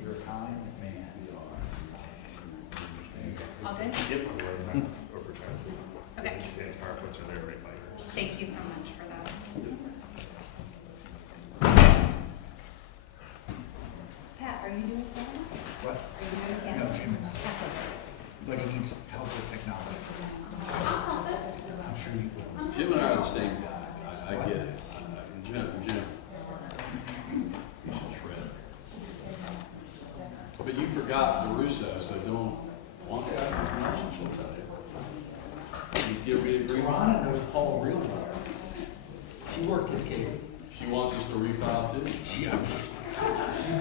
You're a kind man. All good? Yep. Okay. PowerPoints are there right by yours. Thank you so much for that. Pat, are you doing it? What? Are you doing it? No, Jim is. But he needs help with technology. I'll help it. I'm sure you will. Jim and I are the same guy. I get it. Jim. You should shred. But you forgot the Russo, so don't want to have a relationship about it. You get reagreed. Rhonda knows Paul real well. She worked his case. She wants us to refile too. She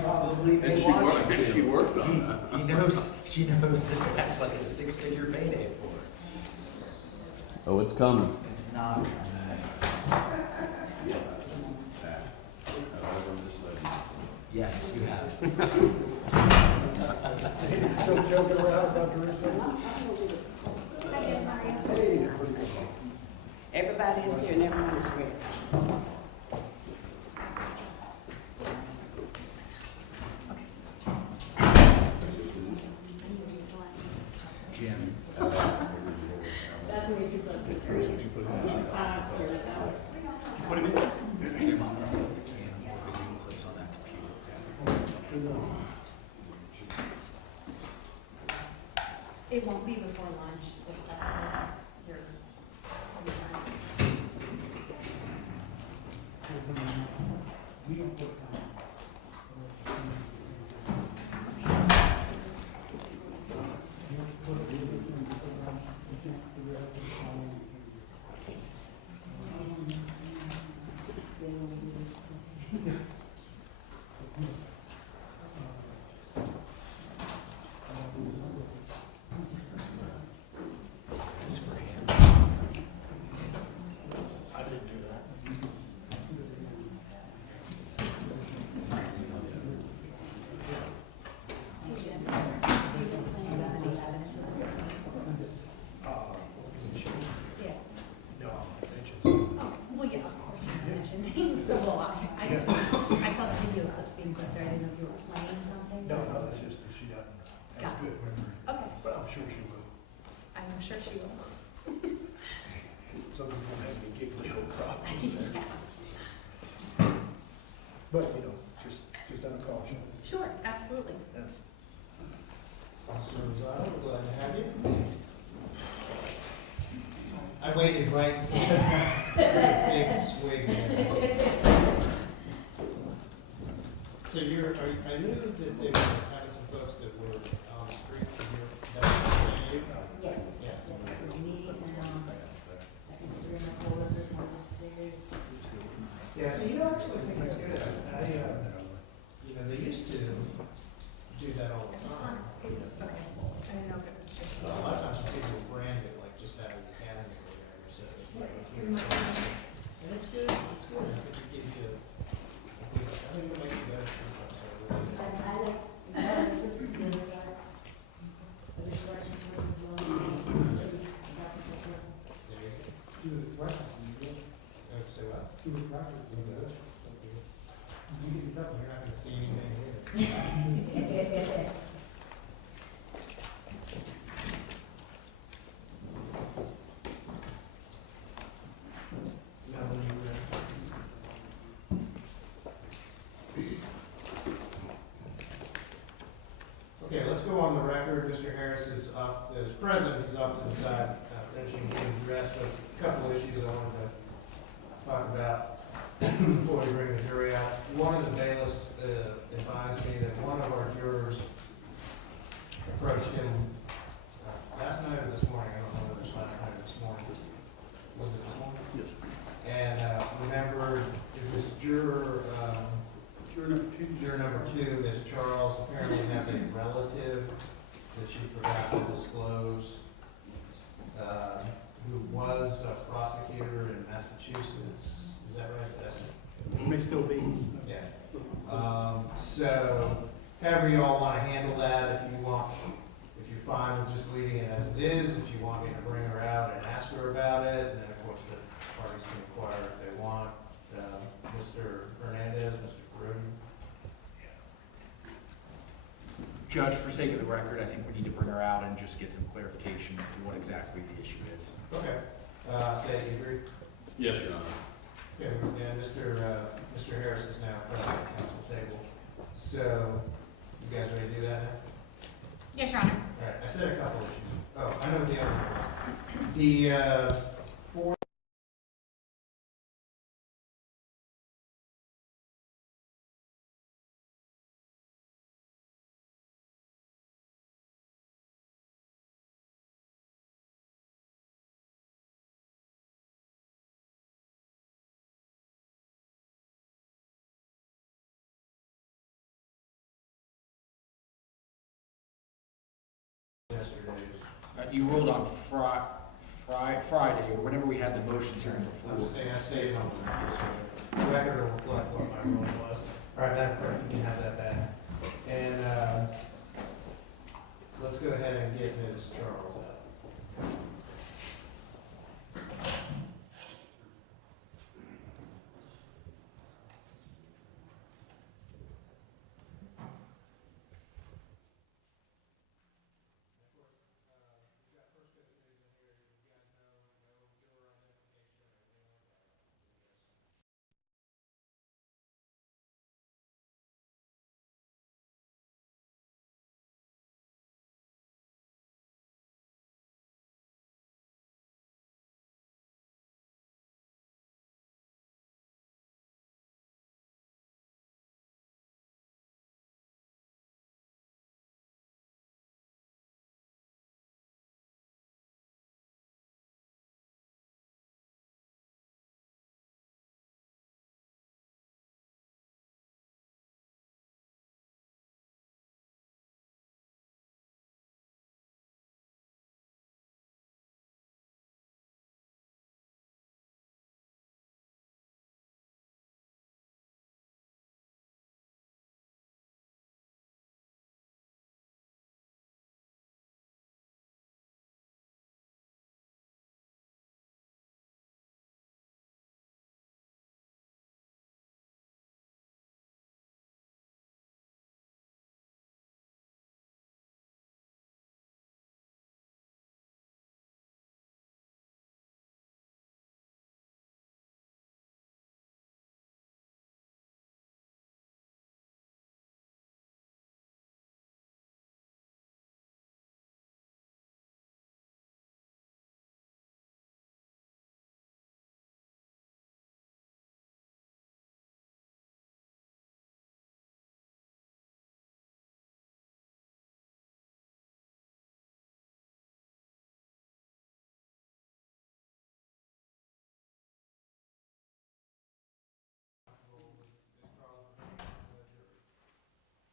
probably. And she worked on that. He knows, she knows that that's like a 6-figure payday for her. Oh, it's coming. It's not. Yes, you have. He's still joking around about Jerusalem. Hi, Jen, Maria. Hey, pretty good. Everybody is here and everyone is ready. Jim. That's way too close to the first. What do you mean? Jim, I'm gonna put the Canamore video clips on that computer. It won't be before lunch, if that's your. This is for him. I didn't do that. Yeah. No, I Oh, well, yeah, of course, you mentioned things, so, well, I just, I saw the video clips being put there, I didn't know if you were playing something. No, that's just that she doesn't have Got it. good memory, Okay, but I'm sure she will. I'm sure she will. Some people have the giggly old problems there. Yeah. But, you know, just out of caution. Sure, absolutely. Yes. Officer Zykerria, we're glad to have you. I waited right until the big swing there. So I knew that they were having some folks that were on the street here. That was you? Yes. Yeah. Yeah, so you actually think it's good. They used to do that all the time. Okay, I didn't know if it was just. A lot of times people brand it like just out of the academy or whatever, so. And it's good, it's good. I think it gives you, I think it'll make you better. Say what? You're not gonna see anything here. Now, when you okay, let's go on the record. Mr. Harris is present. He's off to the side, finishing getting dressed with a couple issues I wanted to talk about before we bring the jury out. One of the bailiffs advised me that one of our jurors approached him last night or this morning. I don't know whether it was last night or this morning. Was it this morning? Yes. And remember, it was juror number two, Ms. Charles, apparently has a relative that she forgot to disclose, who was a prosecutor in Massachusetts. Is that right? That's it. May still be. Yeah. So, however you all want to handle that, if you're fine with just leaving it as it is, if you want me to bring her out and ask her about it, and then of course the parties can inquire if they want. Mr. Hernandez, Mr. Peru. Judge, for sake of the record, I think we need to bring her out and just get some clarification as to what exactly the issue is. Okay. Say, you agree? Yes, Your Honor. Okay, and Mr. Harris is now present at council table. So, you guys ready to do that now? Yes, Your Honor. All right, I said a couple issues. Oh, I know the other one. The, four. Yesterday's. You ruled on Friday, or whenever we had the motions here I'm before. just saying, I stayed on the record will reflect what my role was. All right, Madam Clerk, you can have that back. And, let's go ahead and get Ms. Charles out.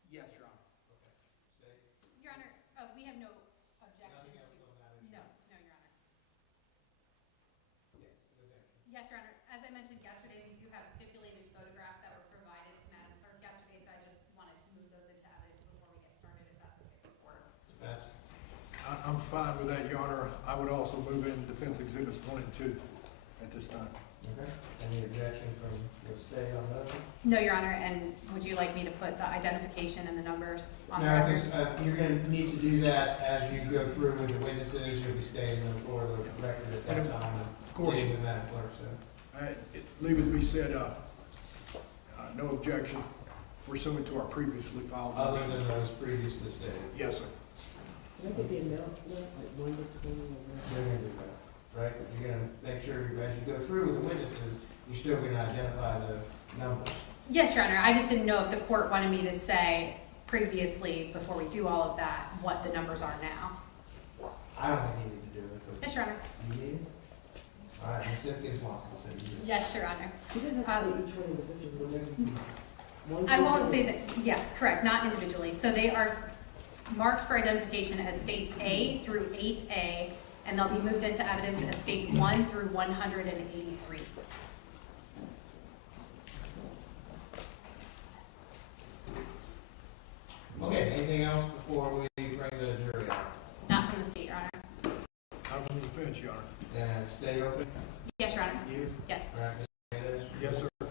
Yes, Your Honor. Your Honor, we have no objection Nothing else to. on that issue? No, no, Your Honor. Yes, Ms. Anderson. Yes, Your Honor. As I mentioned yesterday, we do have stipulated photographs that were provided to Madam Clerk yesterday, so I just wanted to move those into evidence before we get started, if that's okay with the court. That's, I'm fine with that, Your Honor. I would also move in defense exhibits 1 and 2 at this time. okay. Any objection from the state on those? No, Your Honor, and would you like me to put the identification and the numbers on the No, record? because, you're gonna need to do that as you go through with the witnesses, you'll be stating them for the record at that time. Of course. Meeting with Madam Clerk, so. Leave it to be said, no objection pursuant to our previously filed Other motions. than those previously stated. Yes, sir. They're gonna do that, right? You're gonna make sure, as you go through with the witnesses, you're still gonna identify the numbers. Yes, Your Honor. I just didn't know if the court wanted me to say previously, before we do all of that, what the numbers are now. I don't think you need to do it, but Yes, Your Honor. you need it? All right, Ms. Simpkins wants to say you do. Yes, Your Honor. You didn't have to say each one individually. I won't say that, yes, correct, not individually. So they are marked for identification as states A through 8A, and they'll be moved into evidence as states 1 through 183. Okay, anything else before we bring the jury out? Not from the state, Your Honor. I'm from the defense, Your Honor. And stay open? Yes, Your Honor. You? Yes. All right, Mr. Hernandez? Yes, sir. Okay.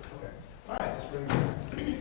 All right, let's bring the jury.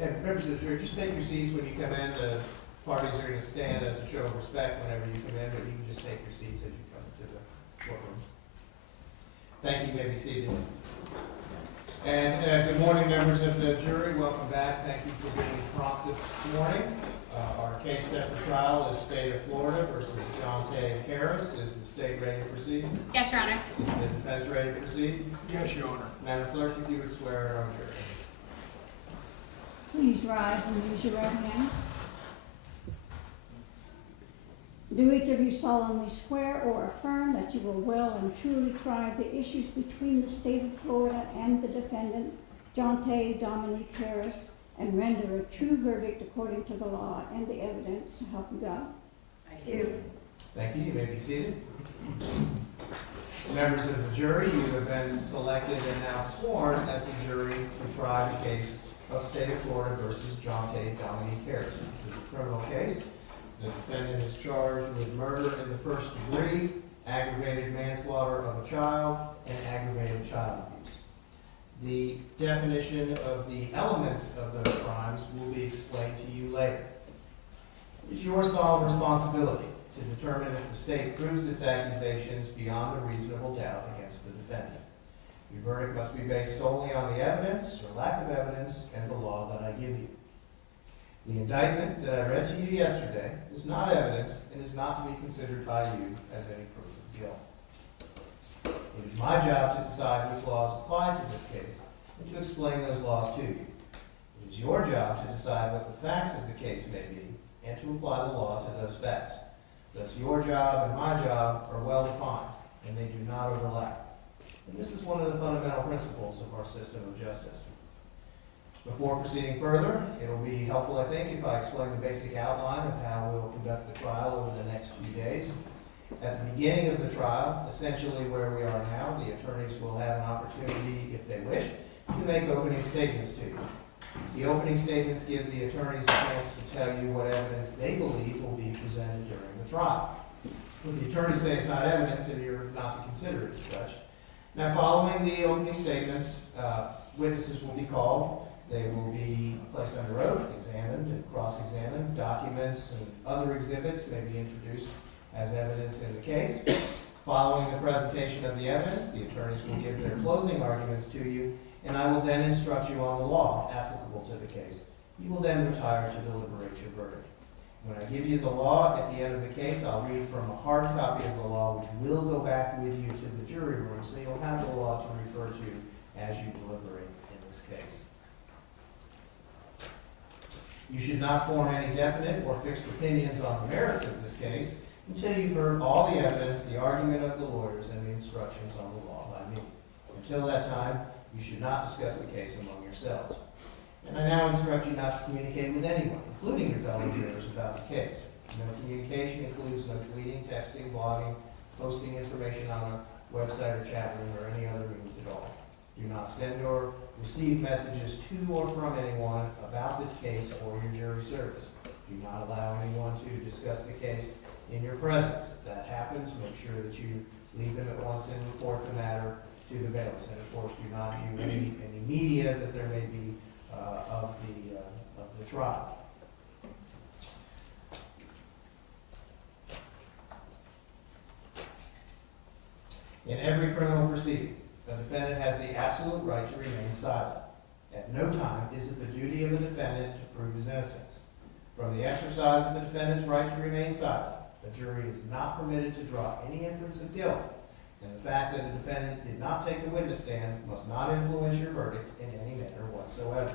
And members of the jury, just take your seats when you come in. The parties are going to stand as a show of respect whenever you come in, but you can just take your seats as you come into the courtroom. Thank you. You may be seated. And good morning, members of the jury. Welcome back. Thank you for being prompt this morning. Our case set for trial is State of Florida versus Jonte Harris. Is the state ready to proceed? Yes, Your Honor. Is the defense ready to proceed? Yes, Your Honor. Madam Clerk, if you would swear our jury. Please rise and use your right hand. Do each of you solemnly swear or affirm that you will well and truly try the issues between the state of Florida and the defendant, Jonte Dominique Harris, and render a true verdict according to the law and the evidence, so help you God? I do. Thank you. You may be seated. Members of the jury, you have been selected and now sworn as the jury to try the case of State of Florida versus Jonte Dominique Harris. This is a criminal case. The defendant is charged with murder in the first degree, aggravated manslaughter of a child, and aggravated child abuse. The definition of the elements of those crimes will be explained to you later. It's your solemn responsibility to determine if the state proves its accusations beyond a reasonable doubt against the defendant. Your verdict must be based solely on the evidence or lack of evidence and the law that I give you. The indictment that I read to you yesterday is not evidence and is not to be considered by you as any proof of guilt. It is my job to decide which laws apply to this case and to explain those laws to you. It is your job to decide what the facts of the case may be and to apply the law to those facts. Thus, your job and my job are well defined and they do not overlap. And this is one of the fundamental principles of our system of justice. Before proceeding further, it will be helpful, I think, if I explain the basic outline of how we'll conduct the trial over the next few days. At the beginning of the trial, essentially where we are now, the attorneys will have an opportunity, if they wish, to make opening statements to you. The opening statements give the attorneys a chance to tell you what evidence they believe will be presented during the trial. If the attorneys say it's not evidence, then you're not to consider it as such. Now, following the opening statements, witnesses will be called. They will be placed under oath, examined and cross-examined. Documents and other exhibits may be introduced as evidence in the case. Following the presentation of the evidence, the attorneys will give their closing arguments to you, and I will then instruct you on the law applicable to the case. You will then retire to deliberate your verdict. When I give you the law at the end of the case, I'll read from a hard copy of the law, which will go back with you to the jury room, so you'll have the law to refer to as you deliberate in this case. You should not form any definite or fixed opinions on the merits of this case until you've heard all the evidence, the argument of the lawyers, and the instructions on the law by me. Until that time, you should not discuss the case among yourselves. And I now instruct you not to communicate with anyone, including your fellow jurors, about the case. No communication includes no tweeting, texting, blogging, posting information on a website or chat room, or any other means at all. Do not send or receive messages to or from anyone about this case or your jury service. Do not allow anyone to discuss the case in your presence. If that happens, make sure that you leave them at once and report the matter to the bailiffs. And of course, do not view any media that there may be of the trial. In every criminal proceeding, the defendant has the absolute right to remain silent. At no time is it the duty of the defendant to prove his innocence. From the exercise of the defendant's right to remain silent, the jury is not permitted to draw any inference of guilt, and the fact that the defendant did not take the witness stand must not influence your verdict in any manner whatsoever.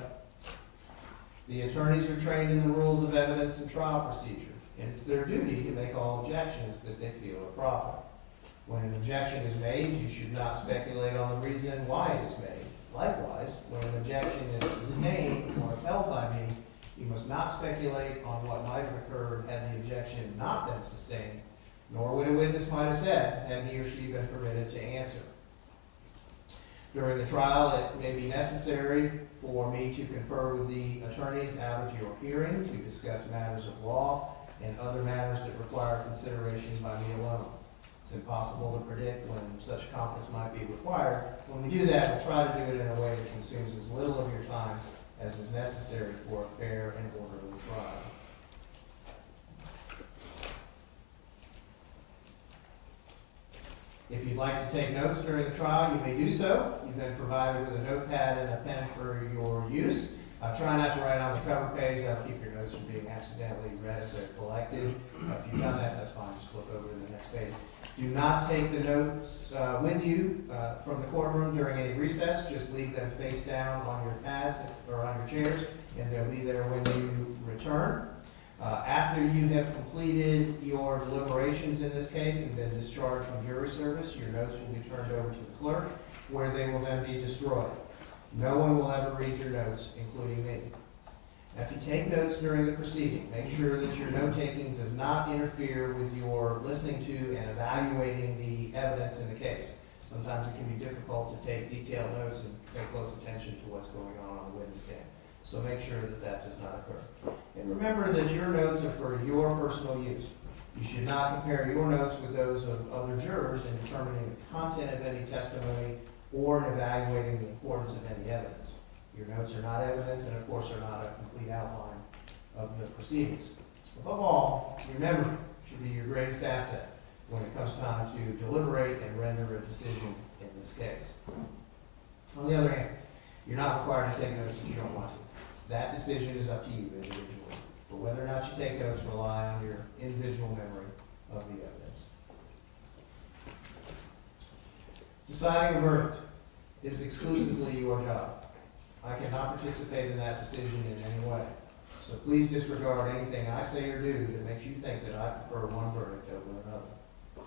The attorneys are trained in the rules of evidence and trial procedure, and it's their duty to make all objections that they feel are proper. When an objection is made, you should not speculate on the reason why it is made. Likewise, when an objection is sustained or upheld by me, you must not speculate on what might have occurred had the objection not been sustained, nor what a witness might have said had he or she been permitted to answer. During the trial, it may be necessary for me to confer with the attorneys out of your hearing to discuss matters of law and other matters that require consideration by me alone. It's impossible to predict when such a conference might be required. When we do that, we'll try to do it in a way that consumes as little of your time as is necessary for a fair and orderly trial. If you'd like to take notes during the trial, you may do so. You've been provided with a notepad and a pen for your use. Try not to write on the cover page. That'll keep your notes from being accidentally read as they're collected. If you've done that, that's fine. Just flip over to the next page. Do not take the notes with you from the courtroom during any recess. Just leave them face down on your pads or on your chairs, and they'll be there when you return. After you have completed your deliberations in this case and been discharged from jury service, your notes will be turned over to the clerk, where they will then be destroyed. No one will ever read your notes, including me. Now, if you take notes during the proceeding, make sure that your note-taking does not interfere with your listening to and evaluating the evidence in the case. Sometimes it can be difficult to take detailed notes and pay close attention to what's going on the witness stand. So make sure that that does not occur. And remember that your notes are for your personal use. You should not compare your notes with those of other jurors in determining the content of any testimony or in evaluating the importance of any evidence. Your notes are not evidence and, of course, are not a complete outline of the proceedings. Above all, your memory should be your greatest asset when it comes time to deliberate and render a decision in this case. On the other hand, you're not required to take notes if you don't want to. That decision is up to you individually. But whether or not you take notes, rely on your individual memory of the evidence. Deciding a verdict is exclusively your job. I cannot participate in that decision in any way. So please disregard anything I say or do that makes you think that I prefer one verdict over another.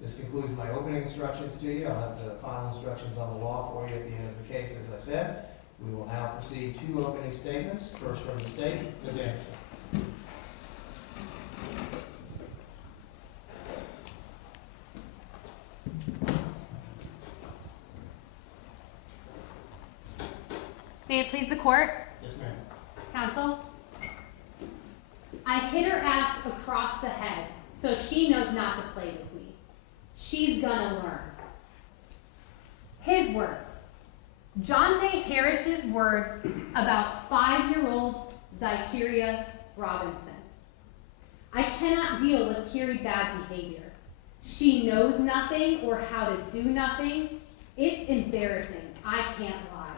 This concludes my opening instructions to you. I'll have the final instructions on the law for you at the end of the case, as I said. We will now proceed to opening statements. First from the state, Ms. Anderson. May it please the court, Yes, ma'am. counsel? I hit her ass across the head, so she knows not to play with me. She's gonna learn. His words. Jonte Harris's words about 5-year-old Zykerria Robinson. I cannot deal with Kiri bad behavior. She knows nothing or how to do nothing. It's embarrassing. I can't lie.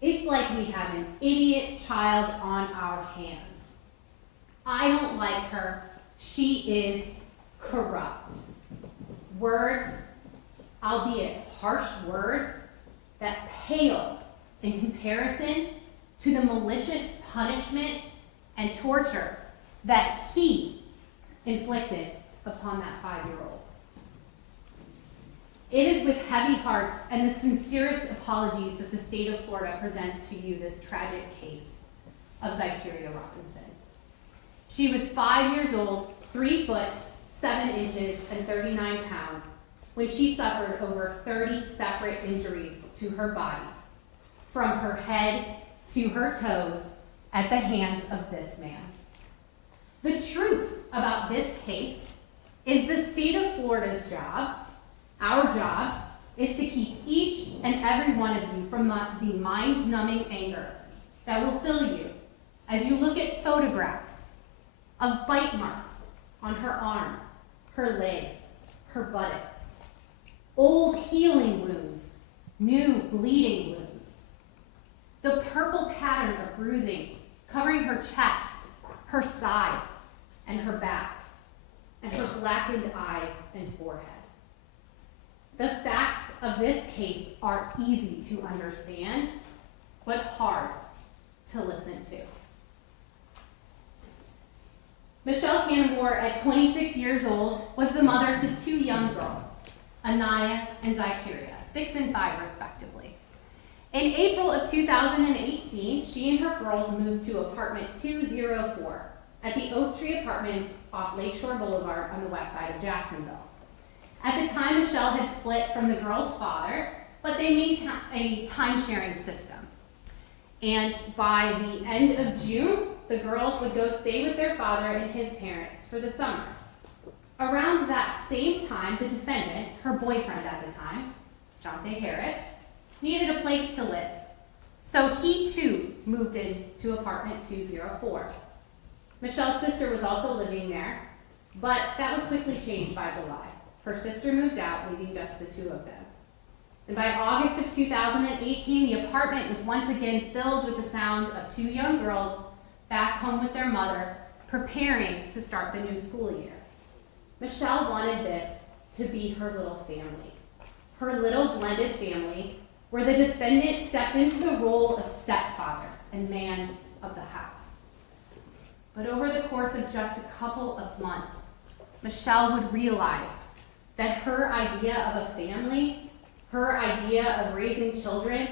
It's like we have an idiot child on our hands. I don't like her. She is corrupt. Words, albeit harsh words, that pale in comparison to the malicious punishment and torture that he inflicted upon that 5-year-old. It is with heavy hearts and the sincerest apologies that the state of Florida presents to you this tragic case of Zykerria Robinson. She was 5 years old, 3 foot, 7 inches, and 39 pounds when she suffered over 30 separate injuries to her body, from her head to her toes, at the hands of this man. The truth about this case is the state of Florida's job, our job, is to keep each and every one of you from the mind-numbing anger that will fill you as you look at photographs of bite marks on her arms, her legs, her buttocks, old healing wounds, new bleeding wounds, the purple pattern of bruising covering her chest, her side, and her back, and her blackened eyes and forehead. The facts of this case are easy to understand, but hard to listen to. Michelle Canamore, at 26 years old, was the mother to 2 young girls, Anaya and Zykerria, 6 and 5 respectively. In April of 2018, she and her girls moved to apartment 204 at the Oak Tree Apartments off Lakeshore Boulevard on the west side of Jacksonville. At the time, Michelle had split from the girls' father, but they maintained a time-sharing system. And by the end of June, the girls would go stay with their father and his parents for the summer. Around that same time, the defendant, her boyfriend at the time, Jonte Harris, needed a place to live. So he too moved into apartment 204. Michelle's sister was also living there, but that would quickly change by July. Her sister moved out, leaving just the two of them. And by August of 2018, the apartment was once again filled with the sound of two young girls back home with their mother, preparing to start the new school year. Michelle wanted this to be her little family, her little blended family, where the defendant stepped into the role of stepfather and man of the house. But over the course of just a couple of months, Michelle would realize that her idea of a family, her idea of raising children,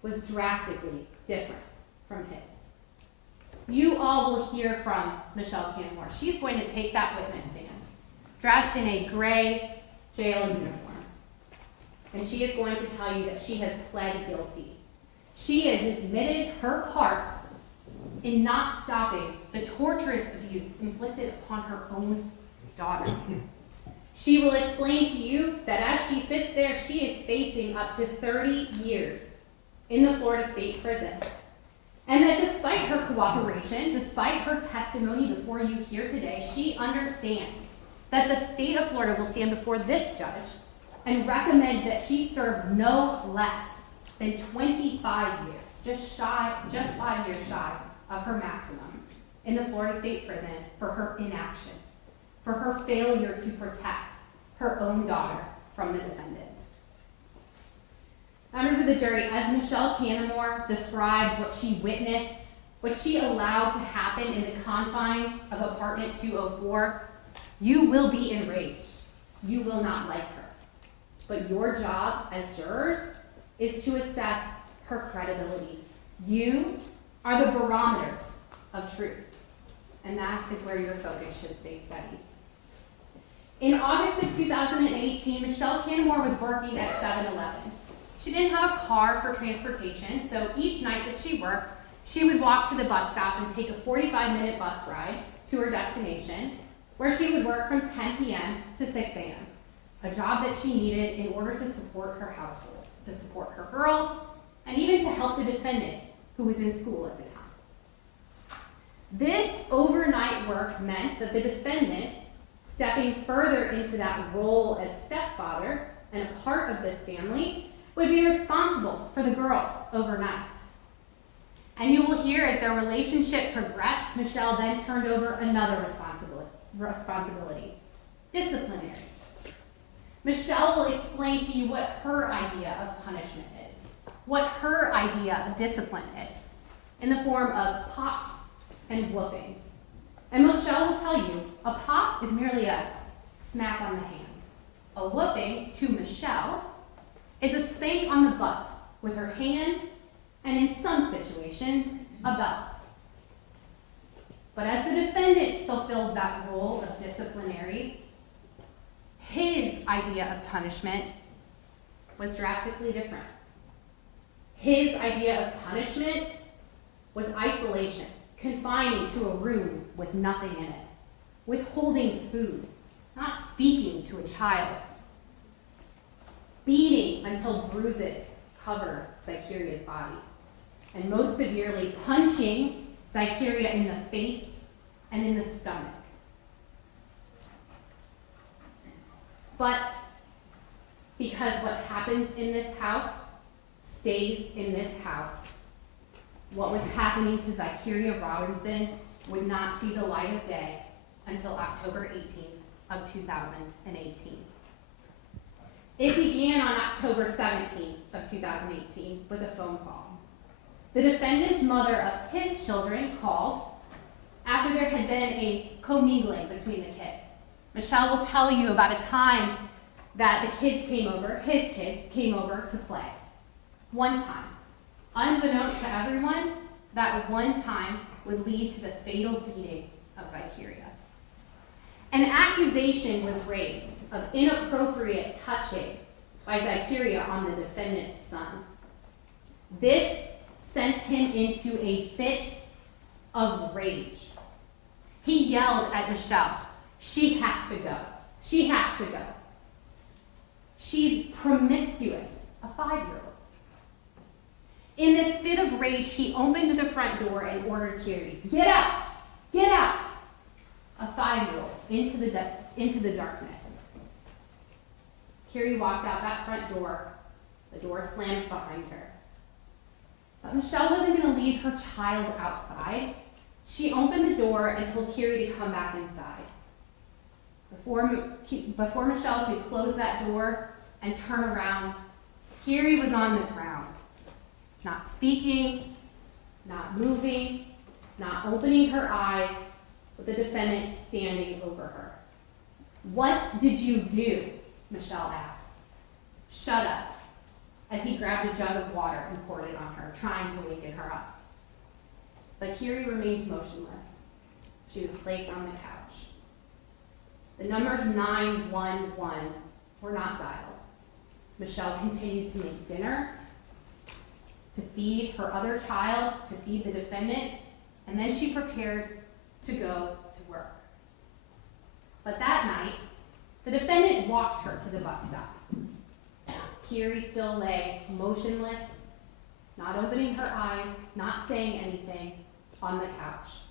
was drastically different from his. You all will hear from Michelle Canamore. She's going to take that witness stand, dressed in a gray jail uniform. And she is going to tell you that she has pled guilty. She has admitted her part in not stopping the torturous abuse inflicted upon her own daughter. She will explain to you that as she sits there, she is facing up to 30 years in the Florida State Prison. And that despite her cooperation, despite her testimony before you here today, she understands that the state of Florida will stand before this judge and recommend that she serve no less than 25 years, just 5 years shy of her maximum in the Florida State Prison for her inaction, for her failure to protect her own daughter from the defendant. Members of the jury, as Michelle Canamore describes what she witnessed, what she allowed to happen in the confines of apartment 204, you will be enraged. You will not like her. But your job as jurors is to assess her credibility. You are the barometers of truth, and that is where your focus should stay steady. In August of 2018, Michelle Canamore was working at 7-Eleven. She didn't have a car for transportation, so each night that she worked, she would walk to the bus stop and take a 45-minute bus ride to her destination, where she would work from 10 p.m. to 6 a.m., a job that she needed in order to support her household, to support her girls, and even to help the defendant, who was in school at the time. This overnight work meant that the defendant, stepping further into that role as stepfather and a part of this family, would be responsible for the girls overnight. And you will hear as their relationship progressed, Michelle then turned over another responsibility, disciplinary. Michelle will explain to you what her idea of punishment is, what her idea of discipline is, in the form of pops and whoopings. And Michelle will tell you, a pop is merely a smack on the hand. A whooping, to Michelle, is a spank on the butt with her hand, and in some situations, a belt. But as the defendant fulfilled that role of disciplinary, his idea of punishment was drastically different. His idea of punishment was isolation, confining to a room with nothing in it, withholding food, not speaking to a child, beating until bruises cover Zykerria's body, and most severely punching Zykerria in the face and in the stomach. But because what happens in this house stays in this house, what was happening to Zykerria Robinson would not see the light of day until October 18th of 2018. It began on October 17th of 2018 with a phone call. The defendant's mother of his children called after there had been a commingling between the kids. Michelle will tell you about a time that the kids came over, his kids came over to play. One time. Unbeknownst to everyone, that one time would lead to the fatal beating of Zykerria. An accusation was raised of inappropriate touching by Zykerria on the defendant's son. This sent him into a fit of rage. He yelled at Michelle, "She has to go. She has to go. She's promiscuous," a 5-year-old. In this fit of rage, he opened the front door and ordered Carrie, "Get out! Get out!" A 5-year-old into the darkness. Carrie walked out that front door. The door slammed behind her. But Michelle wasn't going to leave her child outside. She opened the door and told Carrie to come back inside. Before Michelle could close that door and turn around, Carrie was on the ground, not speaking, not moving, not opening her eyes, with the defendant standing over her. "What did you do?" Michelle asked. "Shut up," as he grabbed a jug of water and poured it on her, trying to waken her up. But Carrie remained motionless. She was placed on the couch. The numbers 911 were not dialed. Michelle continued to make dinner, to feed her other child, to feed the defendant, and then she prepared to go to work. But that night, the defendant walked her to the bus stop. Carrie still lay motionless, not opening her eyes, not saying anything, on the couch.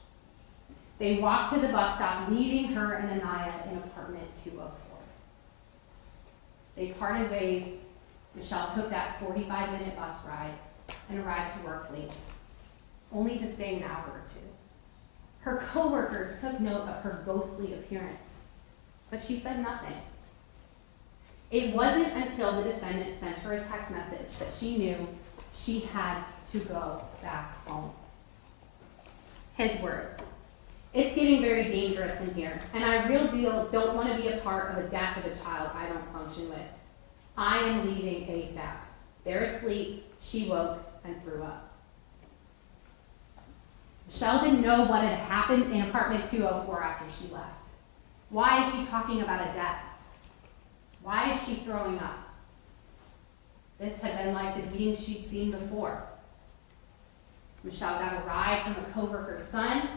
They walked to the bus stop, leaving her and Anaya in apartment 204. They parted ways. Michelle took that 45-minute bus ride and arrived to work late, only to stay an hour or two. Her coworkers took note of her ghostly appearance, but she said nothing. It wasn't until the defendant sent her a text message that she knew she had to go back home. His words: "It's getting very dangerous in here, and I real deal don't want to be a part of a death of a child I don't function with. I am leaving ASAP." They're asleep. She woke and threw up. Michelle didn't know what had happened in apartment 204 after she left. Why is he talking about a death? Why is she throwing up? This had been like the beating she'd seen before. Michelle got a ride from a coworker's son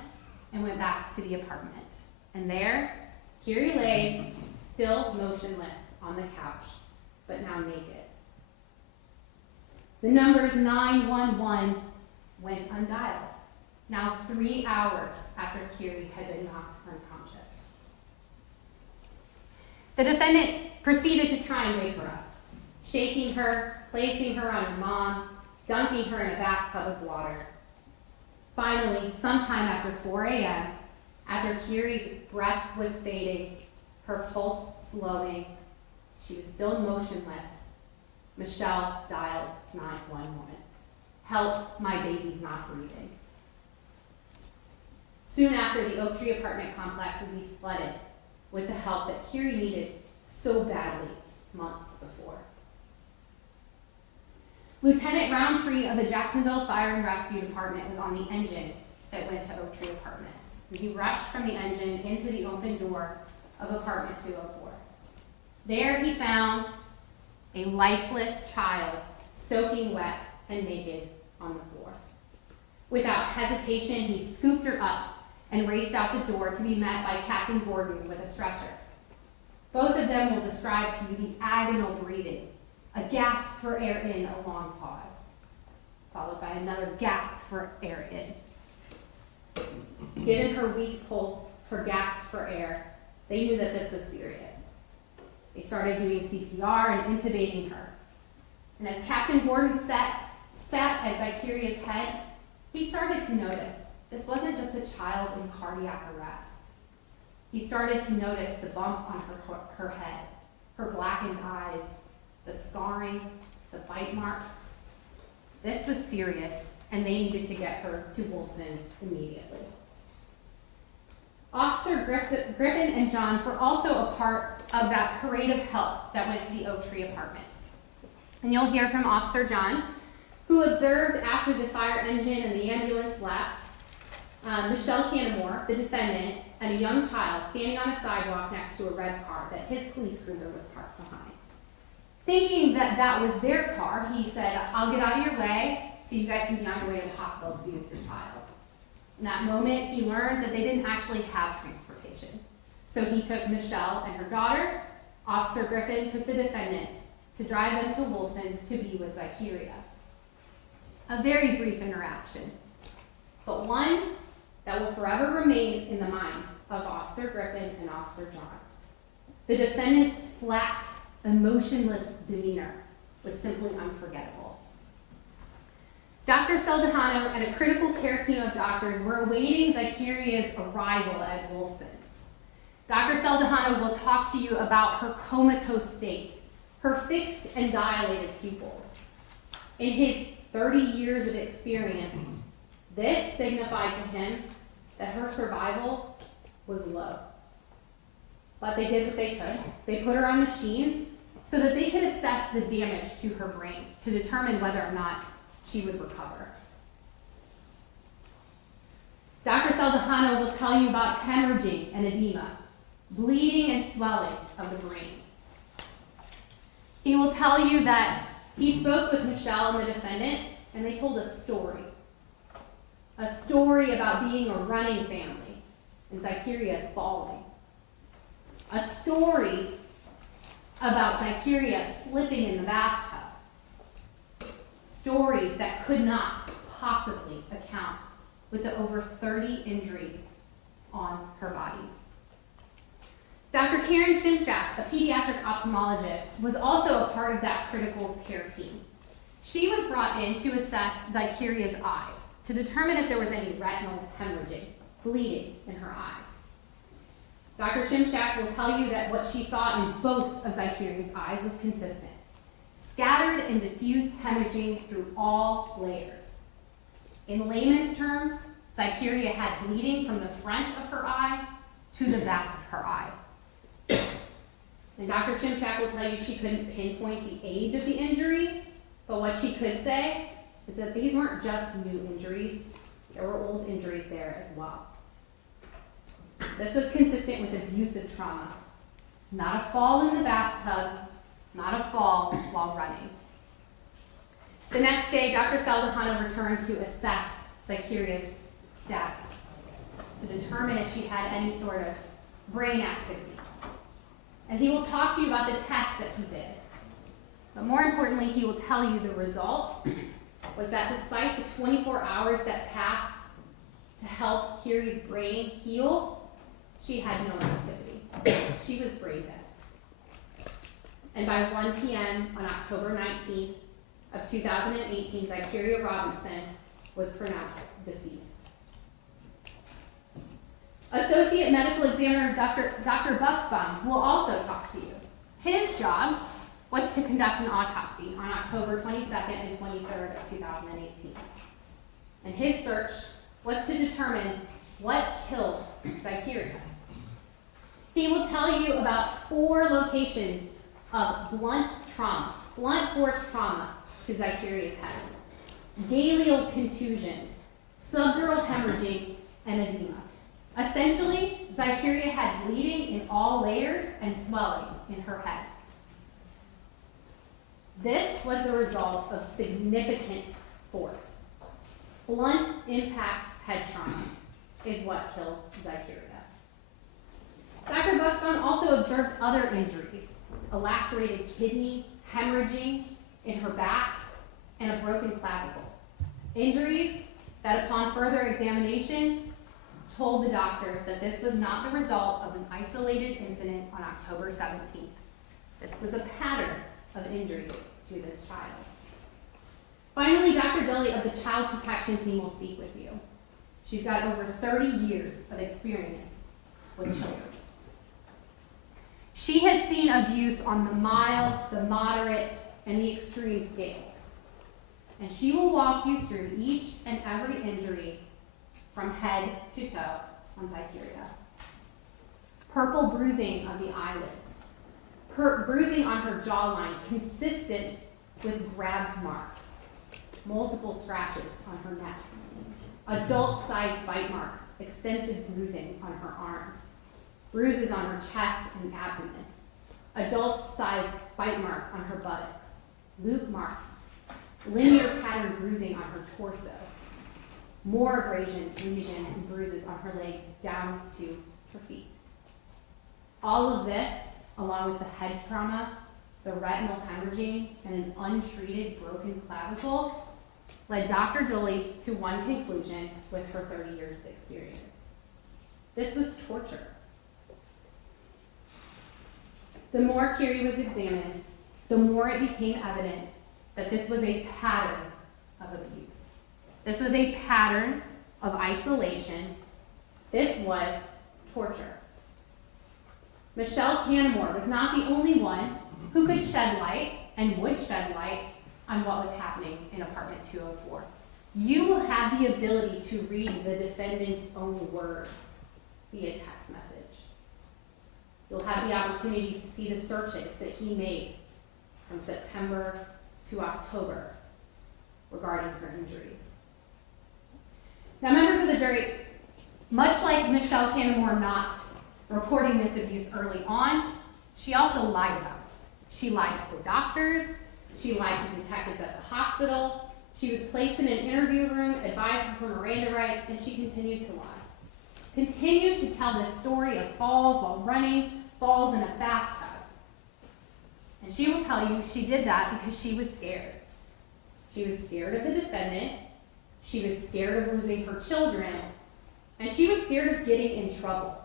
and went back to the apartment. And there, Carrie lay, still motionless, on the couch, but now naked. The numbers 911 went undialed, now 3 hours after Carrie had been knocked unconscious. The defendant proceeded to try and wake her up, shaking her, placing her on her mom, dunking her in a bathtub of water. Finally, sometime after 4 a.m., after Carrie's breath was fading, her pulse slowing, she was still motionless, Michelle dialed 911. "Help, my baby's not breathing." Soon after, the Oak Tree apartment complex would be flooded with the help that Carrie needed so badly months before. Lieutenant Roundtree of the Jacksonville Fire and Rescue Department was on the engine that went to Oak Tree Apartments. And he rushed from the engine into the open door of apartment 204. There he found a lifeless child soaking wet and naked on the floor. Without hesitation, he scooped her up and raced out the door to be met by Captain Gordon with a stretcher. Both of them will describe to you the agonal breathing, a gasp for air in, a long pause, followed by another gasp for air in. Given her weak pulse, her gasp for air, they knew that this was serious. They started doing CPR and intubating her. And as Captain Gordon sat at Zykerria's head, he started to notice this wasn't just a child in cardiac arrest. He started to notice the bump on her head, her blackened eyes, the scarring, the bite marks. This was serious, and they needed to get her to Wolfson's immediately. Officer Griffin and Johns were also a part of that parade of help that went to the Oak Tree Apartments. And you'll hear from Officer Johns, who observed after the fire engine and the ambulance left, Michelle Canamore, the defendant, and a young child standing on a sidewalk next to a red car that his police cruiser was parked behind. Thinking that that was their car, he said, "I'll get out of your way so you guys can be on your way to the hospital to be with your child." In that moment, he learned that they didn't actually have transportation. So he took Michelle and her daughter. Officer Griffin took the defendant to drive them to Wolfson's to be with Zykerria. A very brief interaction, but one that will forever remain in the minds of Officer Griffin and Officer Johns. The defendant's flat, emotionless demeanor was simply unforgettable. Dr. Saldahano and a critical care team of doctors were awaiting Zykerria's arrival at Wolfson's. Dr. Saldahano will talk to you about her comatose state, her fixed and dilated pupils. In his 30 years of experience, this signified to him that her survival was low. But they did what they could. They put her on machines so that they could assess the damage to her brain to determine whether or not she would recover. Dr. Saldahano will tell you about hemorrhaging and edema, bleeding and swelling of the brain. He will tell you that he spoke with Michelle and the defendant, and they told a story about being a running family and Zykerria falling. A story about Zykerria slipping in the bathtub. Stories that could not possibly account with the over 30 injuries on her body. Dr. Karen Shimshack, a pediatric ophthalmologist, was also a part of that critical care team. She was brought in to assess Zykerria's eyes to determine if there was any retinal hemorrhaging, bleeding in her eyes. Dr. Shimshack will tell you that what she saw in both of Zykerria's eyes was consistent. Scattered and diffuse hemorrhaging through all layers. In layman's terms, Zykerria had bleeding from the front of her eye to the back of her eye. And Dr. Shimshack will tell you she couldn't pinpoint the age of the injury, but what she could say is that these weren't just new injuries, there were old injuries there as well. This was consistent with abusive trauma. Not a fall in the bathtub, not a fall while running. The next day, Dr. Saldahano returned to assess Zykerria's status to determine if she had any sort of brain activity. And he will talk to you about the tests that he did. But more importantly, he will tell you the result was that despite the 24 hours that passed to help Kiri's brain heal, she had no activity. She was brain dead. And by 1 p.m. on October 19th of 2018, Zykerria Robinson was pronounced deceased. Associate Medical Examiner Dr. Buxbaum will also talk to you. His job was to conduct an autopsy on October 22nd and 23rd of 2018. And his search was to determine what killed Zykerria. He will tell you about 4 locations of blunt force trauma to Zykerria's head. Galeal contusions, subdural hemorrhaging, and edema. Essentially, Zykerria had bleeding in all layers and swelling in her head. This was the result of significant force. Blunt impact head trauma is what killed Zykerria. Dr. Buxbaum also observed other injuries, a lacerated kidney, hemorrhaging in her back, and a broken clavicle. Injuries that upon further examination told the doctor that this was not the result of an isolated incident on October 17th. This was a pattern of injuries to this child. Finally, Dr. Dully of the Child Protection Team will speak with you. She's got over 30 years of experience with children. She has seen abuse on the mild, the moderate, and the extreme scales. And she will walk you through each and every injury from head to toe on Zykerria. Purple bruising of the eyelids, bruising on her jawline consistent with grab marks, multiple scratches on her neck, adult-sized bite marks, extensive bruising on her arms, bruises on her chest and abdomen, adult-sized bite marks on her buttocks, loop marks, linear pattern bruising on her torso, more abrasions, lesions, and bruises on her legs down to her feet. All of this, along with the head trauma, the retinal hemorrhaging, and an untreated broken clavicle, led Dr. Dooley to one conclusion with her 30 years of experience. This was torture. The more Curie was examined, the more it became evident that this was a pattern of abuse. This was a pattern of isolation. This was torture. Michelle Canamore was not the only one who could shed light and would shed light on what was happening in apartment 204. You will have the ability to read the defendant's own words via text message. You'll have the opportunity to see the searches that he made from September to October regarding her injuries. Now, members of the jury, much like Michelle Canamore not reporting this abuse early on, she also lied about it. She lied to the doctors, she lied to detectives at the hospital, she was placed in an interview room, advised of her Miranda rights, and she continued to lie. Continued to tell this story of falls while running, falls in a bathtub. And she will tell you she did that because she was scared. She was scared of the defendant, she was scared of losing her children, and she was scared of getting in trouble.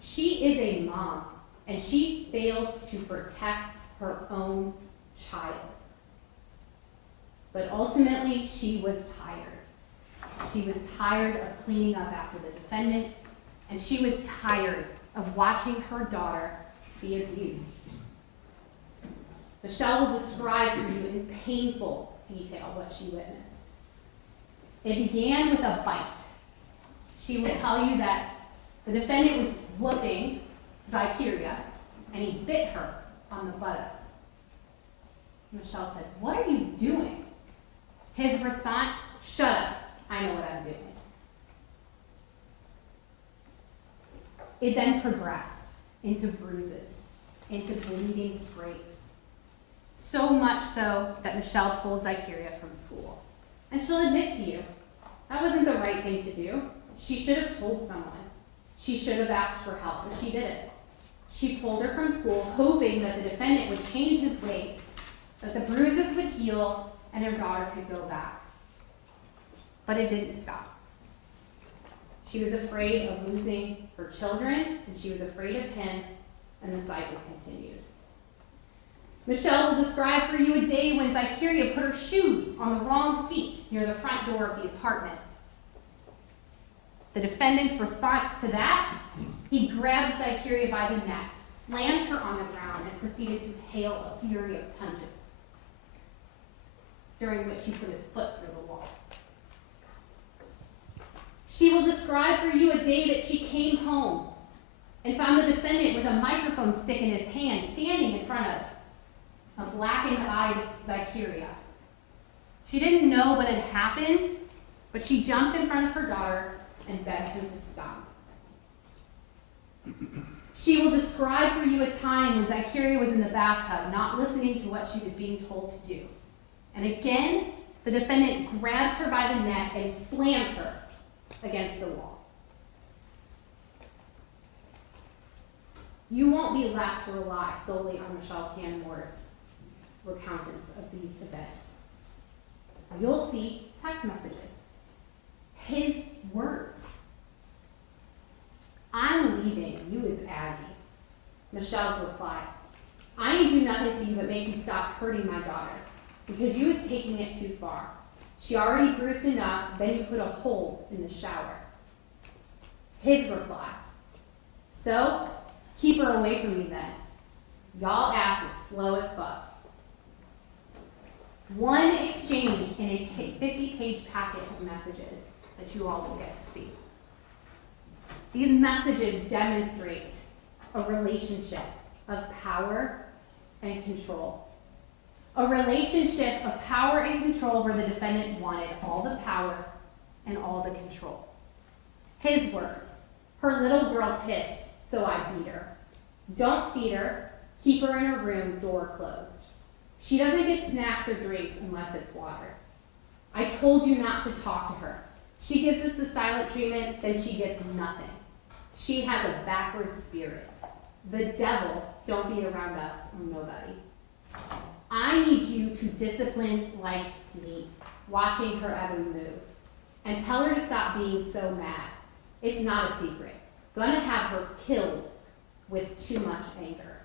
She is a mom, and she failed to protect her own child. But ultimately, she was tired. She was tired of cleaning up after the defendant, and she was tired of watching her daughter be abused. Michelle will describe for you in painful detail what she witnessed. It began with a bite. She will tell you that the defendant was whooping Zykerria, and he bit her on the buttocks. Michelle said, "What are you doing?" His response, "Shut up, I know what I'm doing." It then progressed into bruises, into bleeding scrapes. So much so that Michelle pulled Zykerria from school. And she'll admit to you, that wasn't the right thing to do. She should have told someone. She should have asked for help, but she didn't. She pulled her from school, hoping that the defendant would change his ways, that the bruises would heal, and her daughter could go back. But it didn't stop. She was afraid of losing her children, and she was afraid of him, and the cycle continued. Michelle will describe for you a day when Zykerria put her shoes on the wrong feet near the front door of the apartment. The defendant's response to that, he grabbed Zykerria by the neck, slammed her on the ground, and proceeded to hail a fury of punches, during which he put his foot through the wall. She will describe for you a day that she came home and found the defendant with a microphone stick in his hand, standing in front of a blackened-eyed Zykerria. She didn't know what had happened, but she jumped in front of her daughter and begged him to stop. She will describe for you a time when Zykerria was in the bathtub, not listening to what she was being told to do. And again, the defendant grabbed her by the neck and slammed her against the wall. You won't be left to rely solely on Michelle Canamore's recountance of these events. You'll see text messages, his words. "I'm leaving, you is Aggie." Michelle's reply, "I ain't do nothing to you but make you stop hurting my daughter, because you was taking it too far. She already bruised enough, then you put a hole in the shower." His reply, "So, keep her away from me then. Y'all ass is slow as fuck." One exchange in a 50-page packet of messages that you all will get to see. These messages demonstrate a relationship of power and control. A relationship of power and control where the defendant wanted all the power and all the control. His words, "Her little girl pissed, so I beat her. Don't feed her, keep her in her room, door closed. She doesn't get snacks or drinks unless it's water. I told you not to talk to her. She gives us the silent treatment, then she gets nothing. She has a backward spirit. The devil don't be around us or nobody. I need you to discipline like me. watching her every move. And tell her to stop being so mad. It's not a secret. Gonna have her killed with too much anger.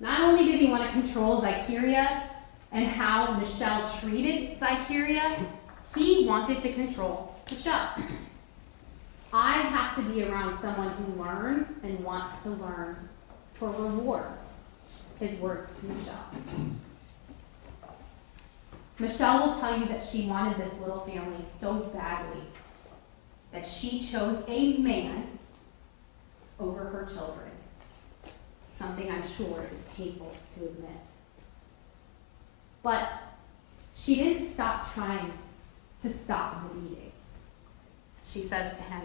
Not only did he want to control Zykerria and how Michelle treated Zykerria, he wanted to control Michelle. I have to be around someone who learns and wants to learn for rewards. His words to Michelle. Michelle will tell you that she wanted this little family so badly that she chose a man over her children. Something I'm sure is painful to admit. But she didn't stop trying to stop the beatings. She says to him,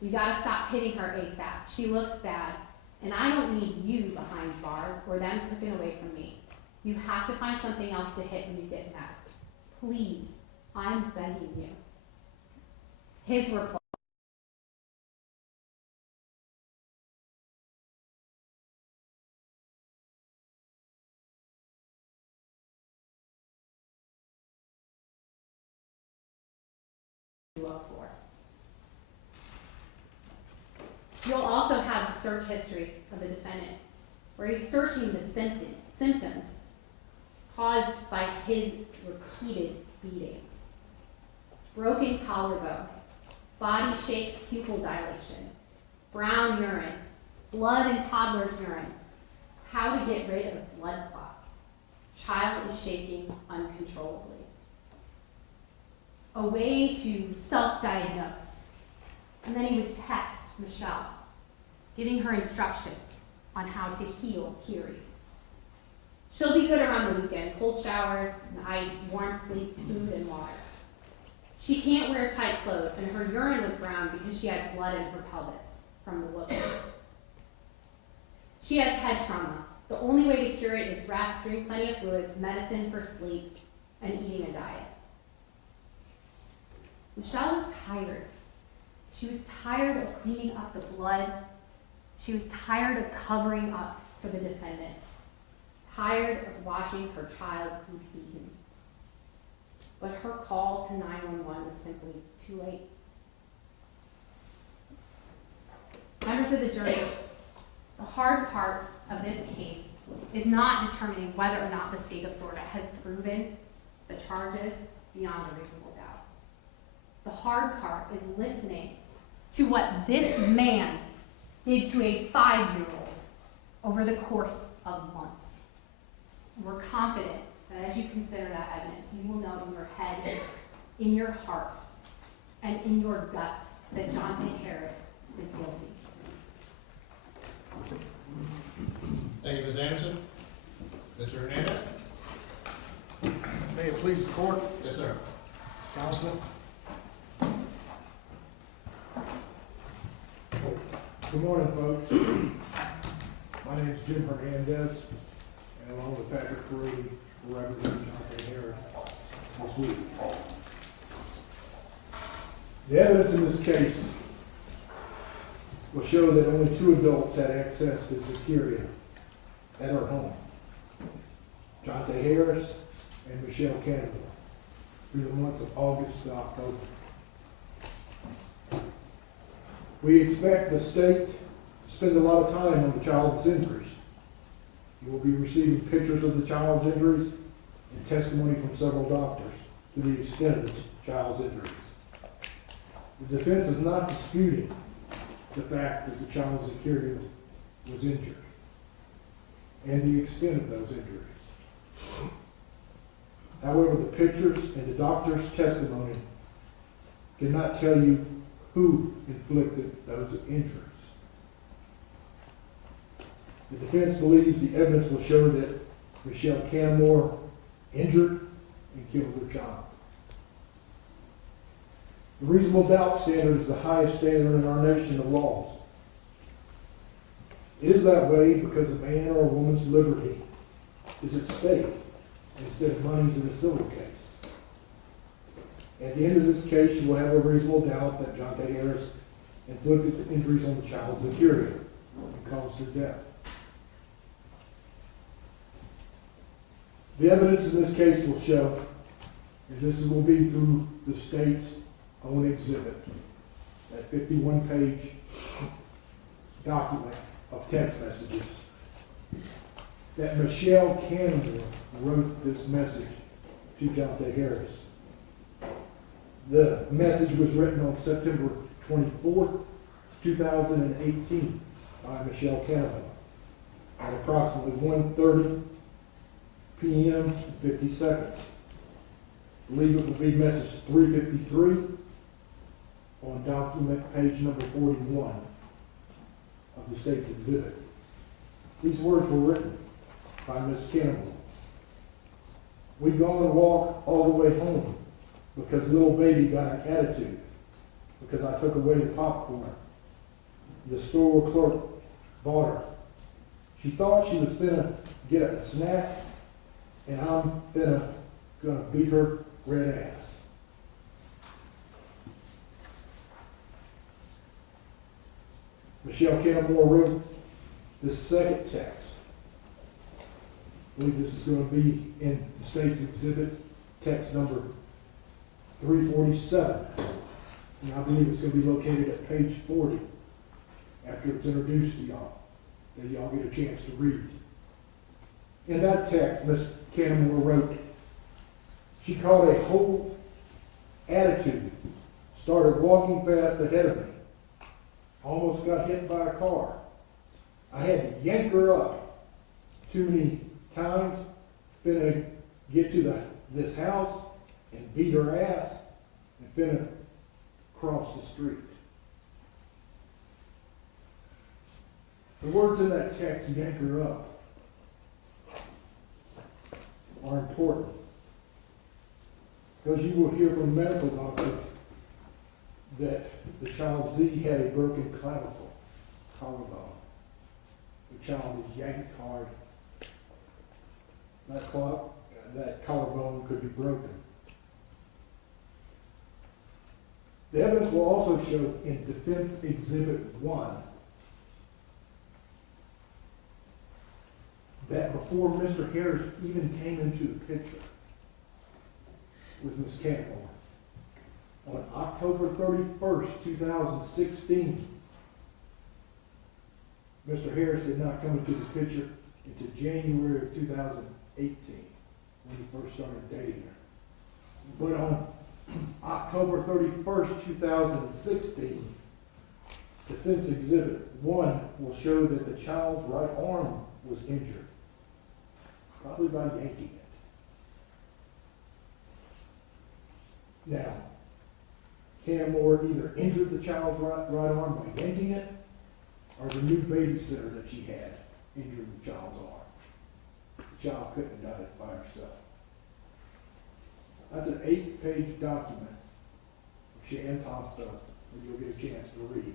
"You gotta stop hitting her ASAP. She looks bad, and I don't need you behind bars or them taken away from me. You have to find something else to hit when you get mad. Please, I'm begging you." His reply. Look for. You'll also have the search history of the defendant, where he's searching the symptoms caused by his repeated beatings. Broken collarbone, body shapes, pupil dilation, brown urine, blood in toddler's urine, how to get rid of blood clots. Child is shaking uncontrollably. A way to self-diagnose. And then he would text Michelle, giving her instructions on how to heal Kiri. She'll be good around the weekend, cold showers and ice, warm sleep, food and water. She can't wear tight clothes, and her urine was brown because she had blood in her pelvis from the whooping. She has head trauma. The only way to cure it is rest, drink plenty of fluids, medicine for sleep, and eating a diet. Michelle was tired. She was tired of cleaning up the blood. She was tired of covering up for the defendant. Tired of watching her child be beaten. But her call to 911 was simply too late. Members of the jury, the hard part of this case is not determining whether or not the state of Florida has proven the charges beyond a reasonable doubt. The hard part is listening to what this man did to a 5-year-old over the course of months. We're confident that as you consider that evidence, you will know in your head, in your heart, and in your gut that Jonte Harris is guilty. Thank you, Ms. Anderson. Mr. Hernandez? May it please the court, Yes, sir. counsel. Good morning, folks. My name is Jim Hernandez, and along with Patrick Brady, we're representing Jonte Harris this week. The evidence in this case will show that only 2 adults had access to Zykerria at her home, Jonte Harris and Michelle Canamore, through the months of August to October. We expect the state to spend a lot of time on the child's injuries. You will be receiving pictures of the child's injuries and testimony from several doctors to the extent of the child's injuries. The defense is not disputing the fact that the child's Zykerria was injured and the extent of those injuries. However, the pictures and the doctor's testimony cannot tell you who inflicted those injuries. The defense believes the evidence will show that Michelle Canamore injured and killed her child. The reasonable doubt standard is the highest standard in our nation of laws. It is that way because a man or a woman's liberty is at stake instead of monies in a civil case. At the end of this case, you will have a reasonable doubt that Jonte Harris inflicted the injuries on the child's Zykerria and caused her death. The evidence in this case will show And this will be through the state's own exhibit, that 51-page document of text messages, that Michelle Canamore wrote this message to Jonte Harris. The message was written on September 24th, 2018 by Michelle Canamore at approximately 1:30 p.m. 50 seconds. I believe it will be message 353 on document page number 41 of the state's exhibit. These words were written by Miss Canamore. We gone and walk all the way home because little baby got an attitude because I took away the popcorn. The store clerk bought her. She thought she was gonna get a snack, and I'm gonna beat her red ass. Michelle Canamore wrote this second text. I believe this is going to be in the state's exhibit, text number 347. And I believe it's going to be located at page 40 after it's introduced to y'all, that y'all get a chance to read. In that text, Miss Canamore wrote, she caught a whole attitude, started walking fast ahead of me, almost got hit by a car. I had to yank her up too many times, finna get to this house and beat her ass, and finna cross the street. The words in that text, yank her up, are important. Because you will hear from medical doctors that the child Z had a broken collarbone. The child is yanked hard. That collarbone could be broken. The evidence will also show in Defense Exhibit 1 that before Mr. Harris even came into the picture with Ms. Canamore, on October 31st, 2016, Mr. Harris did not come into the picture until January of 2018, when he first started dating her. But on October 31st, 2016, Defense Exhibit 1 will show that the child's right arm was injured, probably by yanking it. Now, Canamore either injured the child's right arm by yanking it, or the new babysitter that she had injured the child's arm. The child couldn't have done it by herself. That's an 8-page document of Shands Hospital that you'll get a chance to read,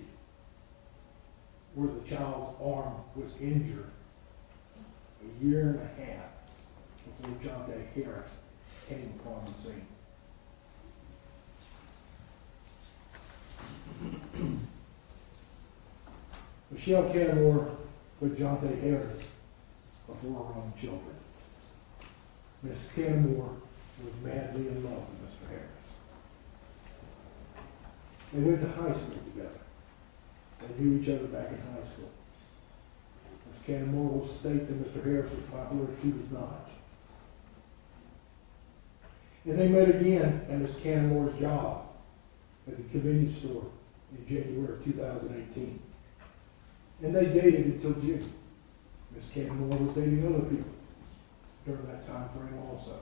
where the child's arm was injured a year and a half before Jonte Harris came upon the scene. Michelle Canamore put Jonte Harris before her own children. Miss Canamore was madly in love with Mr. Harris. They went to high school together. They knew each other back in high school. Miss Canamore will state that Mr. Harris was popular, she was not. And they met again at Miss Canamore's job at the convenience store in January of 2018. And they dated until June. Miss Canamore was dating other people during that time frame also,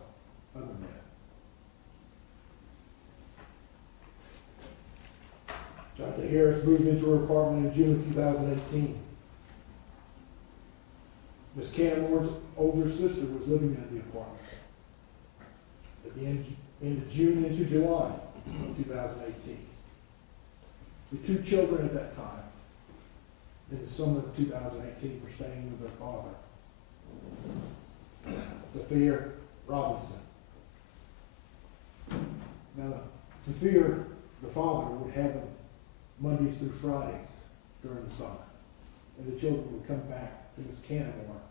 other men. Jonte Harris moved into her apartment in June of 2018. Miss Canamore's older sister was living in the apartment. At the end of June into July of 2018. The two children at that time, in the summer of 2018, were staying with their father, Zykerria Robinson. Now, Zykerria, the father, would have them Mondays through Fridays during the summer, and the children would come back to Miss Canamore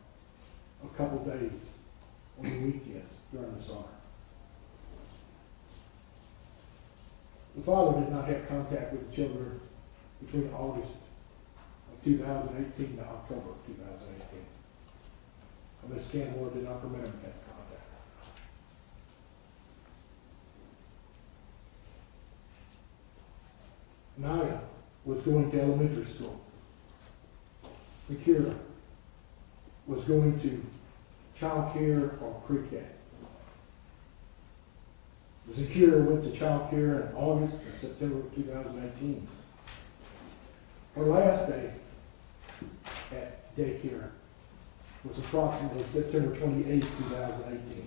a couple days on the weekends during the summer. father did not have contact with the children between August of 2018 to October of 2018. Ms. Canamore did not permit him to have contact. Naya was going to elementary school. Zykerria was going to child care or pre-K. Zykerria went to child care in August and September of 2018. Her last day at daycare was approximately September 28, 2018.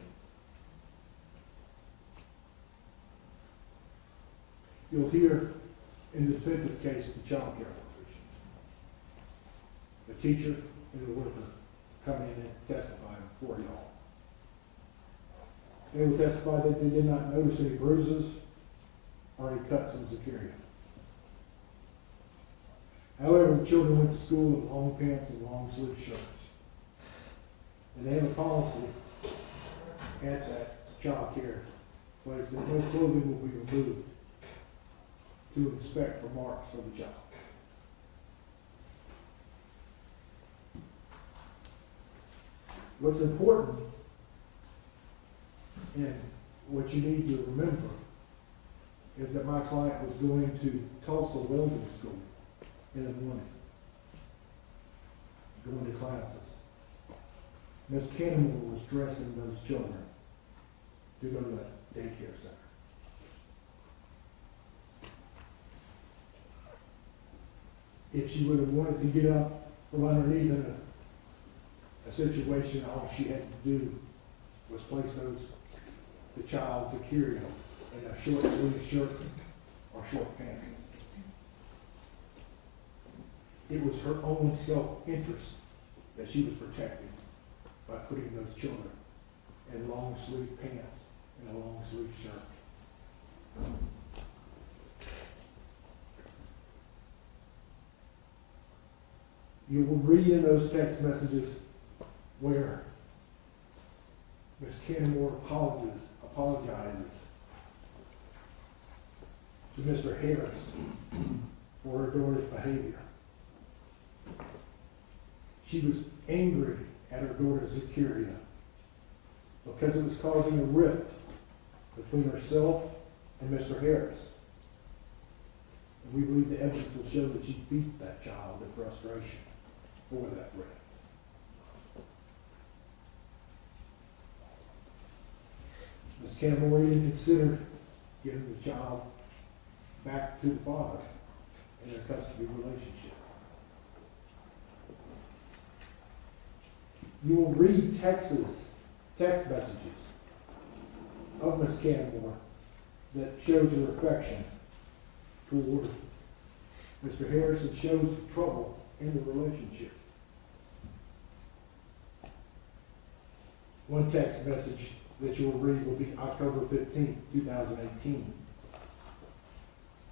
You'll hear in the defense's case the child care workers, the teacher and the worker come in and testify before y'all. They will testify that they did not notice any bruises or any cuts in Zykerria. However, the children went to school in long pants and long sleeve shirts. And they have a policy at that child care place that no clothing will be removed to inspect for marks for the child. What's important and what you need to remember is that my client was going to Tulsa welding school in the morning, going to classes. Miss Canamore was dressing those children to go to that daycare center. If she would have wanted to get up from underneath in a situation, all she had to do was place the child's Zykerria in a short sleeve shirt or short pants. It was her own self-interest that she was protecting by putting those children in long sleeve pants and a long sleeve shirt. You will read in those text messages where Ms. Canamore apologizes to Mr. Harris for her daughter's behavior. She was angry at her daughter Zykerria because it was causing a rift between herself and Mr. Harris. And we believe the evidence will show that she beat that child in frustration for that rift. Ms. Canamore even considered giving the child back to the father in a custody relationship. You will read text messages of Ms. Canamore that shows her affection toward Mr. Harris and shows trouble in the relationship. One text message that you'll read will be October 15, 2018.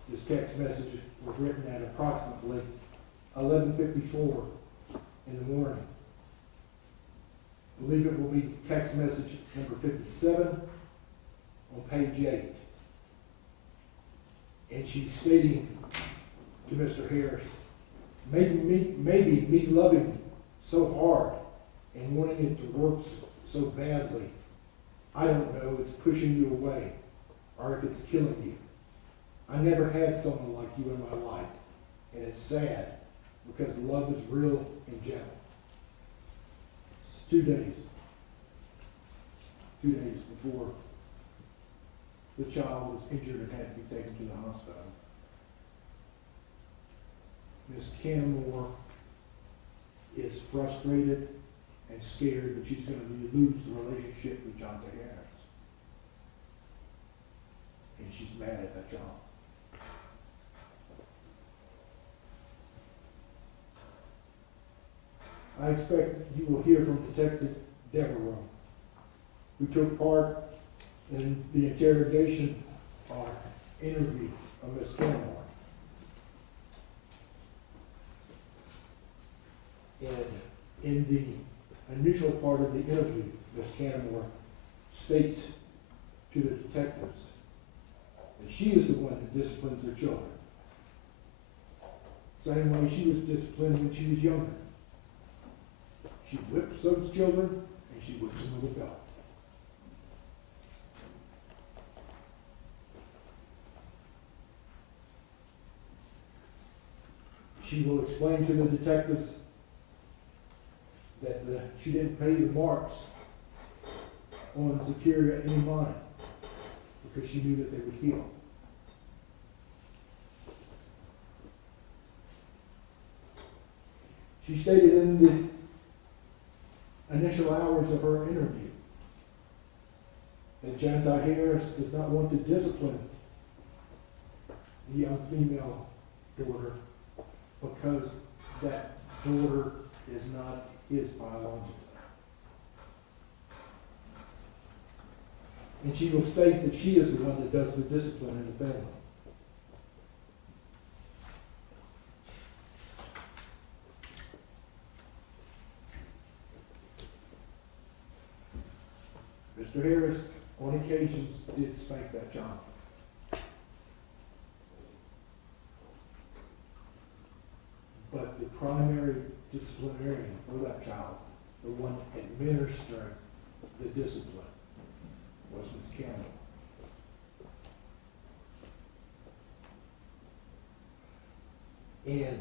This text message was written at approximately 11:54 in the morning. I believe it will be text message number 57 on page 8. And she's stating to Mr. Harris, maybe me loving so hard and wanting it to work so badly, I don't know, it's pushing you away, or if it's killing you. I never had someone like you in my life, and it's sad, because love is real and gentle. It's 2 days before the child was injured and had to be taken to the hospital. Ms. Canamore is frustrated and scared that she's going to lose the relationship with Jonte Harris. And she's mad at that child. I expect you will hear from Detective Devereaux, who took part in the interrogation or interview of Ms. Canamore. And in the initial part of the interview, Ms. Canamore states to the detectives And she is the one that disciplines her children. Same way she was disciplined when she was younger. She whips those children, and she whips them with a belt. She will explain to the detectives that she didn't pay the marks on Zykerria any money because she knew that they would heal. She stated in the initial hours of her interview that Jonte Harris does not want to discipline the young female daughter because that daughter is not his biological. And she will state that she is the one that does the discipline in the family. Mr. Harris, on occasions, did spank that child. But the primary disciplinarian for that child, the one administering the discipline, was Ms. Canamore. And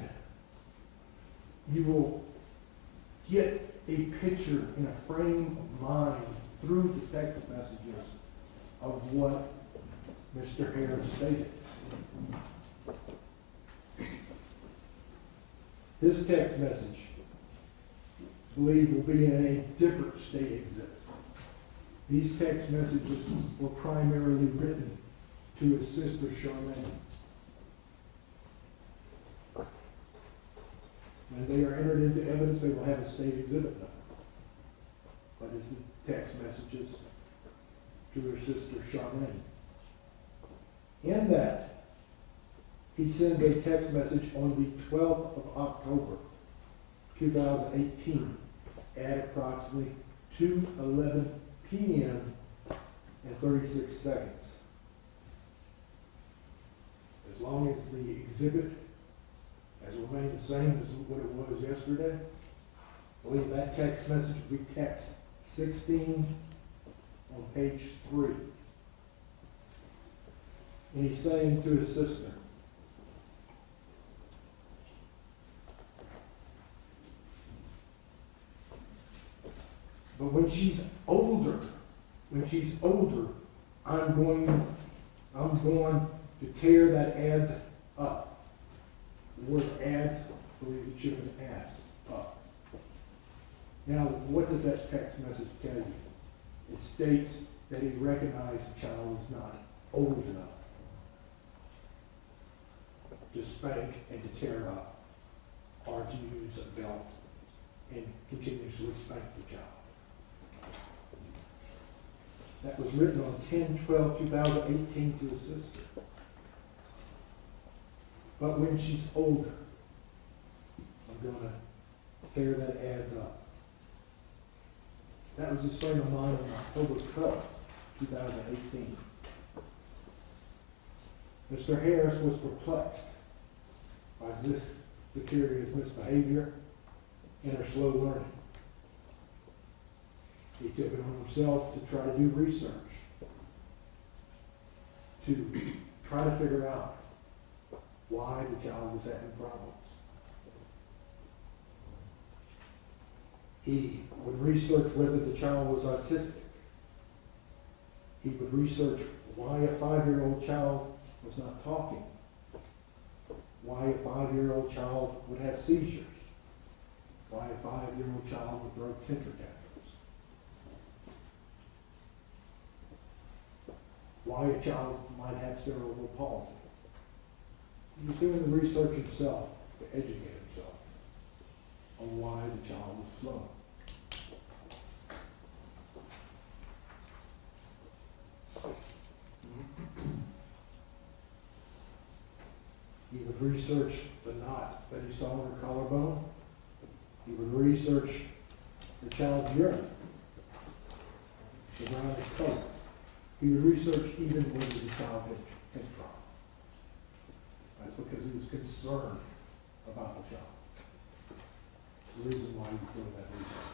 you will get a picture in a frame of mind through the text messages of what Mr. Harris stated. This text message, I believe, will be in a different state exhibit. These text messages were primarily written to his sister, Charmaine. When they are entered into evidence, they will have a state exhibit number. But it's the text messages to her sister, Charmaine. In that, he sends a text message on the 12th of October, 2018, at approximately 2:11 p.m. and 36 seconds. As long as the exhibit has remained the same as what it was yesterday, I believe that text message will be text 16 on page 3. And he's saying to his sister, but when she's older, I'm going to tear that ad's up. The word ad's, I believe it should have ass up. Now, what does that text message tell you? It states that he recognized the child was not old enough to spank and to tear up or to use a belt and continuously spank the child. That was written on 10/12/2018 to his sister. But when she's older, I'm going to tear that ad's up. That was his frame of mind on October 12th, 2018. Mr. Harris was perplexed by this Zykerria's misbehavior and her slow learning. He took it on himself to try to do research, to try to figure out why the child was having problems. He would research whether the child was autistic. He would research why a 5-year-old child was not talking, why a 5-year-old child would have seizures, why a 5-year-old child would throw temper tantrums, why a child might have cerebral palsy. He was doing the research himself to educate himself on why the child was slow. He would research the knot that he saw in her collarbone. He would research the child's urine, the brown coat. He would research even whether the child had because he was concerned about the child. The reason why he doing that research.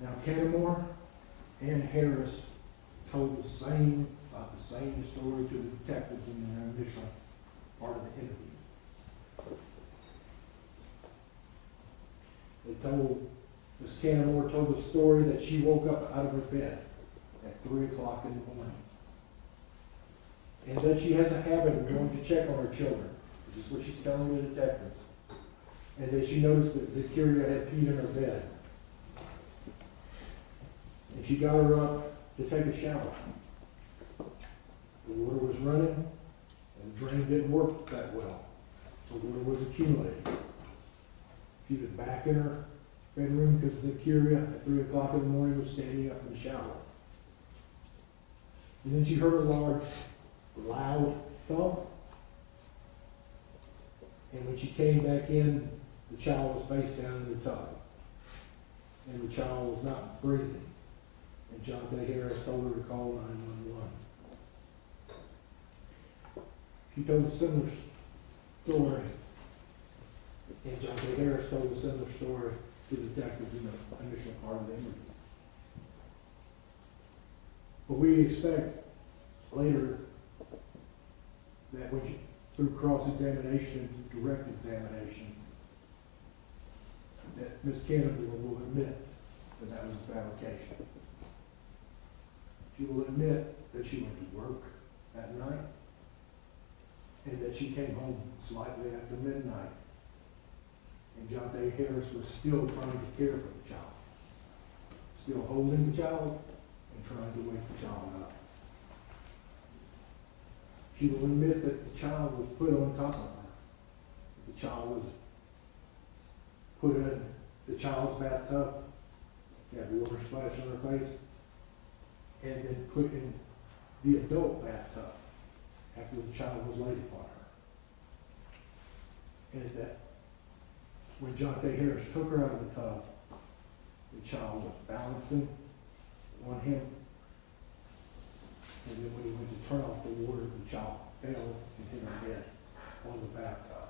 Now, Canamore and Harris told about the same story to the detectives in their initial part of the interview. Ms. Canamore told the story that she woke up out of her bed at 3 o'clock in the morning. And that she has a habit of going to check on her children, which is what she's telling the detectives. And that she noticed that Zykerria had peed in her bed. And she got her up to take a shower. The water was running, and the drain didn't work that well, so water was accumulating. She was back in her bedroom because Zykerria at 3 o'clock in the morning was standing up in the shower. And then she heard a large, loud thump. And when she came back in, the child was face down in the tub. And the child was not breathing. And Jonte Harris told her to call 911. She told a similar story. And Jonte Harris told a similar story to the detectives in the initial part of the interview. But we expect later that when she, through cross-examination and through direct examination, that Ms. Canamore will admit that that was a fabrication. She will admit that she went to work that night and that she came home slightly after midnight. And Jonte Harris was still trying to care for the child, still holding the child and trying to wake the child up. She will admit that the child was put on top of her. The child was put in the child's bathtub, had water splash on her face, and then put in the adult bathtub after the child was laid upon her. And that when Jonte Harris took her out of the tub, the child was balancing on him. And then when he went to turn off the water, the child fell and hit her head on the bathtub.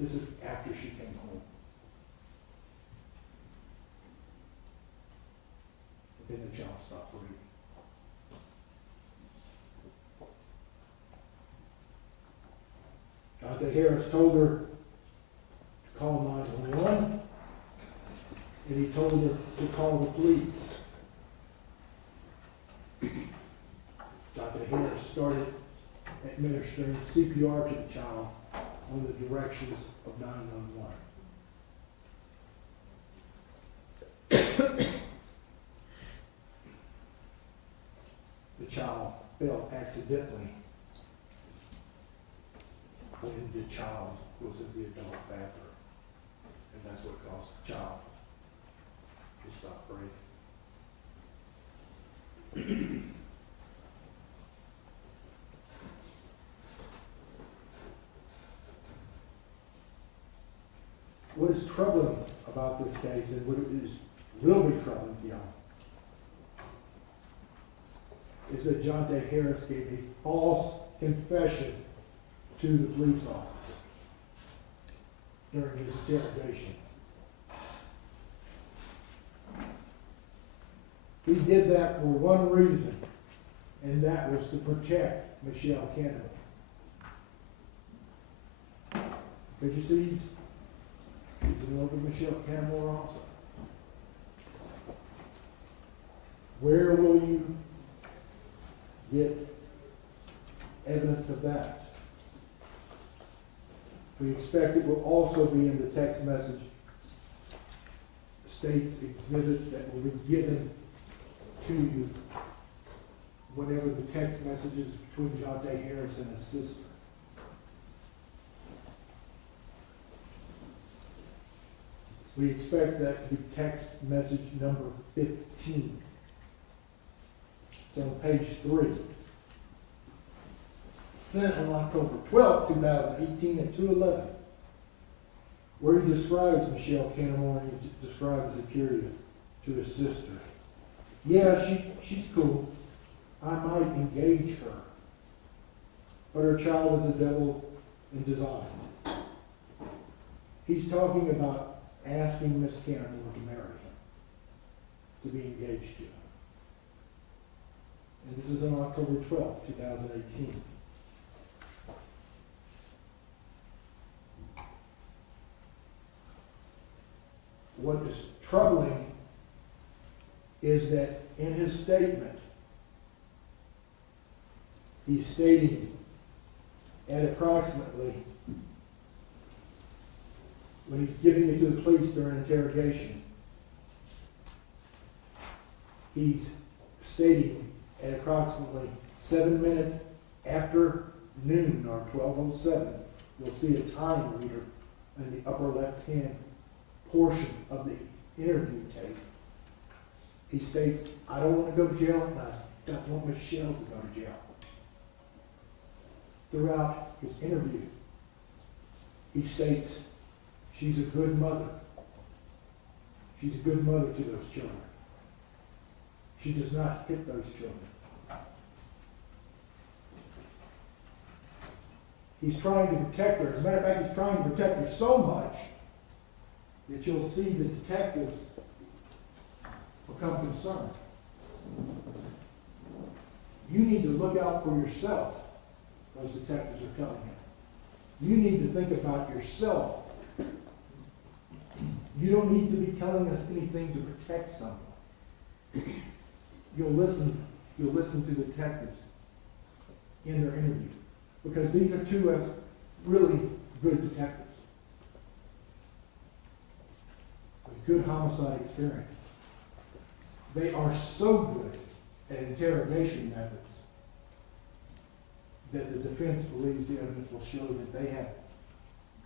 This is after she came home. And then the child stopped breathing. Jonte Harris told her to call 911, and he told her to call the police. Jonte Harris started administering CPR to the child on the directions of 911. The child fell accidentally when the child was in the adult bathroom. And that's what caused the child to stop breathing. What is troubling about this case, and what will be troubling to y'all, is that Jonte Harris gave a false confession to the police officer during his interrogation. He did that for one reason, and that was to protect Michelle Canamore. Because you see, he's in love with Michelle Canamore also. Where will you get evidence of that? We expect it will also be in the text message, the state's exhibit that will be given to you whenever the text messages between Jonte Harris and his sister. We expect that to be text message number 15. It's on page 3. Sent on October 12, 2018 at 2:11, where he describes Michelle Canamore and he describes Zykerria to his sister. Yeah, she's cool. I might engage her. But her child is a devil in design. He's talking about asking Miss Canamore to marry him, to be engaged to him. And this is on October 12th, 2018. What is troubling is that in his statement, he's stating at approximately, when he's giving it to the police during interrogation, he's stating at approximately 7 minutes after noon, or 12:07, you'll see a time reader in the upper left-hand portion of the interview tape. He states, I don't want to go to jail, and I don't want Michelle to go to jail. Throughout his interview, he states, she's a good mother. She's a good mother to those children. She does not hit those children. He's trying to protect her. As a matter of fact, he's trying to protect her so much that you'll see the detectives become concerned. You need to look out for yourself. Those detectives are telling him. You need to think about yourself. You don't need to be telling us anything to protect someone. You'll listen to the detectives in their interview. Because these are two really good detectives. With good homicide experience. They are so good at interrogation methods that the defense believes the evidence will show that they have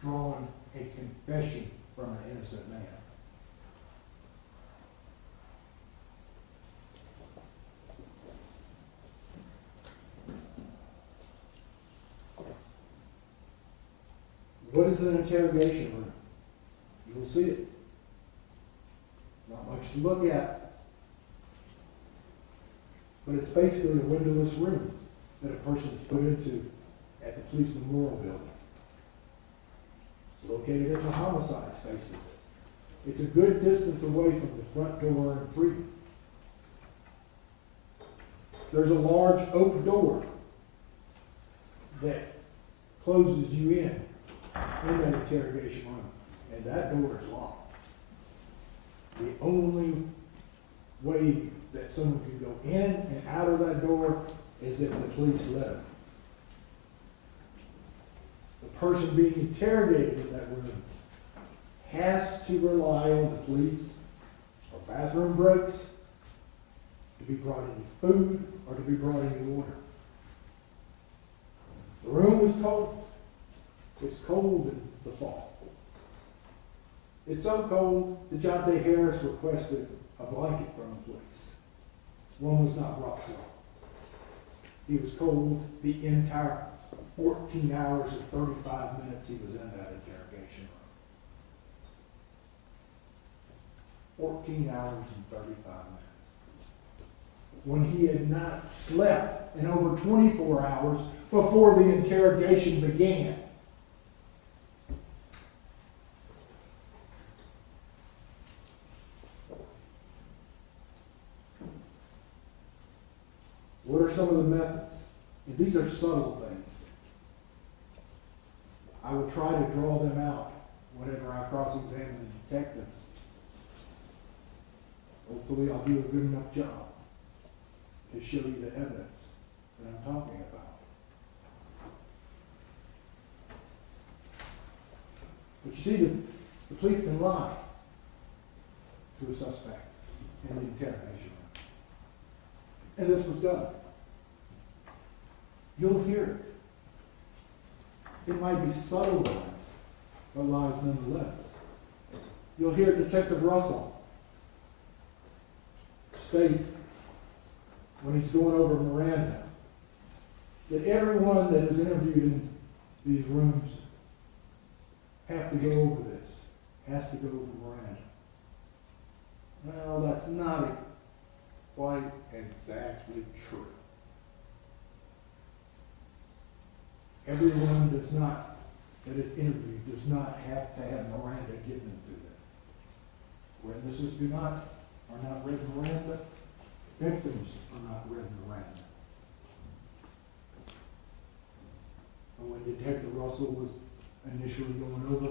drawn a confession from an innocent man. What is an interrogation room? You will see it. Not much to look at. But it's basically a windowless room that a person is put into at the police memorial building. It's located in the homicide spaces. It's a good distance away from the front door and freedom. There's a large oak door that closes you in that interrogation room, and that door is locked. The only way that someone can go in and out of that door is if the police let them. The person being interrogated in that room has to rely on the police for bathroom breaks, to be brought any food, or to be brought any water. The room is cold. It's cold in the fall. It's so cold that Jonte Harris requested a blanket from the police. One was not brought to him. He was cold the entire 14 hours and 35 minutes he was in that interrogation room. 14 hours and 35 minutes. When he had not slept in over 24 hours before the interrogation began. What are some of the methods? And these are subtle things. I will try to draw them out whenever I cross-examine the detectives. Hopefully I'll do a good enough job to show you the evidence that I'm talking about. But you see, the police can lie to a suspect in the interrogation room. And this was done. You'll hear it. It might be subtle lies, but lies nonetheless. You'll hear Detective Russell state, when he's going over Miranda, that everyone that is interviewed in these rooms have to go over this, has to go over Miranda. Well, that's not quite exactly true. everyone that is interviewed does not have to have Miranda given to them. Witnesses are not read Miranda, victims are not read Miranda. And when Detective Russell was initially going over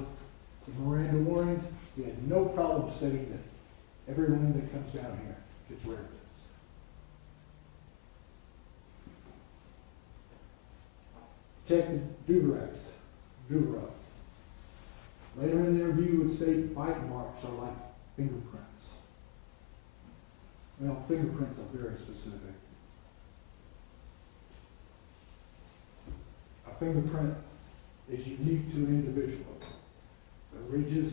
the Miranda warnings, he had no problem stating that everyone that comes down here gets read this. Detective Duvrak. Later in the interview would state bite marks are like fingerprints. Well, fingerprints are very specific. A fingerprint is unique to an individual. The ridges,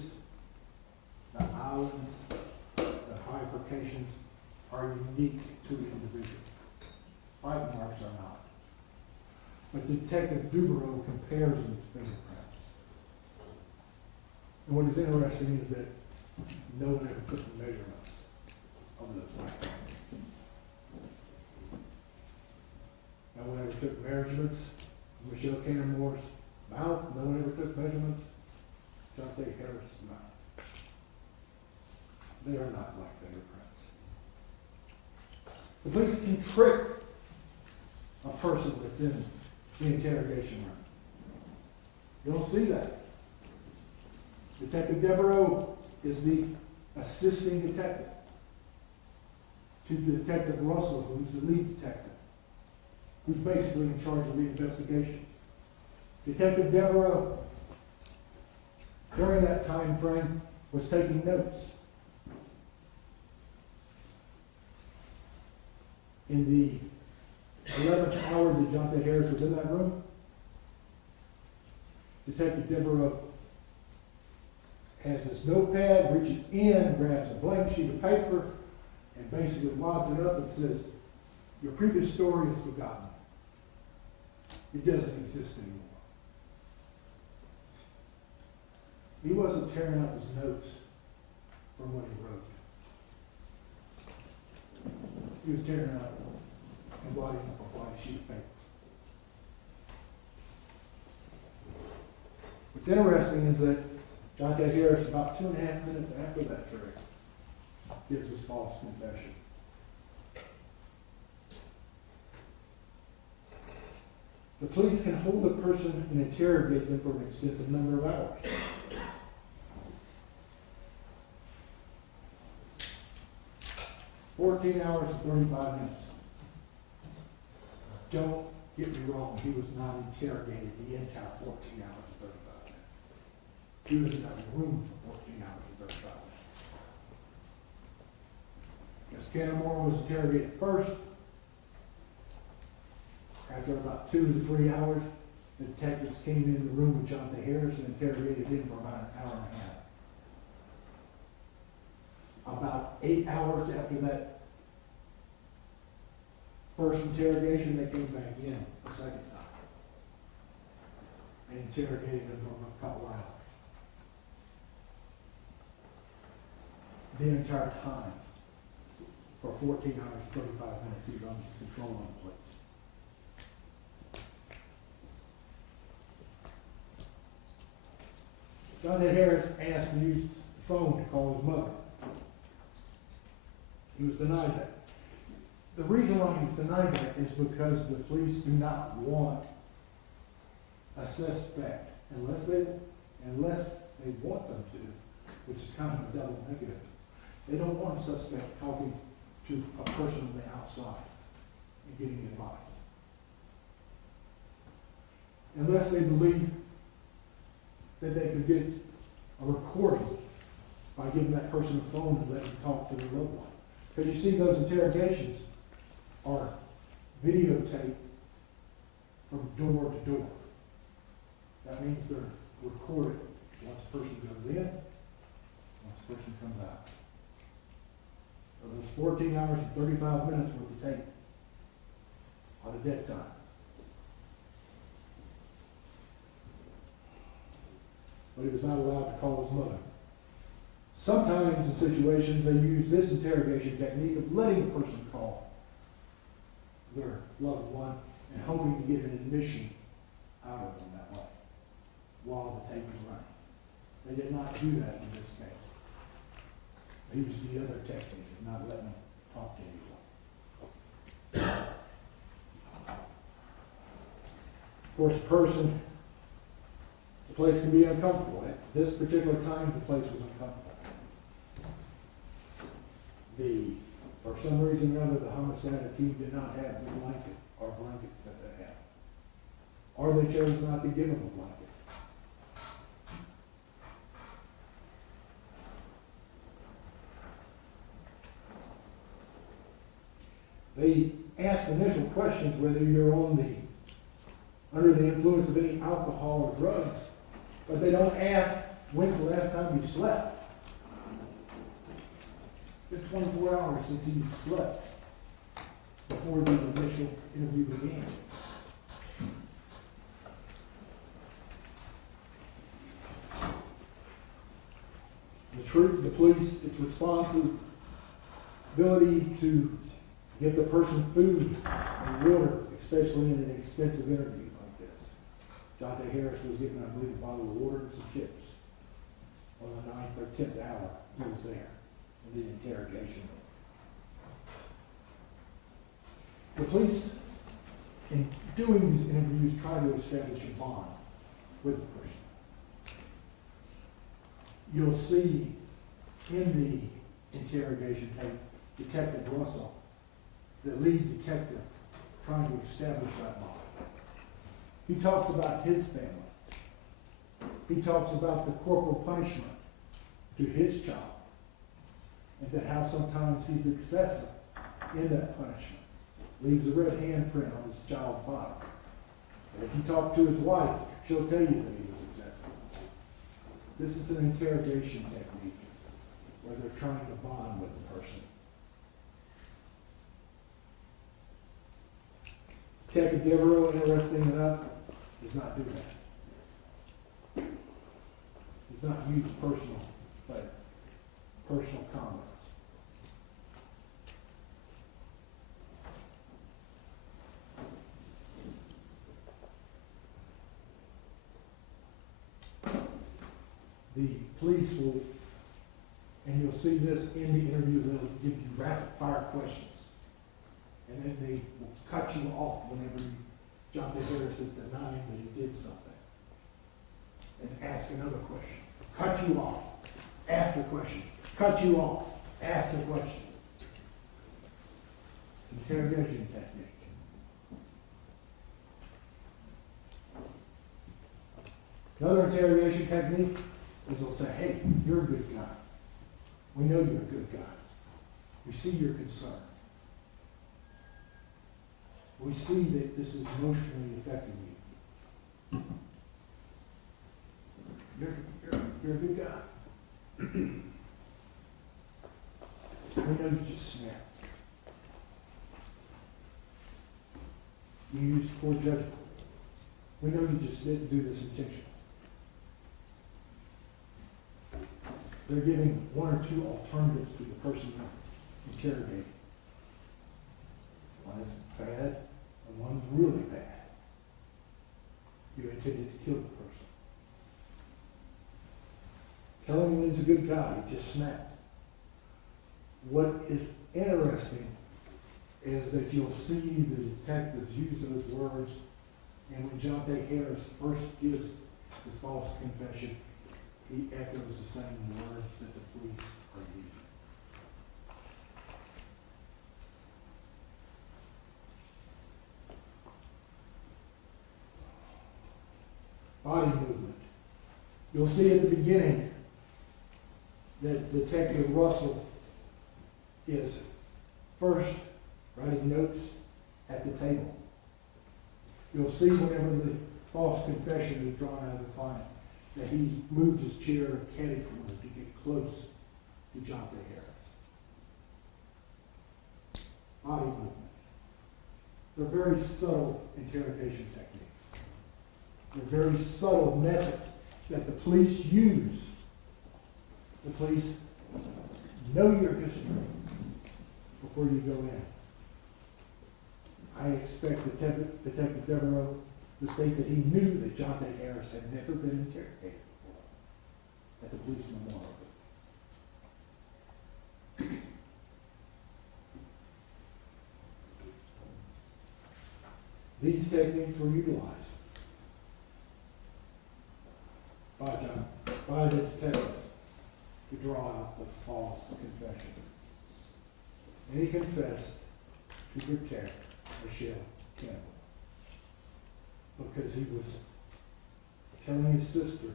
the islands, the bifurcations are unique to the individual. Bite marks are not. But Detective Duvrak compares them to fingerprints. And what is interesting is that no one ever took the measurements of those bite marks. No one ever took measurements of Michelle Canamore's mouth. No one ever took measurements of Jonte Harris' mouth. They are not like fingerprints. The police can trick a person that's in the interrogation room. You don't see that. Detective Devereaux is the assisting detective to Detective Russell, who's the lead detective, who's basically in charge of the investigation. Detective Devereaux, during that time frame, was taking notes. In the 11th hour that Jonte Harris was in that room, Detective Devereaux has this notepad, reaches in, grabs a blank sheet of paper, and basically wads it up and says, your previous story is forgotten. It doesn't exist anymore. He wasn't tearing up his notes from what he wrote. He was tearing up and blotting up a blank sheet of paper. What's interesting is that Jonte Harris, about 2.5 minutes after that trick, gives his false confession. The police can hold a person and interrogate them for an extensive number of hours. $14 and 35 minutes. Don't get me wrong, he was not interrogated the entire 14 hours and 35 minutes. He was in a room for 14 hours and 35 minutes. Yes, Canamore was interrogated first. After about 2 to 3 hours, the detectives came in the room with Jonte Harris and interrogated him for about an hour and a half. About 8 hours after that first interrogation, they came back in the second time and interrogated him for a couple hours. The entire time, for 14 hours and 35 minutes, he was under control of the police. Jonte Harris asked to use the phone to call his mother. He was denied that. The reason why he's denied that is because the police do not want a suspect, unless they want them to, which is kind of a double negative. They don't want a suspect talking to a person on the outside and getting advice. Unless they believe that they could get a recording by giving that person a phone and letting them talk to their loved one. Because you see, those interrogations are videotaped from door to door. That means they're recorded once a person goes in, once a person comes out. So there's 14 hours and 35 minutes worth of tape on a dead time. But he was not allowed to call his mother. Sometimes in situations they use this interrogation technique of letting a person call their loved one and hoping to get an admission out of them that way while the tape is running. They did not do that in this case. They used the other technique of not letting them talk to anyone. Of course, the place can be uncomfortable. At this particular time, the place was uncomfortable. For some reason or other, the homicide team did not have the blanket or blankets that they had. Or they chose not to give them a blanket. They ask initial questions whether you're under the influence of any alcohol or drugs, but they don't ask, when's the last time you slept? It's 24 hours since you slept before the initial interview began. The police, it's responsibility to get the person food and water, especially in an extensive interview like this. Jonte Harris was given, I believe, a bottle of water and some chips on the 9th or 10th hour he was there in the interrogation. The police, in doing these interviews, try to establish a bond with the person. You'll see in the interrogation tape, Detective Russell, the lead detective, trying to establish that bond. He talks about his family. He talks about the corporal punishment to his child, and that how sometimes he's excessive in that punishment. Leaves a red handprint on his child's body. And if you talk to his wife, she'll tell you that he was excessive. This is an interrogation technique where they're trying to bond with the person. Detective Devereaux, interesting enough, does not do that. Does not use personal comments. The police will, and you'll see this in the interview, they'll give you rapid fire questions. And then they will cut you off whenever Jonte Harris is denying that he did something. And ask another question. Cut you off. Ask the question. Cut you off. Ask the question. Interrogation technique. Another interrogation technique is they'll say, hey, you're a good guy. We know you're a good guy. We see your concern. We see that this is emotionally affecting you. You're a good guy. We know you just snapped. You used poor judgment. We know you just didn't do this intentionally. They're giving one or two alternatives to the person interrogating. One is bad, and one's really bad. You intended to kill the person. Telling him he's a good guy, he just snapped. What is interesting is that you'll see the detectives use those words, and when Jonte Harris first gives his false confession, he echoes the same words that the police are using. Body movement. You'll see at the beginning that Detective Russell is first writing notes at the table. You'll see whenever the false confession is drawn out of the client that he's moved his chair catty-corner to get close to Jonte Harris. Body movement. They're very subtle interrogation techniques. They're very subtle methods that the police use. The police know your history before you go in. I expect Detective Devereaux to state that he knew that Jonte Harris had never been interrogated at the police memorial. These techniques were utilized by the detectives to draw out the false confession. And he confessed to protect Michelle Campbell because he was telling his sister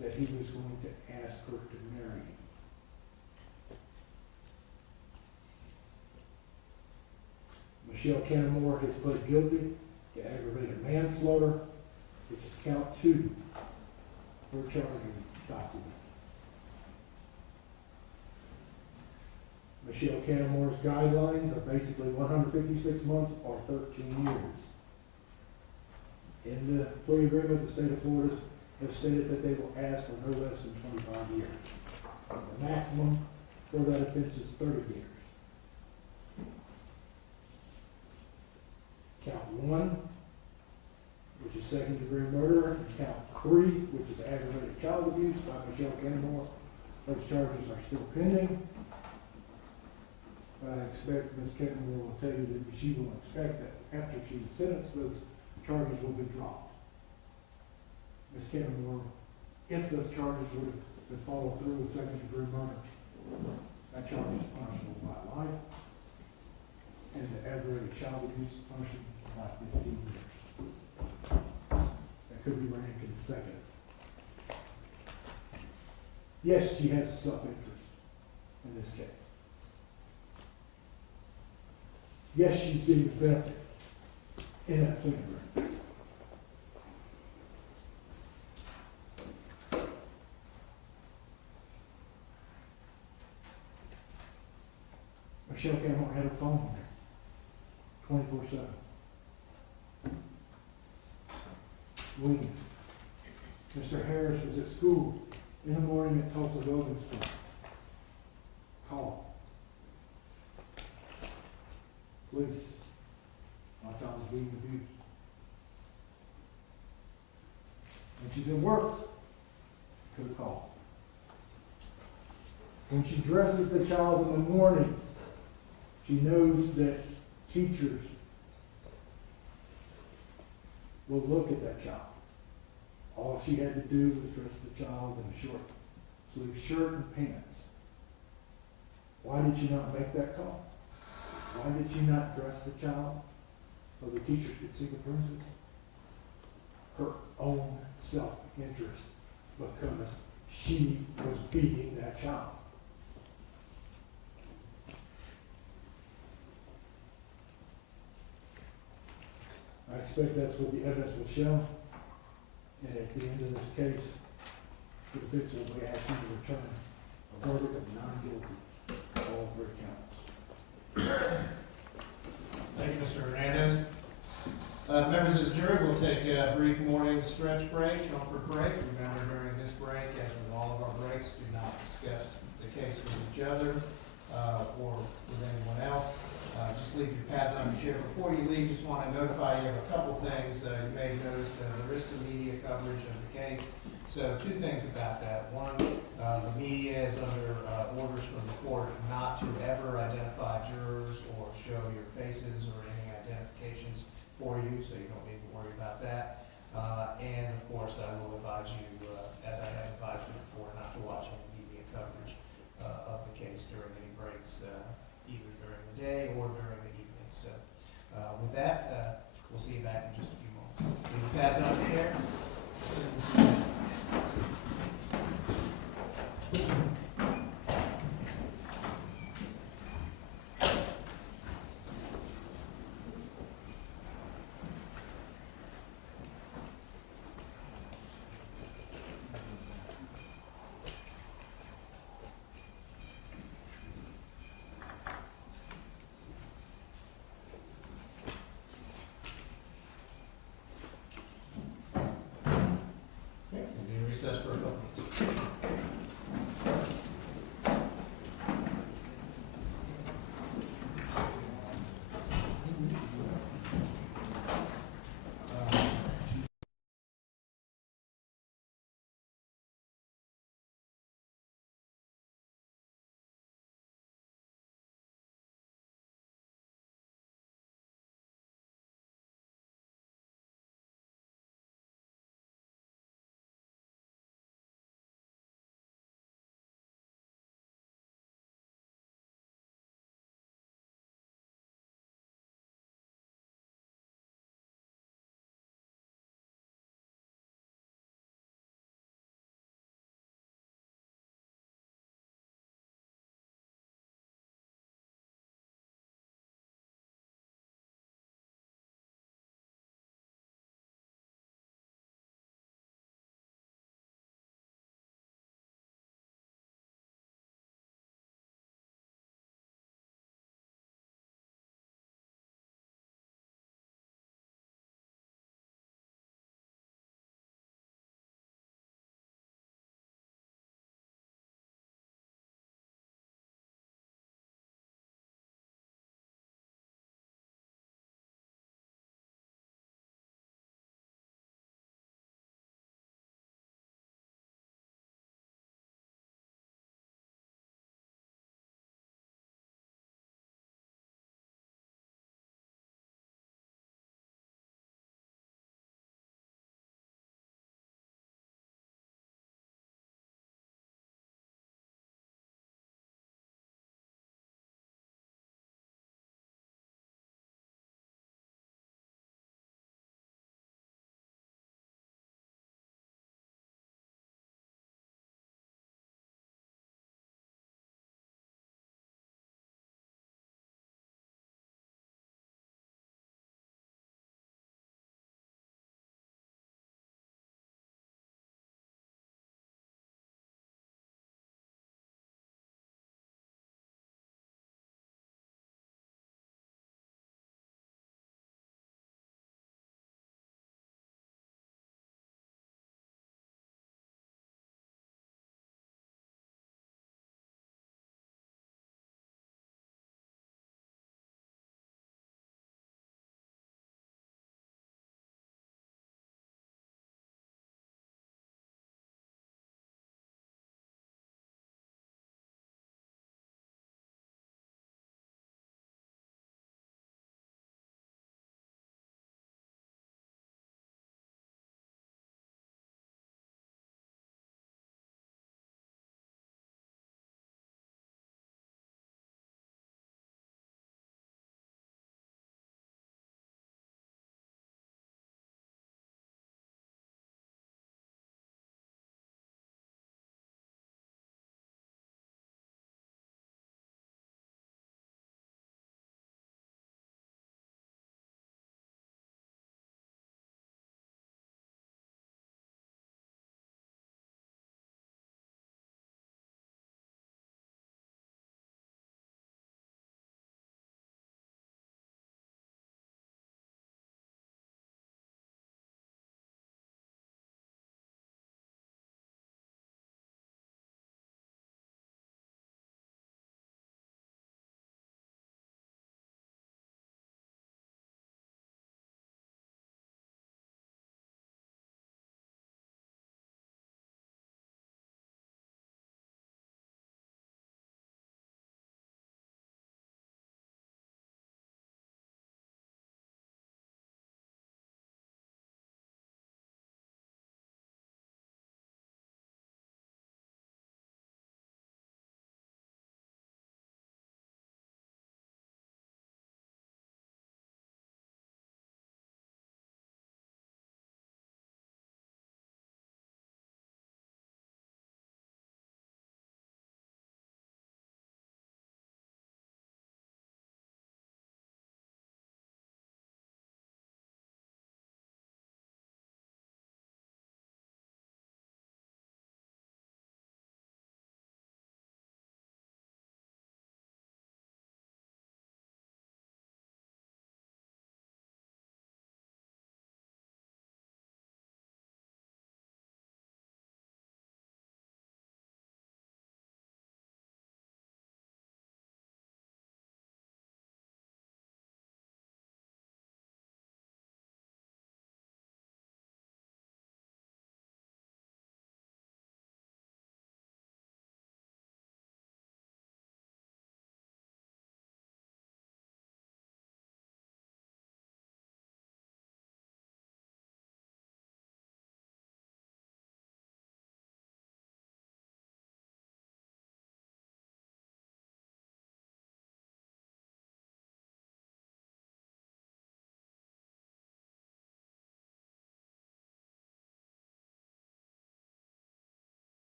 that he was going to ask her to marry him. Michelle Canamore has pled guilty to aggravated manslaughter, which is count 2 for charging document. Michelle Canamore's guidelines are basically 156 months or 13 years. In the plea agreement, the state of Florida has stated that they will ask for no less than 25 years. The maximum for that offense is 30 years. Count 1, which is second-degree murder, and count 3, which is aggravated child abuse by Michelle Canamore. Those charges are still pending. I expect Ms. Canamore will tell you that she will expect that after she's sentenced, those charges will be dropped. Ms. Canamore, if those charges would have followed through with second-degree murder, that charge is punishable by life, and the aggravated child abuse is punishable by 15 years. That could be ran consecutive. Yes, she has self-interest in this case. Yes, she's getting benefit in that plea agreement. Michelle Canamore had her phone there, 24/7. Waiting. Mr. Harris was at school in the morning at Tulsa Logan School. Call. Please, my child is being abused. When she's at work, could have called. When she dresses the child in the morning, she knows that teachers will look at that child. All she had to do was dress the child in a short sleeve shirt and pants. Why did she not make that call? Why did she not dress the child so the teachers could see the bruises? Her own self-interest, because she was beating that child. I expect that's what the evidence will show. And at the end of this case, the defense will be asking to return a verdict of not guilty on all 3 counts. Thank you, Mr. Hernandez. Members of the jury, we'll take a brief morning stretch break, comfort break. Remember, during this break, as with all of our breaks, do not discuss the case with each other or with anyone else. Just leave your pads on your chair. Before you leave, just want to notify you of a couple things. You may have noticed there is some media coverage of the case. So 2 things about that. One, the media is under orders from the court not to ever identify jurors or show your faces or any identifications for you, so you don't need to worry about that. And of course, I will advise you, as I have advised you before, not to watch any media coverage of the case during any breaks, either during the day or during the evening. So with that, we'll see you back in just a few moments. Leave your pads on your chair. Recess for a couple minutes.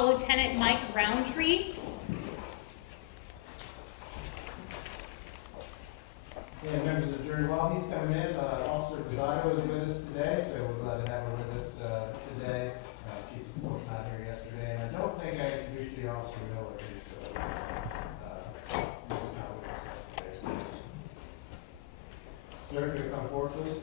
call Lieutenant Mike Roundtree. And members of the jury, while he's coming in, Officer Zykerria is with us today, so we're glad to have her with us today. She was not here yesterday, and I don't think I introduced you to Officer Miller, who's not with us yesterday. Sir, if you'll come forward, please.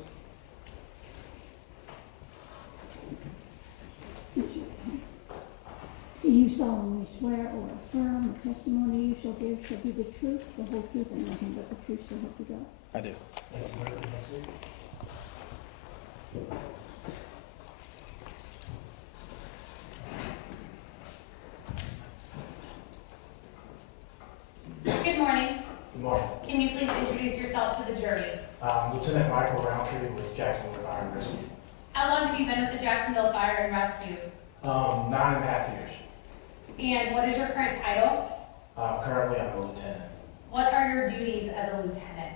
Do you solemnly swear or affirm the testimony you shall give shall be the truth, the whole truth, and nothing but the truth, so help you God? I do. Thank you, sir. That's it. Good morning. Good morning. Can you please introduce yourself to the jury? Lieutenant Michael Roundtree with Jacksonville Fire and Rescue. How long have you been with the Jacksonville Fire and Rescue? 9.5 years. And what is your current title? Currently, I'm a lieutenant. What are your duties as a lieutenant?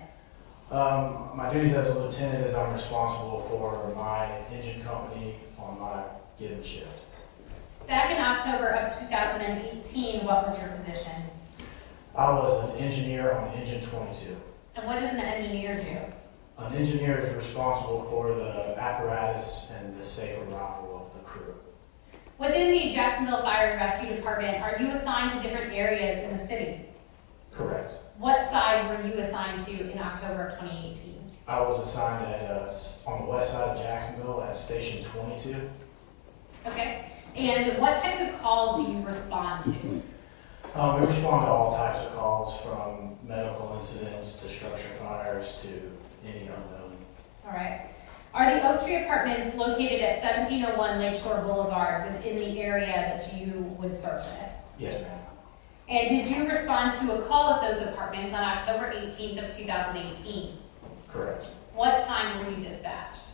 My duties as a lieutenant is I'm responsible for my engine company on my given shift. Back in October of 2018, what was your position? I was an engineer on engine 22. And what does an engineer do? An engineer is responsible for the apparatus and the safe arrival of the crew. Within the Jacksonville Fire and Rescue Department, are you assigned to different areas in the city? Correct. What side were you assigned to in October of 2018? I was assigned on the west side of Jacksonville at Station 22. Okay. And what types of calls do you respond to? We respond to all types of calls, from medical incidents to structure fires to any unknown. All right. Are the Oak Tree Apartments located at 1701 Lakeshore Boulevard within the area that you would service? Yes, ma'am. And did you respond to a call at those apartments on October 18th of 2018? Correct. What time were you dispatched?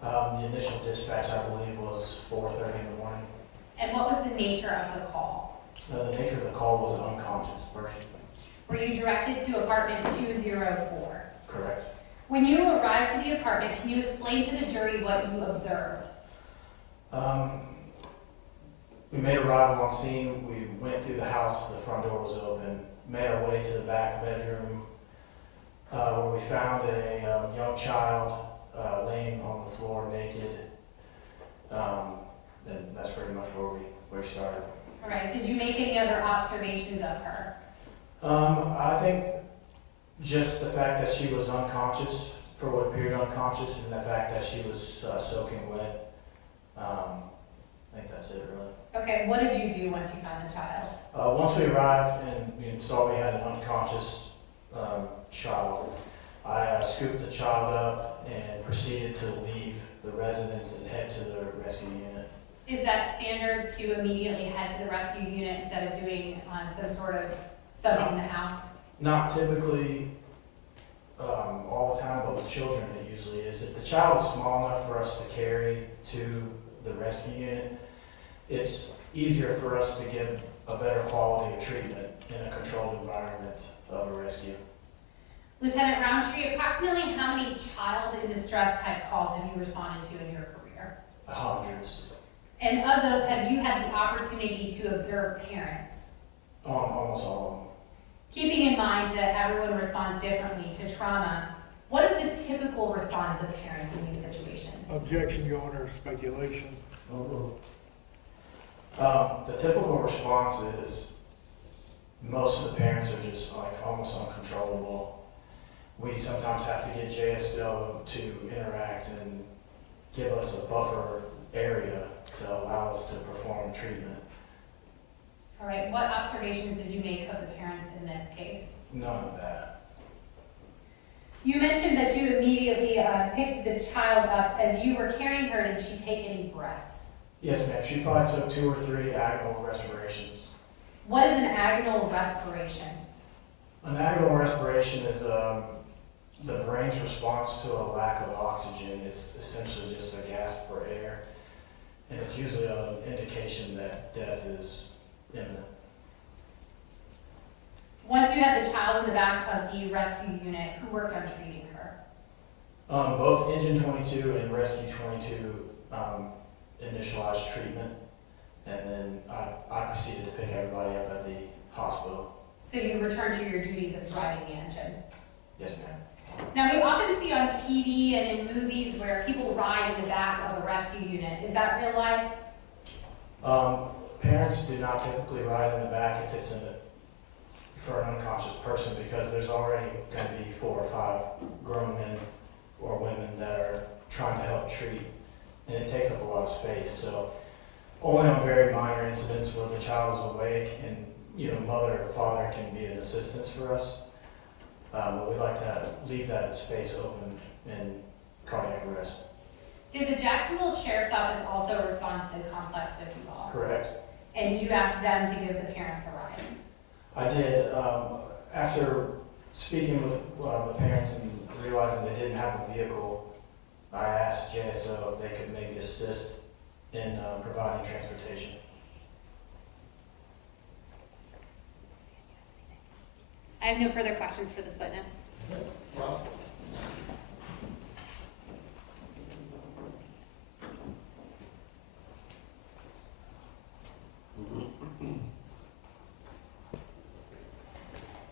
The initial dispatch, I believe, was 4:30 in the morning. And what was the nature of the call? The nature of the call was an unconscious person. Were you directed to apartment 204? Correct. When you arrived to the apartment, can you explain to the jury what you observed? We made arrival on scene. We went through the house. The front door was open. Made our way to the back bedroom, where we found a young child laying on the floor naked. And that's pretty much where we started. All right. Did you make any other observations of her? I think just the fact that she was unconscious, for what appeared unconscious, and the fact that she was soaking wet. I think that's it, really. Okay. What did you do once you found the child? Once we arrived and we saw we had an unconscious child, I scooped the child up and proceeded to leave the residence and head to the rescue unit. Is that standard to immediately head to the rescue unit instead of doing some sort of something in the house? Not typically all the time, but with children it usually is. If the child is small enough for us to carry to the rescue unit, it's easier for us to give a better quality of treatment in a controlled environment of a rescue. Lieutenant Roundtree, approximately how many child in distress type calls have you responded to in your career? Hundreds. And of those, have you had the opportunity to observe parents? Almost all of them. Keeping in mind that everyone responds differently to trauma, what is the typical response of parents in these situations? Objection, Your Honor, speculation. The typical response is most of the parents are just like almost uncontrollable. We sometimes have to get JSO to interact and give us a buffer area to allow us to perform treatment. All right, what observations did you make of the parents in this case? None of that. You mentioned that you immediately picked the child up. As you were carrying her, did she take any breaths? Yes, ma'am. She probably took 2 or 3 agonal respirations. What is an agonal respiration? An agonal respiration is the brain's response to a lack of oxygen. It's essentially just a gasp for air, and it's usually an indication that death is imminent. Once you had the child in the back of the rescue unit, who worked on treating her? Both Engine 22 and Rescue 22 initialized treatment, and then I proceeded to pick everybody up at the hospital. So you return to your duties of driving the engine. Yes, ma'am. Now, we often see on TV and in movies where people ride in the back of a rescue unit. Is that real life? Parents do not typically ride in the back if it's for an unconscious person, because there's already going to be 4 or 5 grown men or women that are trying to help treat, and it takes up a lot of space. So only on very minor incidents where the child is awake and, mother or father can be an assistance for us. But we like to leave that space open in cardiac arrest. Did the Jacksonville Sheriff's Office also respond to the complex 50 call? Correct. And did you ask them to give the parents a ride? I did. After speaking with the parents and realizing they didn't have a vehicle, I asked JSO if they could maybe assist in providing transportation. I have no further questions for this witness. Ross?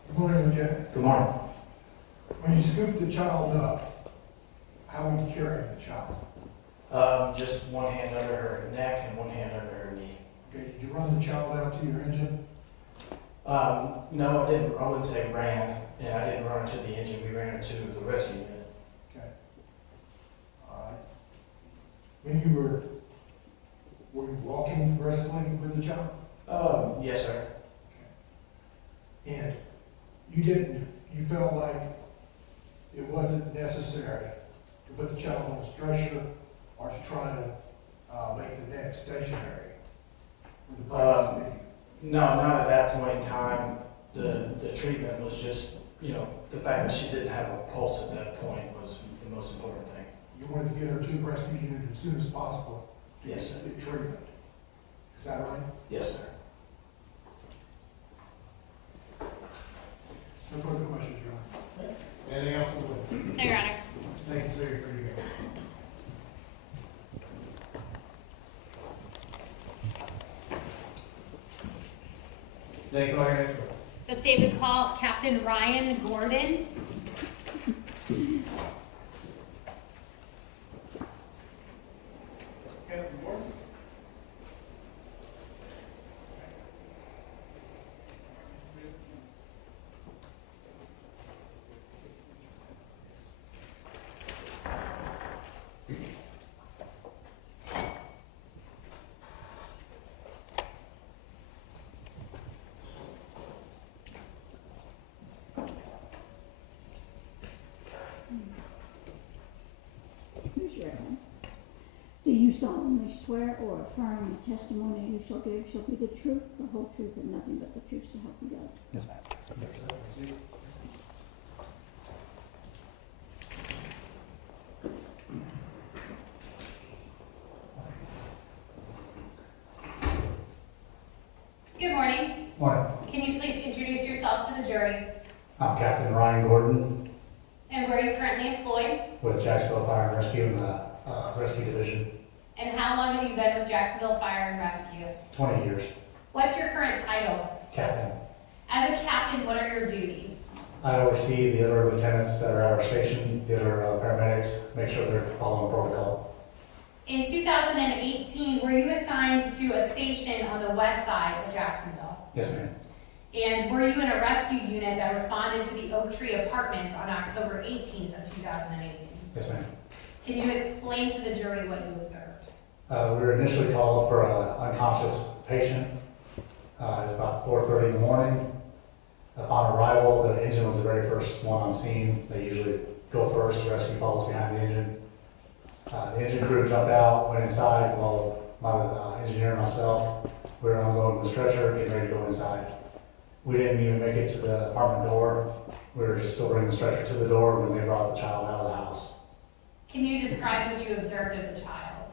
Good morning, Lieutenant. Good morning. When you scooped the child up, how were you carrying the child? Just one hand under her neck and one hand under her knee. Okay, did you run the child out to your engine? No, I didn't. I wouldn't say ran, and I didn't run her to the engine. We ran her to the rescue unit. Okay. All right. When you were you walking, wrestling with the child? Yes, sir. And you felt like it wasn't necessary to put the child on a stretcher or to try to make the neck stationary with the brain sitting? No, not at that point in time. The treatment was just, the fact that she didn't have a pulse at that point was the most important thing. You wanted to get her to the rescue unit as soon as possible to Yes, sir. get treatment. Is that right? Yes, sir. No further questions, Your Honor. Anything else on the witness? No, Your Honor. Thank you, sir, you're pretty good. Snake on your next one. The state would call Captain Ryan Gordon. Captain Gordon? Here's your hand. Do you solemnly swear or affirm the testimony you shall give shall be the truth, the whole truth, and nothing but the truth, so help you God? Yes, ma'am. Good morning. Morning. Can you please introduce yourself to the jury? I'm Captain Ryan Gordon And where are you currently employed? with Jacksonville Fire and Rescue in the Rescue Division. And how long have you been with Jacksonville Fire and Rescue? 20 years. What's your current title? Captain. As a captain, what are your duties? I oversee the other lieutenants that are at our station, the other paramedics, make sure they're following protocol. In 2018, were you assigned to a station on the west side of Jacksonville? Yes, ma'am. And were you in a rescue unit that responded to the Oak Tree Apartments on October 18th of 2018? Yes, ma'am. Can you explain to the jury what you observed? We were initially called for an unconscious patient. It was about 4:30 in the morning. Upon arrival, the engine was the very first one on scene. They usually go first, the rescue follows behind the engine. The engine crew jumped out, went inside while my engineer and myself, we were unloading the stretcher, getting ready to go inside. We didn't even make it to the apartment door. We were just still bringing the stretcher to the door when they brought the child out of the house. Can you describe what you observed of the child?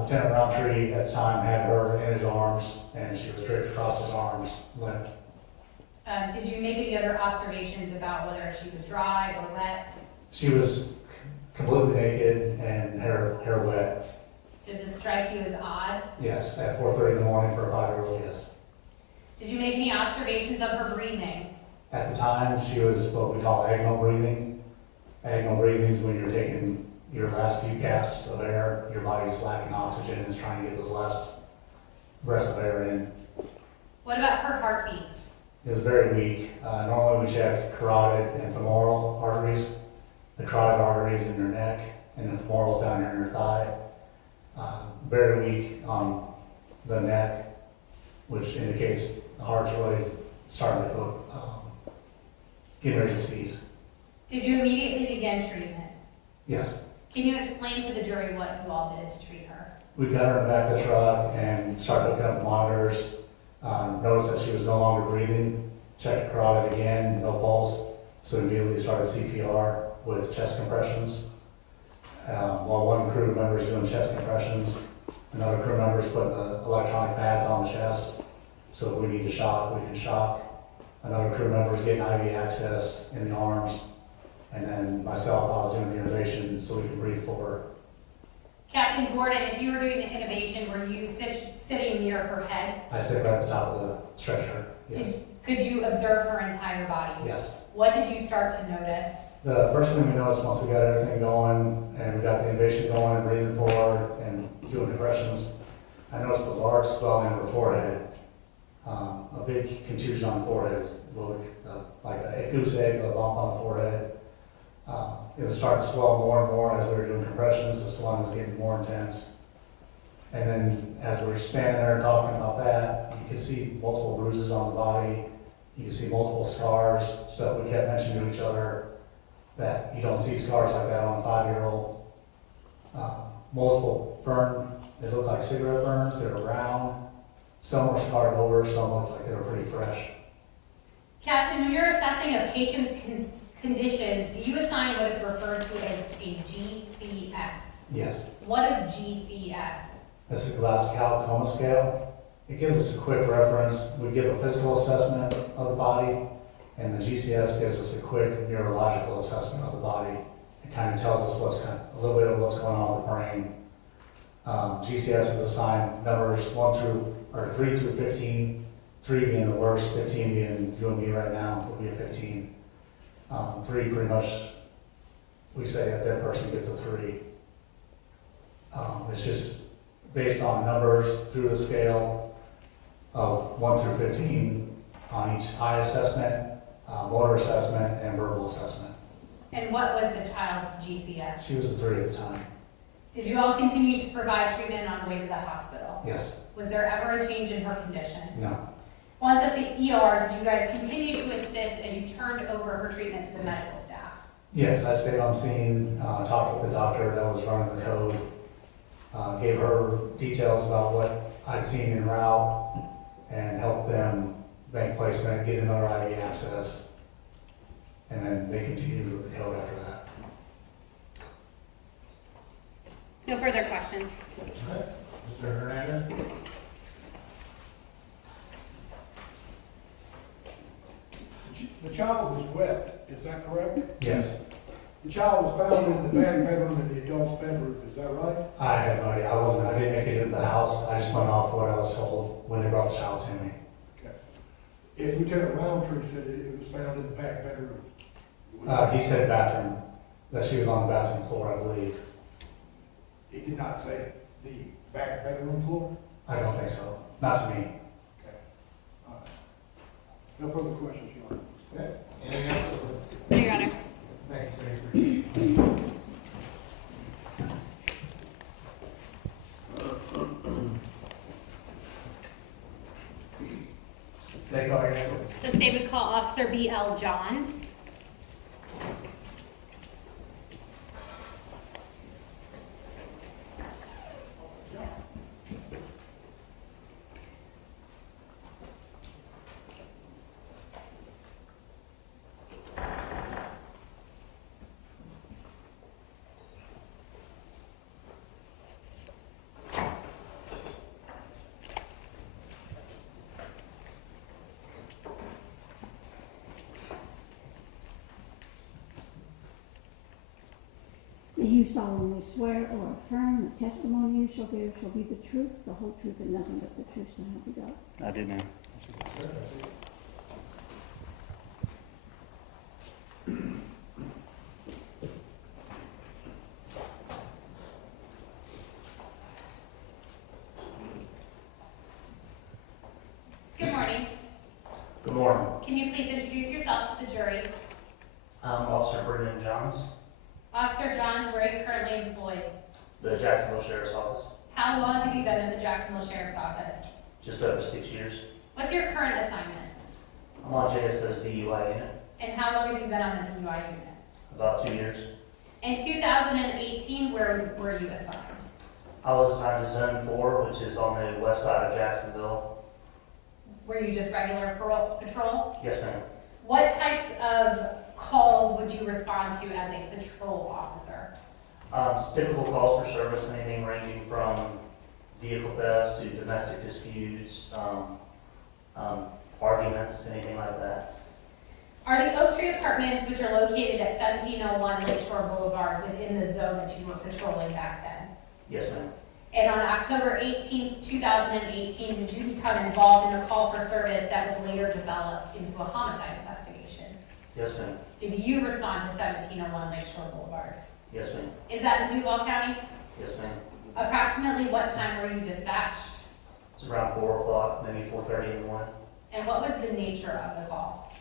Lieutenant Roundtree at the time had her in his arms, and she was draped across his arms, limp. Did you make any other observations about whether she was dry or wet? She was completely naked and hair wet. Did this strike you as odd? Yes, at 4:30 in the morning for a 5-year-old, yes. Did you make any observations of her breathing? At the time, she was what we call agonal breathing. Agonal breathing is when you're taking your last few gasps of air, your body's lacking oxygen and is trying to get those last breaths of air in. What about her heartbeat? It was very weak. Normally we check carotid and femoral arteries. The carotid arteries in her neck and the femoral's down here in her thigh. Very weak on the neck, which indicates the heart's really starting to go, getting ready to seize. Did you immediately begin treatment? Yes. Can you explain to the jury what you all did to treat her? We got her in the back of the truck and started looking up the monitors. Noticed that she was no longer breathing. Checked the carotid again, no pulse. So immediately started CPR with chest compressions. While one crew member is doing chest compressions, another crew member is putting the electronic pads on the chest. So if we need to shock, we can shock. Another crew member is getting IV access in the arms. And then myself, I was doing the innovation so we could breathe for her. Captain Gordon, if you were doing the intubation, were you sitting near her head? I sit right at the top of the stretcher, yes. Could you observe her entire body? Yes. What did you start to notice? The first thing we noticed once we got everything going and we got the innovation going and breathing forward and doing compressions, I noticed a large swelling of her forehead. A big contusion on the forehead, like a goose egg, a bump on the forehead. It was starting to swell more and more as we were doing compressions. The swelling was getting more intense. And then as we were standing there talking about that, you could see multiple bruises on the body. You could see multiple scars, stuff we kept mentioning to each other that you don't see scars like that on a 5-year-old. Multiple burn, they looked like cigarette burns, they were round. Some were scarred over, some looked like they were pretty fresh. Captain, when you're assessing a patient's condition, do you assign what is referred to as a GCS? Yes. What is GCS? This is the Glasgow Coma Scale. It gives us a quick reference. We give a physical assessment of the body, and the GCS gives us a quick neurological assessment of the body. It kind of tells us a little bit of what's going on with the brain. GCS is assigned numbers 3 through 15, 3 being the worst, 15 being you and me right now would be a 15. 3 pretty much, we say a dead person gets a 3. It's just based on numbers through the scale of 1 through 15 on each eye assessment, motor assessment, and verbal assessment. And what was the child's GCS? She was a 3 at the time. Did you all continue to provide treatment on the way to the hospital? Yes. Was there ever a change in her condition? No. Once at the ER, did you guys continue to assist as you turned over her treatment to the medical staff? Yes, I stayed on scene, talked with the doctor that was running the code, gave her details about what I'd seen en route, and helped them make placement, get another IV access, and then they continued with the code after that. No further questions. Okay. Mr. Hernandez? The child was wet, is that correct? Yes. The child was found in the back bedroom in the adult's bedroom, is that right? I have no idea. I didn't make it into the house. I just went off what I was told when they brought the child to me. Okay. If Lieutenant Roundtree said it was found in the back bedroom. He said bathroom, that she was on the bathroom floor, I believe. He did not say the back bedroom floor? I don't think so. Not to me. Okay. All right. No further questions, Your Honor. Okay. Anything else? No, Your Honor. Thank you, sir. State call, The state would call Officer B.L. Johns. you solemnly swear or affirm the testimony you shall give shall be the truth, the whole truth, and nothing but the truth, so help you God? I do, ma'am. Good morning. Good morning. Can you please introduce yourself to the jury? I'm Officer Brendan Johns, Officer Johns, where are you currently employed? the Jacksonville Sheriff's Office. How long have you been at the Jacksonville Sheriff's Office? Just over 6 years. What's your current assignment? I'm on JSO's DUI unit, And how long have you been on the DUI unit? about 2 years. In 2018, where were you assigned? I was assigned to Zone 4, which is on the west side of Jacksonville. Were you just regular patrol? Yes, ma'am. What types of calls would you respond to as a patrol officer? Typical calls for service, anything ranging from vehicle thefts to domestic disputes, arguments, anything like that. Are the Oak Tree Apartments, which are located at 1701 Lakeshore Boulevard, within the zone that you were patrolling back then? Yes, ma'am. And on October 18th, 2018, did you become involved in a call for service that would later develop into a homicide investigation? Yes, ma'am. Did you respond to 1701 Lakeshore Boulevard? Yes, ma'am. Is that in Duval County? Yes, ma'am. Approximately what time were you dispatched? It's around 4 o'clock, maybe 4:30 in the morning. And what was the nature of the call?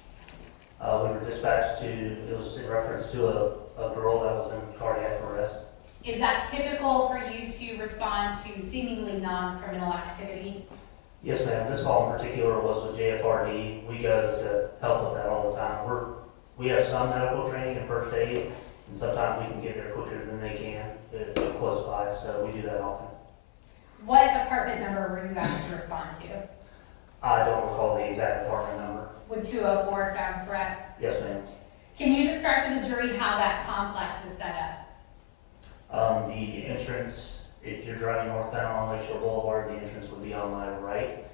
We were dispatched to, it was in reference to a girl that was in cardiac arrest. Is that typical for you to respond to seemingly non-criminal activity? Yes, ma'am. This call in particular was with JFRD. We go to help with that all the time. We have some medical training and first aid, and sometimes we can get there quicker than they can if they're close by, so we do that often. What apartment number were you asked to respond to? I don't recall the exact apartment number. Would 204 sound correct? Yes, ma'am. Can you describe for the jury how that complex is set up? The entrance, if you're driving northbound on Lakeshore Boulevard, the entrance would be on my right,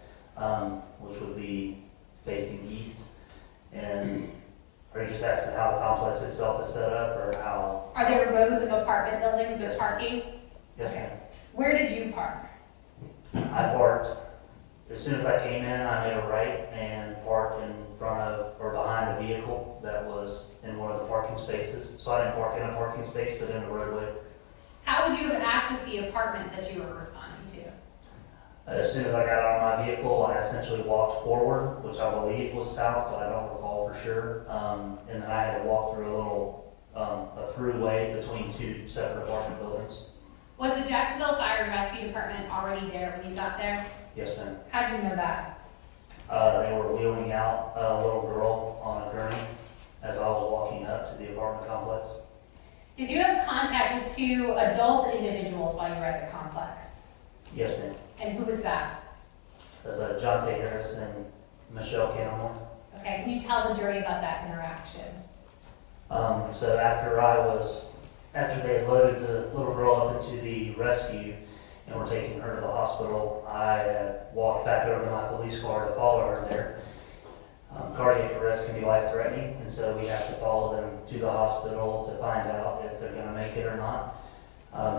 which would be facing east. And are you just asking how the complex itself is set up, or how? Are there rows of apartment buildings with parking? Yes, ma'am. Where did you park? I parked, as soon as I came in, I made a right and parked in front of, or behind a vehicle that was in one of the parking spaces. So I didn't park in a parking space, but in the roadway. How would you have accessed the apartment that you were responding to? As soon as I got out of my vehicle, I essentially walked forward, which I believe was south, but I don't recall for sure. And then I had to walk through a little, a throughway between two separate apartment buildings. Was the Jacksonville Fire and Rescue Department already there when you got there? Yes, ma'am. How'd you know that? They were wheeling out a little girl on a gurney as I was walking up to the apartment complex. Did you have contact with 2 adult individuals while you were at the complex? Yes, ma'am. And who was that? There's Jonte Harris and Michelle Canamore. Okay, can you tell the jury about that interaction? So after they had loaded the little girl up into the rescue and were taking her to the hospital, I had walked back over to my police car to follow her there. Cardiac arrest can be life-threatening, and so we have to follow them to the hospital to find out if they're going to make it or not.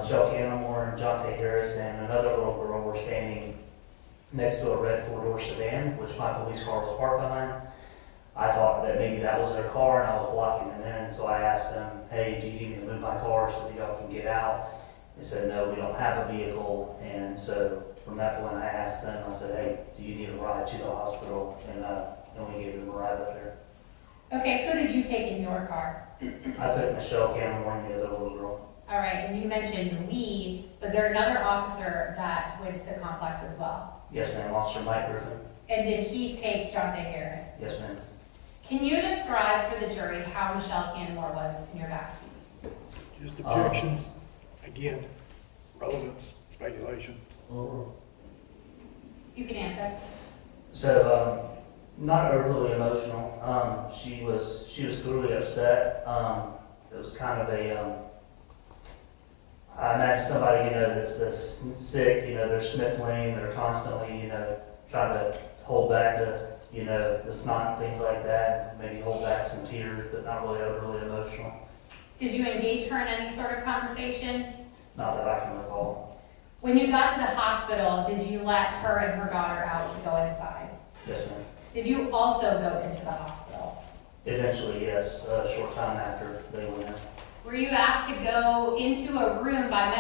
Michelle Canamore and Jonte Harris and another little girl were standing next to a red 4-door sedan, which my police car was parked behind. I thought that maybe that was their car and I was blocking them in, so I asked them, hey, do you need me to move my car so that y'all can get out? They said, no, we don't have a vehicle. And so from that point I asked them, I said, hey, do you need a ride to the hospital? And we gave them a ride up there. Okay, who did you take in your car? I took Michelle Canamore and the other little girl. All right, and you mentioned we. Was there another officer that went to the complex as well? Yes, ma'am. Officer Mike Griffin. And did he take Jonte Harris? Yes, ma'am. Can you describe for the jury how Michelle Canamore was in your backseat? Just objections, again, relevance, speculation. You can answer. So, not overly emotional. She was clearly upset. It was kind of I imagine somebody, that's sick, they're sniffling, they're constantly, trying to hold back the snot and things like that, maybe hold back some tears, but not really overly emotional. Did you engage her in any sort of conversation? Not that I can recall. When you got to the hospital, did you let her and her daughter out to go inside? Yes, ma'am. Did you also go into the hospital? Eventually, yes, a short time after they went in. Were you asked to go into a room by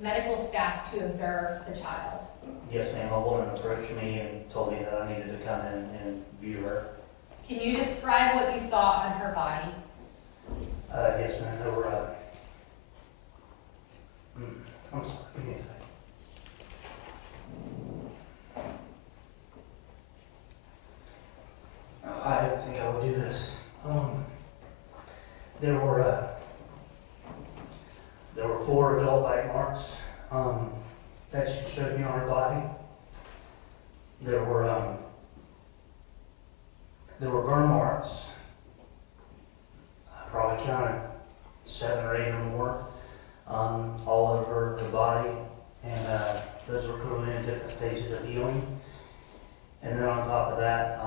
medical staff to observe the child? Yes, ma'am. A woman approached me and told me that I needed to come in and view her. Can you describe what you saw on her body? Yes, ma'am. There were, I'm sorry, give me a second. I didn't think I would do this. There were 4 adult bite marks that she showed me on her body. There were burn marks. I probably counted 7 or 8 or more all over her body, and those were clearly in different stages of healing. And then on top of that,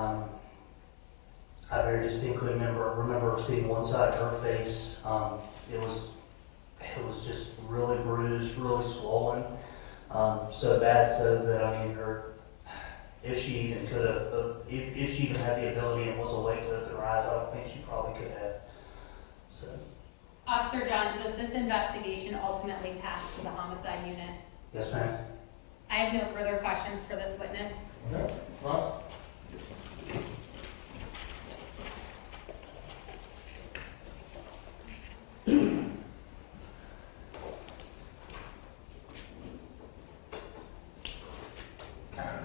I very distinctly remember seeing one side of her face. It was just really bruised, really swollen, so bad so that if she even could have, if she even had the ability and was awake to open her eyes, I don't think she probably could have. So. Officer Johns, was this investigation ultimately passed to the homicide unit? Yes, ma'am. I have no further questions for this witness. Okay, Ross?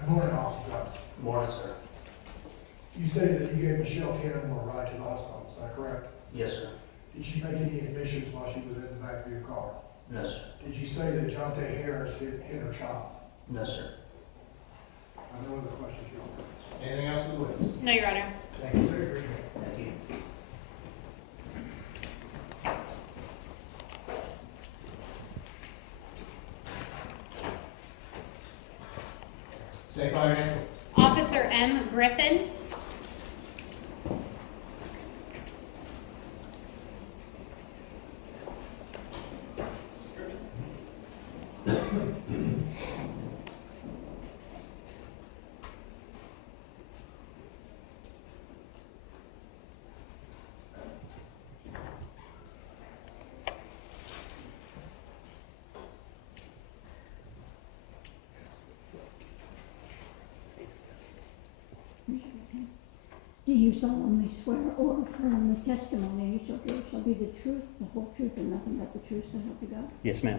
Morning, Officer Johnson. Morning, sir. You stated that you gave Michelle Canamore a ride to the hospital, is that correct? Yes, sir. Did she make any admissions while she was in the back of your car? No, sir. Did you say that Jonte Harris hit her child? No, sir. I have no other questions, Your Honor. Anything else for the witness? No, Your Honor. Thank you, sir. Appreciate it. Thank you. Stay fire name. Officer M. Griffin. Do you solemnly swear or affirm the testimony you shall give shall be the truth, the whole truth, and nothing but the truth, so help you God? Yes, ma'am.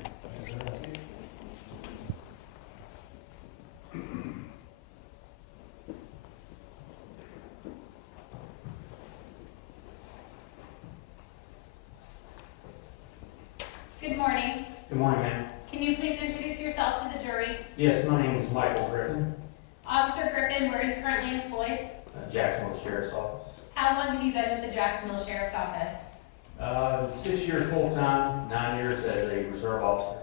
Good morning. Good morning, ma'am. Can you please introduce yourself to the jury? Yes, my name is Michael Griffin, Officer Griffin, where are you currently employed? Jacksonville Sheriff's Office. How long have you been with the Jacksonville Sheriff's Office? 6 years full-time, 9 years as a reserve officer.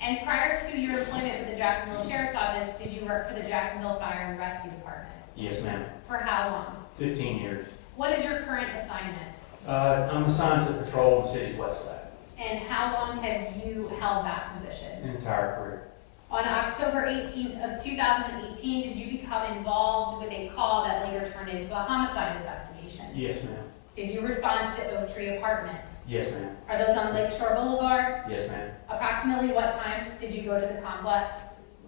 And prior to your employment with the Jacksonville Sheriff's Office, did you work for the Jacksonville Fire and Rescue Department? Yes, ma'am. For how long? 15 years. What is your current assignment? I'm assigned to patrol the city's west side, And how long have you held that position? entire career. On October 18th of 2018, did you become involved with a call that later turned into a homicide investigation? Yes, ma'am. Did you respond to the Oak Tree Apartments? Yes, ma'am. Are those on Lakeshore Boulevard? Yes, ma'am. Approximately what time did you go to the complex?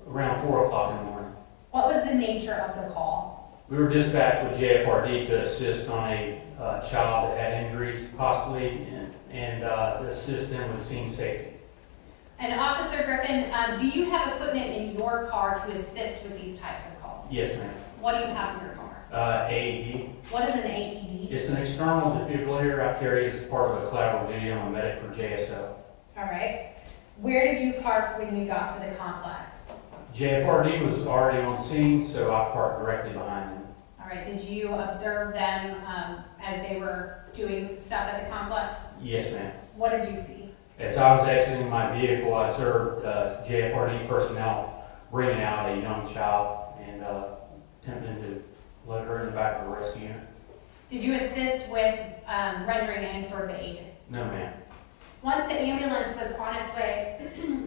Around 4 o'clock in the morning. What was the nature of the call? We were dispatched with JFRD to assist on a child that had injuries possibly and to assist them with scene safety. And Officer Griffin, do you have equipment in your car to assist with these types of calls? Yes, ma'am. What do you have in your car? AED. What is an AED? It's an external defibrillator I carry as part of a collateral duty. I'm a medic for JSO. All right. Where did you park when you got to the complex? JFRD was already on scene, so I parked directly behind them. All right. Did you observe them as they were doing stuff at the complex? Yes, ma'am. What did you see? As I was exiting my vehicle, I observed JFRD personnel bringing out a young child and attempting to load her in the back of a rescue unit. Did you assist with rendering any sort of aid? No, ma'am. Once the ambulance was on its way,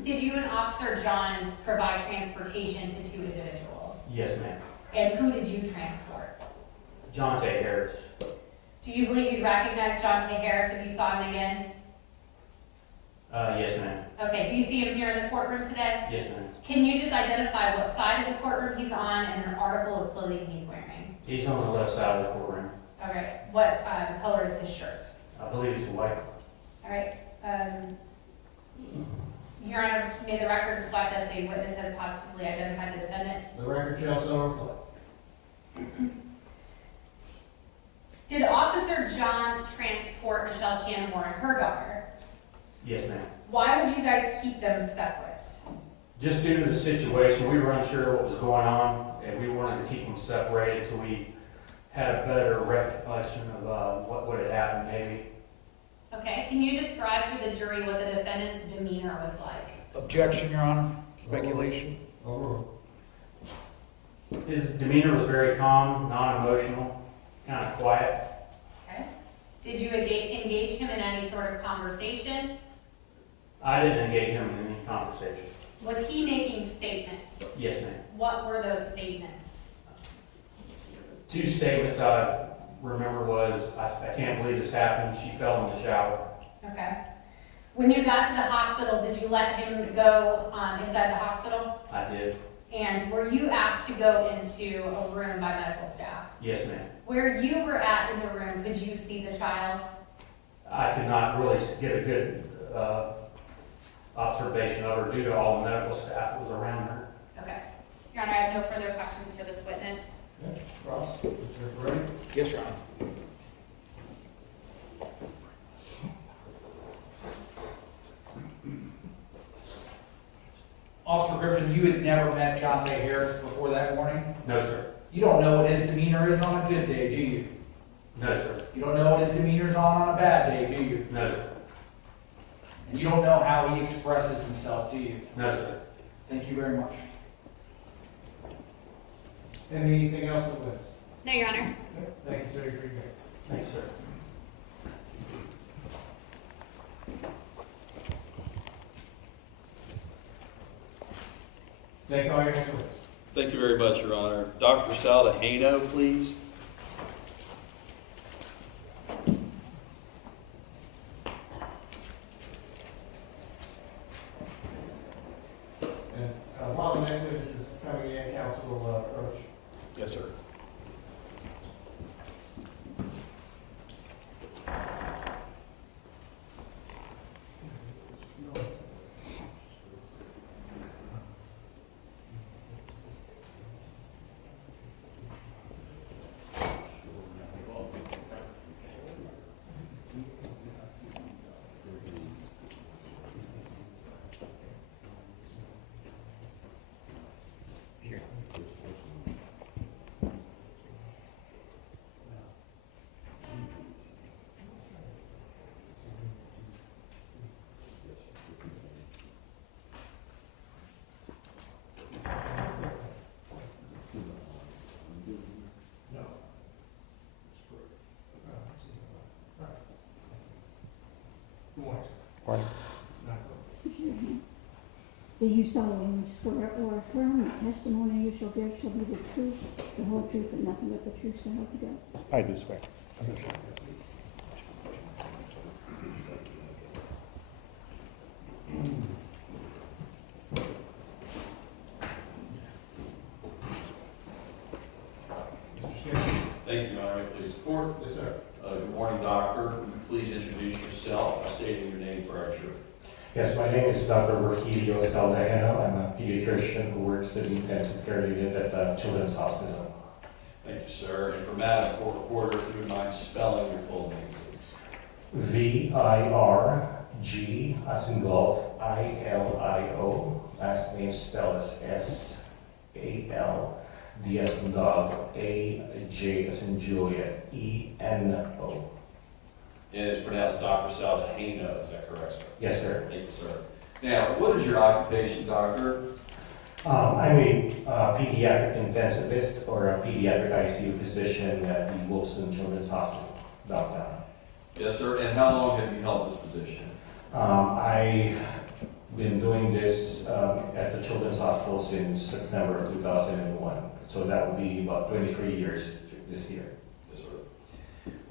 did you and Officer Johns provide transportation to 2 individuals? Yes, ma'am. And who did you transport? Jonte Harris. Do you believe you'd recognize Jonte Harris if you saw him again? Yes, ma'am. Okay, do you see him here in the courtroom today? Yes, ma'am. Can you just identify what side of the courtroom he's on and an article of clothing he's wearing? He's on the left side of the courtroom. All right, what color is his shirt? I believe it's white. All right, Your Honor, may the record reflect that the witness has positively identified the defendant? The record shall so reflect. Did Officer Johns transport Michelle Canamore and her daughter? Yes, ma'am. Why would you guys keep them separate? Just due to the situation, we were unsure what was going on, and we wanted to keep them separated until we had a better recollection of what would have happened, maybe. Okay, can you describe for the jury what the defendant's demeanor was like? Objection, Your Honor. Speculation. His demeanor was very calm, non-emotional, kind of quiet. Okay. Did you engage him in any sort of conversation? I didn't engage him in any conversation. Was he making statements? Yes, ma'am. What were those statements? 2 statements I remember was, I can't believe this happened. She fell in the shower. Okay. When you got to the hospital, did you let him go inside the hospital? I did. And were you asked to go into a room by medical staff? Yes, ma'am. Where you were at in the room, could you see the child? I could not really get a good observation of her due to all the medical staff that was around her. Okay. Your Honor, I have no further questions for this witness. Ross, Mr. Brady? Yes, Your Honor. Officer Griffin, you had never met Jonte Harris before that morning? No, sir. You don't know what his demeanor is on a good day, do you? No, sir. You don't know what his demeanor is on a bad day, do you? No, sir. And you don't know how he expresses himself, do you? No, sir. Thank you very much. Anything else on the witness? No, Your Honor. Thank you, sir, for your hearing. Thank you, sir. State call your next witness. Thank you very much, Your Honor. Dr. Salo, please. And while the next witness is coming in, counsel will approach. Yes, sir. Do you solemnly swear or affirm the testimony you shall give shall be the truth, the whole truth, and nothing but the truth, so help you God? I do swear. Mr. Skinner? Thank you, Your Honor. Please support. Yes, sir. Good morning, doctor. Would you please introduce yourself by stating your name for our jury? Yes, my name is Dr. Virgilio Saldajeno. I'm a pediatrician who works in the intensive care unit at Children's Hospital. Thank you, sir. And for Madam Court Reporter, if you would mind spelling your full name, please. V-I-R-G, as in golf, I-L-I-O. Last name spelled as S-A-L. D as in dog, A-J as in Juliet, E-N-O. And it's pronounced Dr. Saldajeno, is that correct, sir? Yes, sir. Thank you, sir. Now, what is your occupation, doctor? I'm a pediatric intensivist or a pediatric ICU physician at the Wilson Children's Hospital downtown. Yes, sir. And how long have you held this position? I've been doing this at the Children's Hospital since September of 2001. So that will be about 23 years this year. Yes, sir.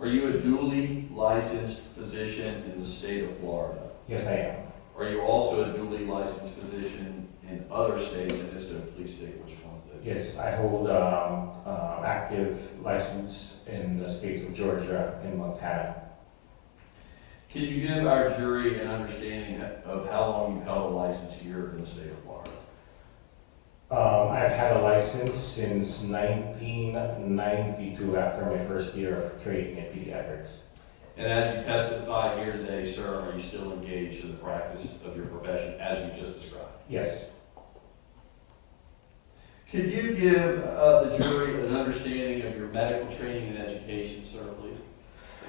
Are you a duly licensed physician in the state of Florida? Yes, I am. Are you also a duly licensed physician in other states? And if so, please state which ones that. Yes, I hold active license in the states of Georgia and Montana. Can you give our jury an understanding of how long you've held a license here in the state of Florida? I've had a license since 1992 after my first year of training in pediatrics. And as you testify here today, sir, are you still engaged in the practice of your profession as you just described? Yes. Could you give the jury an understanding of your medical training and education, sir, please?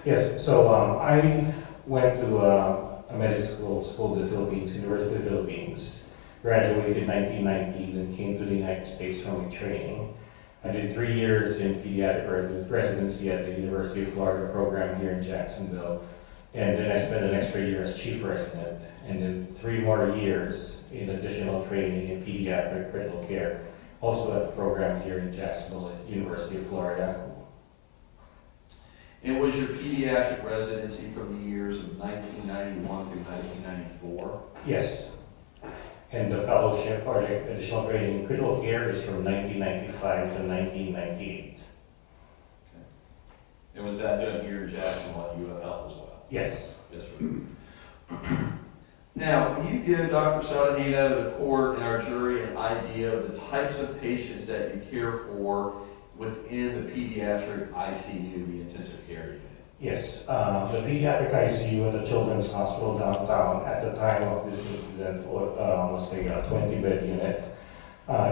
Yes, so I went to a medical school in the Philippines, University of the Philippines, graduated in 1990, then came to the United States for my training. I did 3 years in pediatric residency at the University of Florida program here in Jacksonville, and then I spent the next 3 years as chief resident, and then 3 more years in additional training in pediatric critical care, also at the program here in Jacksonville at University of Florida. And was your pediatric residency from the years of 1991 through 1994? Yes. And the fellowship or the additional training in critical care is from 1995 to 1998. And was that done here in Jacksonville at UF Health as well? Yes. Yes, sir. Now, can you give Dr. Saladino, the court, and our jury an idea of the types of patients that you care for within the pediatric ICU, the intensive care unit? Yes, the pediatric ICU at the Children's Hospital downtown at the time of this incident was a 20-bed unit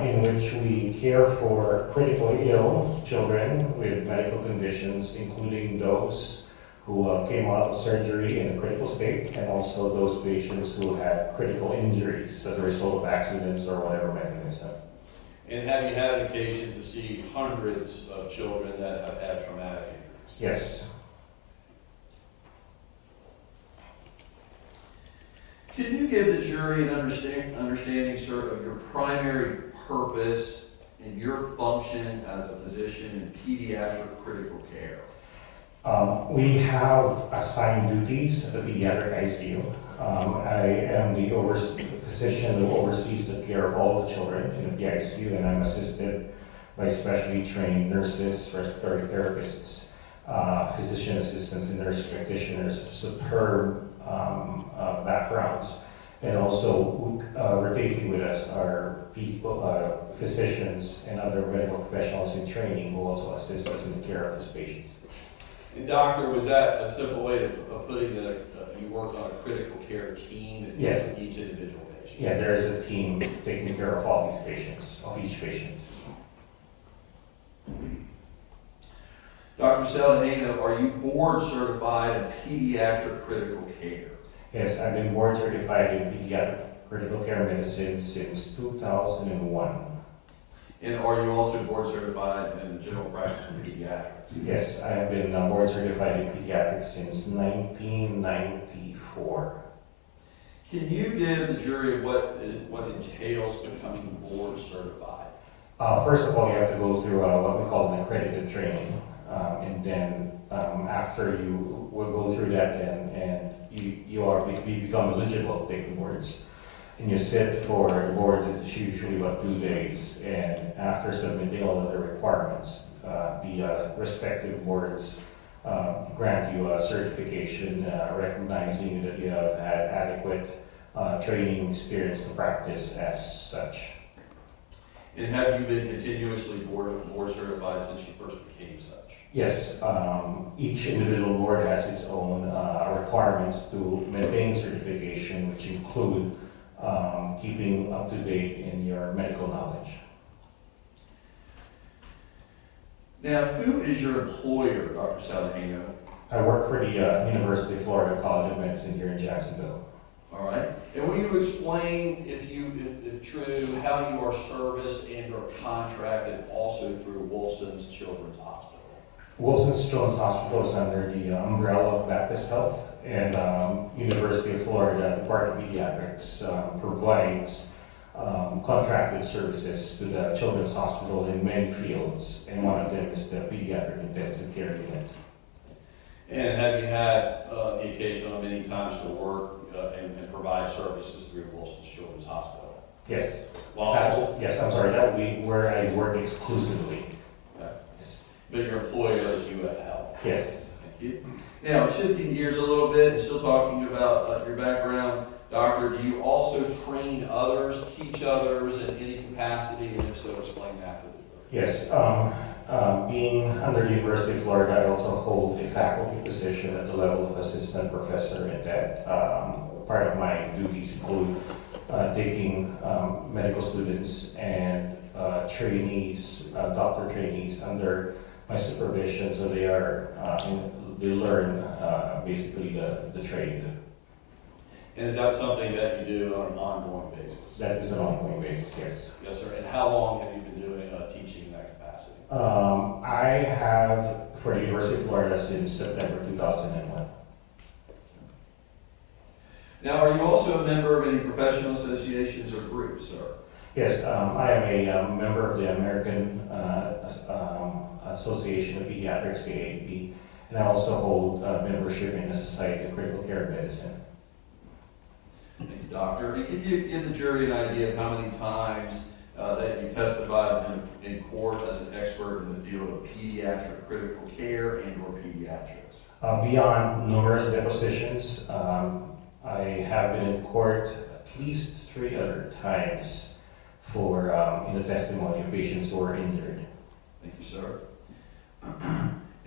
in which we care for critically ill children with medical conditions, including those who came out of surgery in a critical state, and also those patients who had critical injuries as a result of accidents or whatever mechanism. And have you had an occasion to see hundreds of children that have had traumatic injuries? Yes. Can you give the jury an understanding, sir, of your primary purpose and your function as a physician in pediatric critical care? We have assigned duties at the pediatric ICU. I am the physician who oversees the care of all the children in the PICU, and I'm assisted by specially trained nurses, respiratory therapists, physician assistants, and nurse practitioners, superb backgrounds. And also rotating with us are people, physicians and other medical professionals in training who also assist us in the care of these patients. And doctor, was that a simple way of putting that you work on a critical care team that Yes. deals with each individual patient? Yeah, there is a team taking care of all these patients, of each patient. Dr. Saladino, are you board certified in pediatric critical care? Yes, I've been board certified in pediatric critical care medicine since 2001. And are you also board certified in the general practice of pediatrics? Yes, I have been board certified in pediatrics since 1994. Can you give the jury what entails becoming board certified? First of all, you have to go through what we call an accredited training. And then after you will go through that and you become eligible to take the boards. And you sit for the boards, it's usually about 2 days. And after submitting all of the requirements, the respective boards grant you a certification recognizing that you have had adequate training experience to practice as such. And have you been continuously board certified since you first became such? Yes, each individual board has its own requirements to maintain certification, which include keeping up to date in your medical knowledge. Now, who is your employer, Dr. Saladino? I work for the University of Florida College of Medicine here in Jacksonville. All right. And will you explain, if true, how you are serviced and or contracted also through Wolfson's Children's Hospital? Wilson's Children's Hospital is under the umbrella of Baptist Health, and University of Florida Department of Pediatrics provides contracted services to the Children's Hospital in many fields, and one of them is the pediatric intensive care unit. And have you had the occasion many times to work and provide services through Wilson's Children's Hospital? Yes. Well, Yes, I'm sorry, that would be where I work exclusively. okay. Yes. But your employer is UF Health? Yes. Thank you. Now, shifting gears a little bit and still talking about your background, Doctor, do you also train others, teach others in any capacity, and if so, explain that to the board? Yes, being under the University of Florida, I also hold a faculty position at the level of assistant professor, and that part of my duties include taking medical students and trainees, doctor trainees under my supervision, so they are they learn basically the trade. And is that something that you do on an ongoing basis? That is an ongoing basis, yes. Yes, sir. And how long have you been doing teaching in that capacity? I have for the University of Florida since September 2001. Now, are you also a member of any professional associations or groups, sir? Yes, I am a member of the American Association of Pediatrics, AAP, and I also hold membership in the Society of Critical Care Medicine. Thank you, Doctor. And can you give the jury an idea of how many times that you testified in court as an expert in the field of pediatric critical care and or pediatrics? Beyond numerous depositions, I have been in court at least 3 other times for in the testimony of patients who are injured. Thank you, sir.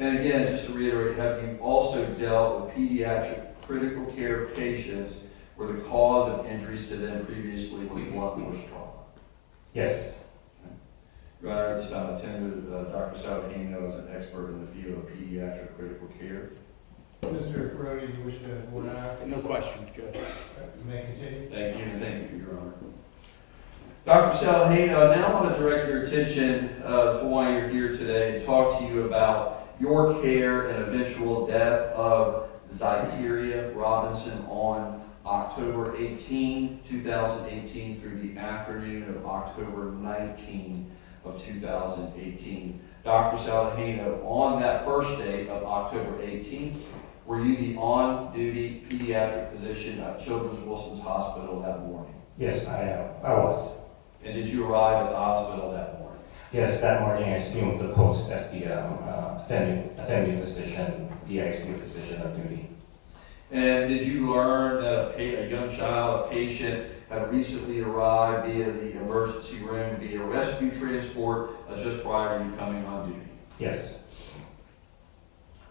And again, just to reiterate, have you also dealt with pediatric critical care patients where the cause of injuries to them previously was blunt force trauma? Yes. Your Honor, at this time, I attended Dr. Salo as an expert in the field of pediatric critical care. Mr. Brody, you wish to vote aye? No question, Judge. You may continue. Thank you, and thank you, Your Honor. Dr. Salahino, I now want to direct your attention to why you're here today and talk to you about your care and eventual death of Zykerria Robinson on October 18, 2018 through the afternoon of October 19 of 2018. Dr. Salahino, on that first day of October 18th, were you the on-duty pediatric physician at Children's Wilson's Hospital that morning? Yes, I was. And did you arrive at the hospital that morning? Yes, that morning I assumed the post as the attending physician, the ICU physician on duty. And did you learn that a young child, a patient, had recently arrived via the emergency room via rescue transport just prior to you coming on duty? Yes.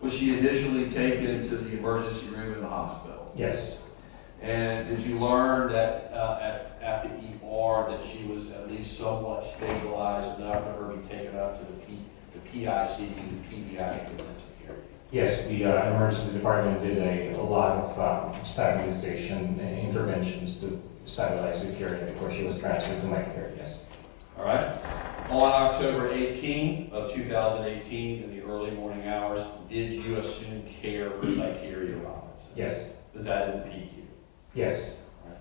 Was she initially taken to the emergency room in the hospital? Yes. And did you learn that at the ER that she was at least somewhat stabilized enough to her be taken up to the PIC, the pediatric intensive care? Yes, the emergency department did a lot of stabilization and interventions to stabilize Zykerria before she was transferred to my care, yes. All right. On October 18 of 2018, in the early morning hours, did you assume care for Zykerria Robinson? Yes. Was that in the PQ? Yes. All right.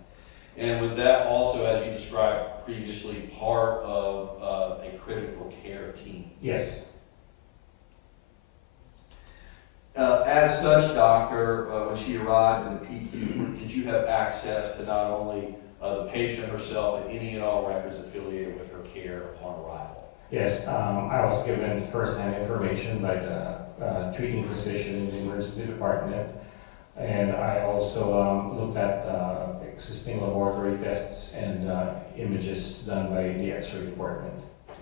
And was that also, as you described previously, part of a critical care team? Yes. As such, doctor, when she arrived in the PQ, did you have access to not only the patient herself, but any and all records affiliated with her care upon arrival? Yes, I was given first-hand information by the treating physician in the emergency department, and I also looked at existing laboratory tests and images done by the X-ray department.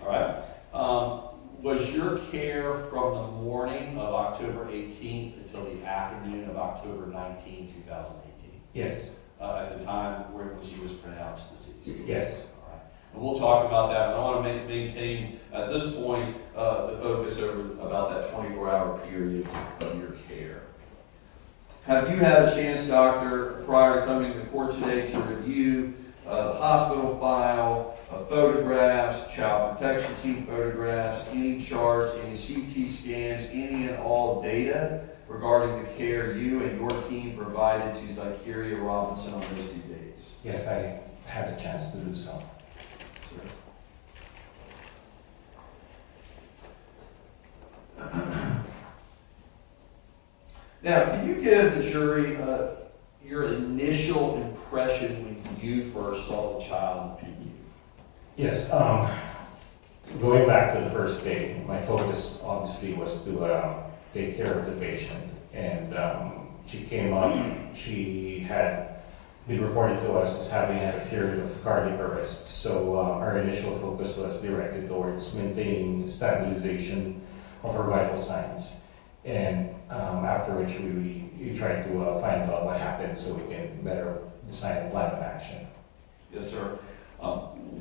All right. Was your care from the morning of October 18th until the afternoon of October 19, 2018? Yes. At the time when she was pronounced deceased? Yes. All right. And we'll talk about that, but I want to maintain at this point the focus over about that 24-hour period of your care. Have you had a chance, doctor, prior to coming to court today to review the hospital file, photographs, child protection team photographs, any charts, any CT scans, any and all data regarding the care you and your team provided to Zykerria Robinson on those 2 dates? Yes, I had a chance to do so. Now, can you give the jury your initial impression when you first saw the child in PU? Yes, going back to the first day, my focus obviously was to take care of the patient. And she came up, she had been reported to us as having had a period of cardiac arrest. So our initial focus was directed towards maintaining stabilization of her vital signs. And after which we tried to find out what happened so we can better decide a plan of action. Yes, sir.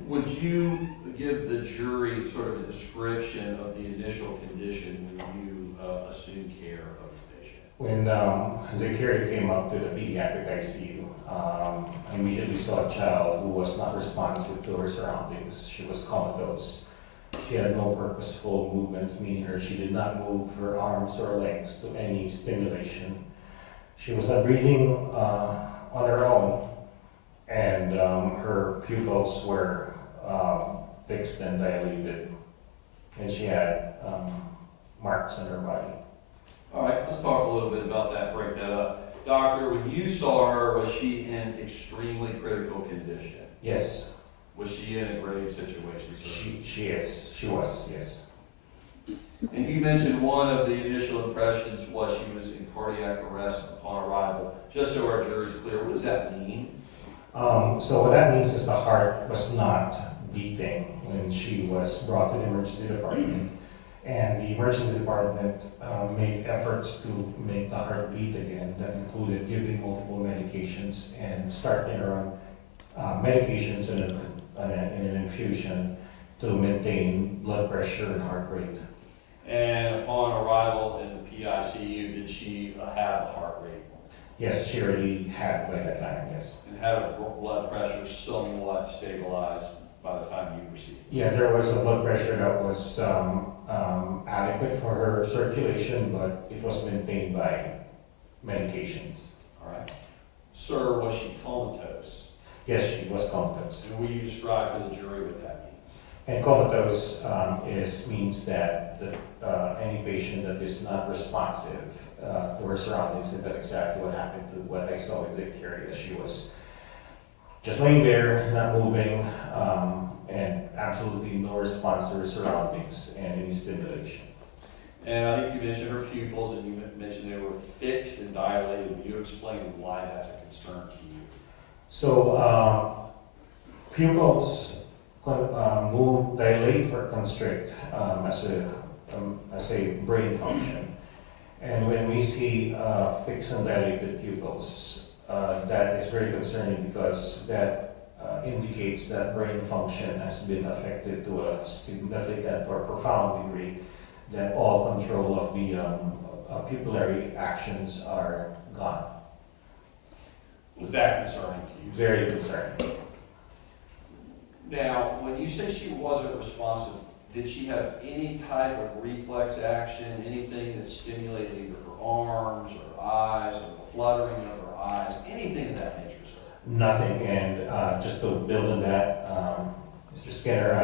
Would you give the jury sort of a description of the initial condition when you assumed care of the patient? When Zykerria came up to the pediatric ICU, I immediately saw a child who was not responsive to her surroundings. She was comatose. She had no purposeful movements, meaning she did not move her arms or legs to any stimulation. She was not breathing on her own, and her pupils were fixed and dilated, and she had marks on her body. All right, let's talk a little bit about that, break that up. Doctor, when you saw her, was she in extremely critical condition? Yes. Was she in a grave situation, sir? She was, yes. And you mentioned one of the initial impressions was she was in cardiac arrest upon arrival. Just so our jury's clear, what does that mean? So what that means is the heart was not beating when she was brought to the emergency department. And the emergency department made efforts to make the heart beat again. That included giving multiple medications and starting her on medications in an infusion to maintain blood pressure and heart rate. And upon arrival in the PICU, did she have a heart rate? Yes, she already had by that time, yes. And had her blood pressure somewhat stabilized by the time you received it? Yeah, there was a blood pressure that was adequate for her circulation, but it was maintained by medications. All right. Sir, was she comatose? Yes, she was comatose. And will you describe for the jury what that means? And comatose means that any patient that is not responsive to her surroundings, and that's exactly what happened to what I saw with Zykerria. She was just laying there, not moving, and absolutely no response to her surroundings and any stimulation. And I think you mentioned her pupils, and you mentioned they were fixed and dilated. Will you explain why that's a concern to you? So pupils move, dilate, or constrict as a brain function. And when we see fixed and dilated pupils, that is very concerning because that indicates that brain function has been affected to a significant or profound degree, that all control of the pupillary actions are gone. Was that concerning to you? Very concerning. Now, when you say she wasn't responsive, did she have any type of reflex action, anything that stimulated either her arms or her eyes or the fluttering of her eyes, anything of that nature, sir? Nothing, and just to build on that, Mr. Skinner,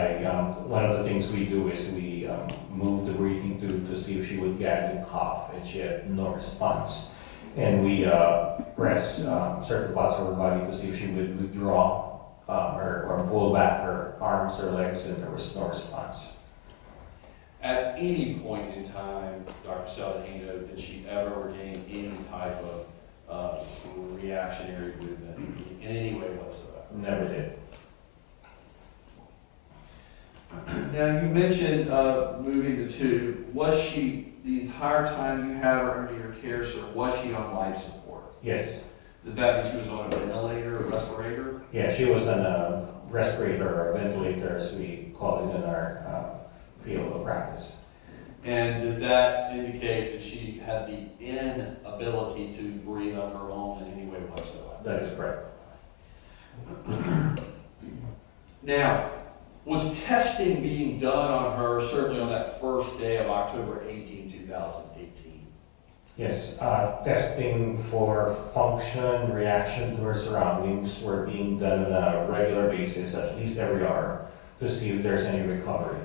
one of the things we do is we move the breathing tube to see if she would gag and cough, and she had no response. And we press certain parts of her body to see if she would withdraw or pull back her arms or legs, and there was no response. At any point in time, Dr. Salahino, did she ever regain any type of reactionary movement in any way whatsoever? Never did. Now, you mentioned moving the tube. Was she, the entire time you had her under your care, sir, was she on life support? Yes. Does that mean she was on a ventilator or respirator? Yeah, she was on a respirator or ventilator, as we call it in our field of practice. And does that indicate that she had the inability to breathe on her own in any way whatsoever? That is correct. Now, Was testing being done on her certainly on that first day of October 18, 2018? Yes, testing for function, reaction to her surroundings were being done on a regular basis, at least every hour, to see if there's any recovery.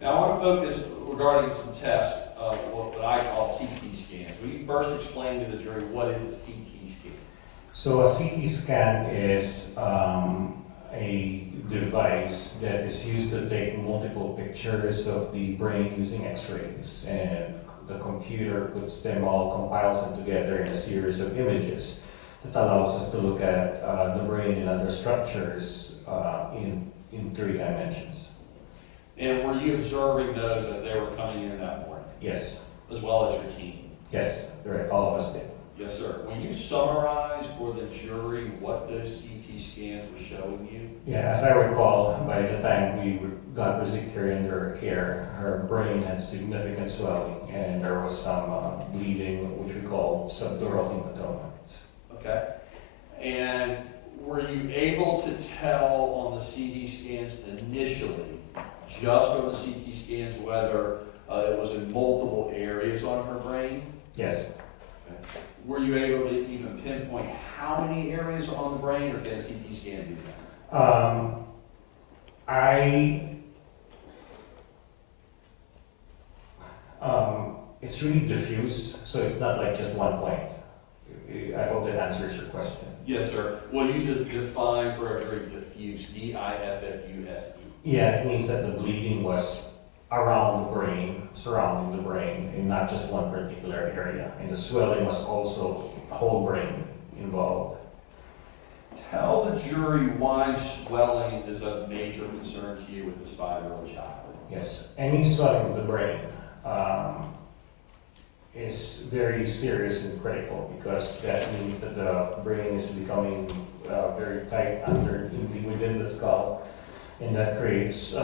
Now, I want to focus regarding some tests, what I call CT scans. Will you first explain to the jury what is a CT scan? So a CT scan is a device that is used to take multiple pictures of the brain using x-rays, and the computer puts them all, compiles them together in a series of images that allows us to look at the brain and other structures in 3 dimensions. And were you observing those as they were coming in that morning, Yes, as well as your team? yes, right, all of us did. Yes, sir. Will you summarize for the jury what those CT scans were showing you? Yeah, as I recall, by the time we got Zykerria under care, her brain had significant swelling, and there was some bleeding, which we call subdural hematoma. Okay. And were you able to tell on the CT scans initially, just from the CT scans, whether it was in multiple areas on her brain? Yes. Were you able to even pinpoint how many areas on the brain, or can a CT scan do that? It's really diffuse, so it's not like just one point. I hope that answers your question. Yes, sir. Will you define for our jury diffuse, D-I-F-F-U-S-E? Yeah, it means that the bleeding was around the brain, surrounding the brain, and not just one particular area. And the swelling was also the whole brain involved. Tell the jury why swelling is a major concern to you with this 5-year-old child. Yes, any swelling of the brain is very serious and critical, because that means that the brain is becoming very tight within the skull, and that creates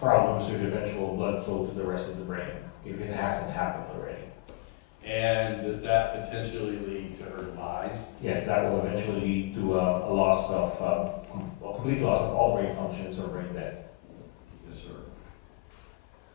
problems with eventual blood flow to the rest of the brain, if it hasn't happened already. And does that potentially lead to her demise? Yes, that will eventually lead to a complete loss of all brain functions or brain death. Yes, sir.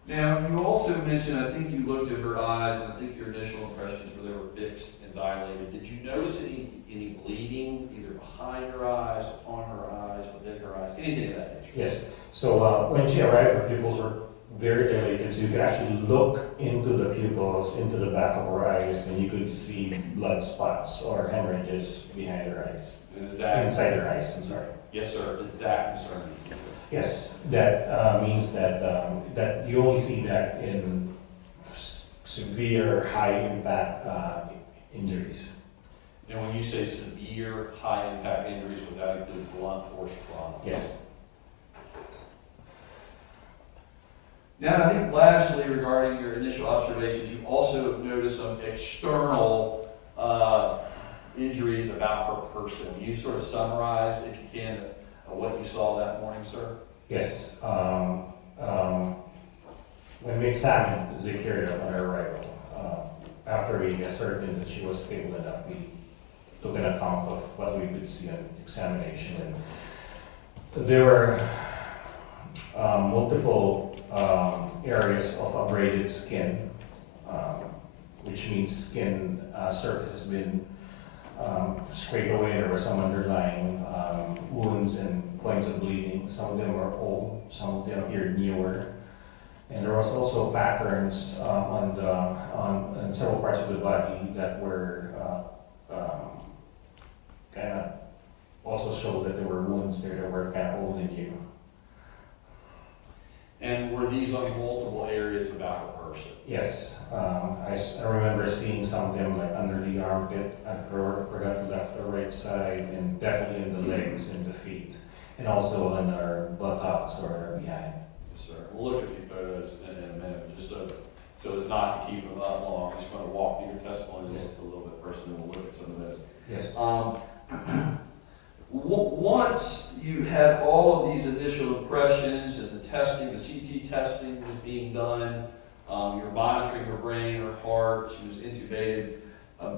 Now, you also mentioned, I think you looked at her eyes, and I think your initial impressions were they were fixed and dilated. Did you notice any bleeding, either behind her eyes, upon her eyes, within her eyes, anything of that nature? Yes. So when she arrived, her pupils were very dilated, so you could actually look into the pupils, into the back of her eyes, and you could see blood spots or hemorrhages behind her eyes. And is that inside her eyes? I'm sorry. Yes, sir. Is that concerning to you? Yes, that means that that you only see that in severe, high-impact injuries. And when you say severe, high-impact injuries, would that include blunt force trauma? Yes. Now, I think lastly, regarding your initial observations, you also noticed some external injuries about her person. Will you sort of summarize, if you can, what you saw that morning, sir? Yes. When we examined Zykerria on her arrival, after we ascertained that she was stable enough, we took an account of what we could see on examination. And there were multiple areas of abraded skin, which means skin surface has been scraped away. There were some underlying wounds and points of bleeding. Some of them were old, some of them appeared newer. And there was also patterns on several parts of the body that were kind of also showed that there were wounds there that were kind of old and new. And were these on multiple areas about her person? Yes, I remember seeing some of them like under the armpit, I forgot the left or right side, and definitely in the legs and the feet, and also on our buttocks or our behind. Yes, sir. We'll look at a few photos in a minute, just so as not to keep them up long. I just want to walk through your testimony just a little bit first, and then we'll look at some of those. Yes. Once you had all of these initial impressions and the testing, the CT testing was being done, you're monitoring her brain, her heart, she was intubated,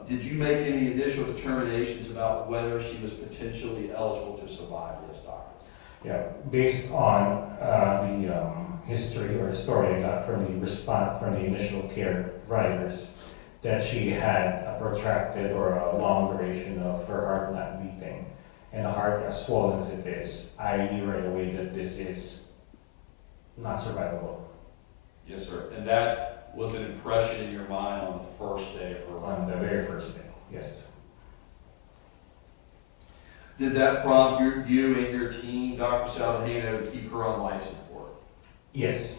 did you make any initial determinations about whether she was potentially eligible to survive this, doctor? Yeah, based on the history or story I got from the response from the initial care providers, that she had a protracted or a long duration of her heart not beating, and the heart as swollen as it is, I knew right away that this is not survivable. Yes, sir. And that was an impression in your mind on the first day of her life? On the very first day, yes. Did that prompt you and your team, Dr. Saladino, to keep her on life support? Yes.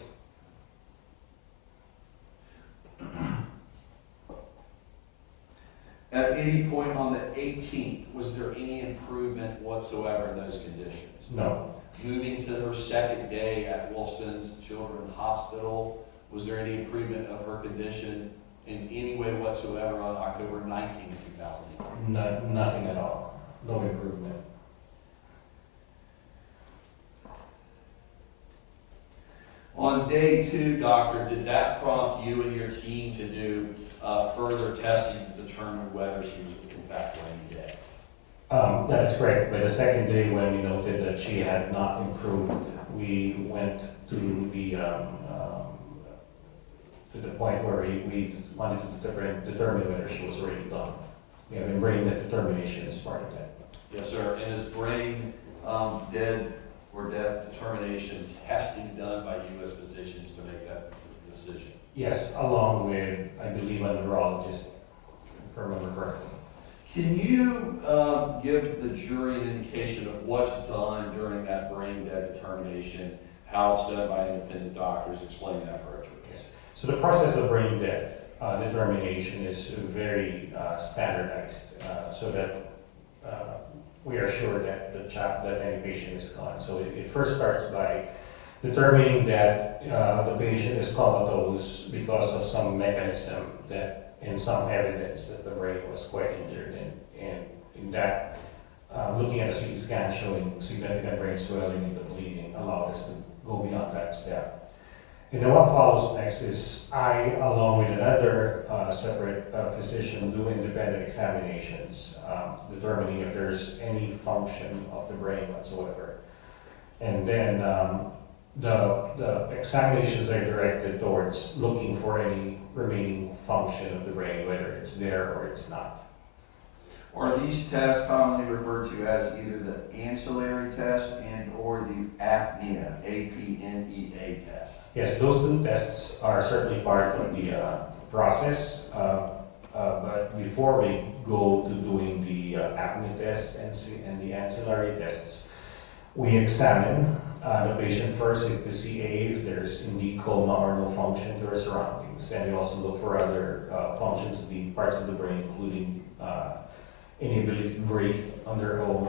At any point on the 18th, was there any improvement whatsoever in those conditions? No. Moving to her second day at Wolfson's Children's Hospital, was there any improvement of her condition in any way whatsoever on October 19th, 2018? No, nothing at all. No improvement. On day 2, doctor, did that prompt you and your team to do further testing to determine whether she was in fact brain dead? That is correct. By the second day, when we noted that she had not improved, we went to the point where we wanted to determine whether she was already gone. We have been brain death determination as part of that. Yes, sir. And is brain dead or death determination testing done by you as physicians to make that decision? Yes, along with, I believe, a neurologist, if I remember correctly. Can you give the jury an indication of what's done during that brain dead determination, how it's done by independent doctors? Explain that for our jury. Yes. So the process of brain death determination is very standardized, so that we are sure that that any patient is gone. So it first starts by determining that the patient is comatose because of some mechanism that, and some evidence that the brain was quite injured, and in that, looking at a CT scan showing significant brain swelling and the bleeding allowed us to go beyond that step. And then what follows next is I, along with another separate physician, do independent examinations, determining if there's any function of the brain whatsoever. And then the examinations are directed towards looking for any remaining function of the brain, whether it's there or it's not. Are these tests commonly referred to as either the ancillary test and or the apnea, APNEA test? Yes, those two tests are certainly part of the process, but before we go to doing the apnea test and the ancillary tests, we examine the patient first to see if there's indeed coma or no function to her surroundings, and we also look for other functions of the parts of the brain, including inability to breathe on their own.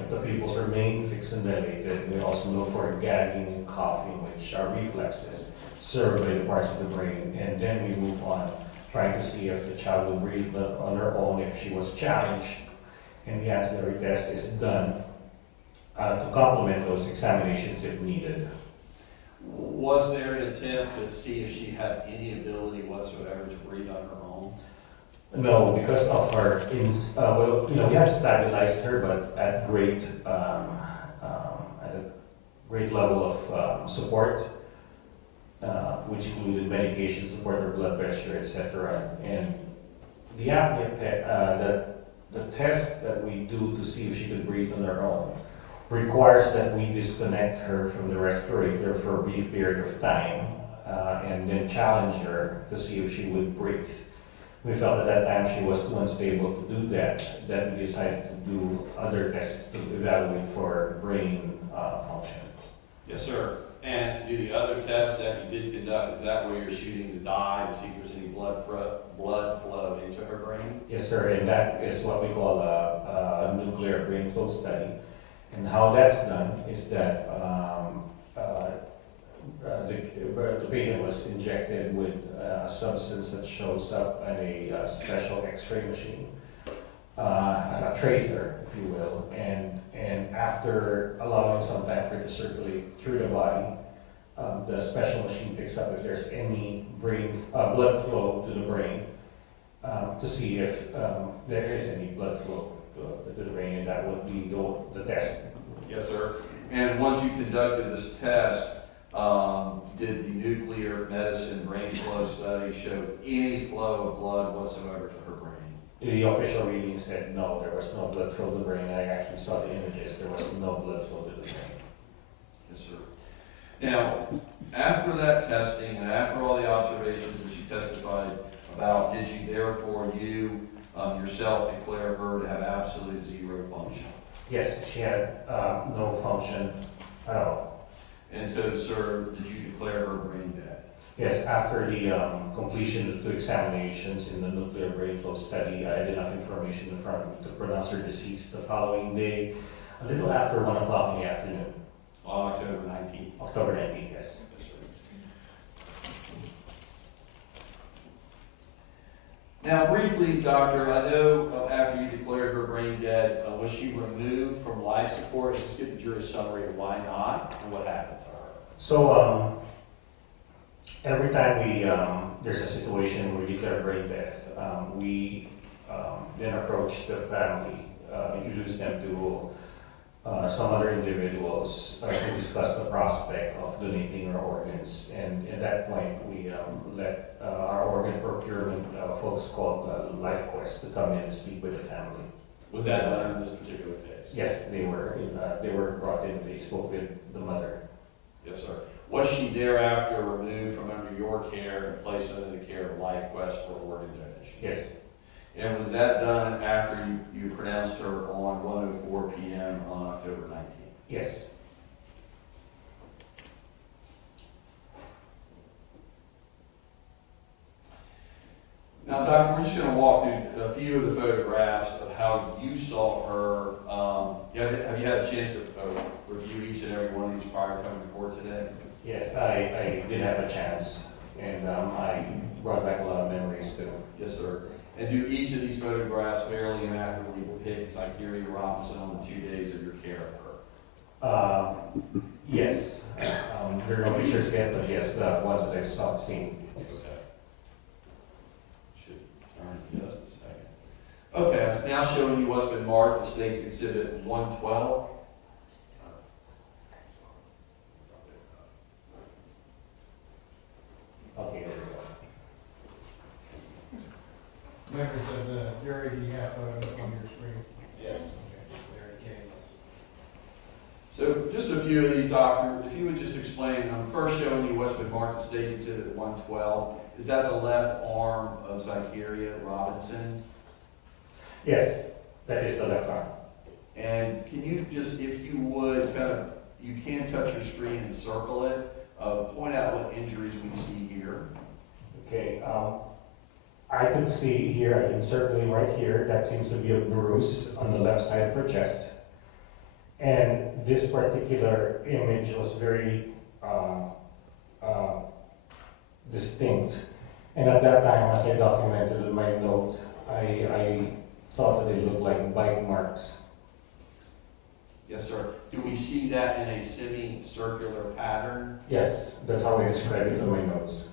If the pupils remain fixed and dilated, we also look for gagging and coughing, which are reflexes served by the parts of the brain. And then we move on, trying to see if the child will breathe on her own if she was challenged. And the ancillary test is done to complement those examinations if needed. Was there an attempt to see if she had any ability whatsoever to breathe on her own? No, because of her, we have stabilized her, but at great level of support, which included medication support, her blood pressure, etc. And the apnea, the test that we do to see if she could breathe on her own requires that we disconnect her from the respirator for a brief period of time, and then challenge her to see if she would breathe. We felt at that time she was too unstable to do that we decided to do other tests to evaluate for brain function. Yes, sir. And do the other tests that you did conduct, is that where you're shooting the dye to see if there's any blood flow into her brain? Yes, sir, and that is what we call a nuclear brain flow study. And how that's done is that the patient was injected with a substance that shows up in a special X-ray machine, a tracer, if you will, and after allowing some time for it to circulate through the body, the special machine picks up if there's any blood flow to the brain, to see if there is any blood flow to the brain, and that would be the test. Yes, sir. And once you conducted this test, did the nuclear medicine brain flow study show any flow of blood whatsoever to her brain? The official reading said no, there was no blood flow to the brain. I actually saw the images, there was no blood flow to the brain. Yes, sir. Now, after that testing and after all the observations that you testified about, did you therefore, yourself declare her to have absolute zero function? Yes, she had no function at all. And so, sir, did you declare her brain dead? Yes, after the completion of the 2 examinations in the nuclear brain flow study, I had enough information in front of me to pronounce her deceased the following day, a little after 1 o'clock in the afternoon. On October 19th? October 19th, yes. Yes, sir. Now, briefly, doctor, I know after you declared her brain dead, was she removed from life support? Let's get the jury summary of why not and what happened to her. So, every time there's a situation where we declare brain death, we then approach the family, introduce them to some other individuals to discuss the prospect of donating our organs. And at that point, we let our organ procurement folks called LifeQuest to come in and speak with the family. Was that done in this particular case? Yes, they were brought in, they spoke with the mother. Yes, sir. Was she thereafter removed from under your care and placed under the care of LifeQuest for organ donation? Yes. And was that done after you pronounced her on 1:04 p.m. on October 19th? Yes. Now, doctor, we're just going to walk through a few of the photographs of how you saw her. Have you had a chance to review each and every one of these prior to coming to court today? Yes, I did have a chance, and I brought back a lot of memories too. Yes, sir. And do each of these photographs fairly and accurately depict Zykerria Robinson on the 2 days of your care of her? Yes. There are no pictures yet, but yes, the ones that I've seen. Yes. Okay. Should turn to just a second. Okay, I'm now showing you what's been marked as State's Exhibit 112. Okay, there we go. Members of the jury, do you have photos on your screen? Yes. Okay, there it came. So just a few of these, doctor, if you would just explain, I'm first showing you what's been marked as State's Exhibit 112. Is that the left arm of Zykerria Robinson? Yes, that is the left arm. And can you just, if you would, you can touch your screen and circle it, point out what injuries we see here. Okay, I can see here, I can certainly right here, that seems to be a bruise on the left side of her chest. And this particular image was very distinct. And at that time, as I documented in my note, I thought that they looked like bite marks. Yes, sir. Do we see that in a semicircular pattern? Yes, that's how I describe it in my notes.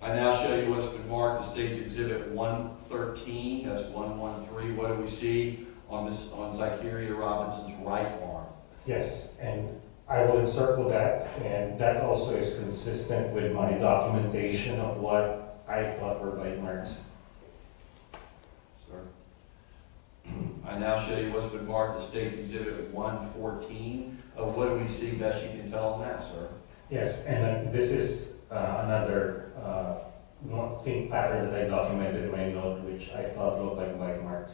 I now show you what's been marked as State's Exhibit 113. That's 113. What do we see on Zykerria Robinson's right arm? Yes, and I will encircle that, and that also is consistent with my documentation of what I thought were bite marks. Sir. I now show you what's been marked as State's Exhibit 114. What do we see best you can tell on that, sir? Yes, and then this is another pink pattern that I documented in my note, which I thought looked like bite marks.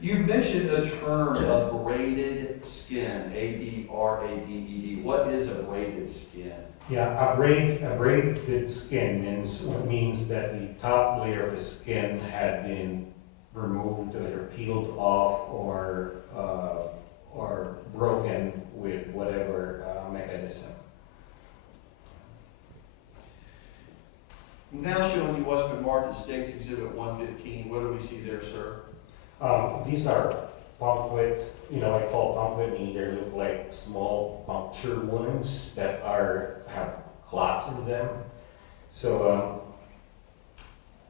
You mentioned the term abraded skin, A-B-R-A-D-E-D. What is abraded skin? Yeah, abraded skin means that the top layer of the skin had been removed, either peeled off or broken with whatever mechanism. Now showing you what's been marked as State's Exhibit 115. What do we see there, sir? These are punctuate, I call punctuate, meaning they look like small puncture wounds that have clots in them. So,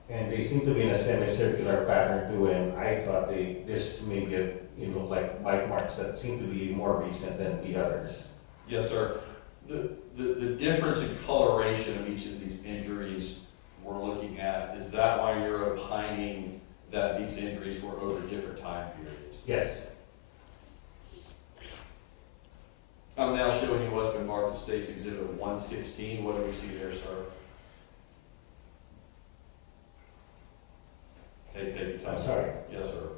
and they seem to be in a semicircular pattern too, and I thought this may be it looked like bite marks that seem to be more recent than the others. Yes, sir. The difference in coloration of each of these injuries we're looking at, is that why you're opining that these injuries were over different time periods? Yes. I'm now showing you what's been marked as State's Exhibit 116. What do we see there, sir? Okay, take your time. I'm sorry. Yes, sir.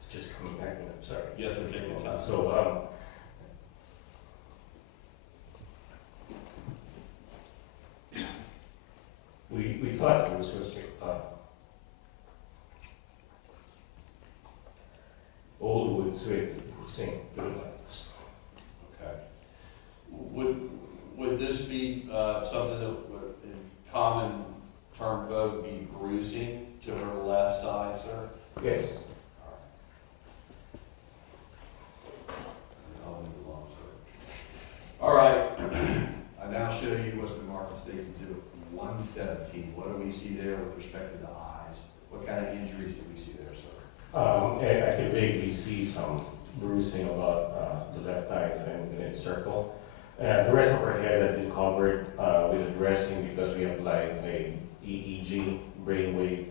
It's just coming back, I'm sorry. Yes, sir, take your time. So, we thought it was supposed to, old wood sink to the lights. Okay. Would this be something that would, in common term vogue, be bruising to her left side, sir? Yes. All right. I now show you what's been marked as State's Exhibit 117. What do we see there with respect to the eyes? What kind of injuries do we see there, sir? And I can vaguely see some bruising about the left eye and in circle. The rest of her head had been covered with a dressing because we applied a EEG brainwave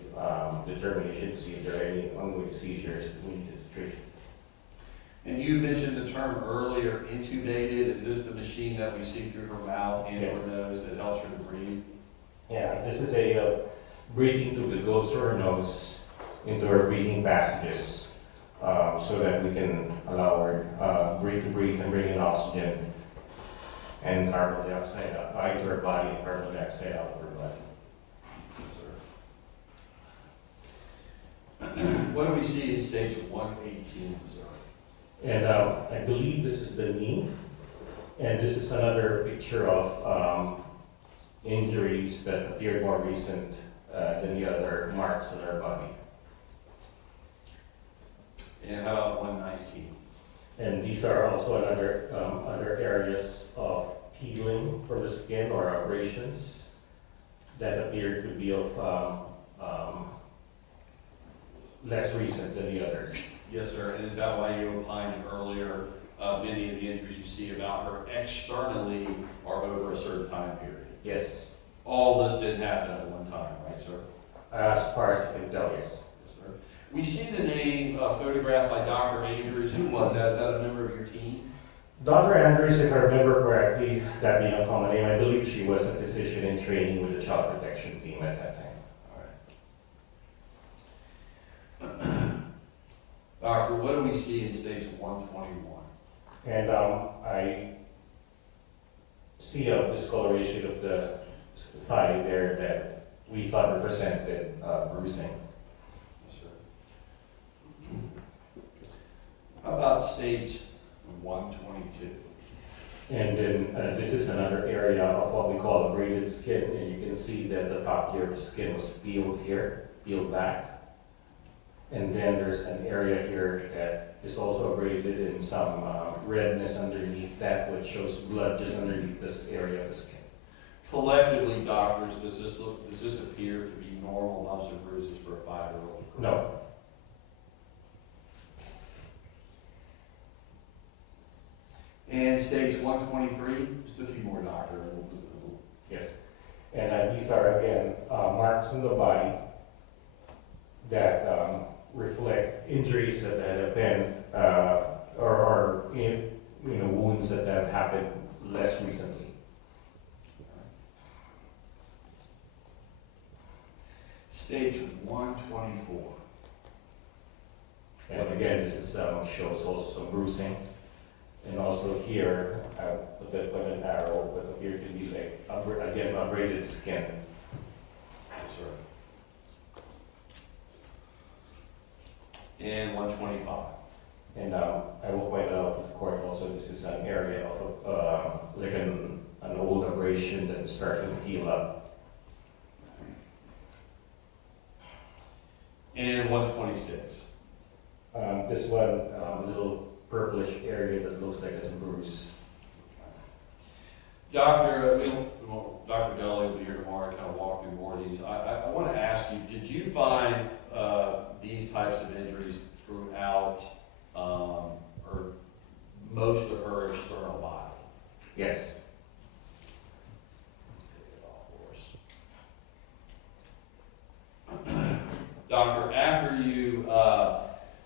determination to see if there are any ongoing seizures we needed to treat. And you mentioned the term earlier, intubated. Is this the machine that we see through her mouth and her nose that helps her to breathe? Yeah, this is a breathing tube that goes through her nose into her breathing passages so that we can allow her to breathe and bring in oxygen and carbon dioxide into her body and carbon dioxide out of her body. Yes, sir. What do we see in stage 118, sir? And I believe this is the knee, and this is another picture of injuries that appeared more recent than the other marks on her body. And how about 119? And these are also other areas of peeling from the skin or abrasions that appear to be of less recent than the others. Yes, sir. And is that why you opined earlier, many of the injuries you see about her externally are over a certain time period? Yes. All this didn't happen at one time, right, sir? As far as I can tell, yes. Yes, sir. We see the name photographed by Dr. Andrews. Who was that? Is that a member of your team? Dr. Andrews, if I remember correctly, that being a common name, I believe she was a physician in training with the child protection team at that time. Doctor, what do we see in stage 121? And I see a discoloration of the thigh there that we thought represented bruising. Yes, sir. How about stage 122? And then this is another area of what we call abraded skin, and you can see that the top layer of the skin was peeled here, peeled back. And then there's an area here that is also abraded and some redness underneath that, which shows blood just underneath this area of the skin. Collectively, doctors, does this appear to be normal lumps and bruises for a 5-year-old? No. And stage 123, just a few more, doctor. Yes. And these are, again, marks on the body that reflect injuries that have been, or wounds that have happened less recently. Stage 124. And again, this is, shows also some bruising. And also here, with an arrow, what appears to be like, again, abraded skin. Yes, sir. And 125. And I will point out to the court also, this is an area of like an old abrasion that is starting to heal up. And 126. This one, little purplish area that looks like it's a bruise. Dr. Dr. Deli will be here tomorrow to kind of walk through more of these. I want to ask you, did you find these types of injuries throughout or most of her external body? Yes. Doctor, after you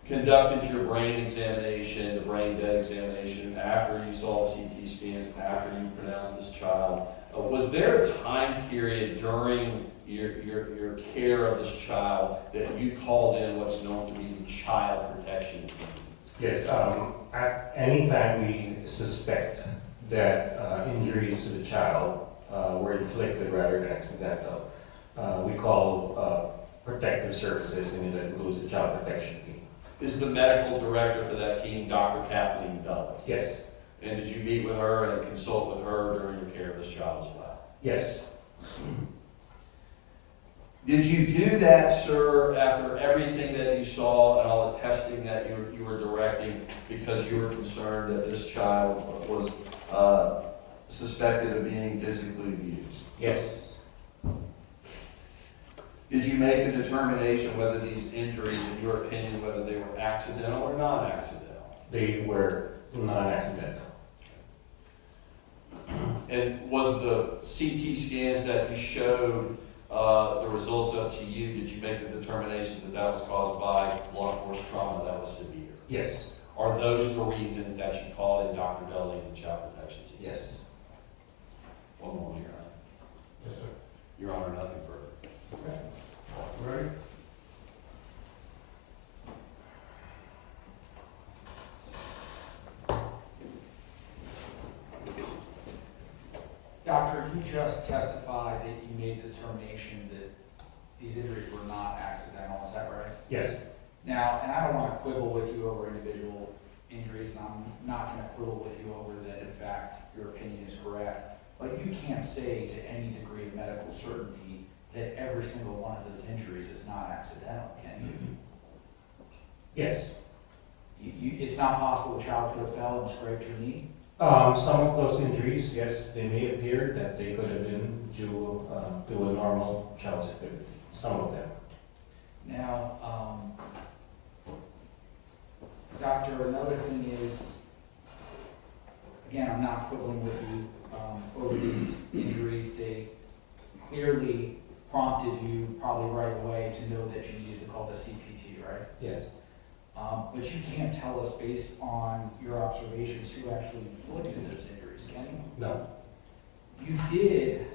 conducted your brain examination, the brain dead examination, after you saw the CT scans, after you pronounced this child, was there a time period during your care of this child that you called in what's known to be the child protection team? Yes, at any time we suspect that injuries to the child were inflicted rather than accidental, we call protective services, and that includes the child protection team. Is the medical director for that team Dr. Kathleen Dulles? Yes. And did you meet with her and consult with her during your care of this child as well? Yes. Did you do that, sir, after everything that you saw and all the testing that you were directing because you were concerned that this child was suspected of being physically abused? Yes. Did you make a determination whether these injuries, in your opinion, whether they were accidental or non-accidental? They were non-accidental. And was the CT scans that you showed the results up to you, did you make the determination that that was caused by blunt force trauma that was severe? Yes. Are those the reasons that you called in Dr. Dudley and the child protection team? Yes. One moment, Your Honor. Yes, sir. Your Honor, nothing further. Okay. Ready? Doctor, you just testified that you made the determination that these injuries were not accidental, is that right? Yes. Now, and I don't want to quibble with you over individual injuries, and I'm not going to quibble with you over that, in fact, your opinion is correct, but you can't say to any degree of medical certainty that every single one of those injuries is not accidental, can you? Yes. It's not possible a child could have fell and scraped your knee? Some of those injuries, yes, they may appear that they could have been due to a normal child's activity. Some of them. Now, Doctor, another thing is, again, I'm not quibbling with you over these injuries. They clearly prompted you probably right away to know that you needed to call the CPT, right? Yes. But you can't tell us based on your observations who actually inflicted those injuries, can you? No. You did,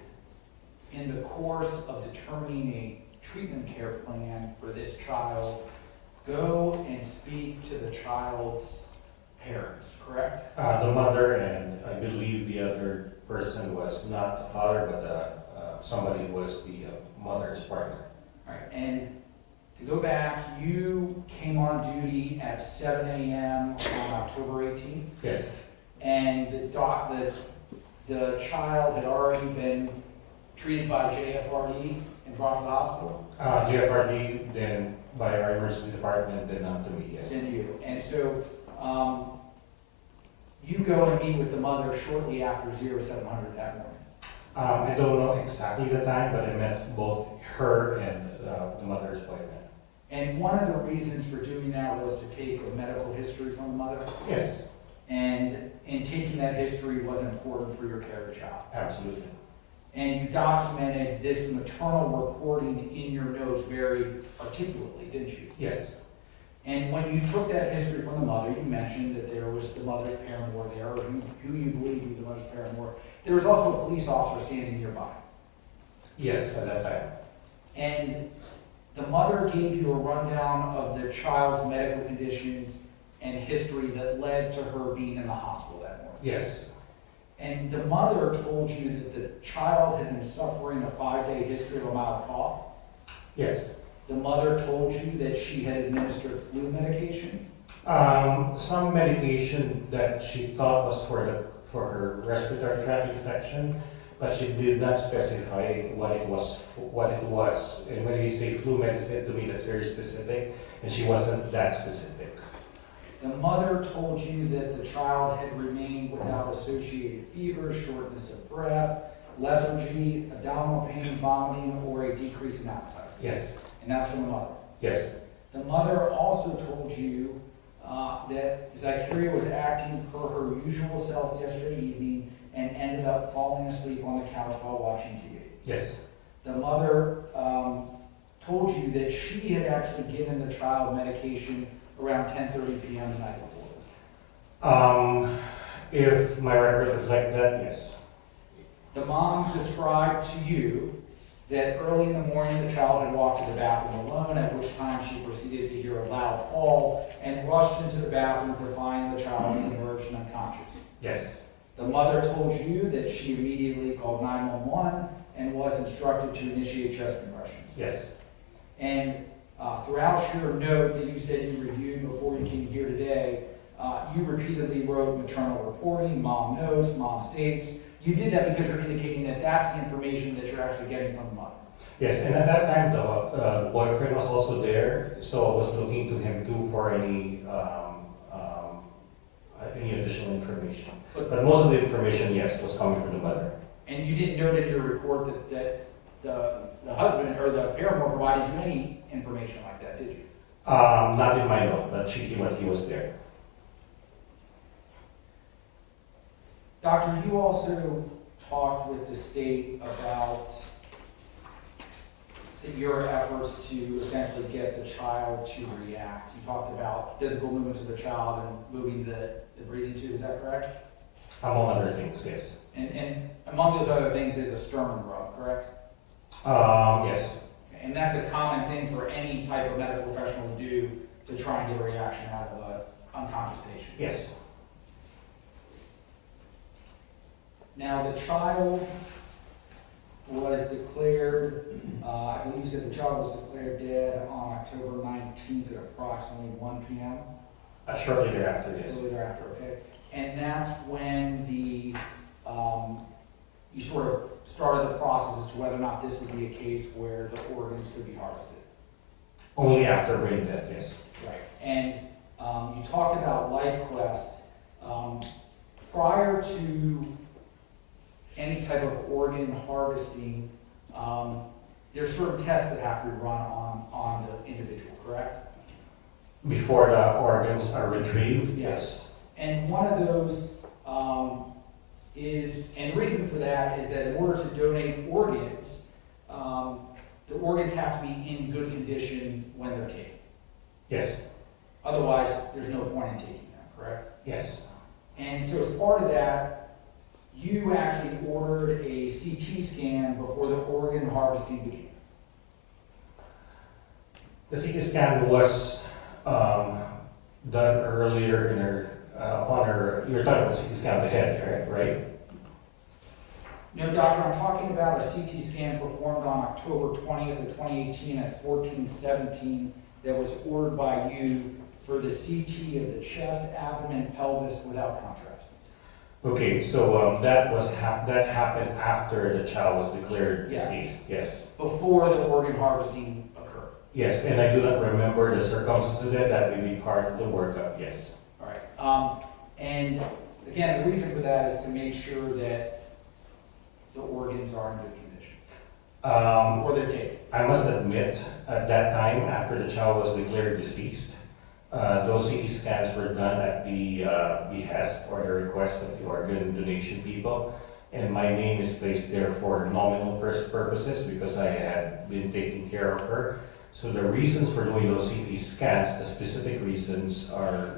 in the course of determining a treatment care plan for this child, go and speak to the child's parents, correct? The mother and I believe the other person was not the father, but somebody was the mother's partner. All right, and to go back, you came on duty at 7 a.m. on October 18th, Yes. and the child had already been treated by JFRD and brought to the hospital? GFRD, then by our emergency department, then up to me, yes. Then you. And so you go and meet with the mother shortly after 0700 that morning. I don't know exactly the time, but I met both her and the mother's boyfriend. And one of the reasons for doing that was to take a medical history from the mother? Yes. And taking that history was important for your care of the child? Absolutely. And you documented this maternal reporting in your notes very articulately, didn't you? Yes. And when you took that history from the mother, you mentioned that there was the mother's paramour there, or who you believe to be the mother's paramour. There was also a police officer standing nearby. Yes, at that time. And the mother gave you a rundown of the child's medical conditions and history that led to her being in the hospital that morning. Yes. And the mother told you that the child had been suffering a 5-day history of a mild cough. Yes. The mother told you that she had administered flu medication. Some medication that she thought was for her respiratory tract infection, but she did not specify what it was. And when you say flu medicine, to me that's very specific, and she wasn't that specific. The mother told you that the child had remained without associated fever, shortness of breath, lethargy, abdominal pain, vomiting, or a decrease in appetite. Yes, And that's from the mother. yes, The mother also told you that Zykerria was acting per her usual self yesterday evening and ended up falling asleep on the couch while watching TV. yes. The mother told you that she had actually given the child medication around 10:30 p.m. the night before. If my records reflect that, yes. The mom described to you that early in the morning the child had walked to the bathroom alone, at which time she proceeded to hear a loud fall and rushed into the bathroom to find the child submerged and unconscious. Yes, The mother told you that she immediately called 911 and was instructed to initiate chest compressions. yes, And throughout your note that you said you reviewed before you came here today, you repeatedly wrote maternal reporting, mom notes, mom states. You did that because you're indicating that that's the information that you're actually getting from the mother. yes. And at that time, the boyfriend was also there, so I was looking to him too for any additional information. But most of the information, yes, was coming from the mother. And you didn't note in your report that the husband or the paramedic provided you any information like that, did you? Not in my note, but when he was there. Doctor, you also talked with the state about your efforts to essentially get the child to react. You talked about physical movements of the child and moving the breathing tube, is that correct? Among other things, yes. And among those other things is a Sturman rub, correct? Yes, And that's a common thing for any type of medical professional to do to try and get a reaction out of an unconscious patient. yes, Now, the child was declared, I believe you said the child was declared dead on October 19th at approximately 1 p.m. shortly thereafter, yes. Shortly thereafter, okay? And that's when you sort of started the process as to whether or not this would be a case where the organs could be harvested. Only after brain death, yes. Right. And you talked about LifeQuest. Prior to any type of organ harvesting, there's certain tests that have to be run on the individual, correct? Before the organs are retrieved? Yes. And one of those and the reason for that is that in order to donate organs, the organs have to be in good condition when they're taken. Yes, Otherwise, there's no point in taking them, correct? yes. And so as part of that, you actually ordered a CT scan before the organ harvesting began. The CT scan was done earlier in her, you're talking about CT scan of the head, right? No, doctor, I'm talking about a CT scan performed on October 20th of 2018 at 14:17 that was ordered by you for the CT of the chest, abdomen, pelvis without contrast. Okay, so that happened after the child was declared Yes. deceased, yes. Before the organ harvesting occurred. Yes, and I do not remember the circumstances of that, that may be part of the workup, yes. All right. And again, the reason for that is to make sure that the organs are in good condition. Or they're taken. I must admit, at that time, after the child was declared deceased, those CT scans were done at the behest or the request of the organ donation people, and my name is placed there for nominal purposes because I had been taking care of her. So the reasons for doing those CT scans, the specific reasons are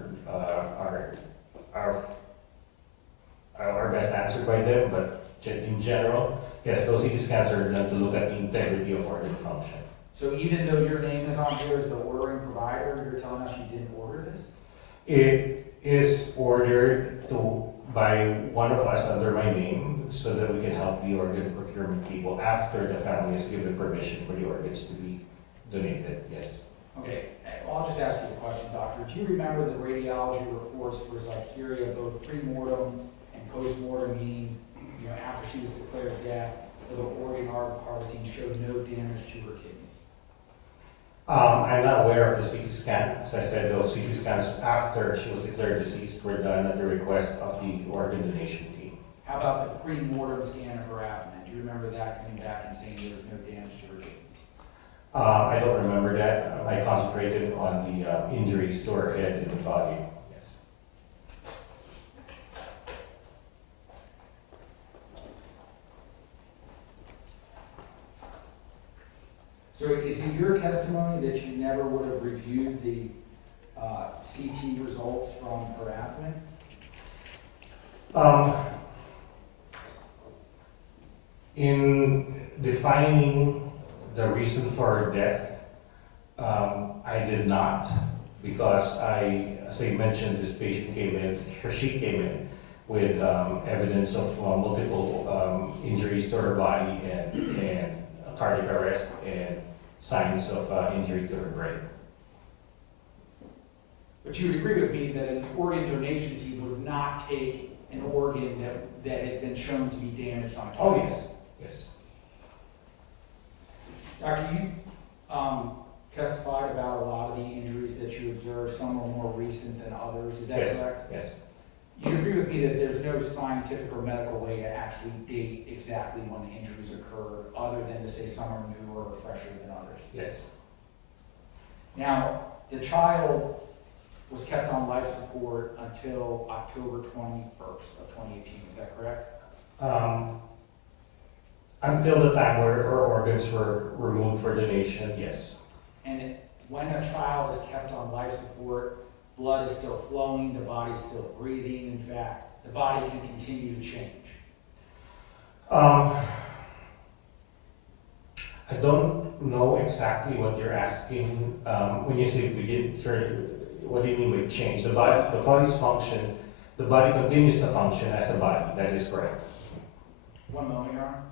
best answered by them, but in general, yes, those CT scans are done to look at the integrity of organ function. So even though your name is on here as the ordering provider, you're telling us you didn't order this? It is ordered by one of us under my name so that we can help the organ procurement people after the family has given permission for the organs to be donated, yes. Okay, well, I'll just ask you a question, doctor. Do you remember the radiology reports for Zykerria, both pre-mortem and post-mortem, meaning, after she was declared dead, the organ harvesting showed no damage to her kidneys? I'm not aware of the CT scan. As I said, those CT scans after she was declared deceased were done at the request of the organ donation team. How about the pre-mortem scan of her abdomen? Do you remember that coming back and saying there was no damage to her kidneys? I don't remember that. I concentrated on the injuries to her head and the body. Yes. So is it your testimony that you never would have reviewed the CT results from her abdomen? In defining the reason for her death, I did not, because as I mentioned, this patient came in, she came in with evidence of multiple injuries to her body and cardiac arrest and signs of injury to her brain. But you would agree with me that an organ donation team would not take an organ that had been shown to be damaged on a Oh, case? yes, yes. Doctor, you testified about a lot of the injuries that you observed. Some are more recent than others. Is that Yes, correct? yes. You agree with me that there's no scientific or medical way to actually date exactly when the injuries occurred, other than to say some are newer or fresher than others? Yes. Now, the child was kept on life support until October 21st of 2018. Is that correct? Until the time where her organs were removed for donation, yes. And when a child is kept on life support, blood is still flowing, the body is still breathing. In fact, the body can continue to change. I don't know exactly what you're asking. When you say we didn't turn, what do you mean by change? The body's function, the body continues to function as a body. That is correct. One moment, Your Honor.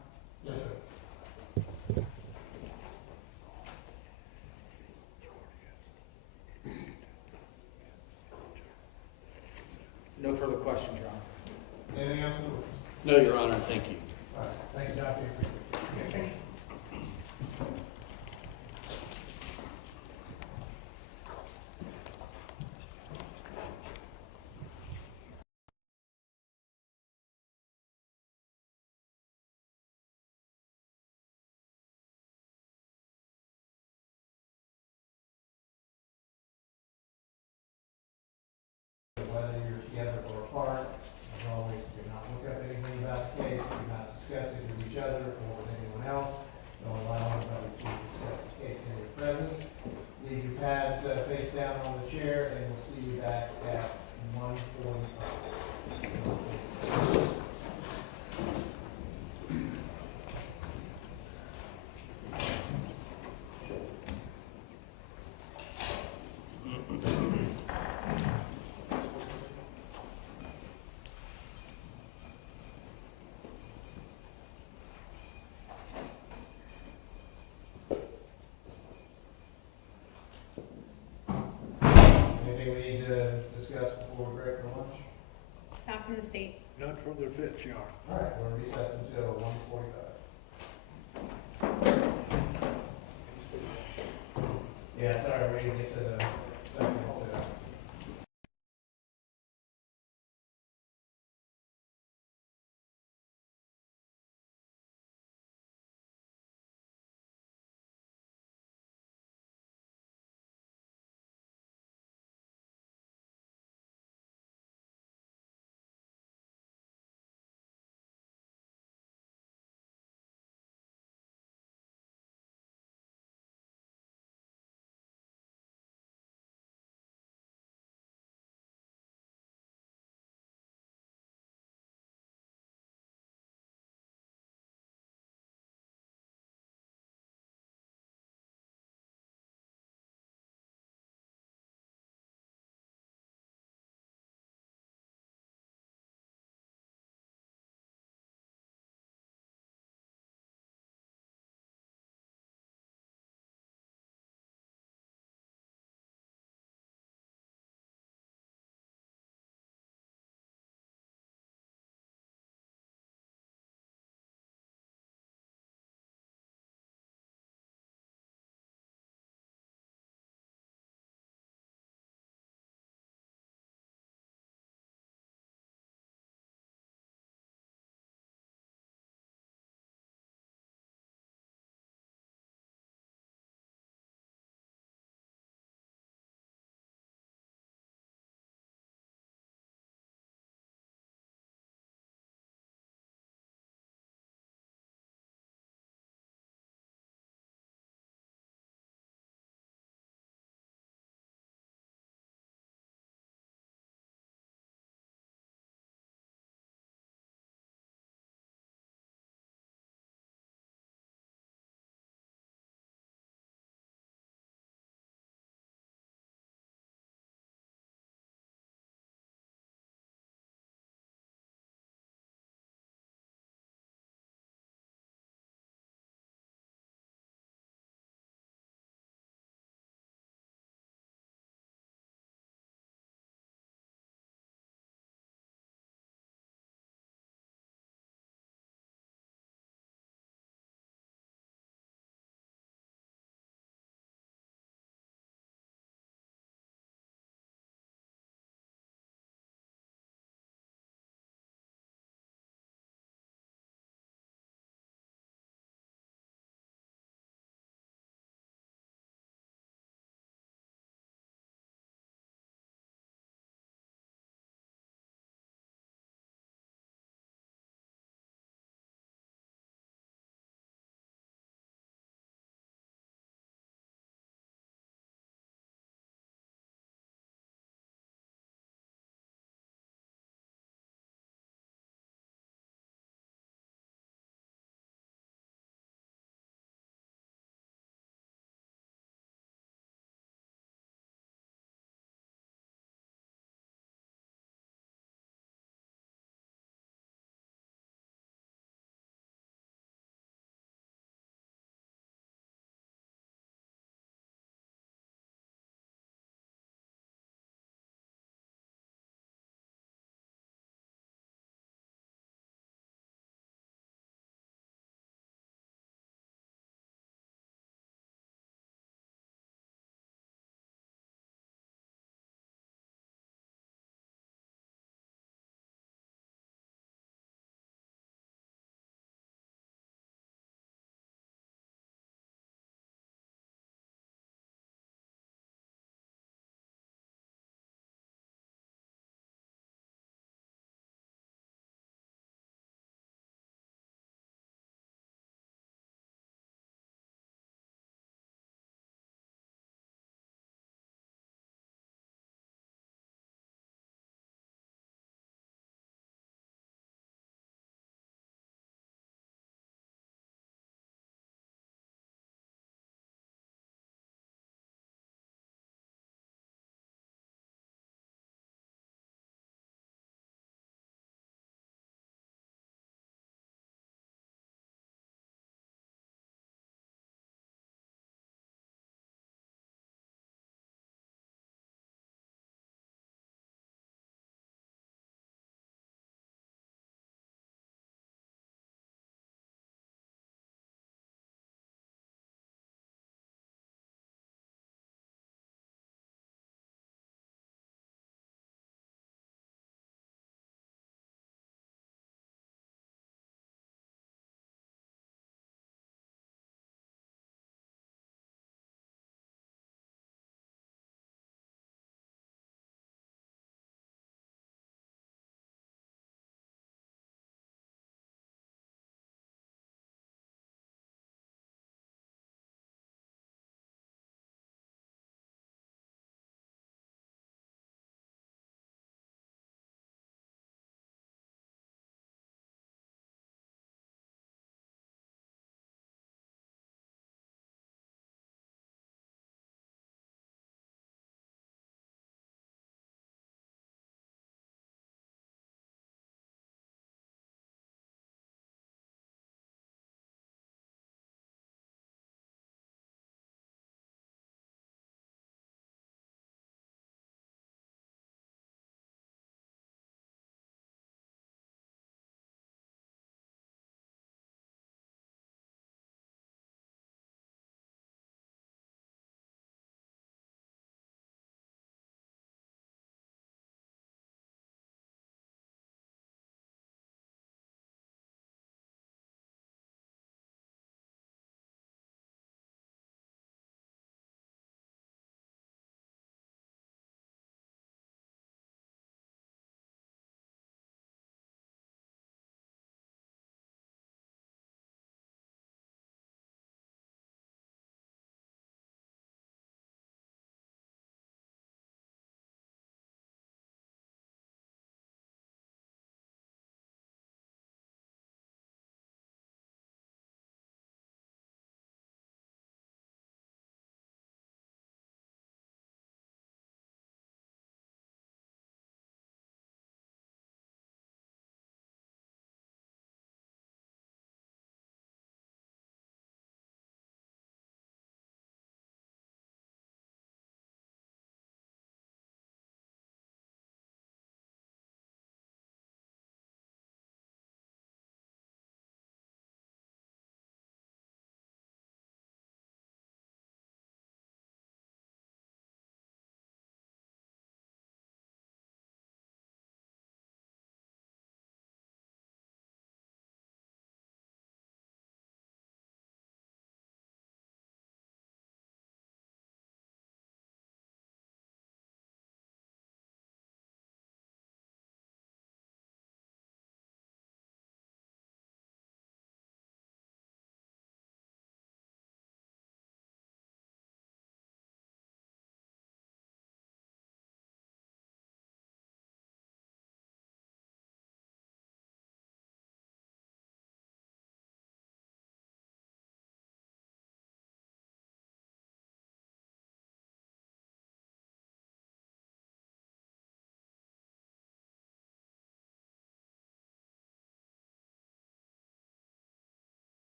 Yes, sir. No further questions, Your Honor. Anything else? No, Your Honor, thank you. All right, thank you, Dr. Yeah, thank you. Whether you're together or apart, as always, do not look up anything about the case, do not discuss it with each other or with anyone else. Don't allow anybody to discuss the case in your presence. Leave your pads face down on the chair, and we'll see you back at 1:45. Anything we need to discuss before we break for lunch? Not from the state. Not from their fits, Your Honor. All right, we're recessed until 1:45. Yeah, sorry, we didn't get to the second.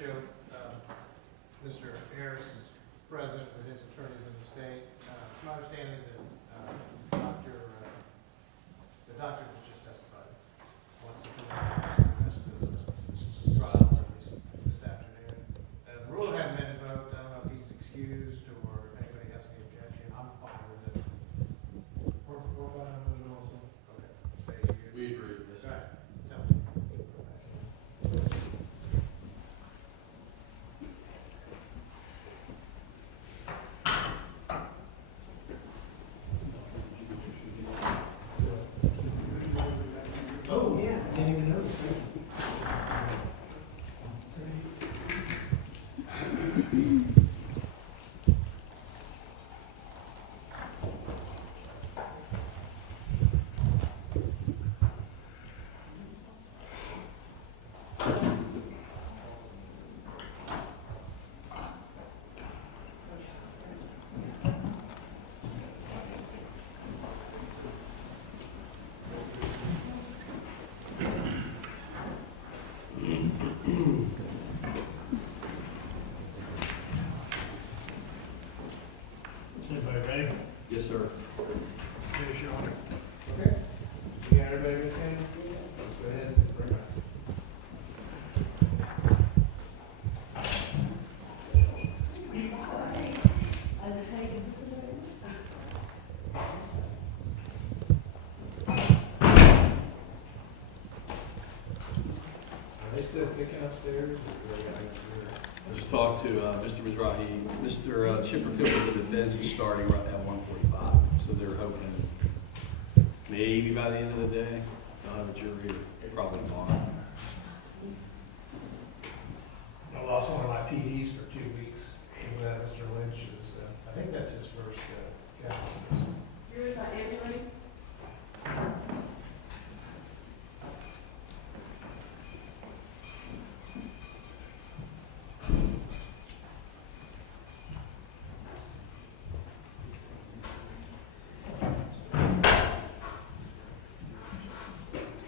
show Mr. Harris is present with his attorneys in the state. It's my understanding that the doctor that just testified wants to come out and rest of the trial this afternoon. The rule hadn't been invoked. I don't know if he's excused or if anybody has any objection. I'm fine with it. We're fine with it also. Okay. Stay here. We agree with this. All right. Tell me. Oh, yeah, I didn't even notice. Everybody ready? Yes, sir. Okay, Sean. Okay. You got everybody in this game? Let's go ahead and bring it up. Are they still picking upstairs? I just talked to Mr. Mizrahi. Mr. Chipperfield of the defense is starting right at 1:45, so they're hoping maybe by the end of the day, they'll have a jury, or probably tomorrow. I lost one of my PDs for 2 weeks. Mr. Lynch is, I think that's his first captain. Yours are ambulance?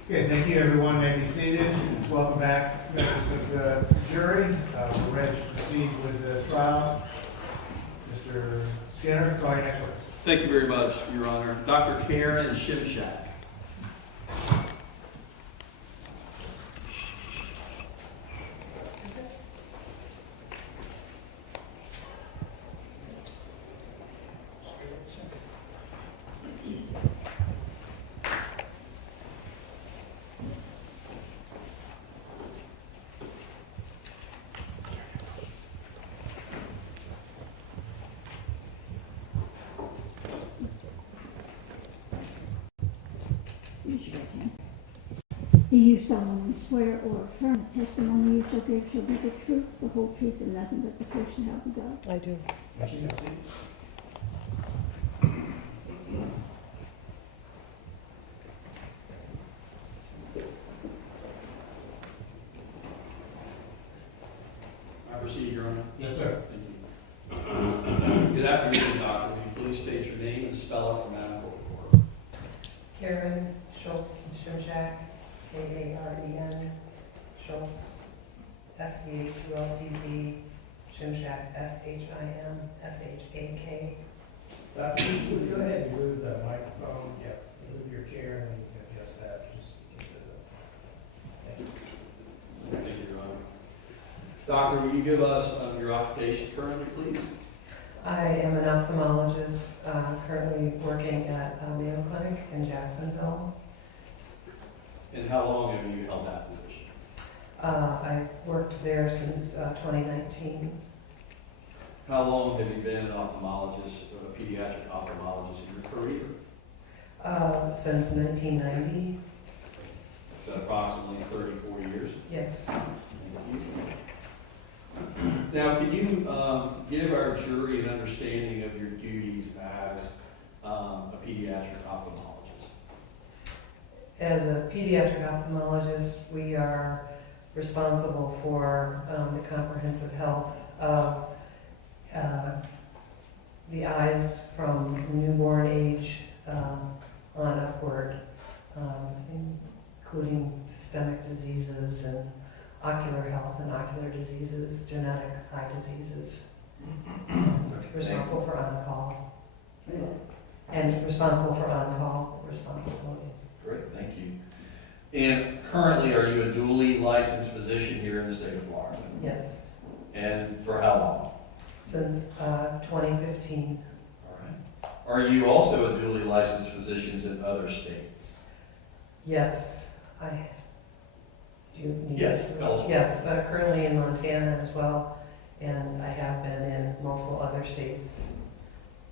Okay, thank you, everyone. May be seated. Welcome back, members of the jury. We're ready to proceed with the trial. Mr. Skinner, call your next witness. Thank you very much, Your Honor. Dr. Karen Shimshack. Raise your right hand. Do you solemnly swear or affirm the testimony you shall give shall be the truth, the whole truth, and nothing but the truth so help you God? I do. Thank you. I proceed, Your Honor. Yes, sir. Thank you. Good afternoon, Doctor. Will you please state your name and spell it for medical report? Karen Schultz Shimshack, K-A-R-E-N, Schultz, S-C-H-U-L-T-Z, Shimshack, S-H-I-M-S-H-A-K. Doctor, please go ahead and move the microphone, move your chair and then you can adjust that. Just get the- Thank you. Thank you, Your Honor. Doctor, will you give us your occupation currently, please? I am an ophthalmologist, currently working at Mayo Clinic in Jacksonville. And how long have you held that position? I've worked there since 2019. How long have you been an ophthalmologist, a pediatric ophthalmologist in your career? Since 1990, Is that approximately 34 years? yes. Thank you. Now, can you give our jury an understanding of your duties as a pediatric ophthalmologist? As a pediatric ophthalmologist, we are responsible for the comprehensive health of the eyes from newborn age on upward, including systemic diseases and ocular health and ocular diseases, genetic eye diseases. Okay, Responsible for on-call. And responsible for on-call responsibilities. Great, thank you. And currently, are you a duly licensed physician here in the state of Florida? Yes, And for how long? since 2015. All right. Are you also a duly licensed physician in other states? Yes, I, do you need? Yes, to- tell us. Yes, currently in Montana as well, and I have been in multiple other states.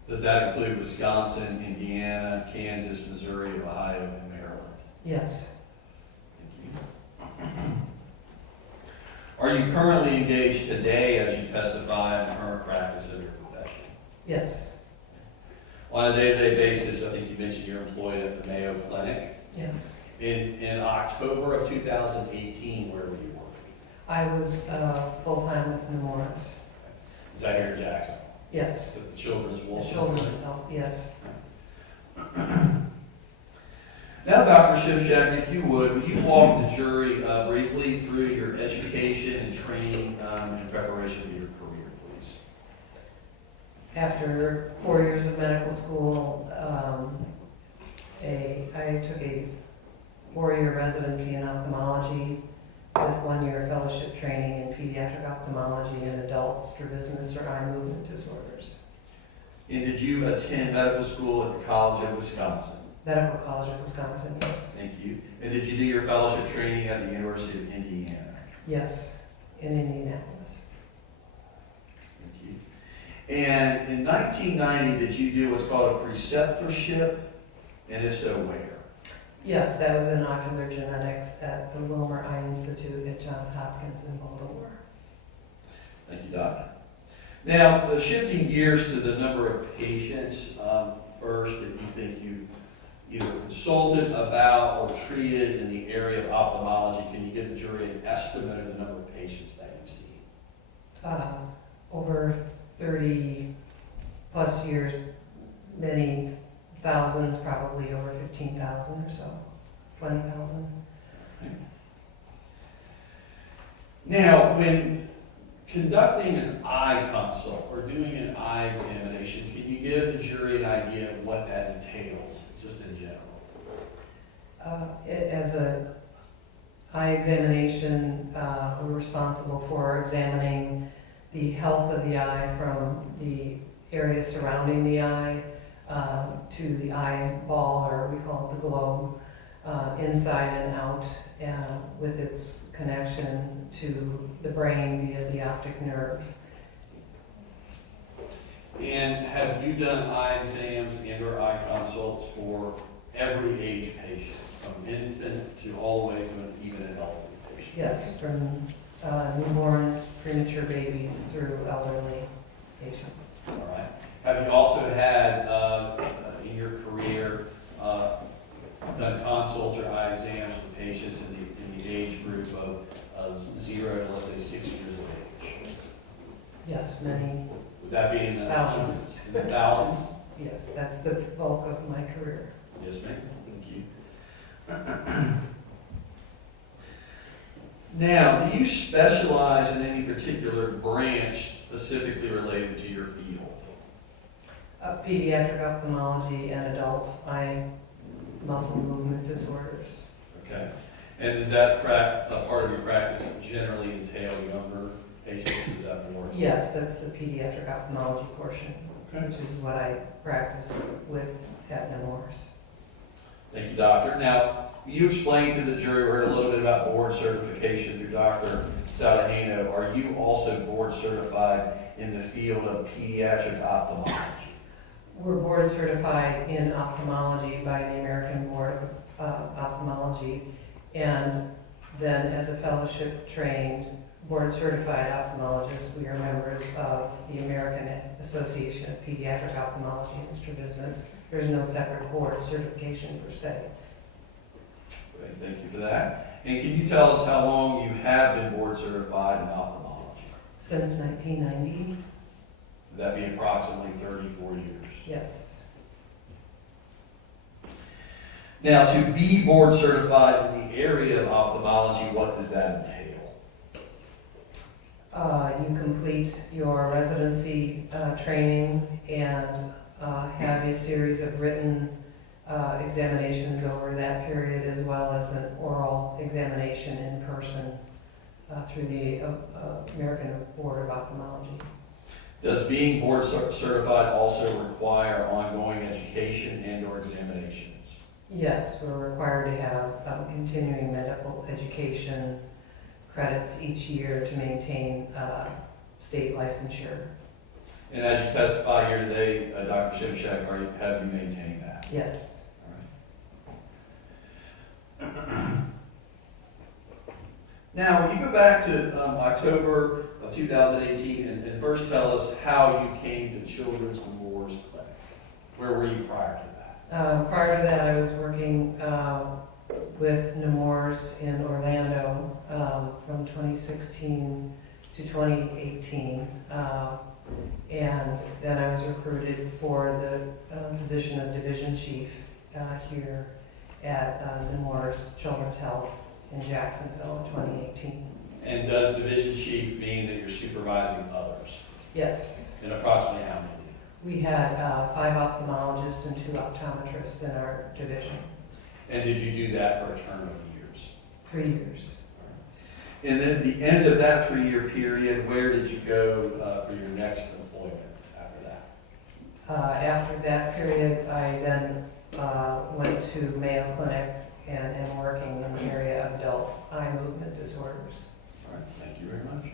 Does that include Wisconsin, Indiana, Kansas, Missouri, Ohio, and Maryland? Yes, Thank you. Are you currently engaged today as you testify in the current practice of your profession? yes, On a day-to-day basis, I think you mentioned you're employed at the Mayo Clinic. yes. In October of 2018, where were you working? I was full-time with Canamore. Is that here in Jackson? Yes. With the Children's The Wolf? children's health, yes. Now, Dr. Shimshack, if you would you walk the jury briefly through your education and training and preparation for your career, please? After 4 years of medical school, I took a 4-year residency in ophthalmology with 1-year fellowship training in pediatric ophthalmology and adult strabismus or eye movement disorders. And did you attend medical school at the College of Wisconsin? Medical College of Wisconsin, yes. Thank you. And did you do your fellowship training at the University of Indiana? Yes, in Indianapolis. Thank you. And in 1990, did you do what's called a preceptorship? And if so, where? Yes, that was in ocular genetics at the Wilmer Eye Institute at Johns Hopkins in Baltimore. Thank you, Doctor. Now, shifting gears to the number of patients first that you think you either consulted about or treated in the area of ophthalmology, can you give the jury an estimate of the number of patients that you've seen? Over 30 plus years, many thousands, probably over 15,000 or so, 20,000. Now, when conducting an eye consult or doing an eye examination, can you give the jury an idea of what that entails, just in general? As an eye examination, we're responsible for examining the health of the eye from the area surrounding the eye to the eyeball, or we call it the globe, inside and out, with its connection to the brain via the optic nerve. And have you done eye exams and or eye consults for every age patient, from infant to all the way to an even adult patient? Yes, from newborns, premature babies, through elderly patients. All right. Have you also had, in your career, done consults or eye exams with patients in the age group of 0 to, let's say, 6 years of age? Yes, many. Would that be in the Thousands. In the thousands? Yes, that's the bulk of my career. Yes, ma'am. Thank you. Now, do you specialize in any particular branch specifically related to your field? Pediatric ophthalmology and adult eye muscle movement disorders. Okay. And does that part of your practice generally entail younger patients? Is that more? Yes, that's the pediatric ophthalmology portion, Okay. which is what I practice with at Nemours. Thank you, Doctor. Now, you explained to the jury, we heard a little bit about board certification through Dr. Salo. Are you also board certified in the field of pediatric ophthalmology? We're board certified in ophthalmology by the American Board of Ophthalmology, and then as a fellowship trained board certified ophthalmologist, we are members of the American Association of Pediatric Ophthalmology and Strabismus. There's no separate board certification per se. Great, thank you for that. And can you tell us how long you have been board certified in ophthalmology? Since 1990, Would that be approximately 34 years? yes. Now, to be board certified in the area of ophthalmology, what does that entail? You complete your residency training and have a series of written examinations over that period, as well as an oral examination in person through the American Board of Ophthalmology. Does being board certified also require ongoing education and/or examinations? Yes, we're required to have continuing medical education credits each year to maintain state licensure. And as you testify here today, Dr. Shimshack, have you maintained that? Yes. Now, will you go back to October of 2018 and first tell us how you came to Children's Nemours Clinic? Where were you prior to that? Prior to that, I was working with Nemours in Orlando from 2016 to 2018. And then I was recruited for the position of division chief here at Nemours Children's Health in Jacksonville in 2018. And does division chief mean that you're supervising others? Yes. And approximately how many? We had 5 ophthalmologists and 2 optometrists in our division. And did you do that for a term of years? 3 years. And then at the end of that 3-year period, where did you go for your next employment after that? After that period, I then went to Mayo Clinic and am working in the area of adult eye movement disorders. All right, thank you very much.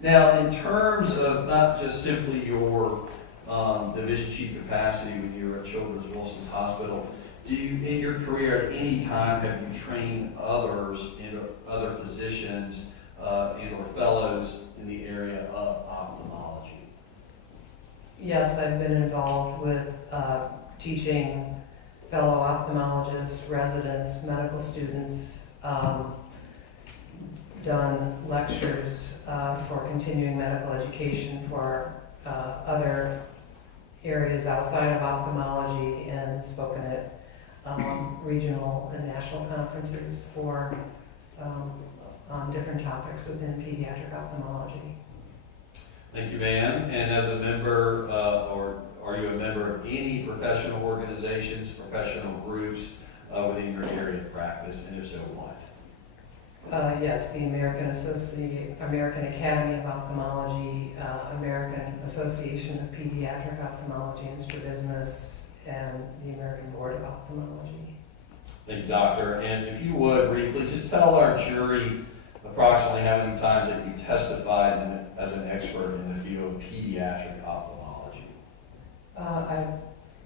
Now, in terms of not just simply your division chief capacity when you were at Children's Wilson's Hospital, do you, in your career at any time, have you trained others, other physicians and or fellows in the area of ophthalmology? Yes, I've been involved with teaching fellow ophthalmologists, residents, medical students, done lectures for continuing medical education for other areas outside of ophthalmology, and spoken at regional and national conferences for on different topics within pediatric ophthalmology. Thank you, ma'am. And as a member, or are you a member of any professional organizations, professional groups within your area of practice, and if so, what? Yes, the American Academy of Ophthalmology, American Association of Pediatric Ophthalmology and Strabismus, and the American Board of Ophthalmology. Thank you, doctor. And if you would, briefly, just tell our jury approximately how many times that you testified as an expert in the field of pediatric ophthalmology. I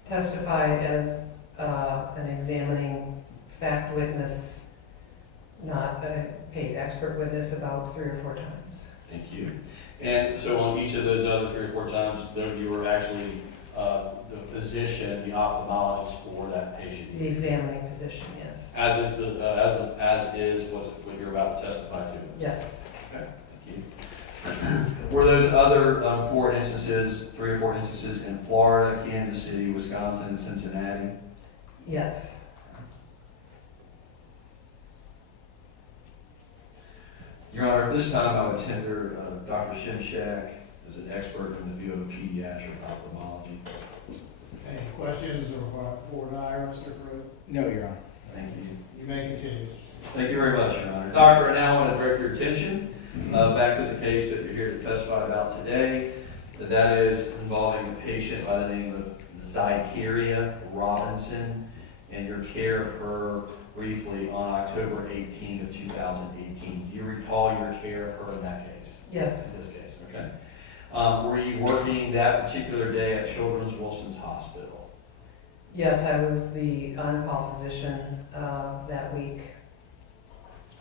testified as an examining fact witness, not a paid expert witness, about 3 or 4 times. Thank you. And so on each of those other 3 or 4 times, you were actually the physician, the ophthalmologist for that patient. The examining physician, yes. As is what you're about to testify to. Yes. Okay, thank you. Were those other 4 instances, 3 or 4 instances in Florida, Kansas City, Wisconsin, and Cincinnati? Yes. Your Honor, at this time I would tender Dr. Shimshack as an expert in the field of pediatric ophthalmology. Any questions for Dr. Mr. Pruitt? No, Your Honor. Thank you. You may continue. Thank you very much, Your Honor. Doctor, I now want to direct your attention back to the case that you're here to testify about today. That is involving a patient by the name of Zykerria Robinson and your care of her briefly on October 18 of 2018. Do you recall your care of her in that case? Yes. In this case, okay. Were you working that particular day at Children's Wilson's Hospital? Yes, I was the on-call physician that week.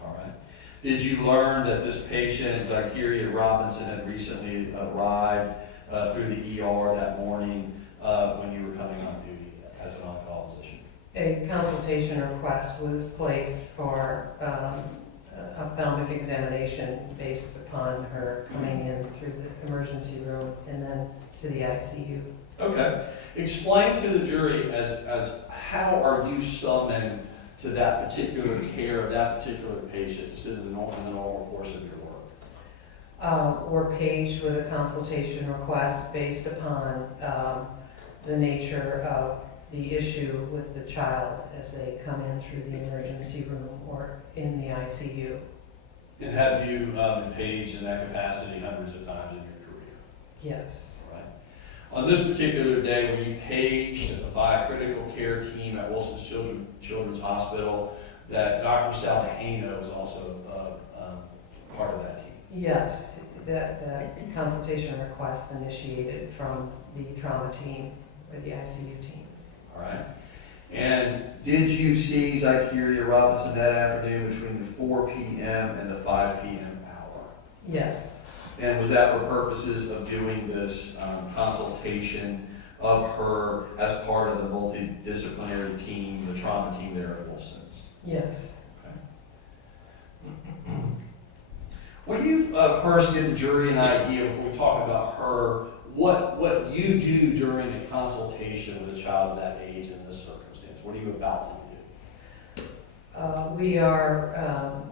All right. Did you learn that this patient, Zykerria Robinson, had recently arrived through the ER that morning when you were coming on duty as an on-call physician? A consultation request was placed for ophthalmic examination based upon her coming in through the emergency room and then to the ICU. Okay. Explain to the jury as how are you summoned to that particular care of that particular patient, just in the normal course of your work? We're paged with a consultation request based upon the nature of the issue with the child as they come in through the emergency room or in the ICU. And have you been paged in that capacity hundreds of times in your career? Yes. Right. On this particular day, were you paged by a critical care team at Wilson's Children's Hospital that Dr. Salahano was also part of that team? Yes, that consultation request initiated from the trauma team or the ICU team. All right. And did you see Zykerria Robinson that afternoon between the 4 p.m. and the 5 p.m. hour? Yes. And was that for purposes of doing this consultation of her as part of the multidisciplinary team, the trauma team there at Wilson's? Yes. Okay. Will you first give the jury an idea, before we talk about her, what you do during a consultation with a child of that age in this circumstance? What are you about to do?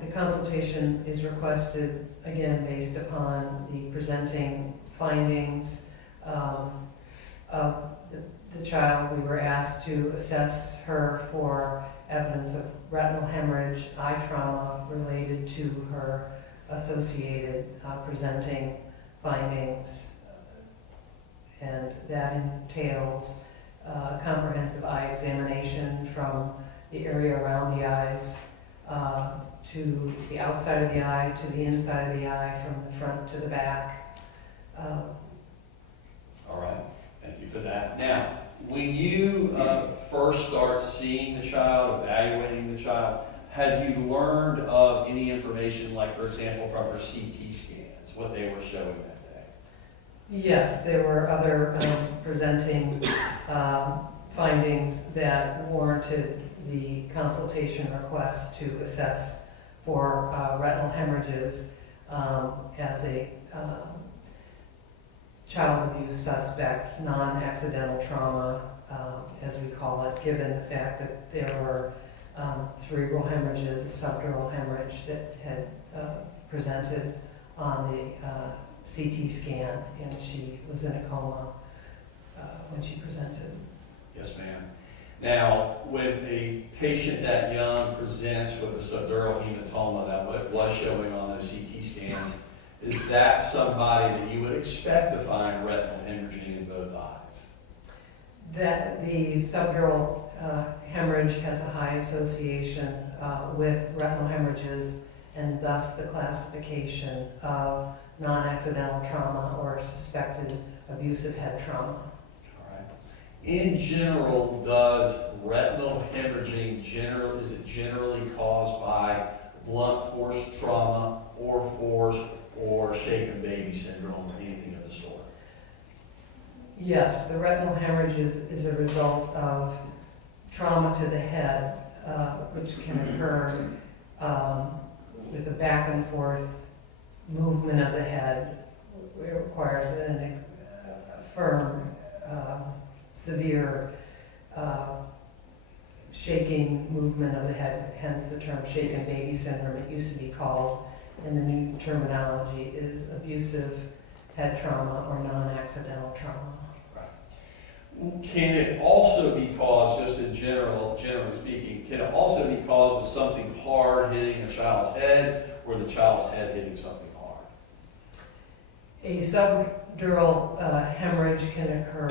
The consultation is requested, again, based upon the presenting findings of the child. We were asked to assess her for evidence of retinal hemorrhage, eye trauma related to her associated presenting findings, and that entails comprehensive eye examination from the area around the eyes to the outside of the eye, to the inside of the eye, from the front to the back. All right, thank you for that. Now, when you first start seeing the child, evaluating the child, had you learned of any information, like, for example, from her CT scans, what they were showing that day? Yes, there were other presenting findings that warranted the consultation request to assess for retinal hemorrhages as a child abuse suspect, non-accidental trauma, as we call it, given the fact that there were cerebral hemorrhages, a subdural hemorrhage that had presented on the CT scan, and she was in a coma when she presented. Yes, ma'am. Now, when a patient that young presents with a subdural hematoma that was showing on those CT scans, is that somebody that you would expect to find retinal hemorrhaging in both eyes? That the subdural hemorrhage has a high association with retinal hemorrhages, and thus the classification of non-accidental trauma or suspected abusive head trauma. All right. In general, does retinal hemorrhaging is it generally caused by blunt force trauma or force or shaken baby syndrome or anything of the sort? Yes, the retinal hemorrhage is a result of trauma to the head, which can occur with a back and forth movement of the head. It requires a firm, severe shaking movement of the head, hence the term shaken baby syndrome. It used to be called, and the new terminology is abusive head trauma or non-accidental trauma. Can it also be caused, just in generally speaking, can it also be caused with something hard hitting a child's head, or the child's head hitting something hard? A subdural hemorrhage can occur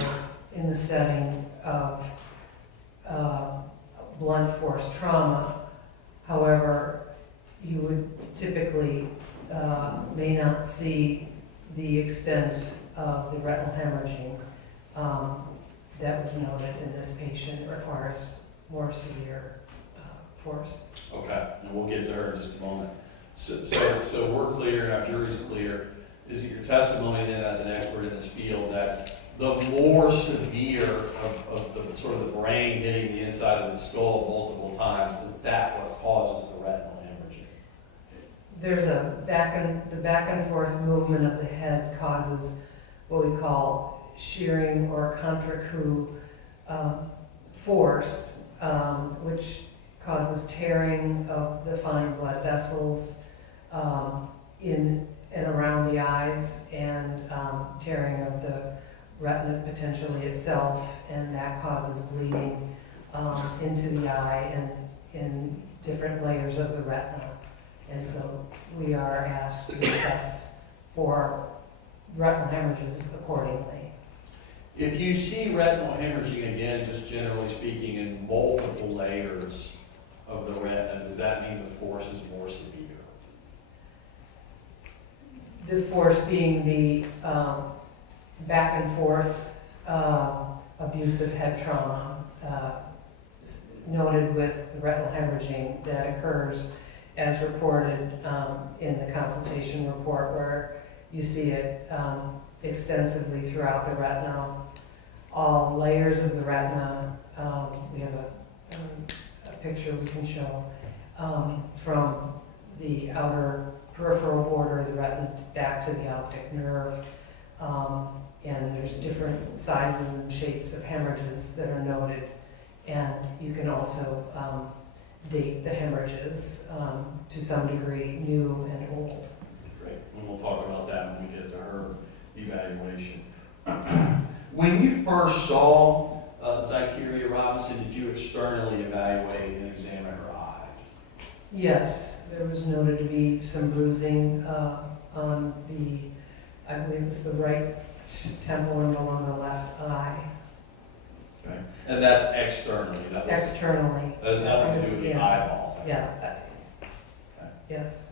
in the setting of blunt force trauma. However, you would typically may not see the extent of the retinal hemorrhaging that was noted in this patient. It requires more severe force. Okay, and we'll get to her in just a moment. So we're clear, and our jury's clear. Is it your testimony then, as an expert in this field, that the more severe of the sort of the brain hitting the inside of the skull multiple times, is that what causes the retinal hemorrhaging? There's the back and forth movement of the head causes what we call shearing or contracoup force, which causes tearing of the fine blood vessels in and around the eyes, and tearing of the retina potentially itself, and that causes bleeding into the eye and in different layers of the retina. And so we are asked to assess for retinal hemorrhages accordingly. If you see retinal hemorrhaging, again, just generally speaking, in multiple layers of the retina, does that mean the force is more severe? The force being the back and forth abusive head trauma noted with the retinal hemorrhaging that occurs as reported in the consultation report, where you see it extensively throughout the retina, all layers of the retina. We have a picture we can show from the outer peripheral border of the retina back to the optic nerve. And there's different sizes and shapes of hemorrhages that are noted. And you can also date the hemorrhages to some degree, new and old. Great, and we'll talk about that when we get to her evaluation. When you first saw Zykerria Robinson, did you externally evaluate and examine her eyes? Yes, there was noted to be some bruising on the, I believe it's the right temple and below the left eye. Okay. And that's externally? Externally. That has nothing to do with the Yeah. eyeballs? Yeah. Okay. Yes.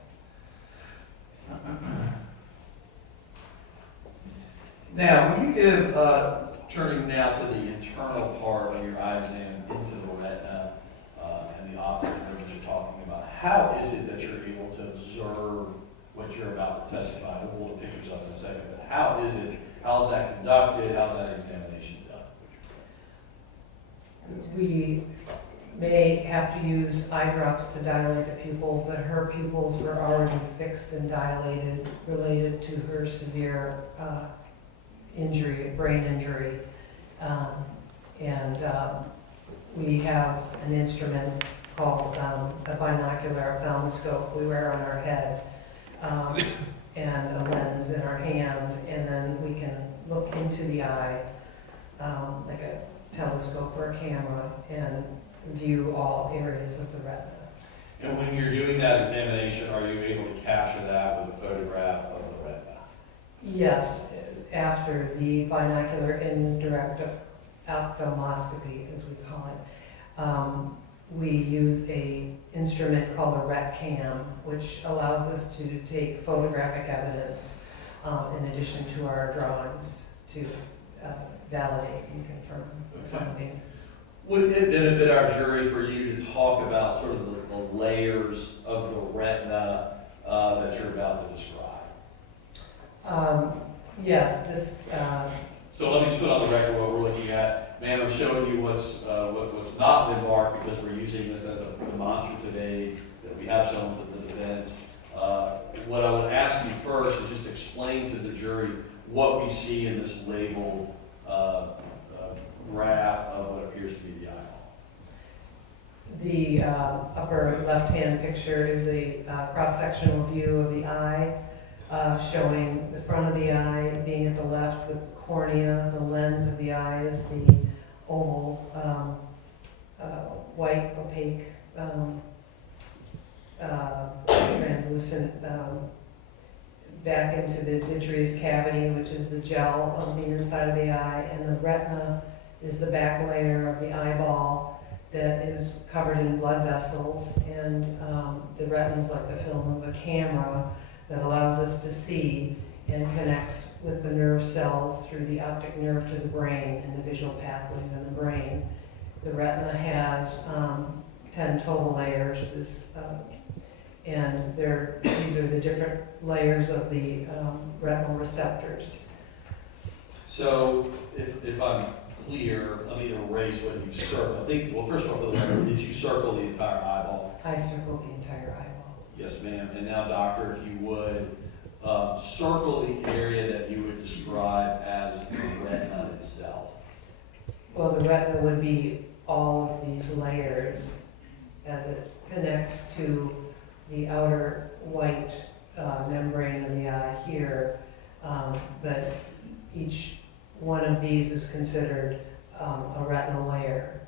Now, will you give, turning now to the internal part of your eye exam into the retina and the optic nerve that you're talking about, how is it that you're able to observe what you're about to testify? We'll pull the pictures up in a second, but how is it, how's that conducted, how's that examination done? We may have to use eye drops to dilate the pupil, but her pupils were already fixed and dilated related to her severe injury, brain injury. We have an instrument called a binocular ophthalmoscope we wear on our head, and a lens in our hand, and then we can look into the eye like a telescope or a camera and view all areas of the retina. And when you're doing that examination, are you able to capture that with a photograph of the retina? Yes, after the binocular indirect ophthalmoscopy, as we call it, we use a instrument called a RET-cam, which allows us to take photographic evidence in addition to our drawings to validate and confirm findings. Would it benefit our jury for you to talk about sort of the layers of the retina that you're about to describe? Yes, this. So let me just put on the record what we're looking at. Ma'am, I'm showing you what's not been marked because we're using this as a demonstrative aid that we have shown to the defense. What I would ask you first is just explain to the jury what we see in this labeled graph of what appears to be the eyeball. The upper left-hand picture is a cross-sectional view of the eye, showing the front of the eye being at the left with the cornea. The lens of the eye is the oval, white, opaque, translucent back into the vitreous cavity, which is the gel of the inside of the eye, and the retina is the back layer of the eyeball that is covered in blood vessels, and the retina is like the film of a camera that allows us to see and connects with the nerve cells through the optic nerve to the brain and the visual pathways in the brain. The retina has 10 total layers, and these are the different layers of the retinal receptors. So if I'm clear, let me erase what you circled. Well, first of all, for the record, did you circle the entire eyeball? I circled the entire eyeball. Yes, ma'am. And now, doctor, if you would, circle the area that you would describe as the retina itself. Well, the retina would be all of these layers as it connects to the outer white membrane of the eye here. But each one of these is considered a retinal layer.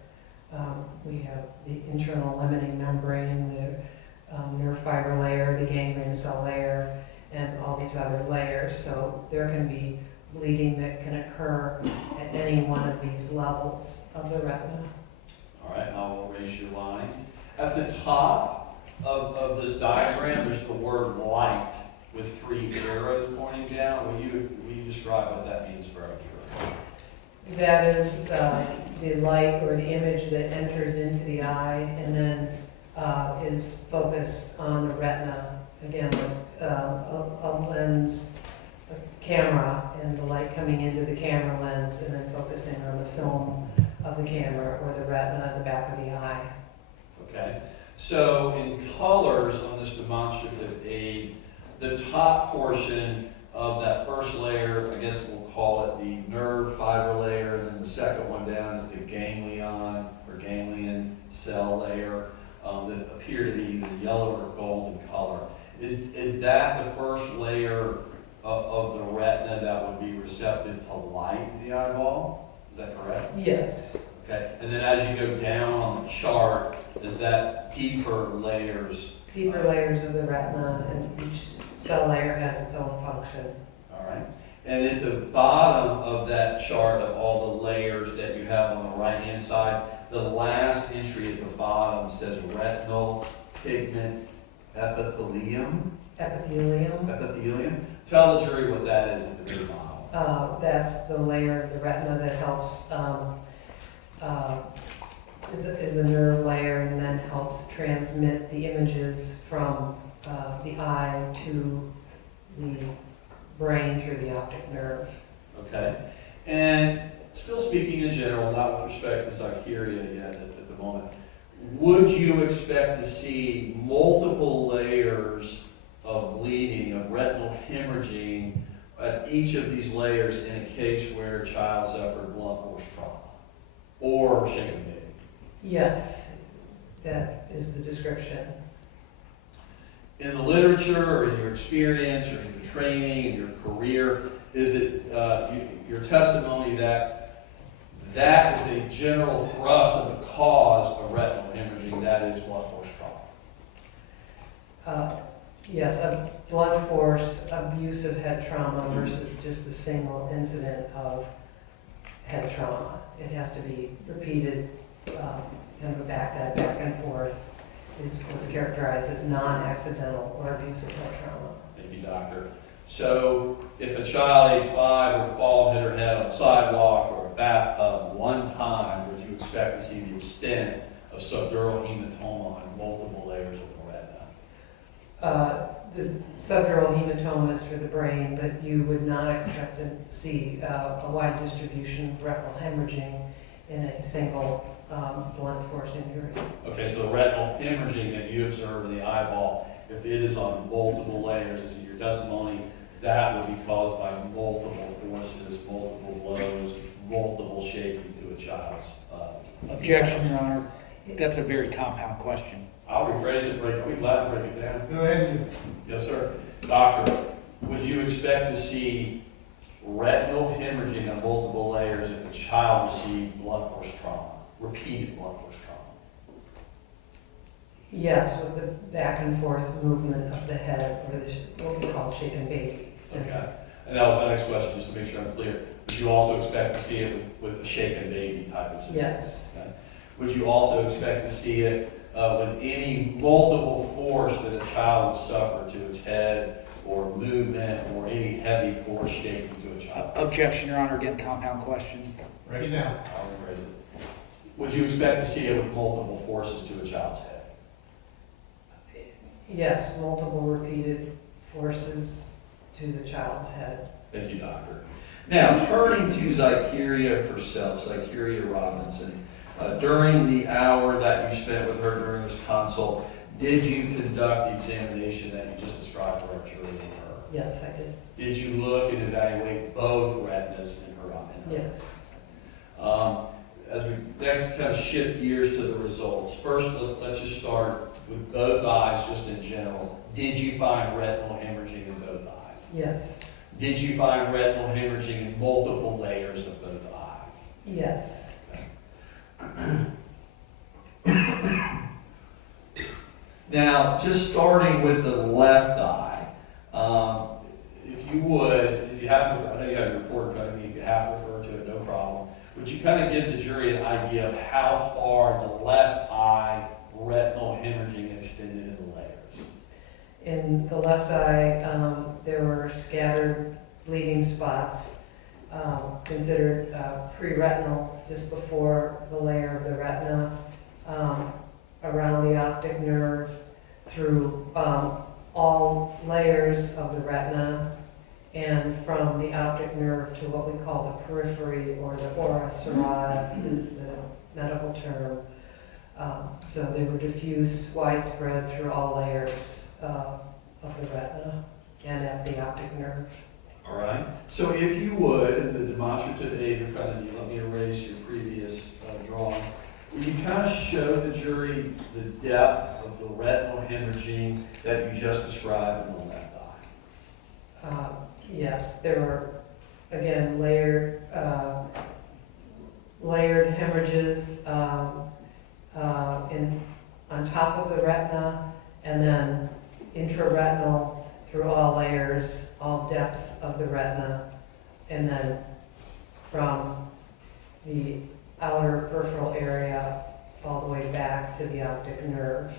We have the internal limiting membrane, the nerve fiber layer, the ganglion cell layer, and all these other layers. So there can be bleeding that can occur at any one of these levels of the retina. All right, now we'll raise your lines. At the top of this diagram, there's the word light with 3 arrows pointing down. Will you describe what that means for our jury? That is the light or the image that enters into the eye and then is focused on the retina, again, with a lens, a camera, and the light coming into the camera lens and then focusing on the film of the camera or the retina at the back of the eye. Okay, so in colors on this demonstrative aid, the top portion of that first layer, I guess we'll call it the nerve fiber layer, and then the second one down is the ganglion or ganglion cell layer that appear to be either yellow or gold in color. Is that the first layer of the retina that would be receptive to light in the eyeball? Is that correct? Yes. Okay, and then as you go down on the chart, is that deeper layers? Deeper layers of the retina, and each cell layer has its own function. All right. And at the bottom of that chart of all the layers that you have on the right-hand side, the last entry at the bottom says retinal pigment epithelium. Epithelium. Epithelium. Tell the jury what that is at the very bottom. That's the layer of the retina that helps, is a nerve layer and then helps transmit the images from the eye to the brain through the optic nerve. Okay. And still speaking in general, not with respect to Zykerria yet at the moment, would you expect to see multiple layers of bleeding, of retinal hemorrhaging at each of these layers in a case where a child suffered blunt force trauma or shaken baby? Yes, that is the description. In the literature, or in your experience, or in your training, in your career, is it your testimony that that is a general thrust of the cause of retinal hemorrhaging, that is blunt force trauma? Yes, a blunt force abusive head trauma versus just a single incident of head trauma. It has to be repeated, kind of back and forth is what's characterized as non-accidental or abusive head trauma. Thank you, doctor. So if a child age 5 were to fall and hit her head on a sidewalk or a bathtub one time, would you expect to see the extent of subdural hematoma on multiple layers of the retina? The subdural hematoma is for the brain, but you would not expect to see a wide distribution of retinal hemorrhaging in a single blunt force injury. Okay, so the retinal hemorrhaging that you observe in the eyeball, if it is on multiple layers, as in your testimony, that would be caused by multiple forces, multiple blows, multiple shaking to a child's. Objection, Your Honor. That's a very compound question. I'll rephrase it, I'll be glad to break it down. Go ahead. Yes, sir. Doctor, would you expect to see retinal hemorrhaging on multiple layers if a child received blunt force trauma, repeated blunt force trauma? Yes, with the back and forth movement of the head, or what we call shaken baby syndrome. Okay. And that was my next question, just to make sure I'm clear. Would you also expect to see it with a shaken baby type of syndrome? Yes. Okay. Would you also expect to see it with any multiple force that a child would suffer to its head or movement or any heavy force shaking to a child? Objection, Your Honor. Again, compound question. Break it down. I'll rephrase it. Would you expect to see it with multiple forces to a child's head? Yes, multiple repeated forces to the child's head. Thank you, doctor. Now, turning to Zykerria herself, Zykerria Robinson, during the hour that you spent with her during this consult, did you conduct the examination that you just described for our jury and her? Yes, I did. Did you look and evaluate both retinas in her eye? Yes. As we next kind of shift gears to the results, first let's just start with both eyes just in general. Did you find retinal hemorrhaging in both eyes? Yes. Did you find retinal hemorrhaging in multiple layers of both eyes? Yes. Now, just starting with the left eye, if you would, if you have to, I know you have your report in front of me, if you have to refer to it, no problem. Would you kind of give the jury an idea of how far the left eye retinal hemorrhaging extended in the layers? In the left eye, there were scattered bleeding spots, considered pre-retinal, just before the layer of the retina, around the optic nerve, through all layers of the retina, and from the optic nerve to what we call the periphery, or the ora serrata is the medical term. So they were diffuse, widespread through all layers of the retina and at the optic nerve. All right. So if you would, in the demonstrative aid in front of you, let me erase your previous drawing. Would you kind of show the jury the depth of the retinal hemorrhaging that you just described in the left eye? Yes, there were, again, layered hemorrhages on top of the retina, and then intraretinal through all layers, all depths of the retina, and then from the outer peripheral area all the way back to the optic nerve.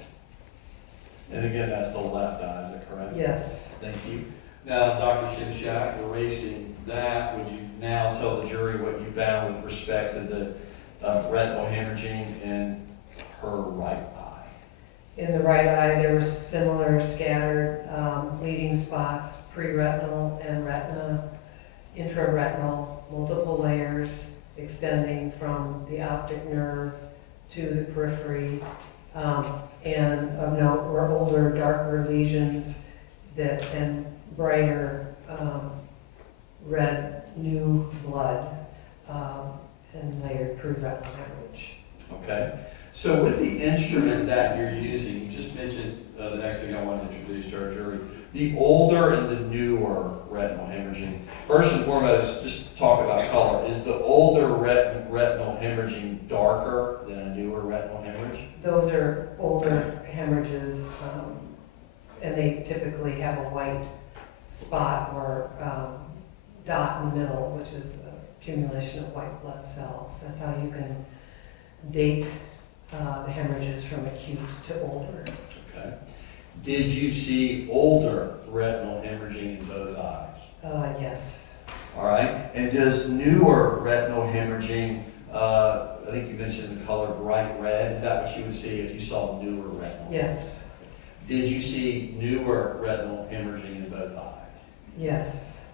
And again, that's the left eye, is that correct? Yes. Thank you. Now, Dr. Shimshack, erasing that, would you now tell the jury what you found with respect to the retinal hemorrhaging in her right eye? In the right eye, there were similar scattered bleeding spots, pre-retinal and retina, intraretinal, multiple layers extending from the optic nerve to the periphery, and of note were older, darker lesions and brighter red new blood and layered pre-retinal hemorrhage. Okay. So with the instrument that you're using, you just mentioned the next thing I want to introduce to our jury, the older and the newer retinal hemorrhaging. First and foremost, just talk about color. Is the older retinal hemorrhaging darker than a newer retinal hemorrhage? Those are older hemorrhages, and they typically have a white spot or dot in the middle, which is accumulation of white blood cells. That's how you can date the hemorrhages from acute to older. Okay. Did you see older retinal hemorrhaging in both eyes? Yes. All right. And does newer retinal hemorrhaging, I think you mentioned the color bright red, is that what you would see if you saw newer retinal? Yes. Did you see newer retinal hemorrhaging in both eyes? Yes.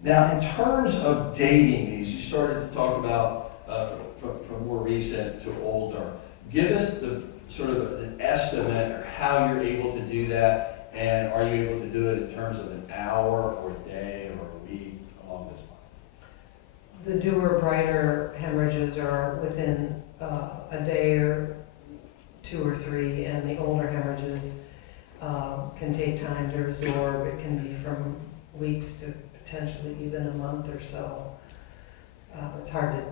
Now, in terms of dating these, you started to talk about from more recent to older. Give us the sort of an estimate or how you're able to do that, and are you able to do it in terms of an hour or a day or a week, along those lines? The newer, brighter hemorrhages are within a day or 2 or 3, and the older hemorrhages can take time to resorb. It can be from weeks to potentially even a month or so. It's hard to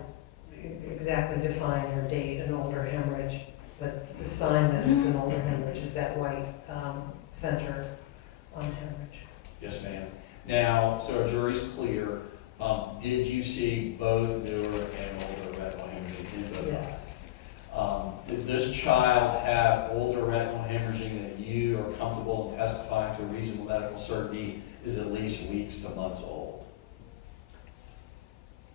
exactly define or date an older hemorrhage, but the sign that it's an older hemorrhage is that white center on the hemorrhage. Yes, ma'am. Now, so our jury's clear. Did you see both newer and older retinal hemorrhaging in both Yes. eyes? Did this child have older retinal hemorrhaging that you are comfortable in testifying to a reasonable medical certainty is at least weeks to months old?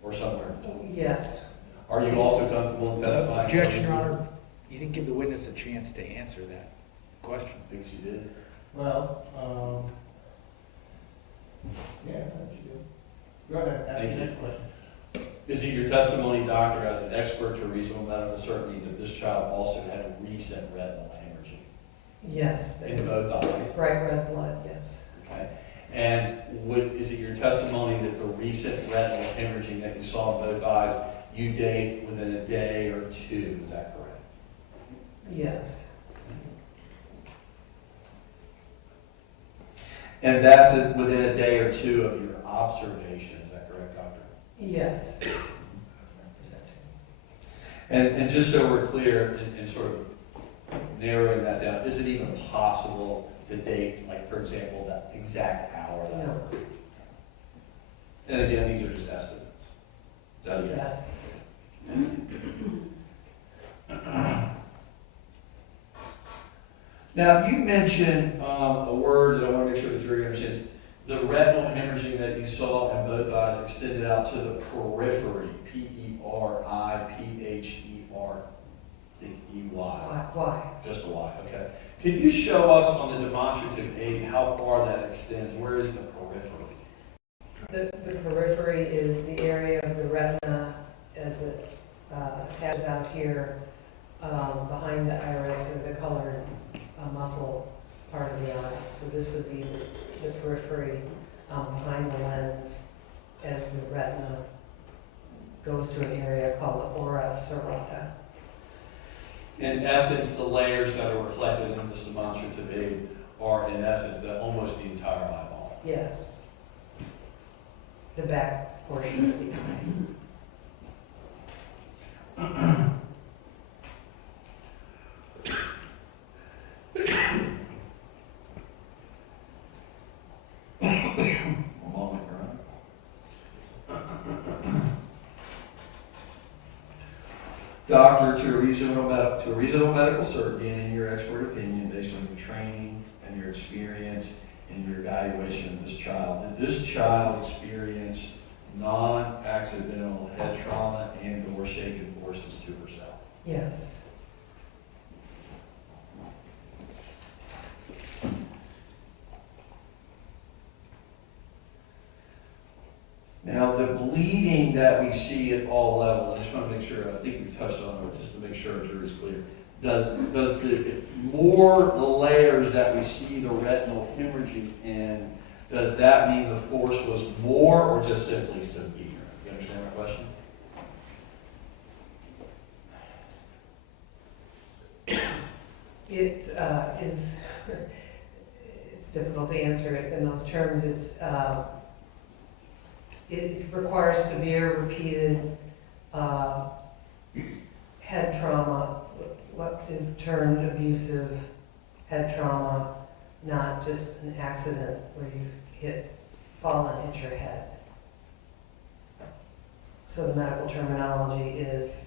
Or somewhere in between? Yes. Are you also comfortable in testifying? Objection, Your Honor. You didn't give the witness a chance to answer that question. Thinks you did? Well, yeah, she did. Go ahead, ask the Thank you. next question. Is it your testimony, doctor, as an expert to reasonable medical certainty that this child also had recent retinal hemorrhaging? Yes. in both eyes. Bright red blood, yes. Okay. And is it your testimony that the recent retinal hemorrhaging that you saw in both eyes, you date within a day or two? Is that correct? Yes. And that's within a day or two of your observation. Is that correct, doctor? Yes. And just so we're clear and sort of narrowing that down, is it even possible to date, like, for example, that exact hour? No. And again, these are just estimates. Is that a yes? Yes. Now, you mentioned a word that I want to make sure the jury understands. The retinal hemorrhaging that you saw in both eyes extended out to the periphery, Peripher, I think E-Y. Why? Just a Y, okay. Could you show us on the demonstrative aid how far that extends? Where is the periphery? The periphery is the area of the retina as it attaches out here behind the iris or the colored muscle part of the eye. So this would be the periphery behind the lens as the retina goes to an area called the ora serrata. In essence, the layers that are reflected in this demonstrative aid are, in essence, almost the entire eyeball. Yes. The back portion of the eye. One moment, Your Honor. Dr. to a reasonable medical certainty and in your expert opinion, based on your training and your experience in your evaluation of this child, did this child experience non-accidental head trauma and or shaken forces to herself? Yes. Now, the bleeding that we see at all levels, I just want to make sure, I think we touched on it, just to make sure our jury's clear. Does the more the layers that we see the retinal hemorrhaging in, does that mean the force was more or just simply severe? You understand my question? It is, it's difficult to answer it in those terms. It requires severe, repeated head trauma, what is termed abusive head trauma, not just an accident where you fall and hit your head. So the medical terminology is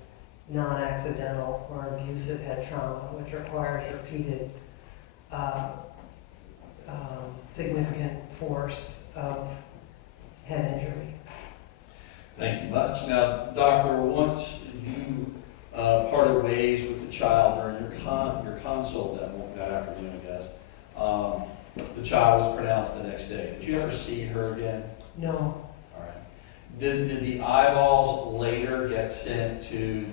non-accidental or abusive head trauma, which requires repeated significant force of head injury. Thank you much. Now, doctor, once you parted ways with the child during your consult that afternoon, I guess, the child was pronounced the next day. Did you ever see her again? No. All right. Did the eyeballs later get sent to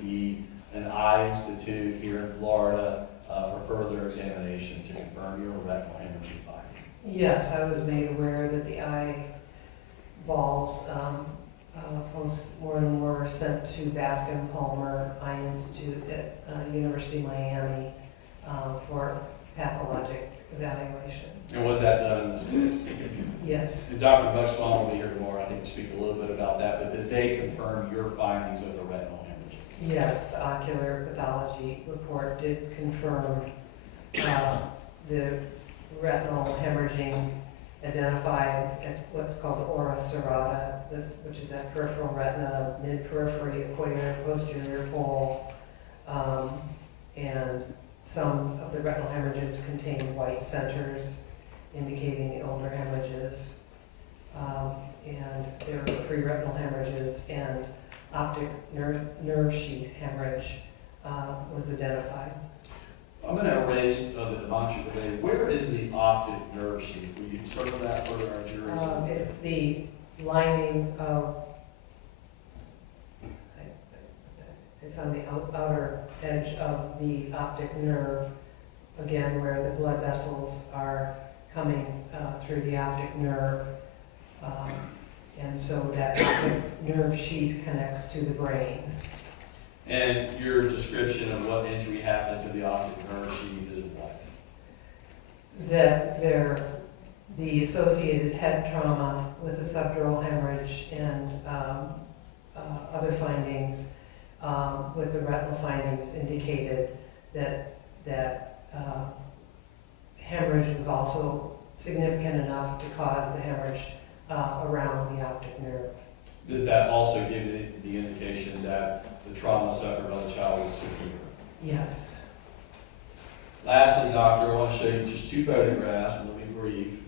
an eye institute here in Florida for further examination to confirm your retinal hemorrhage finding? Yes, I was made aware that the eyeballs post-mortem were sent to Bascom Palmer Eye Institute at University of Miami for pathologic evaluation. And was that done in this case? Yes. And Dr. Bucksbaum will be here tomorrow, I think, to speak a little bit about that, but did they confirm your findings of the retinal hemorrhage? Yes, the ocular pathology report did confirm the retinal hemorrhaging identified at what's called the ora serrata, which is that peripheral retina, mid-periphery, equator, posterior pole, and some of the retinal hemorrhages contain white centers, indicating the older hemorrhages, and there were pre-retinal hemorrhages, and optic nerve sheath hemorrhage was identified. I'm going to erase the demonstrative aid. Where is the optic nerve sheath? Will you circle that for our jury? It's the lining of, it's on the outer edge of the optic nerve, again, where the blood vessels are coming through the optic nerve. And so that the nerve sheath connects to the brain. And your description of what injury happened to the optic nerve sheath is what? That the associated head trauma with the subdural hemorrhage and other findings with the retinal findings indicated that hemorrhage was also significant enough to cause the hemorrhage around the optic nerve. Does that also give you the indication that the trauma suffered by the child was severe? Yes. Lastly, doctor, I want to show you just two photographs, and let me brief.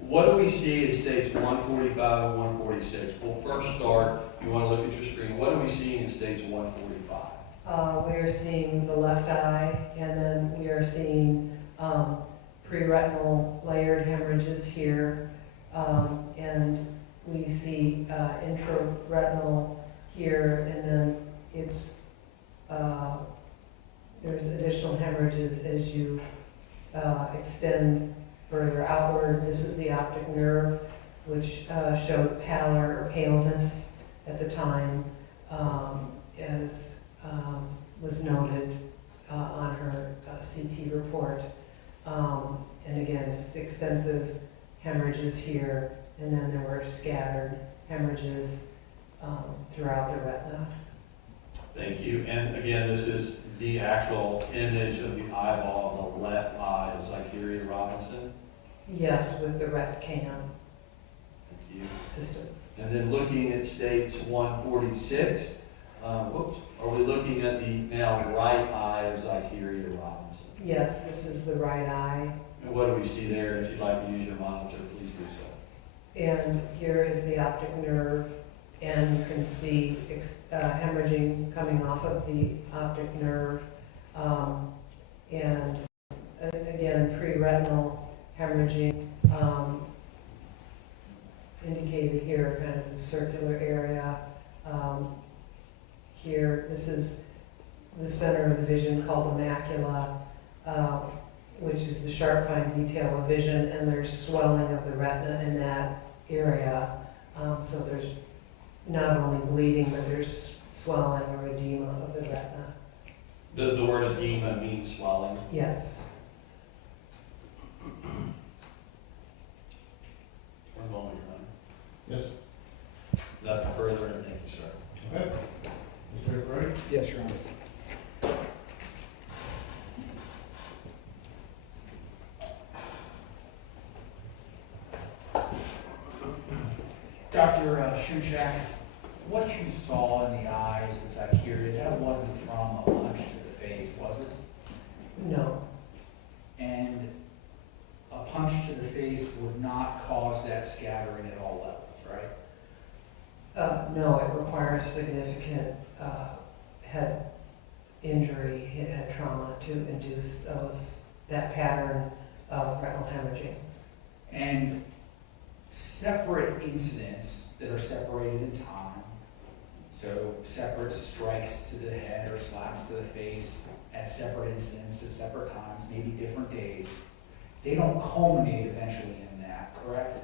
What do we see in states 145 and 146? We'll first start, if you want to look at your screen, what are we seeing in states 145? We are seeing the left eye, and then we are seeing preretinal layered hemorrhages here, and we see intraretinal here, and then it's there's additional hemorrhages as you extend further outward. This is the optic nerve, which showed pallor or paleness at the time, as was noted on her CT report. And again, just extensive hemorrhages here, and then there were scattered hemorrhages throughout the retina. Thank you. And again, this is the actual image of the eyeball of the left eye of Zykerria Robinson. Yes, with the RETCAM Thank you. system. And then looking at states 146, are we looking at the now right eye of Zykerria Robinson? Yes, this is the right eye. And what do we see there? If you'd like to use your monitor, please do so. And here is the optic nerve, and you can see hemorrhaging coming off of the optic nerve. And again, pre-retinal hemorrhaging indicated here, kind of the circular area. Here, this is the center of the vision called the macula, which is the sharp, fine detail of vision, and there's swelling of the retina in that area. So there's not only bleeding, but there's swelling or edema of the retina. Does the word edema mean swelling? Yes. One moment, Your Honor. Yes. Nothing further, and thank you, sir. Okay. Mr. Brady? Yes, Your Honor. Dr. Shimshack, what you saw in the eyes of Zykerria, that wasn't from a punch to the face, was it? No. And a punch to the face would not cause that scattering at all levels, right? No, it requires significant head injury, head trauma to induce that pattern of retinal hemorrhaging. And separate incidents that are separated in time, so separate strikes to the head or slaps to the face at separate incidents at separate times, maybe different days, they don't culminate eventually in that, correct?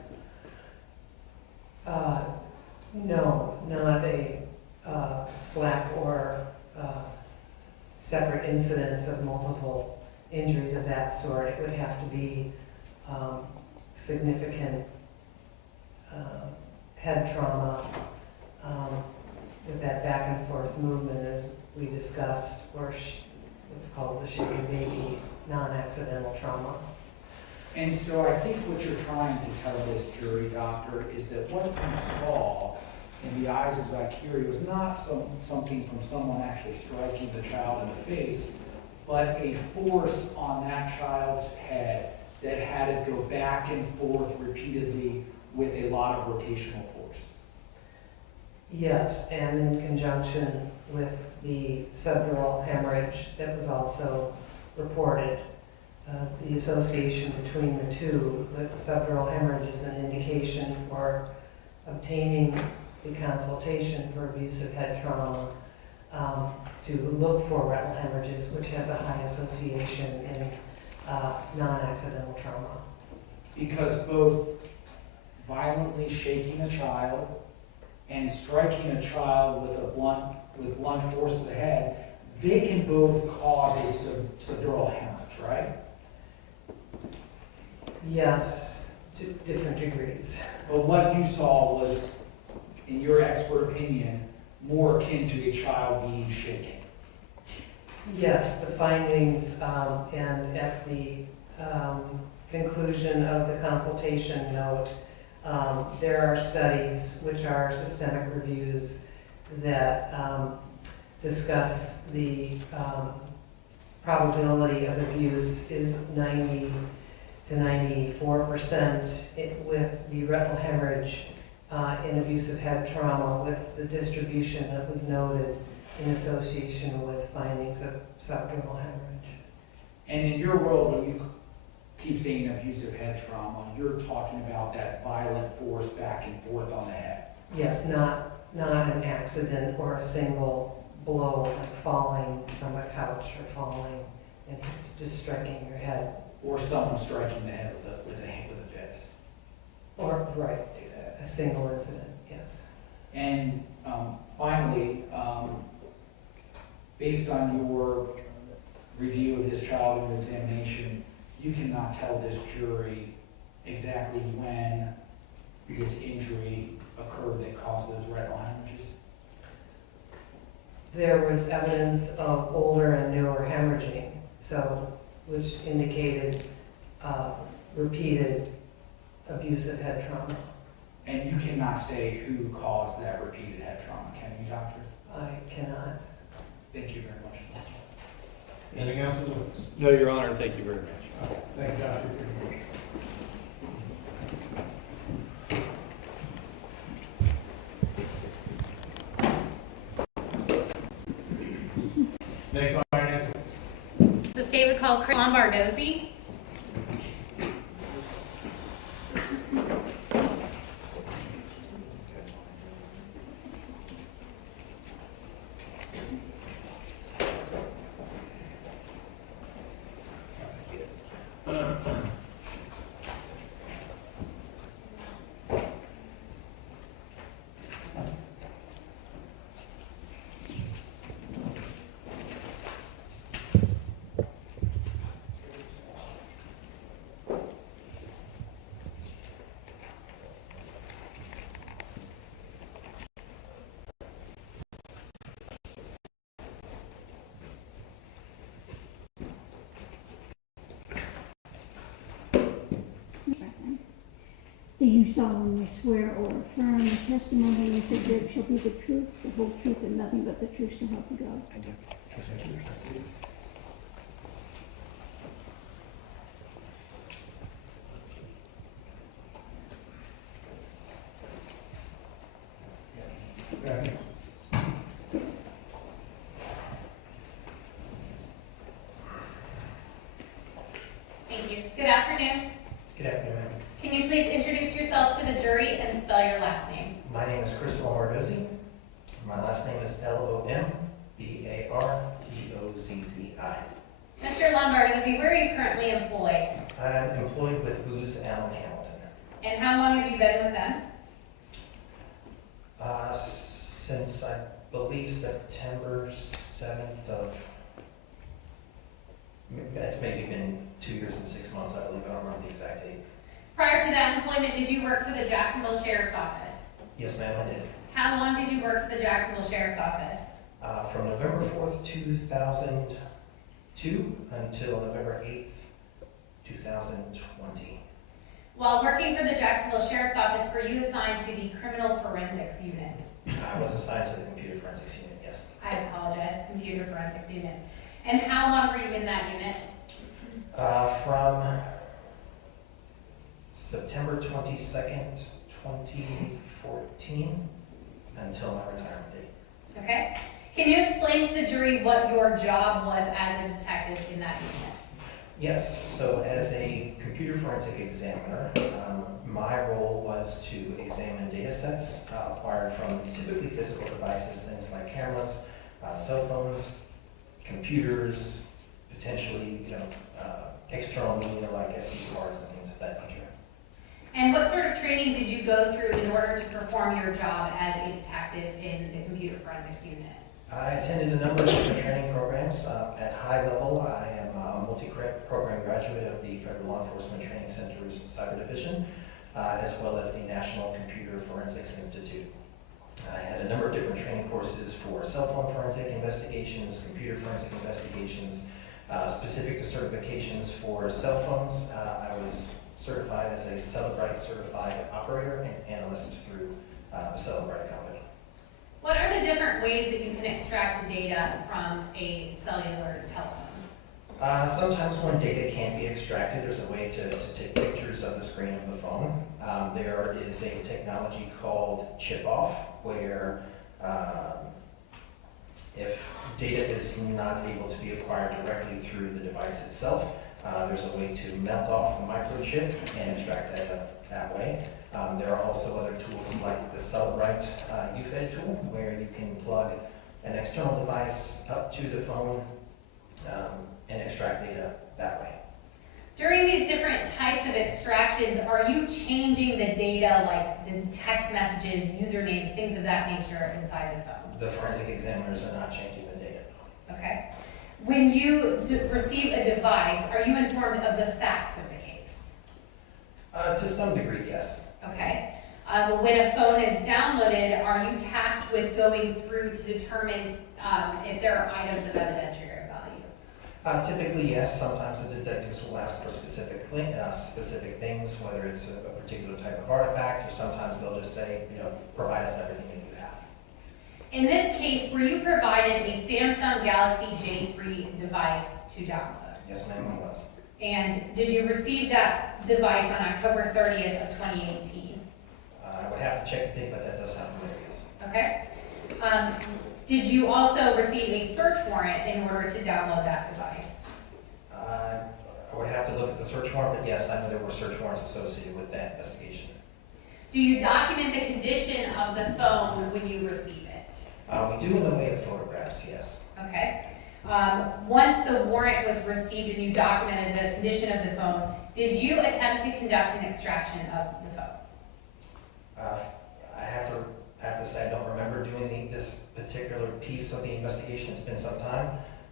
No, not a slap or separate incidents of multiple injuries of that sort. It would have to be significant head trauma with that back and forth movement, as we discussed, or what's called the shaken baby non-accidental trauma. And so I think what you're trying to tell this jury, doctor, is that what you saw in the eyes of Zykerria was not something from someone actually striking the child in the face, but a force on that child's head that had it go back and forth repeatedly with a lot of rotational force. Yes, and in conjunction with the subdural hemorrhage that was also reported. The association between the two, the subdural hemorrhage is an indication for obtaining the consultation for abusive head trauma to look for retinal hemorrhages, which has a high association in non-accidental trauma. Because both violently shaking a child and striking a child with blunt force to the head, they can both cause a subdural hemorrhage, right? Yes, to different degrees. But what you saw was, in your expert opinion, more akin to a child being shaken. Yes, the findings, and at the conclusion of the consultation note, there are studies, which are systemic reviews, that discuss the probability of abuse is 90 to 94% with the retinal hemorrhage in abusive head trauma, with the distribution that was noted in association with findings of subdural hemorrhage. And in your world, when you keep saying abusive head trauma, you're talking about that violent force back and forth on the head. Yes, not an accident or a single blow, like falling from a couch or falling and just striking your head. Or someone striking the head with a fist. Or, right, a single incident, yes. And finally, based on your review of this child and your examination, you cannot tell this jury exactly when this injury occurred that caused those retinal hemorrhages? There was evidence of older and newer hemorrhaging, which indicated repeated abusive head trauma. And you cannot say who caused that repeated head trauma, can you, doctor? I cannot. Thank you very much. Anything else? Louis? No, Your Honor, thank you very much. Thank you, Doctor. Snake line, Anthony. The state would call Chris Lombardozzi. Do you solemnly swear or affirm the testimony you should give shall be the truth, the whole truth, and nothing but the truth, so help you God? I do. Thank you. Good afternoon. Good afternoon, ma'am. Can you please introduce yourself to the jury and spell your last name? My name is Chris Lombardozzi. My last name is Lombardozzi. Mr. Lombardozzi, where are you currently employed? I'm employed with Booz Allen Hamilton. And how long have you been with them? Since I believe September 7th of, it's maybe been 2 years and 6 months, I believe. I don't remember the exact date. Prior to that employment, did you work for the Jacksonville Sheriff's Office? Yes, ma'am, I did. How long did you work for the Jacksonville Sheriff's Office? From November 4th, 2002 until November 8th, 2020. While working for the Jacksonville Sheriff's Office, were you assigned to the Criminal Forensics Unit? I was assigned to the Computer Forensics Unit, yes. I apologize, Computer Forensics Unit. And how long were you in that unit? From September 22nd, 2014 until my retirement date. Okay. Can you explain to the jury what your job was as a detective in that unit? Yes, so as a computer forensic examiner, my role was to examine data sets acquired from typically physical devices, things like cameras, cell phones, computers, potentially, external media like SD cards and things of that nature. And what sort of training did you go through in order to perform your job as a detective in the computer forensics unit? I attended a number of different training programs. At high level, I am a multi-program graduate of the Federal Law Enforcement Training Center's Cyber Division, as well as the National Computer Forensics Institute. I had a number of different training courses for cell phone forensic investigations, computer forensic investigations, specific to certifications for cell phones. I was certified as a Celebrite certified operator and analyst through the Celebrite company. What are the different ways that you can extract data from a cellular telephone? Sometimes when data can't be extracted, there's a way to take pictures of the screen of the phone. There is a technology called chip-off, where if data is not able to be acquired directly through the device itself, there's a way to melt off the microchip and extract data that way. There are also other tools like the Celebrite UFED tool, where you can plug an external device up to the phone and extract data that way. During these different types of extractions, are you changing the data, like the text messages, usernames, things of that nature inside the phone? The forensic examiners are not changing the data. Okay. When you receive a device, are you informed of the facts of the case? To some degree, yes. Okay. When a phone is downloaded, are you tasked with going through to determine if there are items of evidentiary value? Typically, yes. Sometimes the detectives will ask for specific things, whether it's a particular type of artifact, or sometimes they'll just say, provide us everything that you have. In this case, were you provided a Samsung Galaxy J3 device to download? Yes, ma'am, I was. And did you receive that device on October 30th of 2018? I would have to check the date, but that does sound familiar, yes. Okay. Did you also receive a search warrant in order to download that device? I would have to look at the search warrant, but yes, I know there were search warrants associated with that investigation. Do you document the condition of the phone when you receive it? We do in the way of photographs, yes. Okay. Once the warrant was received and you documented the condition of the phone, did you attempt to conduct an extraction of the phone? I have to say I don't remember doing this particular piece of the investigation. It's been some time,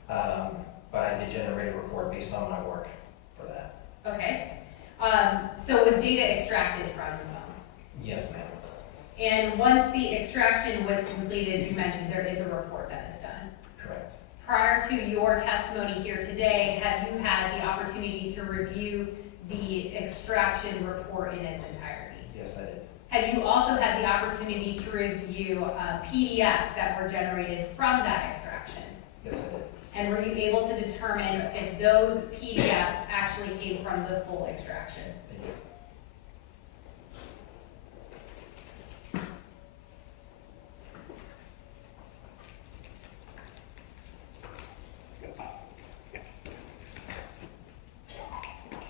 but I did generate a report based on my work for that. Okay. So was data extracted from the phone? Yes, ma'am. And once the extraction was completed, you mentioned there is a report that is done. Correct. Prior to your testimony here today, have you had the opportunity to review the extraction report in its entirety? Yes, I did. Have you also had the opportunity to review PDFs that were generated from that extraction? Yes, I did. And were you able to determine if those PDFs actually came from the full extraction? I did.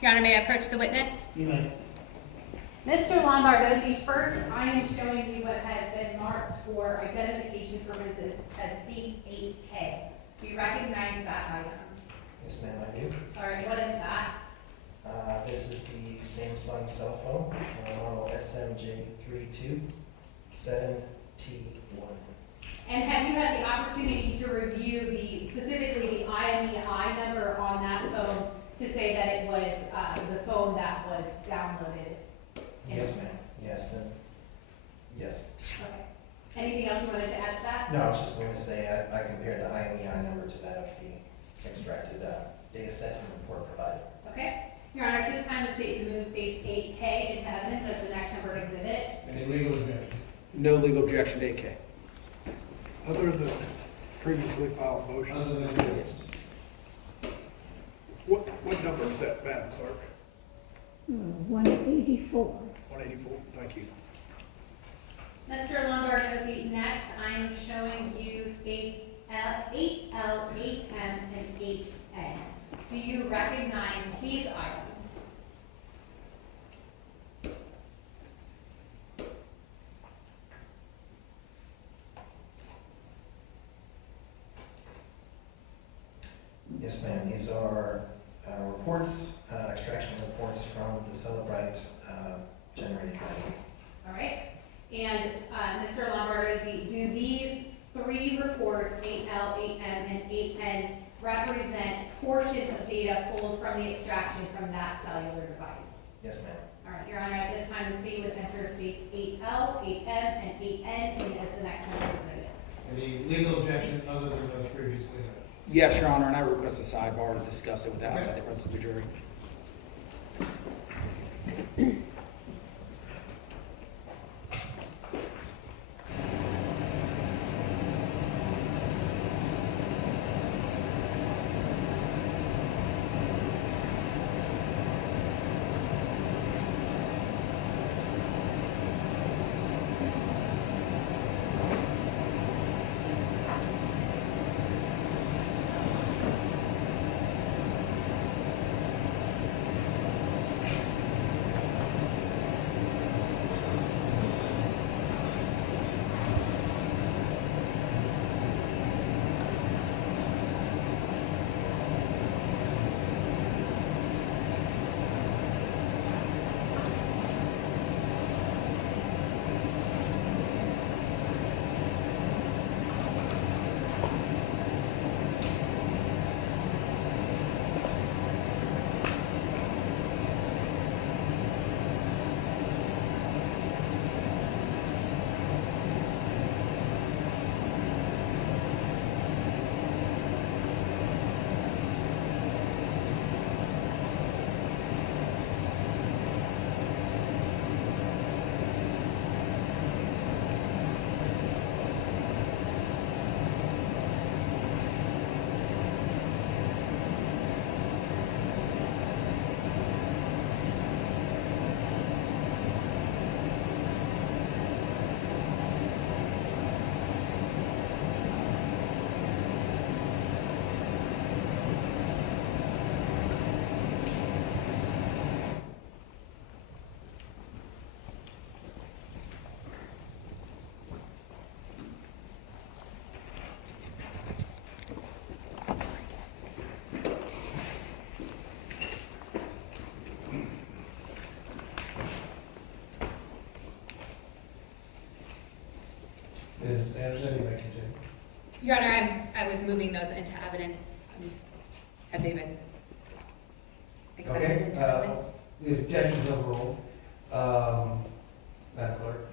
Your Honor, may I approach the witness? You may. Mr. Lombardozzi, first I am showing you what has been marked for identification purposes as states 8K. Do you recognize that item? Yes, ma'am, I do. All right, what is that? This is the Samsung cell phone, model SMJ327T1. And have you had the opportunity to review specifically the IMEI number on that phone to say that it was the phone that was downloaded? Yes, ma'am. Yes, and yes. Okay. Anything else you wanted to add to that? No, I was just going to say I compared the IMEI number to that of the extracted data set and report provided. Okay. Your Honor, at this time, the state moves states 8K into evidence as the next numbered exhibit. Any legal objection? No legal objection to 8K. Other than previously filed motion? Other than this. What number is that, Madam Clerk? 184. 184, thank you. Mr. Lombardozzi, next I am showing you states 8L, 8M, and 8A. Do you recognize these items? Yes, ma'am. These are reports, extraction reports from the Celebrite generated data. All right. And Mr. Lombardozzi, do these 3 reports, 8L, 8M, and 8N, represent portions of data pulled from the extraction from that cellular device? Yes, ma'am. All right, Your Honor, at this time, the state would enter state 8L, 8M, and 8N in as the next number of exhibits. Any legal objection other than those previously noted? Yes, Your Honor, and I request a sidebar to discuss it with the outside the presence of the jury. Ms. Anderson, you may continue. Your Honor, I was moving those into evidence. Have they been accepted Okay, into evidence? The objections overruled. Madam Clerk?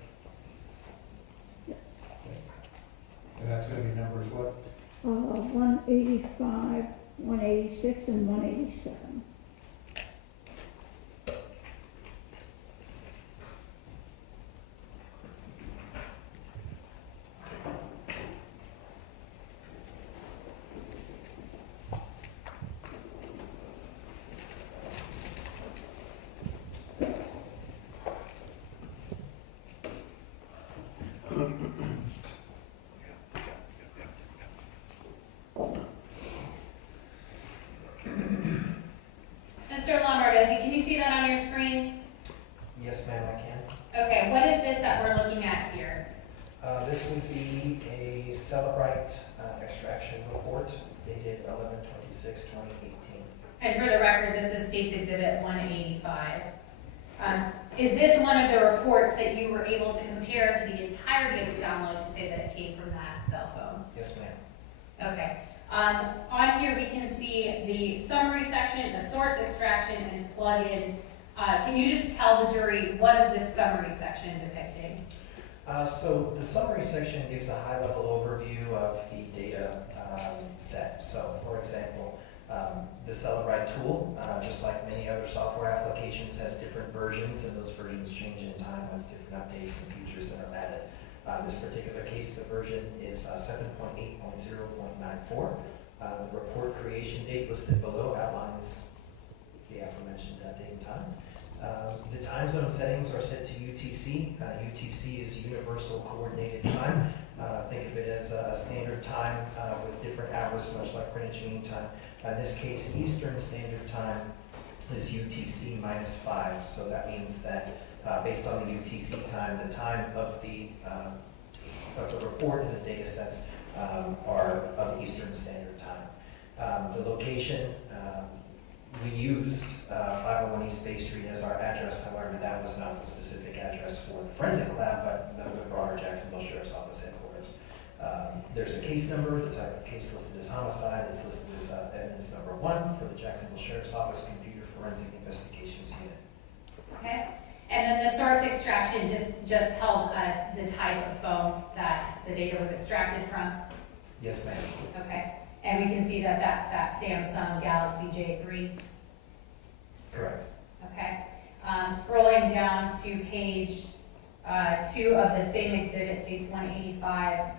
And that's gonna be numbers what? 185, 186, and 187. Mr. Lombardozzi, can you see that on your screen? Yes, ma'am, I can. Okay, what is this that we're looking at here? This would be a Celebrite extraction report dated 11/26/2018. And for the record, this is State's Exhibit 185. Is this one of the reports that you were able to compare to the entirety of the download to say that it came from that cell phone? Yes, ma'am. Okay. On here, we can see the summary section, the source extraction, and plugins. Can you just tell the jury, what is this summary section depicting? So the summary section gives a high-level overview of the data set. So, for example, the Celebrite tool, just like many other software applications, has different versions, and those versions change in time with different updates and features that are added. In this particular case, the version is 7.8.0.94. The report creation date listed below outlines the aforementioned date and time. The time zone settings are set to UTC. UTC is Universal Coordinated Time. Think of it as a standard time with different hours, much like Greenwich Mean Time. In this case, Eastern Standard Time is UTC -5. So that means that based on the UTC time, the time of the report and the data sets are of Eastern Standard Time. The location, we used 501 East Bay Street as our address, however, that was not the specific address for the forensic lab, but the broader Jacksonville Sheriff's Office headquarters. There's a case number, the type of case listed as homicide is listed as evidence number 1 for the Jacksonville Sheriff's Office Computer Forensic Investigations Unit. Okay, and then the source extraction just tells us the type of phone that the data was extracted from. Yes, ma'am. Okay, and we can see that that's that Samsung Galaxy J3. Correct. Okay, scrolling down to page 2 of the same exhibit, states 185.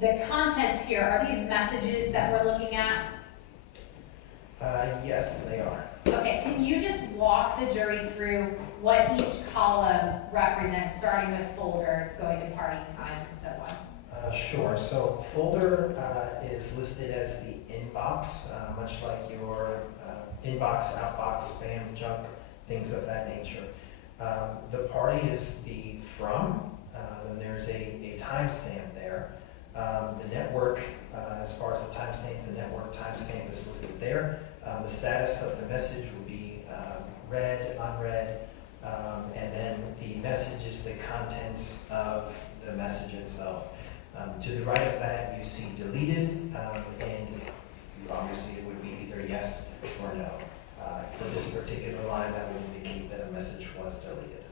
The contents here, are these messages that we're looking at? Yes, they are. Okay, can you just walk the jury through what each column represents, starting with folder, going to party time, and so on? Sure. So folder is listed as the inbox, much like your inbox, outbox, spam, junk, things of that nature. The party is the from, then there's a timestamp there. The network, as far as the timestamps, the network timestamp is listed there. The status of the message will be read, unread, and then the message is the contents of the message itself. To the right of that, you see deleted, and obviously it would be either yes or no. For this particular line, that would indicate that a message was deleted.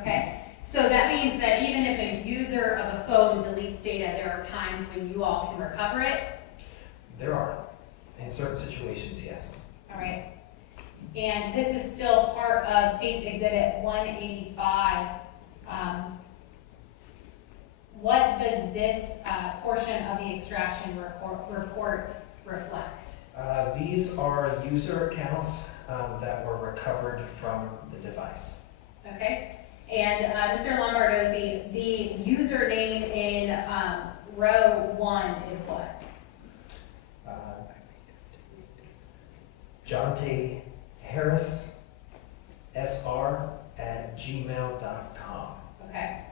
Okay, so that means that even if a user of a phone deletes data, there are times when you all can recover it? There are. In certain situations, yes. All right. And this is still part of State's Exhibit 185. What does this portion of the extraction report reflect? These are user accounts that were recovered from the device. Okay. And Mr. Lombardozzi, the username in row 1 is what? Jonte Harris, SR@gmail.com. Okay.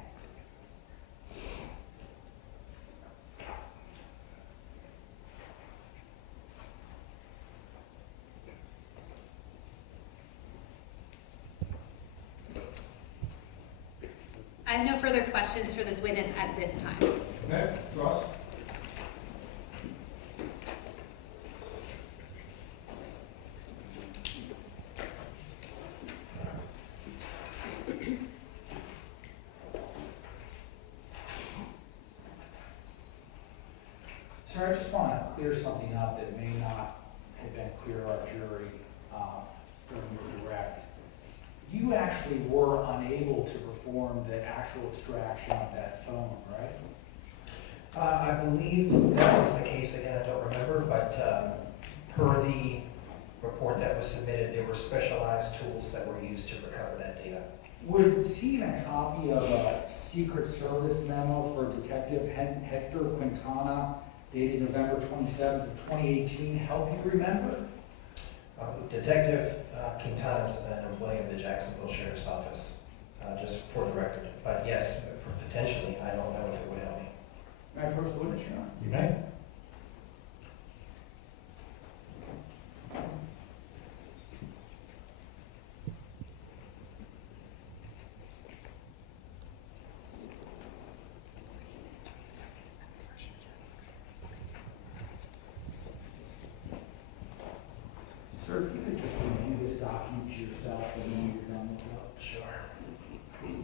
I have no further questions for this witness at this time. Okay, Ross? Sir, I just want to clear something up that may not have been clear to our jury during your direct. You actually were unable to perform the actual extraction of that phone, right? I believe that was the case. Again, I don't remember, but per the report that was submitted, there were specialized tools that were used to recover that data. Would seeing a copy of a Secret Service memo for Detective Hector Quintana dated November 27th of 2018 help you remember? Detective Quintana is an employee of the Jacksonville Sheriff's Office, just for the record. But yes, potentially, I don't know if it would help me. May I approach the witness, Your Honor? You may. Sir, if you could just review this document to yourself and then you're done with it. Sure. Thank you.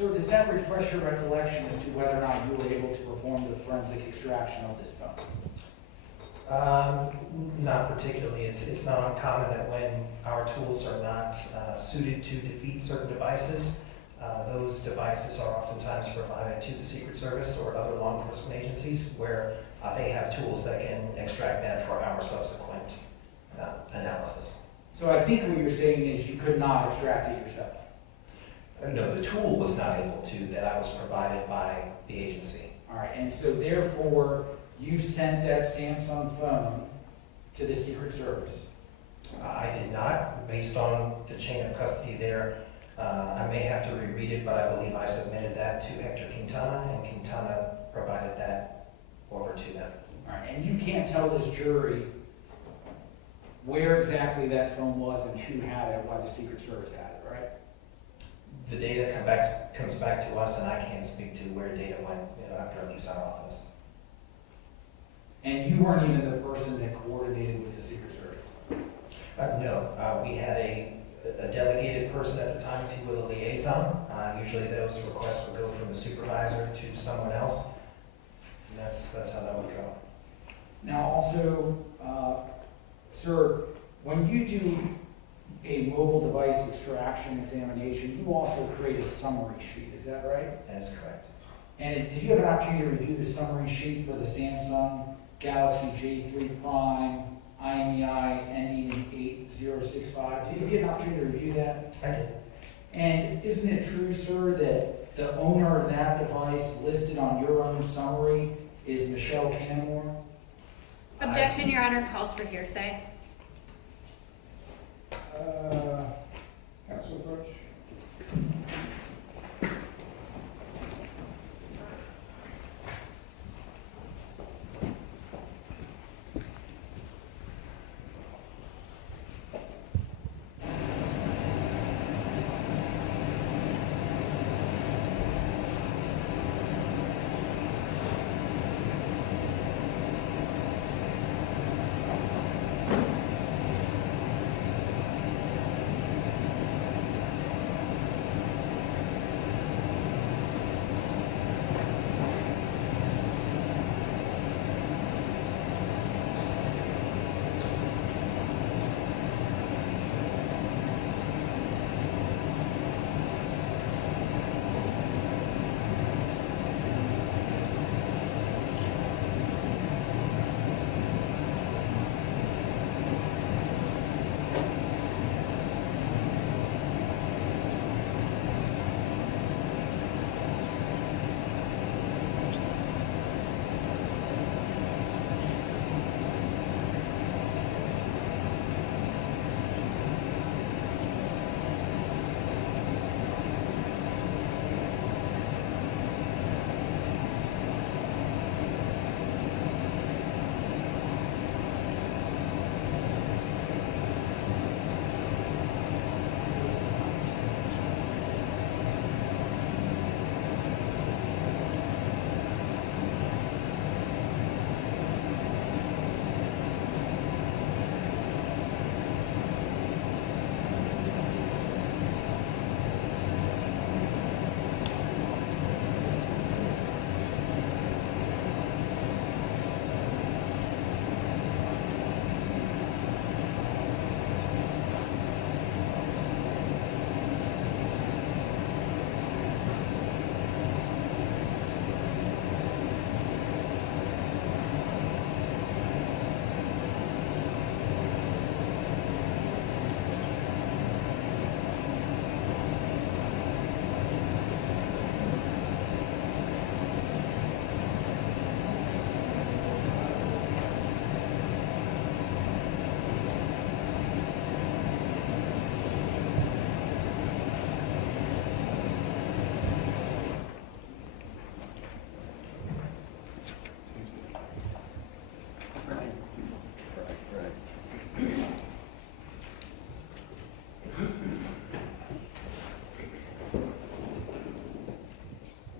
Sir, does that refresh your recollection as to whether or not you were able to perform the forensic extraction of this phone? Not particularly. It's not uncommon that when our tools are not suited to defeat certain devices, those devices are oftentimes provided to the Secret Service or other law enforcement agencies where they have tools that can extract that for our subsequent analysis. So I think what you're saying is you could not extract it yourself. No, the tool was not able to, that I was provided by the agency. All right, and so therefore, you sent that Samsung phone to the Secret Service. I did not, based on the chain of custody there. I may have to reread it, but I believe I submitted that to Hector Quintana, and Quintana provided that over to them. All right, and you can't tell this jury where exactly that phone was and who had it, why the Secret Service had it, right? The data comes back to us, and I can't speak to where data went after it leaves our office. And you weren't even the person that coordinated with the Secret Service? No, we had a delegated person at the time, if you will, a liaison. Usually those requests would go from the supervisor to someone else. And that's how that would go. Now also, sir, when you do a mobile device extraction examination, you also create a summary sheet, is that right? That is correct. And did you have an opportunity to review the summary sheet for the Samsung Galaxy J3 Prime IMEI ending in 8065? Did you have an opportunity to review that? I did. And isn't it true, sir, that the owner of that device listed on your own summary is Michelle Canamore? Objection, Your Honor, calls for hearsay. Council approach.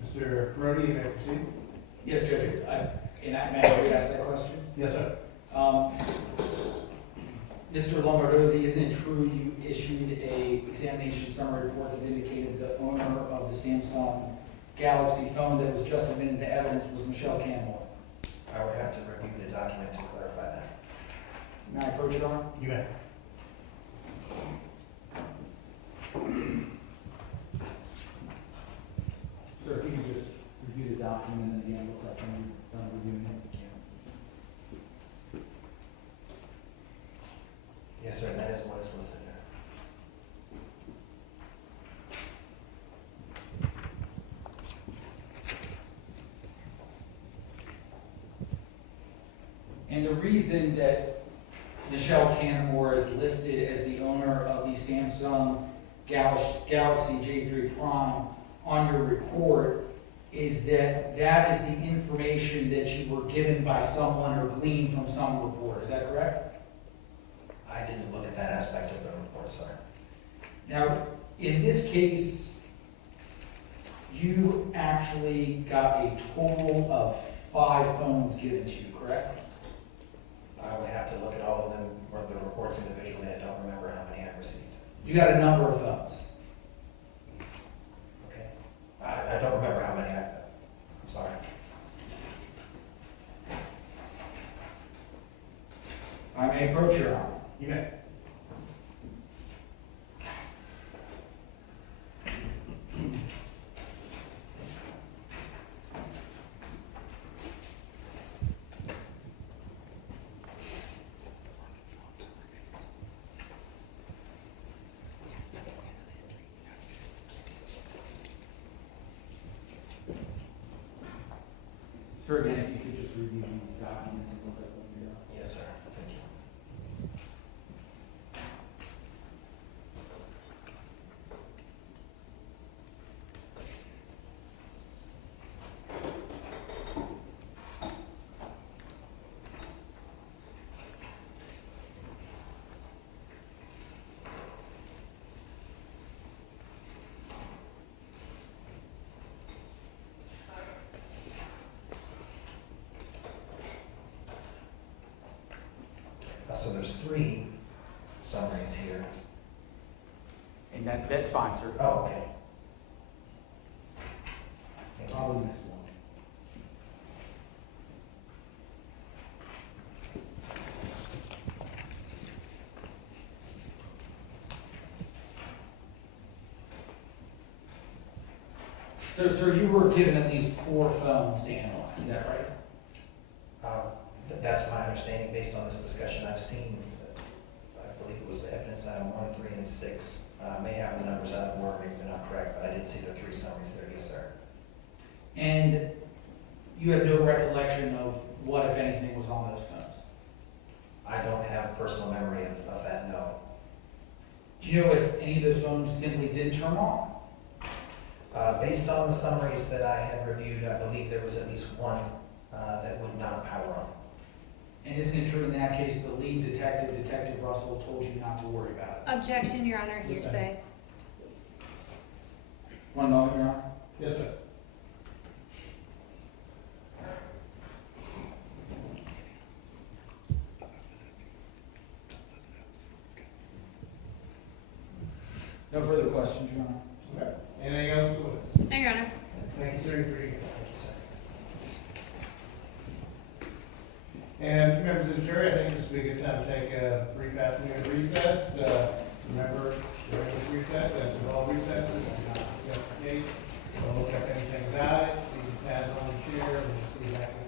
Mr. Brody, you may proceed. Yes, Judge. May I ask that question? Yes, sir. Mr. Lombardozzi, isn't it true you issued a examination summary report that indicated the owner of the Samsung Galaxy phone that was just submitted to evidence was Michelle Canamore? I would have to review the document to clarify that. May I approach Your Honor? You may. Sir, if you could just review the document and then again look like you're done reviewing it. Yes, sir, that is what is listed there. And the reason that Michelle Canamore is listed as the owner of the Samsung Galaxy J3 Prime on your report is that that is the information that you were given by someone or gleaned from some report. Is that correct? I didn't look at that aspect of the report, sir. Now, in this case, you actually got a total of 5 phones given to you, correct? I would have to look at all of them, or the reports individually. I don't remember how many I've received. You got a number of phones. Okay. I don't remember how many I'm sorry. I may approach Your Honor. You may. Sir, again, if you could just review these documents and look at what you're doing. Yes, sir. Thank you. So there's 3 summaries here. And that's fine, sir. Oh, okay. Thank you. Probably missed one. So, sir, you were given at least 4 phones to analyze, is that right? That's my understanding based on this discussion. I've seen, I believe it was evidence item 1, 3, and 6. May have the numbers out of order, maybe they're not correct, but I did see the 3 summaries there, yes, sir. And you have no recollection of what, if anything, was on those phones? I don't have personal memory of that, no. Do you know if any of those phones simply didn't turn on? Based on the summaries that I had reviewed, I believe there was at least one that would not power on. And isn't it true in that case, the lead detective, Detective Russell, told you not to worry about it? Objection, Your Honor, hearsay. One moment, Your Honor. Yes, sir. No further questions, Your Honor. Okay. Anything else for witness? No, Your Honor. Thank you, sir, for your Thank you, sir. And members of the jury, I think this would be a good time to take a brief afternoon recess. Remember, during this recess, as with all recesses, I'm not discussing the case, don't look up anything about it, leave the pads on the chair, and we'll see you back in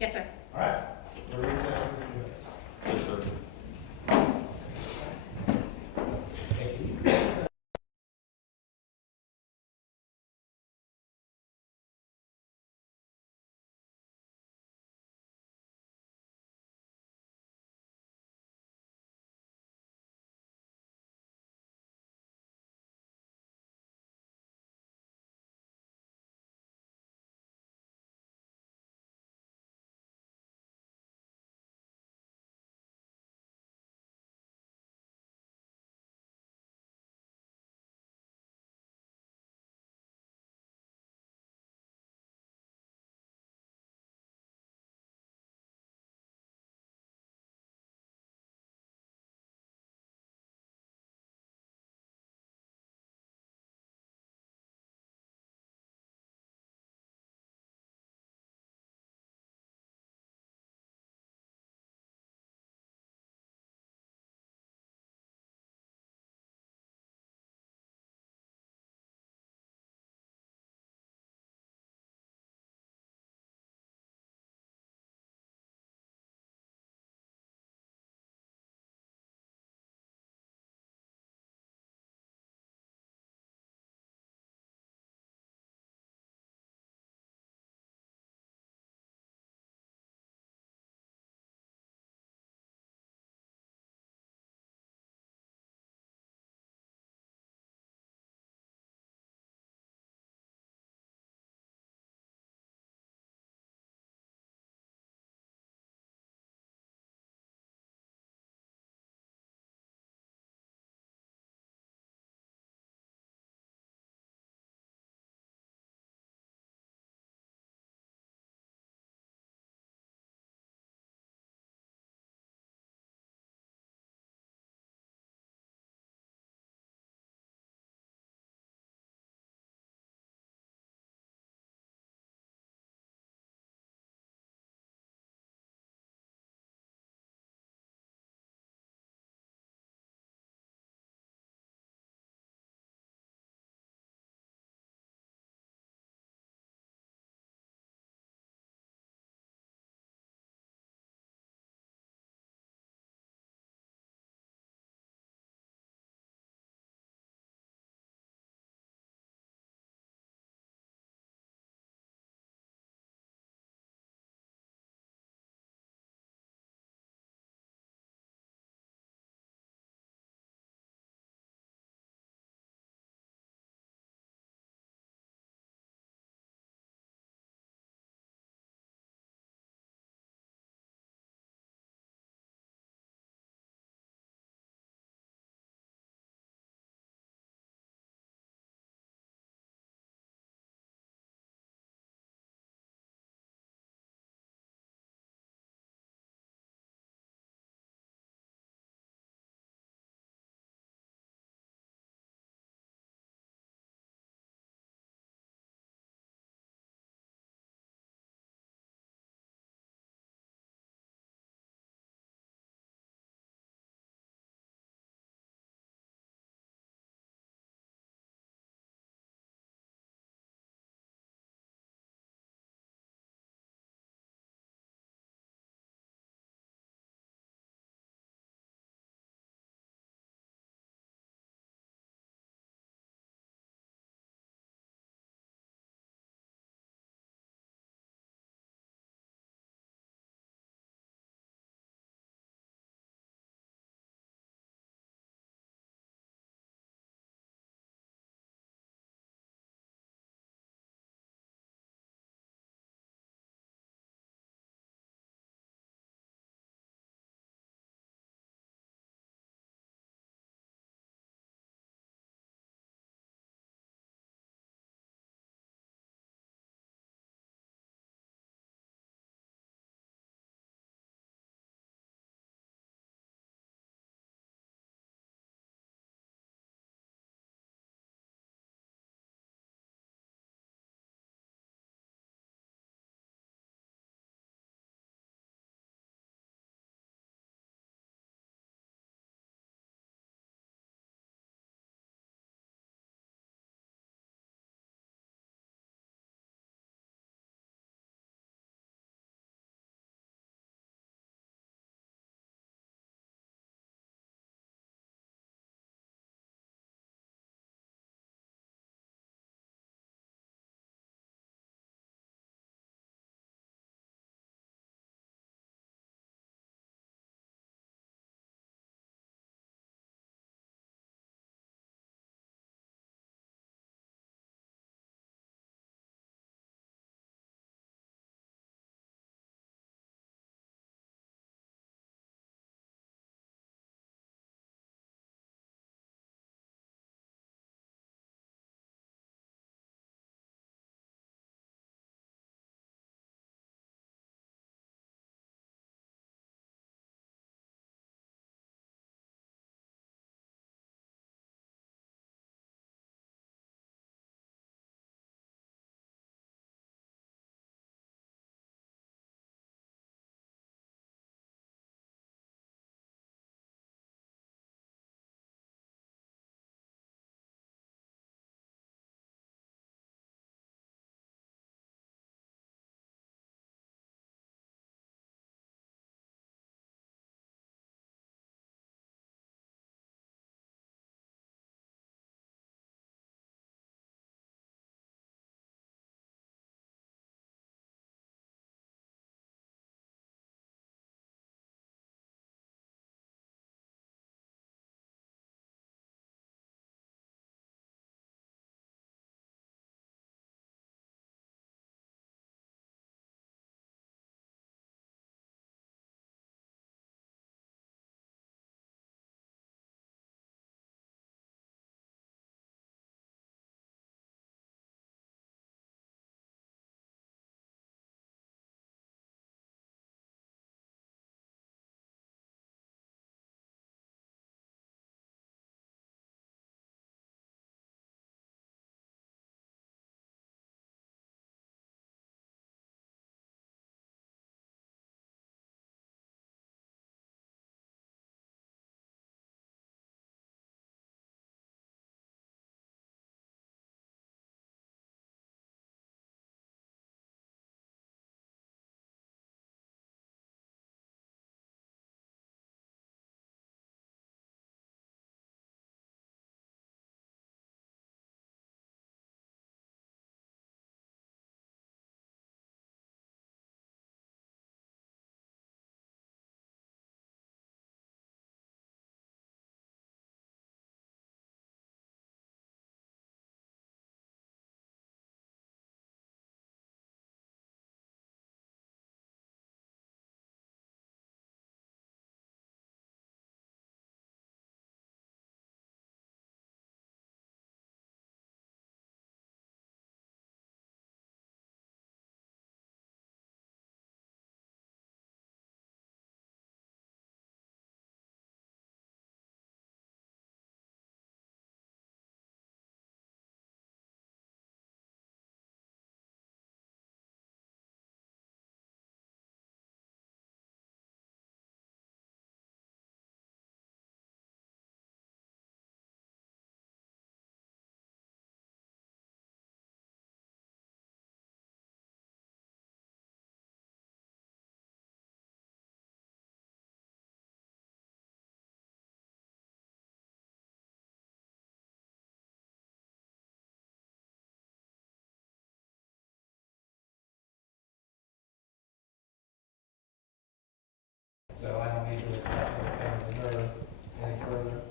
Yes, sir. All right, we're recessed for a few minutes. Yes, sir.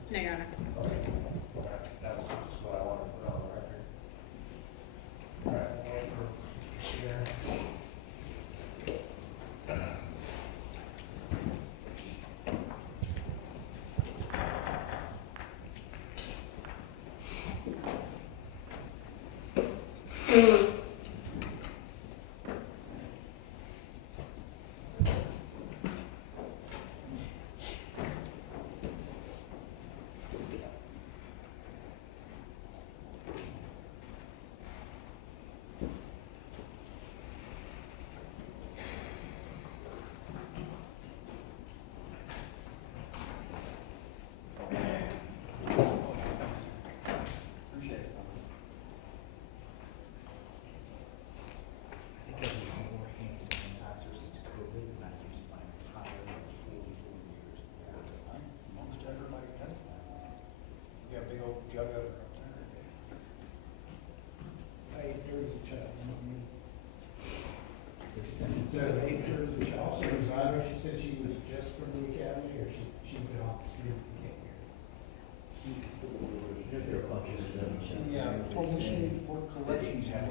No, Your Honor. That was just what I wanted to put on the record. All right, we'll wait for Mr. Sharon. So she also resigned, she said she was just from the academy, or she's been off the street and came here? Yeah, well, we should work corrections. That's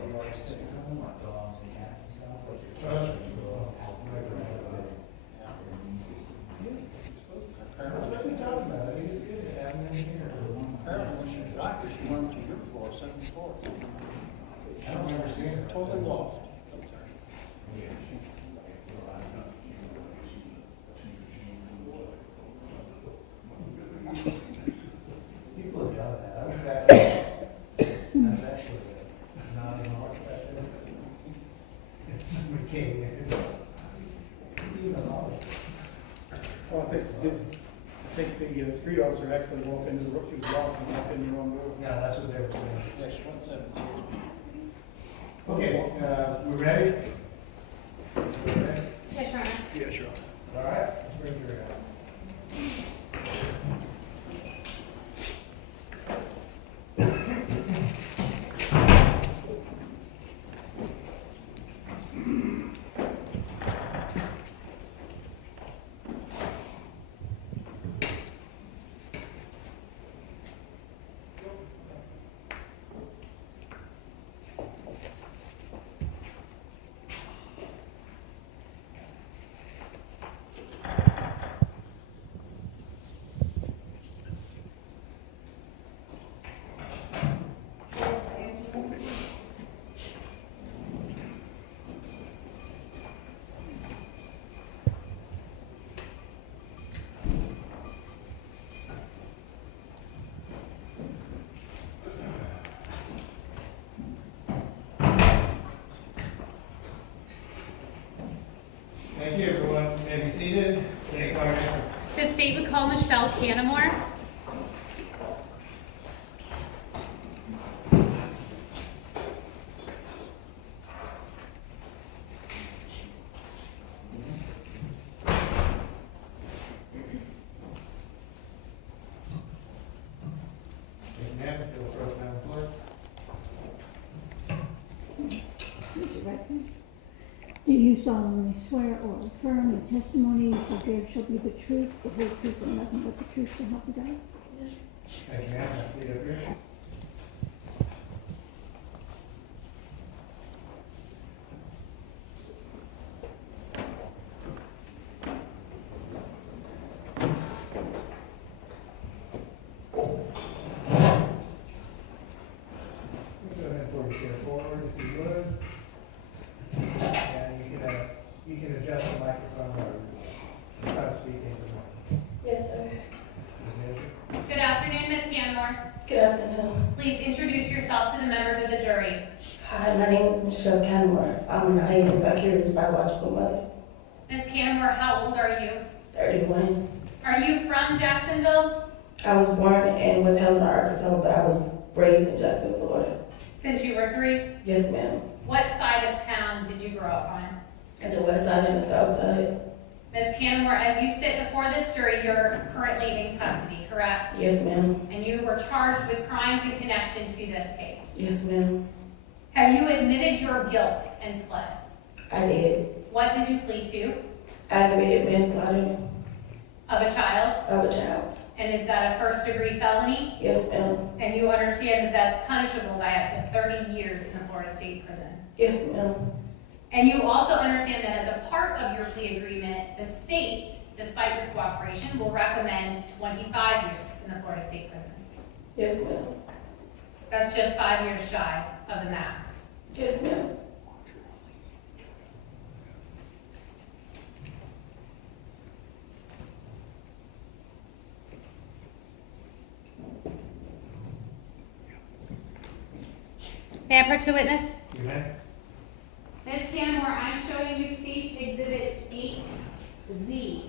what we talked about, I think it's good to have them in here. Apparently, when she was doctor, she went to your floor, 7th floor. I don't remember seeing it. Totally lost. People have done that, I was back, I was actually not in March back then. And somebody came in. Even all. Well, I think the street officer actually walked into the, she was walking, walked in the wrong door. Yeah, that's what they were doing. Yeah, she went 7th floor. Okay, we ready? Yes, Your Honor. Yeah, sure. All right, let's bring her out. Thank you, everyone. May be seated. Stay quiet. The state would call Michelle Canamore. Amen. Feel free to the floor. Do you solemnly swear or affirm the testimony you shall give shall be the truth, the whole truth, and nothing but the truth to help you God? Thank you, ma'am. Have a seat up here. Go ahead and pull your chair forward if you would. And you can adjust the microphone or try to speak into the mic. Yes, sir. Ms. Nisha? Good afternoon, Ms. Canamore. Good afternoon. Please introduce yourself to the members of the jury. Hi, my name is Michelle Canamore. I'm Zykerria's biological mother. Ms. Canamore, how old are you? 31. Are you from Jacksonville? I was born in West Helena, Arkansas, but I was raised in Jacksonville, Florida. Since you were 3? Yes, ma'am. What side of town did you grow up on? At the west side and the south side. Ms. Canamore, as you sit before this jury, you're currently in custody, correct? Yes, ma'am. And you were charged with crimes in connection to this case. Yes, ma'am. Have you admitted your guilt and pled? I did. What did you plead to? Aggravated manslaughter Of a child? of a child. And is that a first-degree felony? Yes, ma'am. And you understand that that's punishable by up to 30 years in the Florida State Prison? Yes, ma'am. And you also understand that as a part of your plea agreement, the state, despite your cooperation, will recommend 25 years in the Florida State Prison. Yes, ma'am. That's just 5 years shy of the max. Yes, ma'am. May I approach the witness? You may. Ms. Canamore, I'm showing you State's Exhibit 8Z.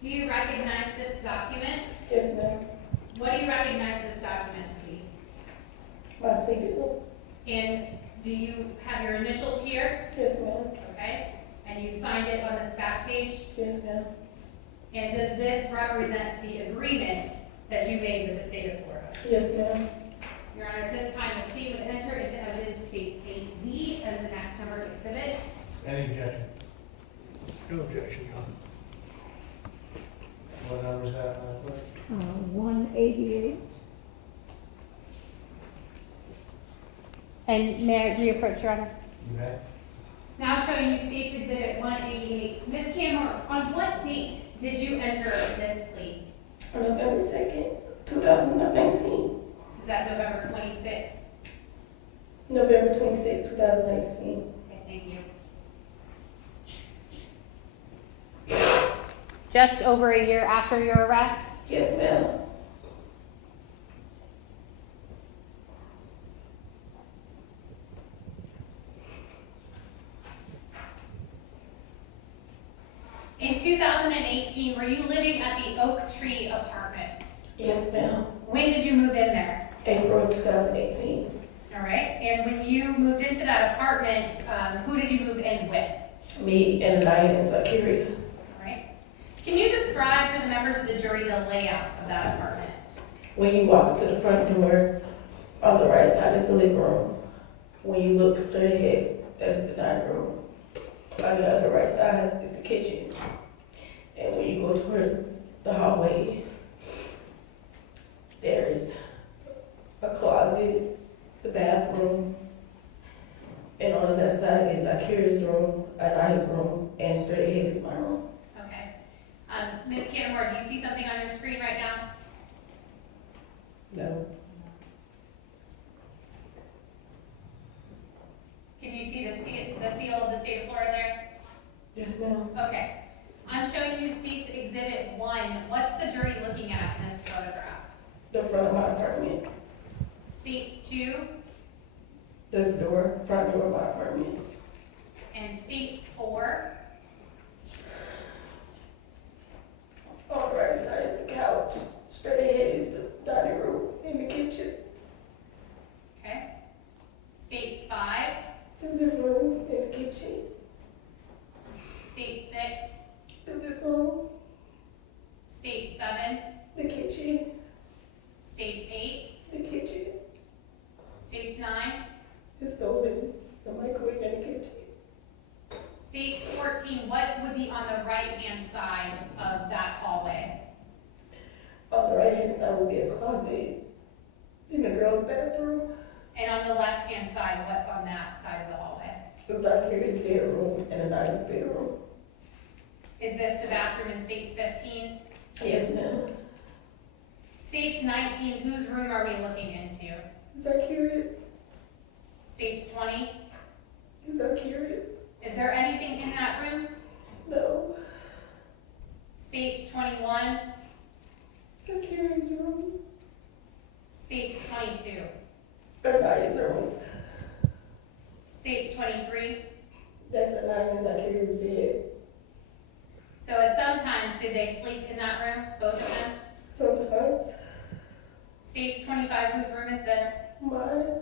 Do you recognize this document? Yes, ma'am. What do you recognize this document to be? My plea deal. And do you have your initials here? Yes, ma'am. Okay. And you signed it on this back page? Yes, ma'am. And does this represent the agreement that you made with the state of Florida? Yes, ma'am. Your Honor, at this time, the state would enter into evidence States 8Z as the next numbered exhibit. Any objection? No objection, Your Honor. What number is that, Madam Clerk? 188. And may I reapproach, Your Honor? You may. Now showing you States Exhibit 188. Ms. Canamore, on what date did you enter this plea? On November 2nd, 2019. Is that November 26th? November 26th, 2019. Okay, thank you. Just over a year after your arrest? Yes, ma'am. In 2018, were you living at the Oak Tree Apartments? Yes, ma'am. When did you move in there? April 2018. All right, and when you moved into that apartment, who did you move in with? Me and Anaya and Zykerria. All right. Can you describe for the members of the jury the layout of that apartment? When you walk into the front door, on the right side is the living room. When you look straight ahead, that's the dining room. On the other right side is the kitchen. And when you go towards the hallway, there is a closet, the bathroom, and on the left side is Zykerria's room, Anaya's room, and straight ahead is my room. Okay. Ms. Canamore, do you see something on your screen right now? No. Can you see the seal of the state of Florida there? Yes, ma'am. Okay. I'm showing you State's Exhibit 1. What's the jury looking at in this photograph? The front of my apartment. State's 2 The door, front door of my apartment. and State's 4. On the right side is the couch. Straight ahead is the dining room and the kitchen. Okay. State's 5. The living room and the kitchen. State 6. The living room, State 7. the kitchen, State's 8. the kitchen, State's 9. the stove and the microwave and the kitchen. State's 14. What would be on the right-hand side of that hallway? On the right hand side will be a closet in the girls' bathroom. And on the left-hand side, what's on that side of the hallway? It's Zykerria's bedroom and Anaya's bedroom. Is this the bathroom in State's 15? Yes, ma'am. State's 19, whose room are we looking into? Zykerria's. State's 20, Zykerria's. is there anything in that room? No. State's 21, Zykerria's room. State's 22, Anaya's room. State's 23. That's Anaya and Zykerria's bed. So at some times, did they sleep in that room, both of them? Sometimes. State's 25, whose room is this? Mine.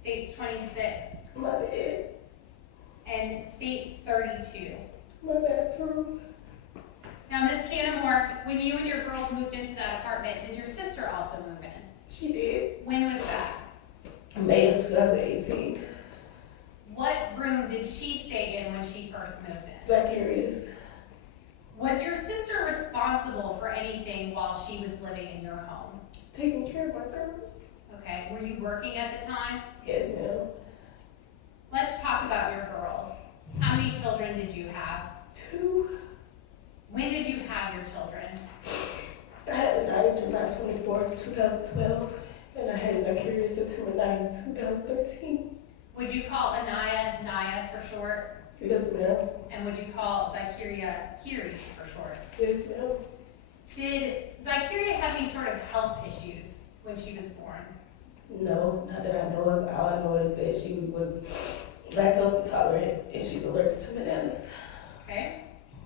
State's 26, My bed. and State's 32. My bathroom. Now, Ms. Canamore, when you and your girls moved into that apartment, did your sister also move in? She did. When was that? May of 2018. What room did she stay in when she first moved in? Zykerria's. Was your sister responsible for anything while she was living in your home? Taking care of my girls. Okay, were you working at the time? Yes, ma'am. Let's talk about your girls. How many children did you have? 2. When did you have your children? I had Anaya July 24th, 2012, and I had Zykerria September 9th, 2013. Would you call Anaya Naya for short? Yes, ma'am. And would you call Zykerria Kiri for short? Yes, ma'am. Did Zykerria have any sort of health issues when she was born? No, not that I know of. All I know is that she was lactose intolerant and she's allergic to bananas. Okay.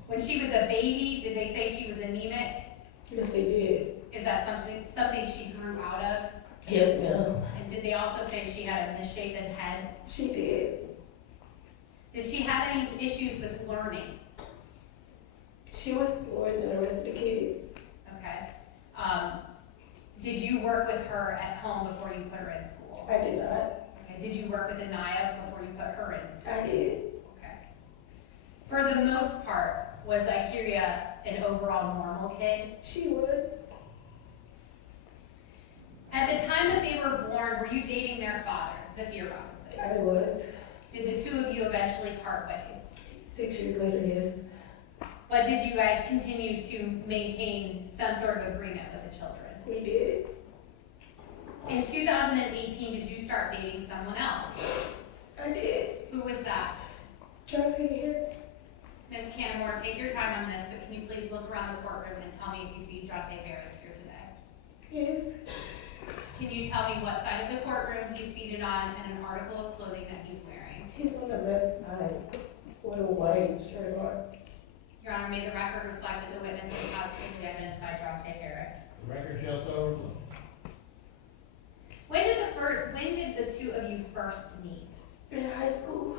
When she was a baby, did they say she was anemic? Yes, they did. Is that something she grew out of? Yes, ma'am. And did they also say she had a misshapen head? She did. Did she have any issues with learning? She was slower than the rest of the kids. Okay. Did you work with her at home before you put her in school? I did not. Okay. Did you work with Anaya before you put her in school? I did. Okay. For the most part, was Zykerria an overall normal kid? She was. At the time that they were born, were you dating their father, Zykerria Robinson? I was. Did the two of you eventually part ways? 6 years later, yes. But did you guys continue to maintain some sort of agreement with the children? We did. In 2018, did you start dating someone else? I did. Who was that? Jonte Harris. Ms. Canamore, take your time on this, but can you please look around the courtroom and tell me if you see Jonte Harris here today? Yes. Can you tell me what side of the courtroom he's seated on and an article of clothing that he's wearing? He's on the left side with a white shirt on. Your Honor, may the record reflect that the witness has positively identified Jonte Harris. The record shows so. When did the two of you first meet? In high school?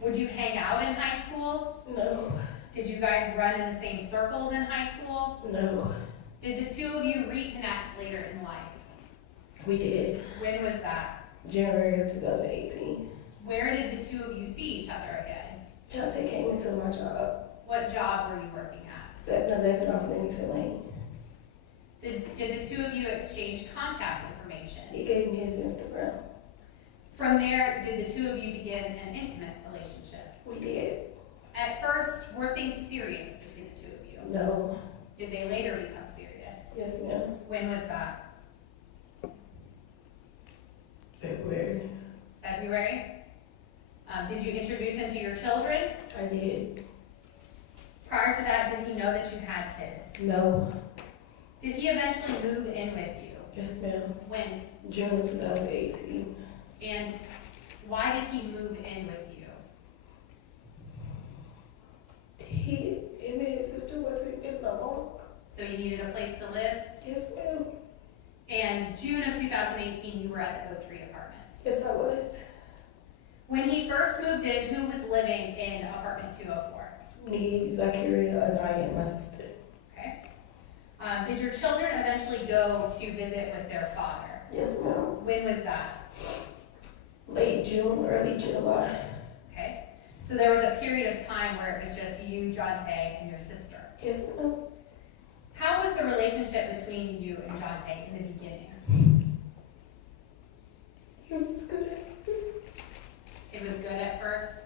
Would you hang out in high school? No. Did you guys run in the same circles in high school? No. Did the two of you reconnect later in life? We did. When was that? January of 2018. Where did the two of you see each other again? Jonte came into my job. What job were you working at? 7-Eleven off Livingston Lane. Did the two of you exchange contact information? He gave me his Instagram. From there, did the two of you begin an intimate relationship? We did. At first, were things serious between the two of you? No. Did they later become serious? Yes, ma'am. When was that? February. February? Did you introduce him to your children? I did. Prior to that, did he know that you had kids? No. Did he eventually move in with you? Yes, ma'am. When? June of 2018. And why did he move in with you? Him and his sister wasn't getting along. So you needed a place to live? Yes, ma'am. And June of 2018, you were at the Oak Tree Apartments. Yes, I was. When he first moved in, who was living in apartment 204? Me, Zykerria, Anaya, and my sister. Okay. Did your children eventually go to visit with their father? Yes, ma'am. When was that? Late June, early July. Okay. So there was a period of time where it was just you, Jonte, and your sister. Yes, ma'am. How was the relationship between you and Jonte in the beginning? It was good at first. It was good at first.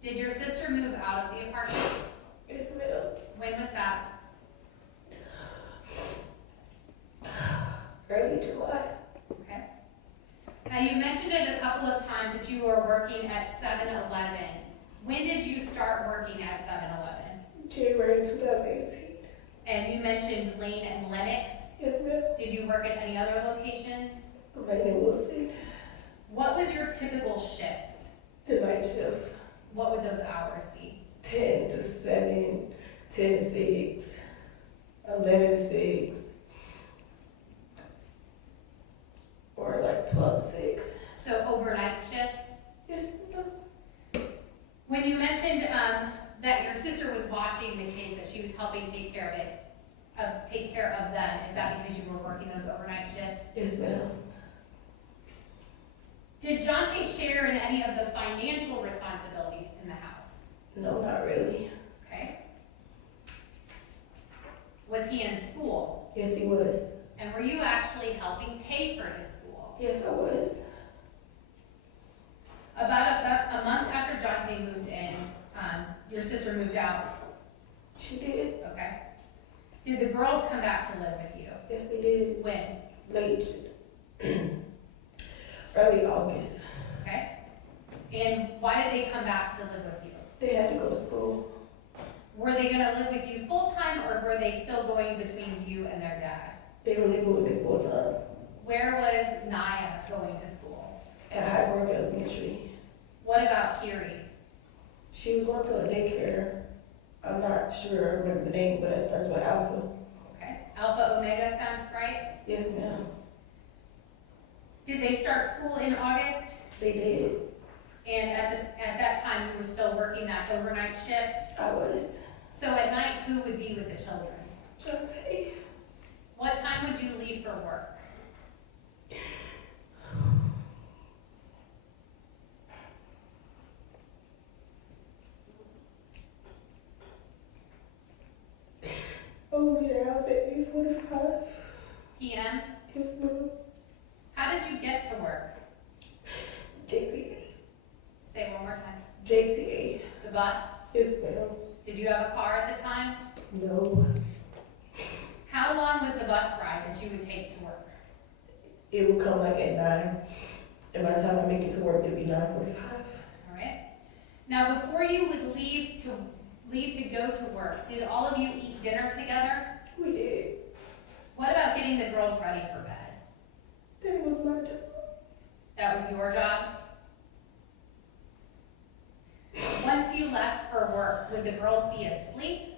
Did your sister move out of the apartment? Yes, ma'am. When was that? Early July. Okay. Now you mentioned it a couple of times that you were working at 7-Eleven. When did you start working at 7-Eleven? January 2018. And you mentioned Lane and Lennox. Yes, ma'am. Did you work at any other locations? Lane and Wilson. What was your typical shift? The night shift. What would those hours be? 10 to 7, 10 to 6, 11 to 6, or like 12 to 6. So overnight shifts? Yes, ma'am. When you mentioned that your sister was watching the kids, that she was helping take care of them, is that because you were working those overnight shifts? Yes, ma'am. Did Jonte share in any of the financial responsibilities in the house? No, not really. Okay. Was he in school? Yes, he was. And were you actually helping pay for his school? Yes, I was. About a month after Jonte moved in, your sister moved out. She did. Okay. Did the girls come back to live with you? Yes, they did. When? Late. Early August. Okay. And why did they come back to live with you? They had to go to school. Were they gonna live with you full-time, or were they still going between you and their dad? They were living with me full time. Where was Naya going to school? At Highgrove Elementary. What about Kiri? She was going to a daycare. I'm not sure I remember the name, but it starts with Alpha. Okay. Alpha Omega sound right? Yes, ma'am. Did they start school in August? They did. And at that time, you were still working that overnight shift? I was. So at night, who would be with the children? Jonte. What time would you leave for work? Only the house at 8:45. PM? Yes, ma'am. How did you get to work? JTA. Say it one more time. JTA. The bus? Yes, ma'am. Did you have a car at the time? No. How long was the bus ride that you would take to work? It would come like at 9. And by the time I make it to work, it'd be 9:45. All right. Now, before you would leave to go to work, did all of you eat dinner together? We did. What about getting the girls ready for bed? That was my job. That was your job? Once you left for work, would the girls be asleep?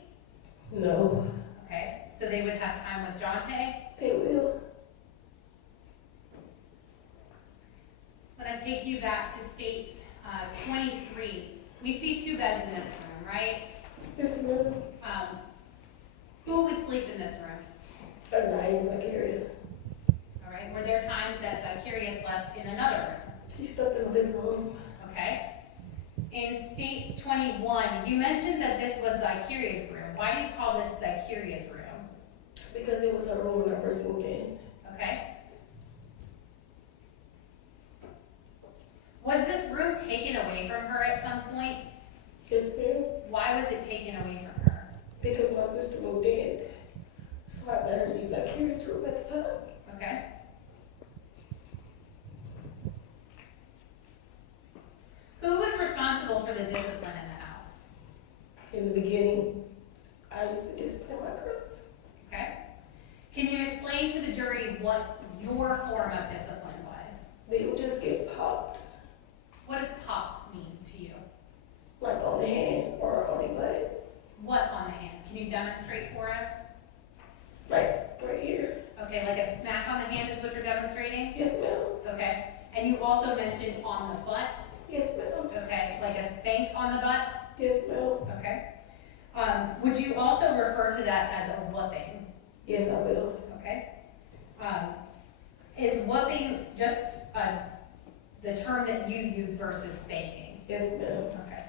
No. Okay, so they would have time with Jonte? They will. I'm gonna take you back to States 23. We see 2 beds in this room, right? Yes, ma'am. Who would sleep in this room? At night, Zykerria. All right, were there times that Zykerria slept in another room? She slept in the living room. Okay. In States 21, you mentioned that this was Zykerria's room. Why do you call this Zykerria's room? Because it was her room when I first moved in. Okay. Was this room taken away from her at some point? Yes, ma'am. Why was it taken away from her? Because my sister moved in. So I let her use Zykerria's room at the time. Okay. Who was responsible for the discipline in the house? In the beginning, I used to discipline my girls. Okay. Can you explain to the jury what your form of discipline was? They would just get popped, What does pop mean to you? like on the hand or on the butt. What on the hand? Can you demonstrate for us? Like right here. Okay, like a smack on the hand is what you're demonstrating? Yes, ma'am. Okay. And you also mentioned on the butt? Yes, ma'am. Okay, like a spank on the butt? Yes, ma'am. Okay. Would you also refer to that as a whooping? Yes, I will. Okay. Is whooping just the term that you use versus spanking? Yes, ma'am. Okay.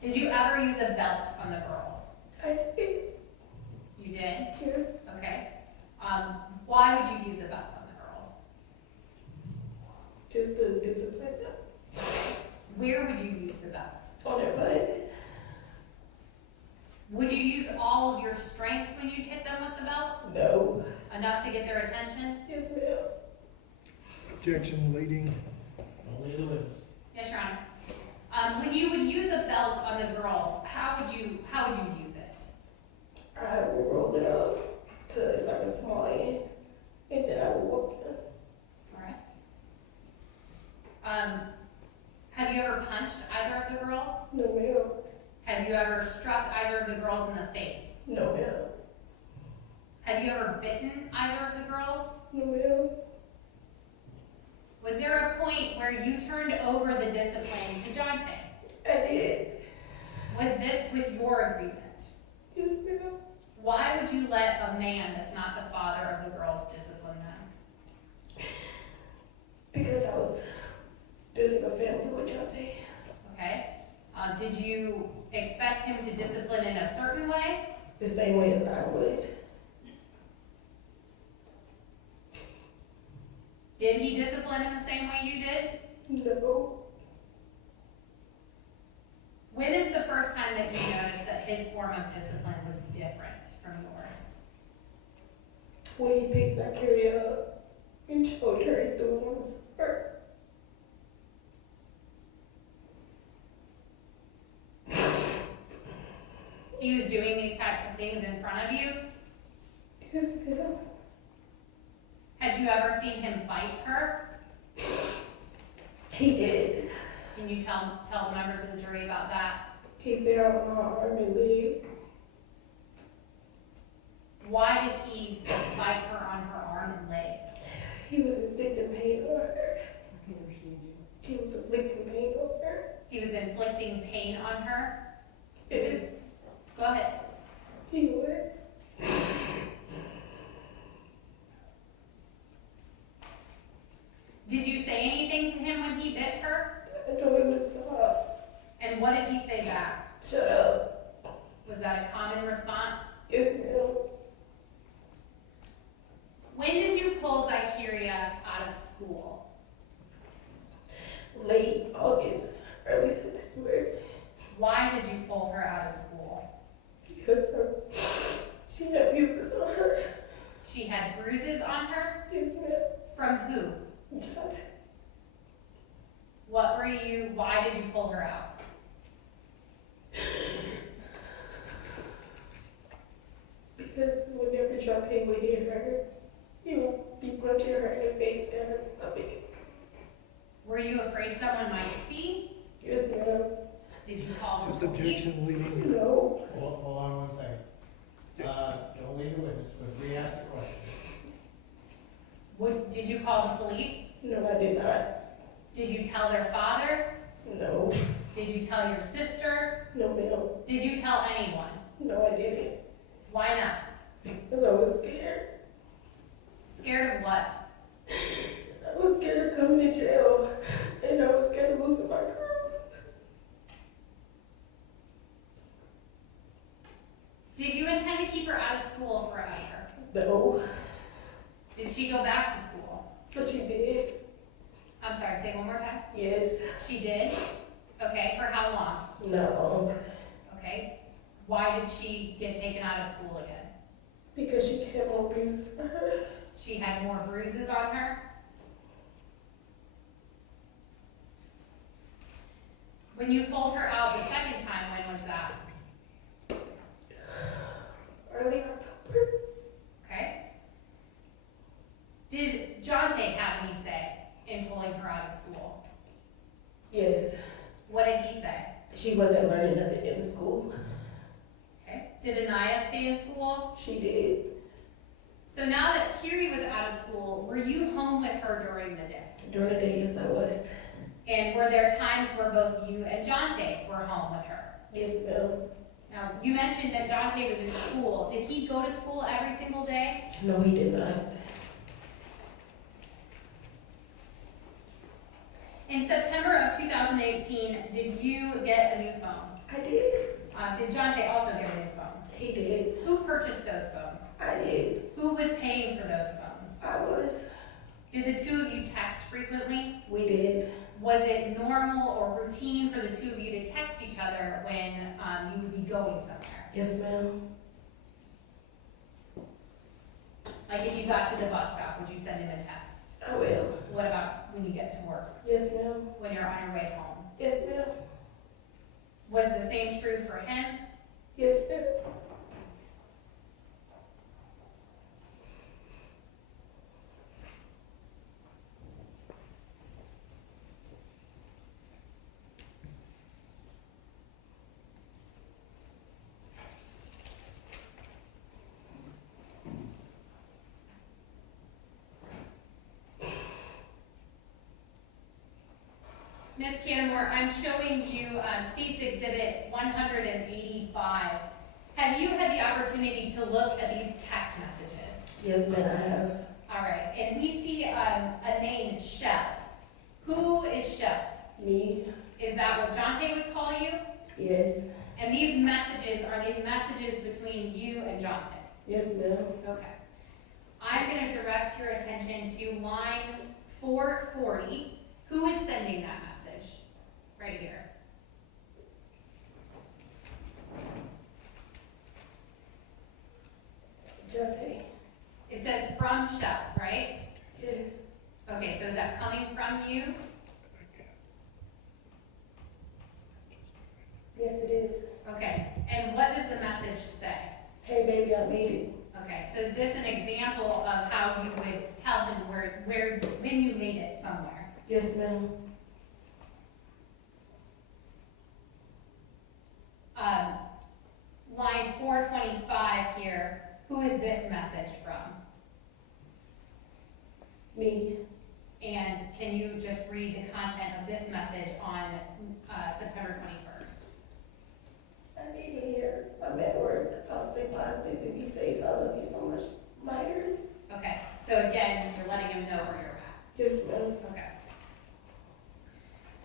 Did you ever use a belt on the girls? I did. You did? Yes. Okay. Why would you use a belt on the girls? Just to discipline them. Where would you use the belt? On their butt. Would you use all of your strength when you hit them with the belt? No. Enough to get their attention? Yes, ma'am. Objection, leading. Only the witness. Yes, Your Honor. When you would use a belt on the girls, how would you use it? I would roll it up till it's like a small end, and then I would walk them. All right. Have you ever punched either of the girls? No, ma'am. Have you ever struck either of the girls in the face? No, ma'am. Have you ever bitten either of the girls? No, ma'am. Was there a point where you turned over the discipline to Jonte? I did. Was this with your agreement? Yes, ma'am. Why would you let a man that's not the father of the girls discipline them? Because I was building a family with Jonte. Okay. Did you expect expect him to discipline in a certain way? The same way as I would. Did he discipline in the same way you did? No. When is the first time that you noticed that his form of discipline was different from yours? When he picked Zykerria up and choked her and threw him on the floor. He was doing these types of things in front of you? Yes, ma'am. Had you ever seen him bite her? He did. Can you tell the members of the jury about that? He bit on my arm and leg. Why did he bite her on her arm and leg? He was inflicting pain on her. He was inflicting pain on her. He was inflicting pain on her? Yes. Go ahead. He was. Did you say anything to him when he bit her? I told him to stop. And what did he say back? Shut up. Was that a common response? Yes, ma'am. When did you pull Zykerria out of school? Late August, early September. Why did you pull her out of school? Because she had bruises on her. She had bruises on her? Yes, ma'am. From who? Jonte. Why did you pull her out? Because whenever Jonte would hit her, he would be punching her in the face and her stomach. Were you afraid someone might see? Yes, ma'am. Did you call Just the police? objection leading. No. Hold on one second. Don't leave the witness, but re-ask the question. Did you call the police? No, I did not. Did you tell their father? No. Did you tell your sister? No, ma'am. Did you tell anyone? No, I didn't. Why not? Because I was scared. Scared of what? I was scared of coming to jail. And I was scared of losing my girls. Did you intend to keep her out of school forever? No. Did she go back to school? But she did. I'm sorry, say it one more time. Yes. She did? Okay, for how long? Not long. Okay. Why did she get taken out of school again? Because she had more bruises on her. She had more bruises on her? When you pulled her out the second time, when was that? Early October. Okay. Did Jonte have any say in pulling her out of school? Yes. What did he say? She wasn't learning nothing in school. Okay. Did Anaya stay in school? She did. So now that Kiri was out of school, were you home with her during the day? During the day, yes, I was. And were there times where both you and Jonte were home with her? Yes, ma'am. Now, you mentioned that Jonte was in school. Did he go to school every single day? No, he did not. In September of 2018, did you get a new phone? I did. Did Jonte also get a new phone? He did. Who purchased those phones? I did. Who was paying for those phones? I was. Did the two of you text frequently? We did. Was it normal or routine for the two of you to text each other when you would be going somewhere? Yes, ma'am. Like if you got to the bus stop, would you send him a text? I will. What about when you get to work? Yes, ma'am. When you're on your way home? Yes, ma'am. Was the same true for him? Yes, ma'am. Ms. Canamore, I'm showing you State's Exhibit 185. Have you had the opportunity to look at these text messages? Yes, ma'am, I have. All right, and we see a name, Shep. Who is Shep? Me. Is that what Jonte would call you? Yes. And these messages, are they messages between you and Jonte? Yes, ma'am. Okay. I'm gonna direct your attention to line 440. Who is sending that message? Right here. Jonte. It says from Shell, right? Yes. Okay, so is that coming from you? Yes, it is. Okay, and what does the message say? Hey, baby, I made it. Okay, so is this an example of how you would tell him when you made it somewhere? Yes, ma'am. Line 425 here, who is this message from? Me. And can you just read the content of this message on September 21st? I made it here. I'm at work. I'll stay positive and be safe. I love you so much. Myers. Okay, so again, you're letting him know where you're at. Yes, ma'am. Okay.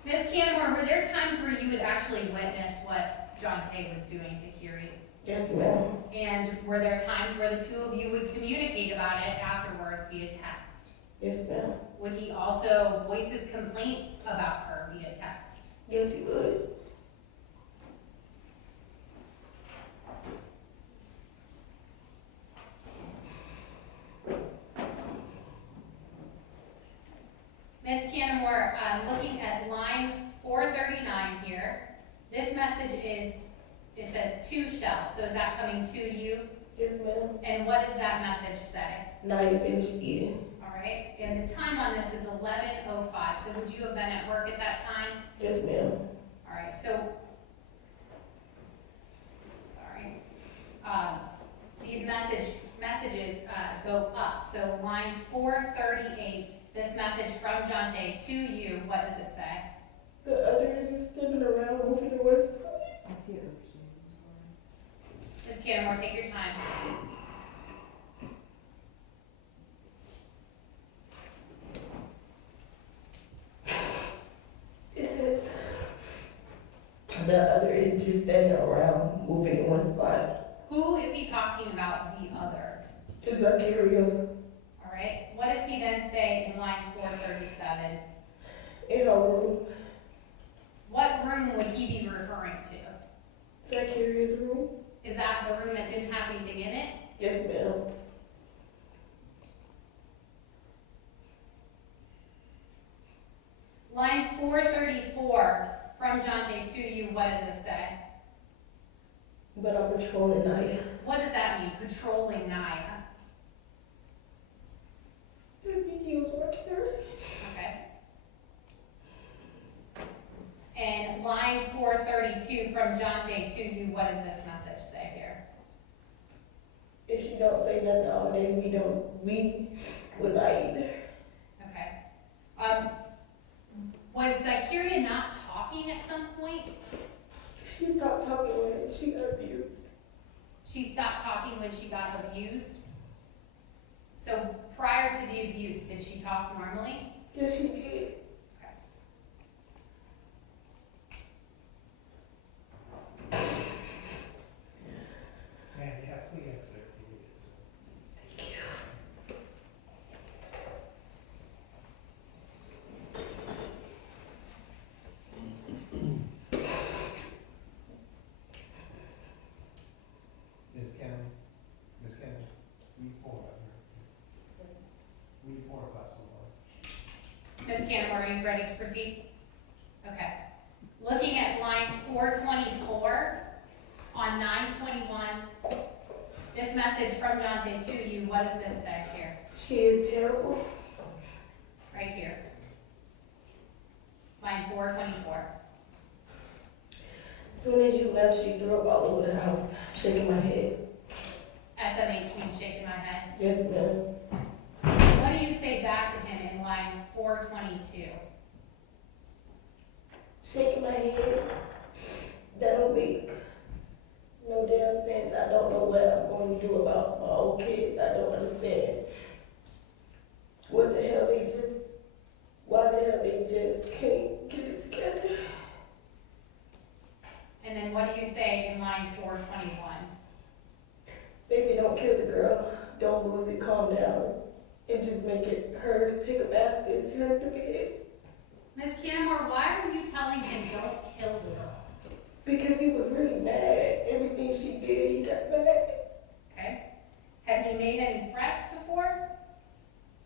Ms. Canamore, were there times where you would actually witness what Jonte was doing to Kiri? Yes, ma'am. And were there times where the two of you would communicate about it afterwards via text? Yes, ma'am. Would he also voice his complaints about her via text? Yes, he would. Ms. Canamore, looking at line 439 here, this message is, it says to Shell, so is that coming to you? Yes, ma'am. And what does that message say? Now you finished eating. All right, and the time on this is 11:05, so would you have been at work at that time? Yes, ma'am. All right, so, sorry. These messages go up, so line 438, this message from Jonte to you, what does it say? The other is just stepping around moving the west. Ms. Canamore, take your time. It says the other is just standing around moving in one spot. Who is he talking about, the other? It's Zykerria. All right, what does he then say in line 437? In her room. What room would he be referring to? Zykerria's room. Is that the room that didn't have anything in it? Yes, ma'am. Line 434 from Jonte to you, what does it say? But I'm patrolling Naya. What does that mean, patrolling Naya? I think he was working her. Okay. And line 432 from Jonte to you, what does this message say here? If she don't say nothing all day, we will not either. Okay. Was Zykerria not talking at some point? She stopped talking when she got abused. She stopped talking when she got abused? So prior to the abuse, did she talk normally? Yes, she did. Man, Kathleen answered it. Thank you. Ms. Cannon, we pour about her. We pour about someone. Ms. Canamore, are you ready to proceed? Okay. Looking at line 424 on 921, this message from Jonte to you, what does this say here? She is terrible. Right here. Line 424. As soon as you left, she threw up all over the house, shaking my head. SMH means shaking my head. Yes, ma'am. What do you say back to him in line 422? Shaking my head. That don't make no damn sense. I don't know what I'm going to do about my old kids. I don't understand. What the hell why the hell they just can't get it together? And then what do you say in calm down and just make her take a bath and send her to bed. Ms. Canamore, why are you telling him don't kill her? Because he was really mad at everything she did. He got mad. Okay. Have he made any threats before?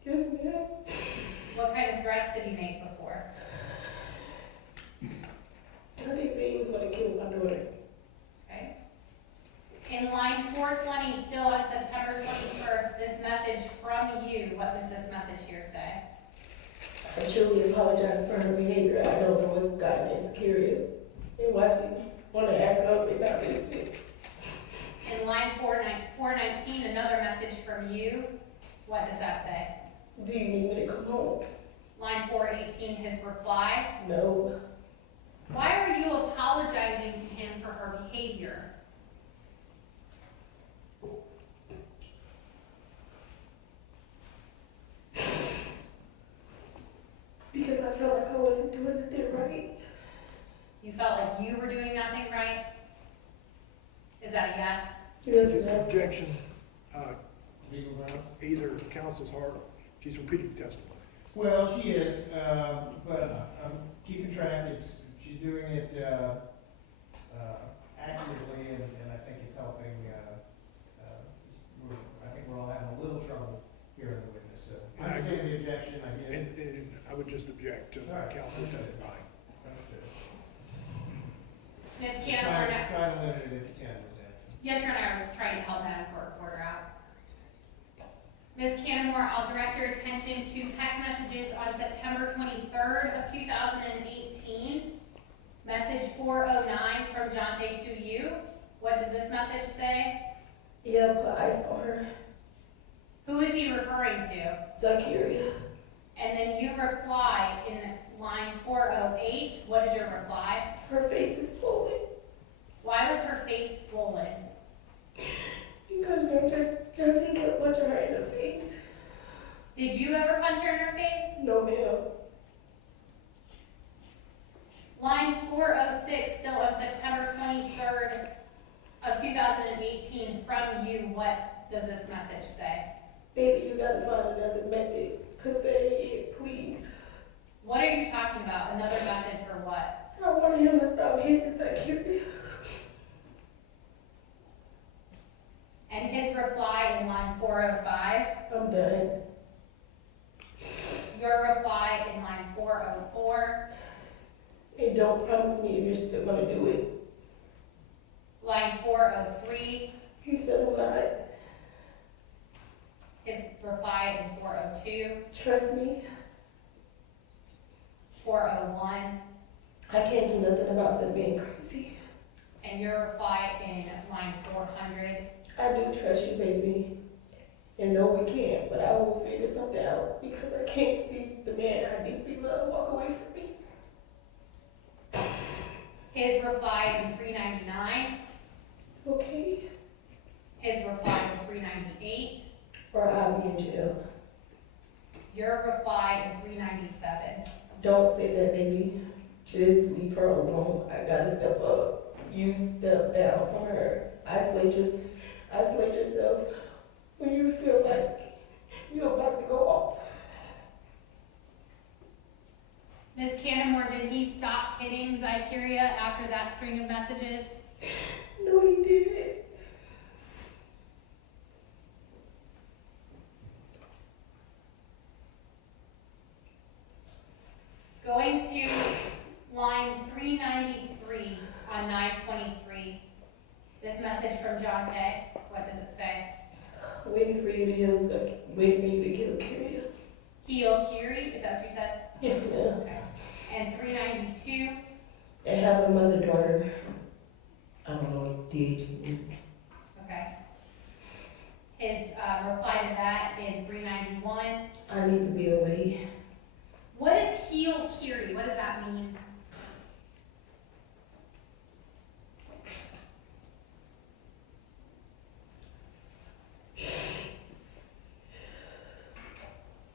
Yes, ma'am. What kind of threats did he make before? Jonte said he was going to kill my daughter. Okay. In line 420, still on September 21st, this message from you, what does this message here say? I truly apologize for her behavior. I don't know what's gotten into Zykerria and why she want to act up and not listen. In line 419, another message from you, what does that say? Do you need me to come home? Line 418, his reply. No. Why are you apologizing to him for her behavior? Because I felt like I wasn't doing anything right. You felt like you were doing nothing right? Is that a yes? Yes, His ma'am. objection, either counsel's heart, she's repeating testimony. Well, she is, but I'm keeping track. She's doing it accurately, and I think it's helping. I think we're all having a little trouble hearing the witness. So I understand the objection. I get it. And I would just object to the All right. counsel testifying. Understood. Ms. Canamore, Try to limit it if you can, Ms. Anderson. yes, Your Honor, I was trying to help Madam Court reporter out. Ms. Canamore, I'll direct your attention to text messages on September 23rd of 2018. Message 409 from Jonte to you. What does this message say? Yeah, put ice on her. Who is he referring to? Zykerria. And then you reply in line 408. What is your reply? Her face is swollen. Why was her face swollen? Because Jonte kept punching her in the face. Did you ever punch her in her face? No, ma'am. Line 406, still on September 23rd of 2018, from you, what does this message say? Baby, you gotta find another method, cause that ain't it, please. What are you talking about? Another method for what? I wanted him to stop hitting Zykerria. And his reply in line 405. I'm done. Your reply in line 404. And don't promise me you're still gonna do it. Line 403. He said I'm not. His reply in 402. Trust me, 401. I can't do nothing about them being crazy. And your reply in line 400. I do trust you, baby. And no, we can't, but I will figure something out because I can't see the man I deeply love walk away from me. His reply in 399. Okay? His reply in 398. Or I'll be in jail. Your reply in 397. Don't say that, baby. Just leave her alone. I gotta step up. You step down from her. Isolate yourself when you feel like you're about to go off. Ms. Canamore, did he stop hitting Zykerria after that string of messages? No, he didn't. Going to line 393 on 923. This message from Jonte, what does it say? Waiting for you to heal, so waiting for you to kill Zykerria. Heal Kiri, is that what you said? Yes, ma'am. Okay. And 392, And have a mother-daughter. I don't know what the age is. okay. His reply to that in 391. I need to be away. What is heal Kiri? What does that mean?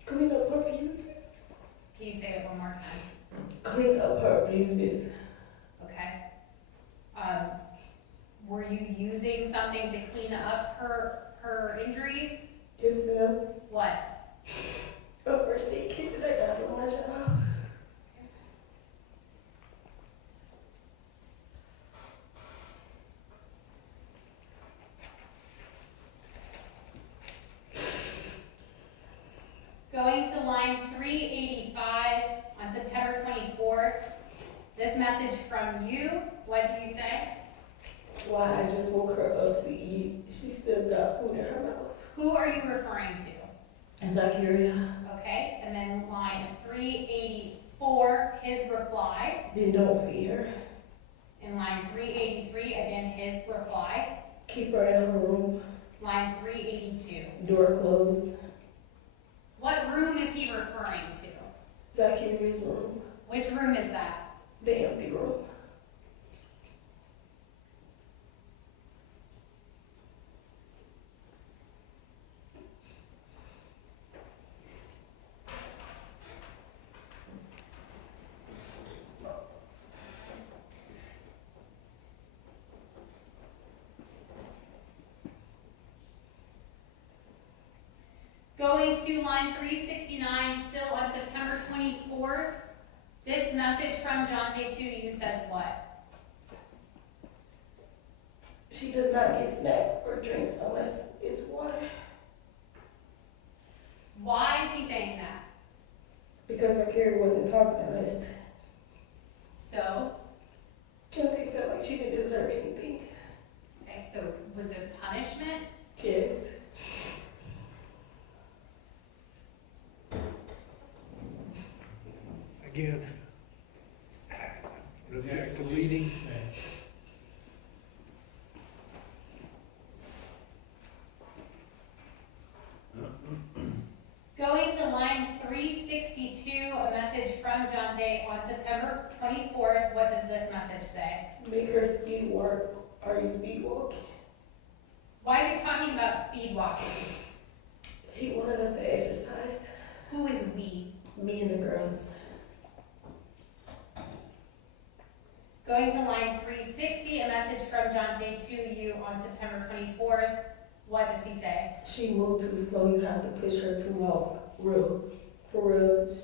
Clean up her bruises. Can you say it one more time? Clean up her bruises. Okay. Were you using something to clean up her injuries? Yes, ma'am. to line 385 on September 24th. This message from you, what do you say? Why I just woke her up to eat. She still got food in her mouth. Who are you referring to? Zykerria. Okay, and then line 384, his reply. Then don't feed her. In line 383, again, his reply. Keep her in her room. Line 382. Door closed. What room is he referring to? Zykerria's room. Which room is that? The empty room. Going to line 369, still on September 24th, this message from Jonte to you says what? She does not get snacks or drinks unless it's water. Why is he saying that? Because Zykerria wasn't talking to us. So? Jonte felt like she didn't deserve anything. Okay, so was this punishment? Yes. Again, object to leading. Going to line 362, a message from Jonte on September 24th. What does this message say? Make her speed walk. Are you speed walking? Why is he talking about speed walking? He wanted us to exercise. Who is we? Me and the girls. Going to line 360, a message from Jonte to you on September 24th. What does he say? She moved too slow. You have to push her to walk. Real. For real.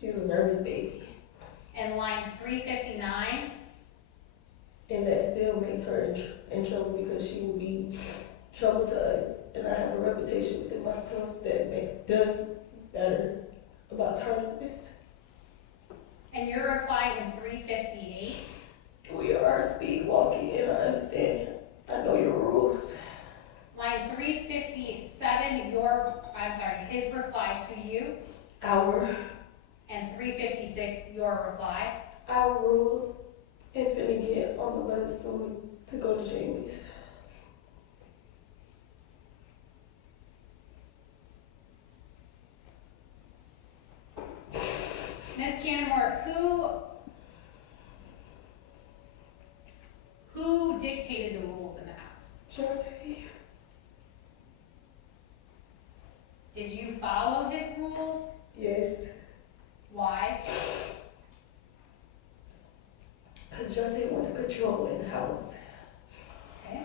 She's a nervous baby. And line 359. And that still makes her in trouble because she will be trouble to us. And I have a reputation within myself that does better about targetness. And your reply in 358. We are speed walking, and I understand. I know your rules. Line 357, his reply to you. Our. And 356, your reply. Our rules. And finna get on the bus soon to go to Jamie's. Ms. Canamore, who dictated the rules in the house? Jonte. Did you follow his rules? Yes. Why? Because Jonte wanted control in the house. Okay.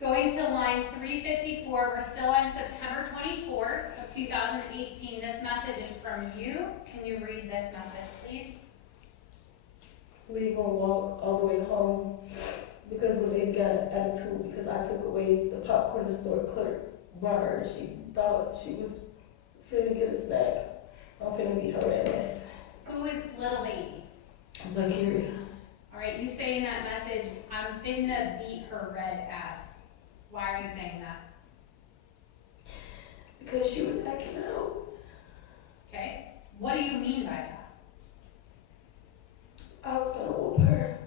Going to line 354, we're still on September 24th of 2018. This message is from you. Can you read this message, please? We gonna walk all the way home because the lady got an attitude because I took away the popcorn the store clerk brought her. She thought she was finna get a snack. I'm finna beat her ass. Who is little baby? Zykerria. All right, you say in that message, I'm finna beat her red ass. Why are you saying that? Because she was acting out. Okay. What do you mean by that? I was gonna whoop her.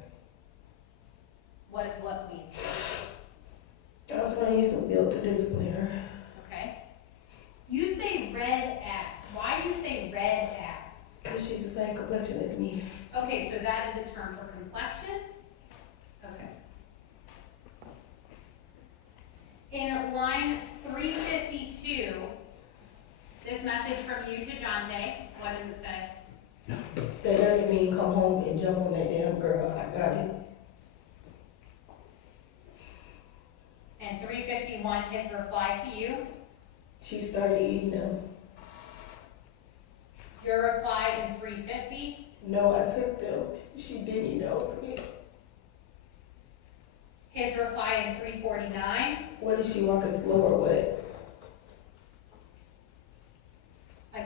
What does what mean? I was gonna use a bill to discipline her. Okay. You say red ass. Why do you say red ass? Because she's the same complexion as me. Okay, so that is a term for complexion? Okay. In line 352, this message from you to Jonte, what does it say? That doesn't mean come home and jump on that damn girl. I got it. And 351, his reply to you. She started eating them. Your reply in 350. No, I took them. She didn't eat over me. His reply in 349. What is she walking slow or what?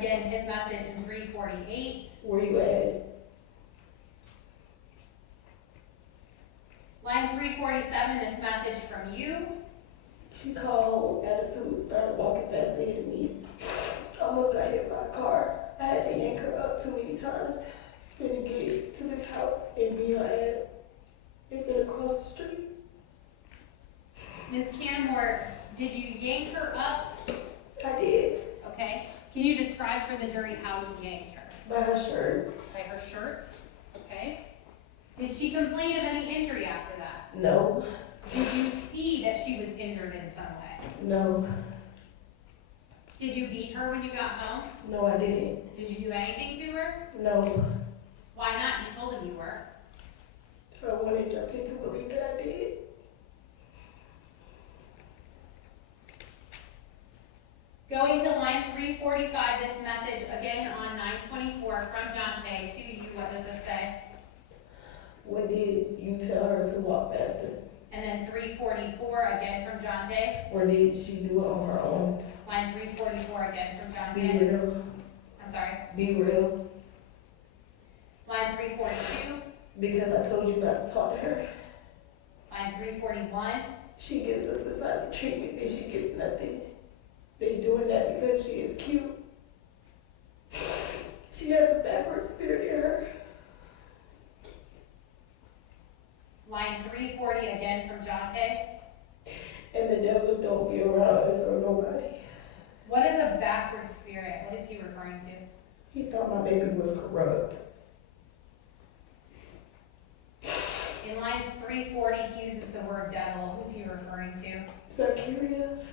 Again, his message in 348. Where you at? Line 347, this message from you. She called, attitude, started walking fast ahead of me. Almost got hit by a car. I had to yank her up too many times. Finna get to this house and beat her ass and finna cross the street. Ms. Canamore, did you yank her up? I did. Okay. Can you describe for the jury how you yanked her? By her shirt. By her shirt? Okay. Did she complain of any injury after that? No. Did you see that she was injured in some way? No. Did you beat her when you got home? No, I didn't. Did you do anything to her? No. Why not? You told him you were. I wanted Jonte to believe that I did. Going to line 345, this message again on 924 from Jonte to you. What does this say? What did you tell her to walk faster? And then 344 again from Jonte. Or did she do it on her own? Line 344 again from Be Jonte. real. I'm sorry. Be real. Line 342. Because I told you not to talk to her. Line 341. She gives us the silent treatment and she gets nothing. They doing that because she is cute. She has a backward spirit in her. Line 340 again from Jonte. And the devil don't be around us or nobody. What is a backward spirit? What is he referring to? He thought my baby was corrupt. In line 340, he uses the word devil. Who's he referring to? Zykerria.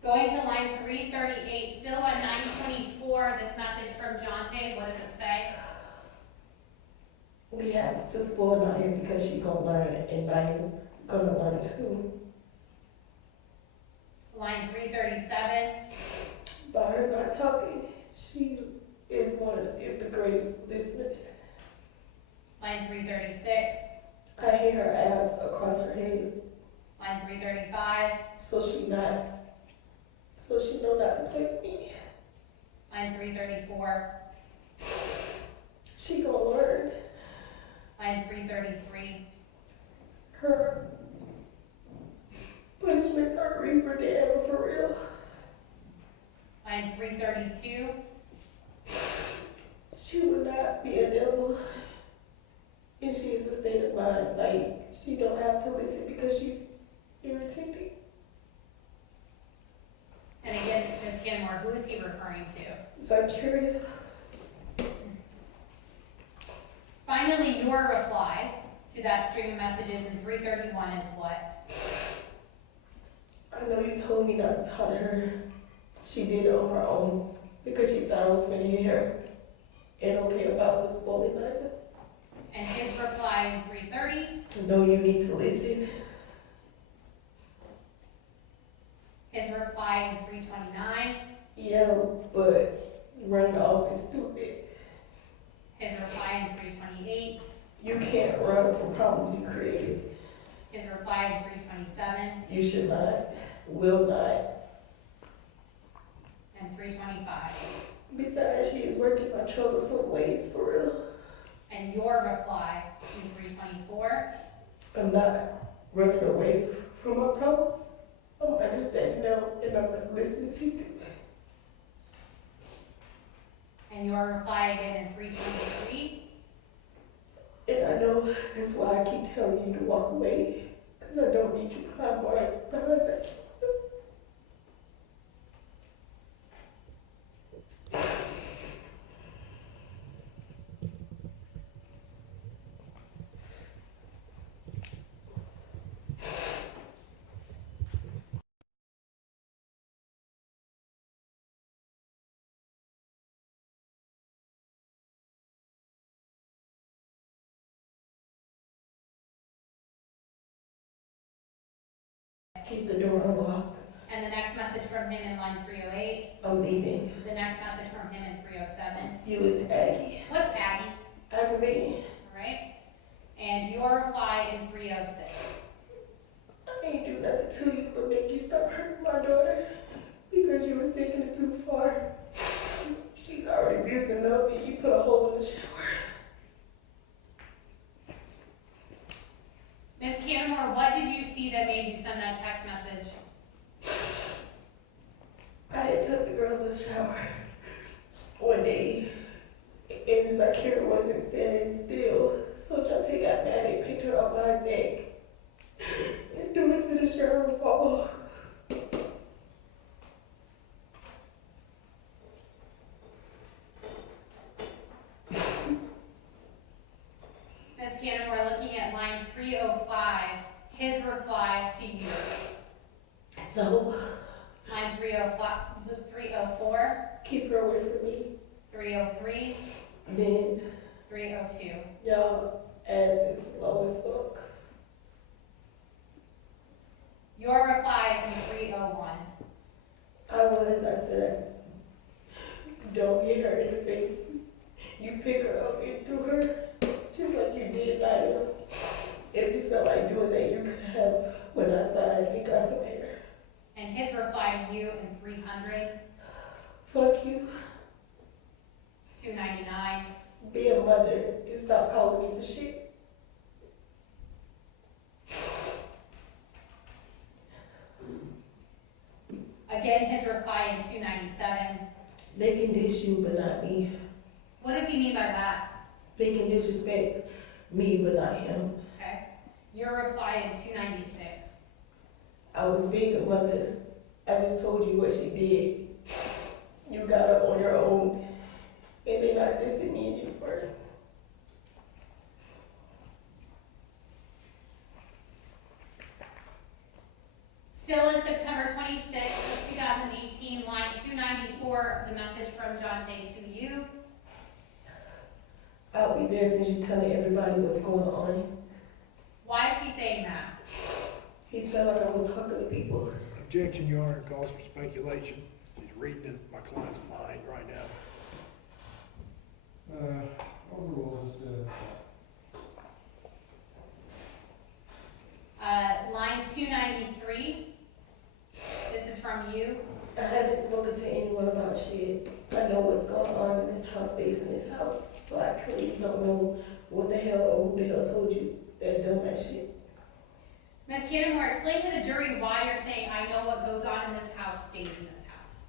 Going to line 338, still on 924, this message from Jonte. What does it say? We have to spoil Naya because she gonna learn and Naya gonna learn too. Line 337. By her not talking, she is one of the greatest listeners. Line 336. I hate her abs across her head. Line 335. So she know not to play with me. Line 334. She gonna learn. Line 333. Her punishments are griever than ever for real. Line 332. She would not be a devil. And she is a state of mind. Like, she don't have to listen because she's irritating. And again, Ms. Canamore, who is he referring to? Zykerria. Finally, your reply to that stream of messages in 331 is what? I know you told me not to talk to her. She did it on her own because she thought I was going to hit her and okay about the spoiling night. And his reply in 330? No, you need to listen. His reply in 329? Yeah, but running off is stupid. His reply in 328? You can't run from problems you created. His reply in 327? You should not, will not. And 325? Besides, she is working my troublesome ways for real. And your reply in 324? I'm not running away from my problems. I'm understanding now and I'm listening to you. And your reply again in 323? And I know that's why I keep telling you to walk away, because I don't need you behind bars. Keep the door unlocked. And the next message from him in line 308? I'm leaving. The next message from him in 307? You is Aggie. What's Aggie? Aggravated. Alright. And your reply in 306? I ain't do nothing to you but make you stop hurting my daughter because you was thinking the shower one day, and Zykerria wasn't standing still, so Jonte got mad and picked her up by her neck and threw her to the shower wall. Ms. Canamore, looking at line 305, his reply to you. So, Line 304, keep her away from me. 303, Then 302. y'all ass is slow as fuck. Your reply in 301. I said, don't get her in the face. You pick her up and threw her, just like you did Nyla. If you felt like doing that, you could have went outside and got some air. And his reply to you in 300, Fuck you. 299, Be a mother and stop calling me for shit. again his reply in 297. They can diss you, but not me. What does he mean by that? They can disrespect me, but not him. Okay. Your reply in 296. I was being a mother. I just told you what she did. You got her on your own, and they're not dissing me anymore. Still in September 26th of 2018, line 294, the message from Jonte to you. I'll be there since you telling everybody what's going on. Why is he saying that? He felt like I was talking to people. Objection, Your Honor, calls for speculation. He's reading my client's mind right now. Overrule is Line 293, this is from you. I haven't spoken to anyone about shit. I know what's going on in this house, stays in this house. So I clearly don't know what the hell or who the hell told you that dumb ass shit. Ms. Canamore, explain to the jury why you're saying, I know what goes on in this house stays in this house.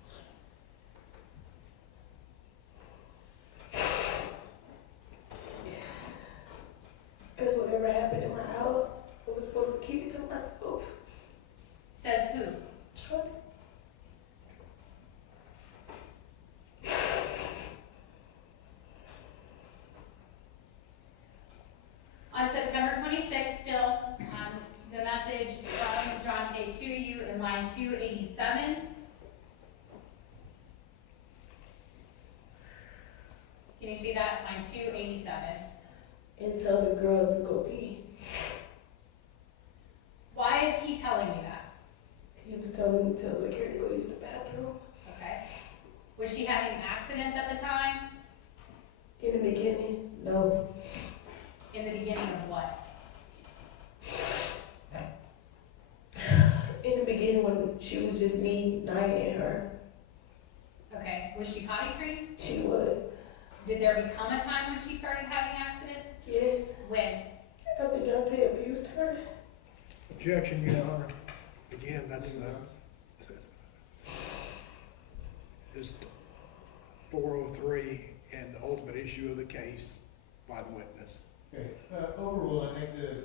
Because whatever happened in my house, I was supposed to keep it to myself. Says who? Trust. On September 26th, still, the message from Jonte to you in line 287. Can you see that? Line 287. And tell the girl to go pee. Why is he telling you that? He was telling me to tell Zykerria to go use the bathroom. Okay. Was she having accidents at the time? In the beginning, no. In the beginning of what? In the beginning when she was just me, Naya, and her. Okay. Was she potty trained? She was. Did there become a time when she started having accidents? Yes. When? After Jonte abused her. Objection, Your Honor. Again, that's is 403 and the ultimate issue of the case by the witness. Okay, overrule, I think the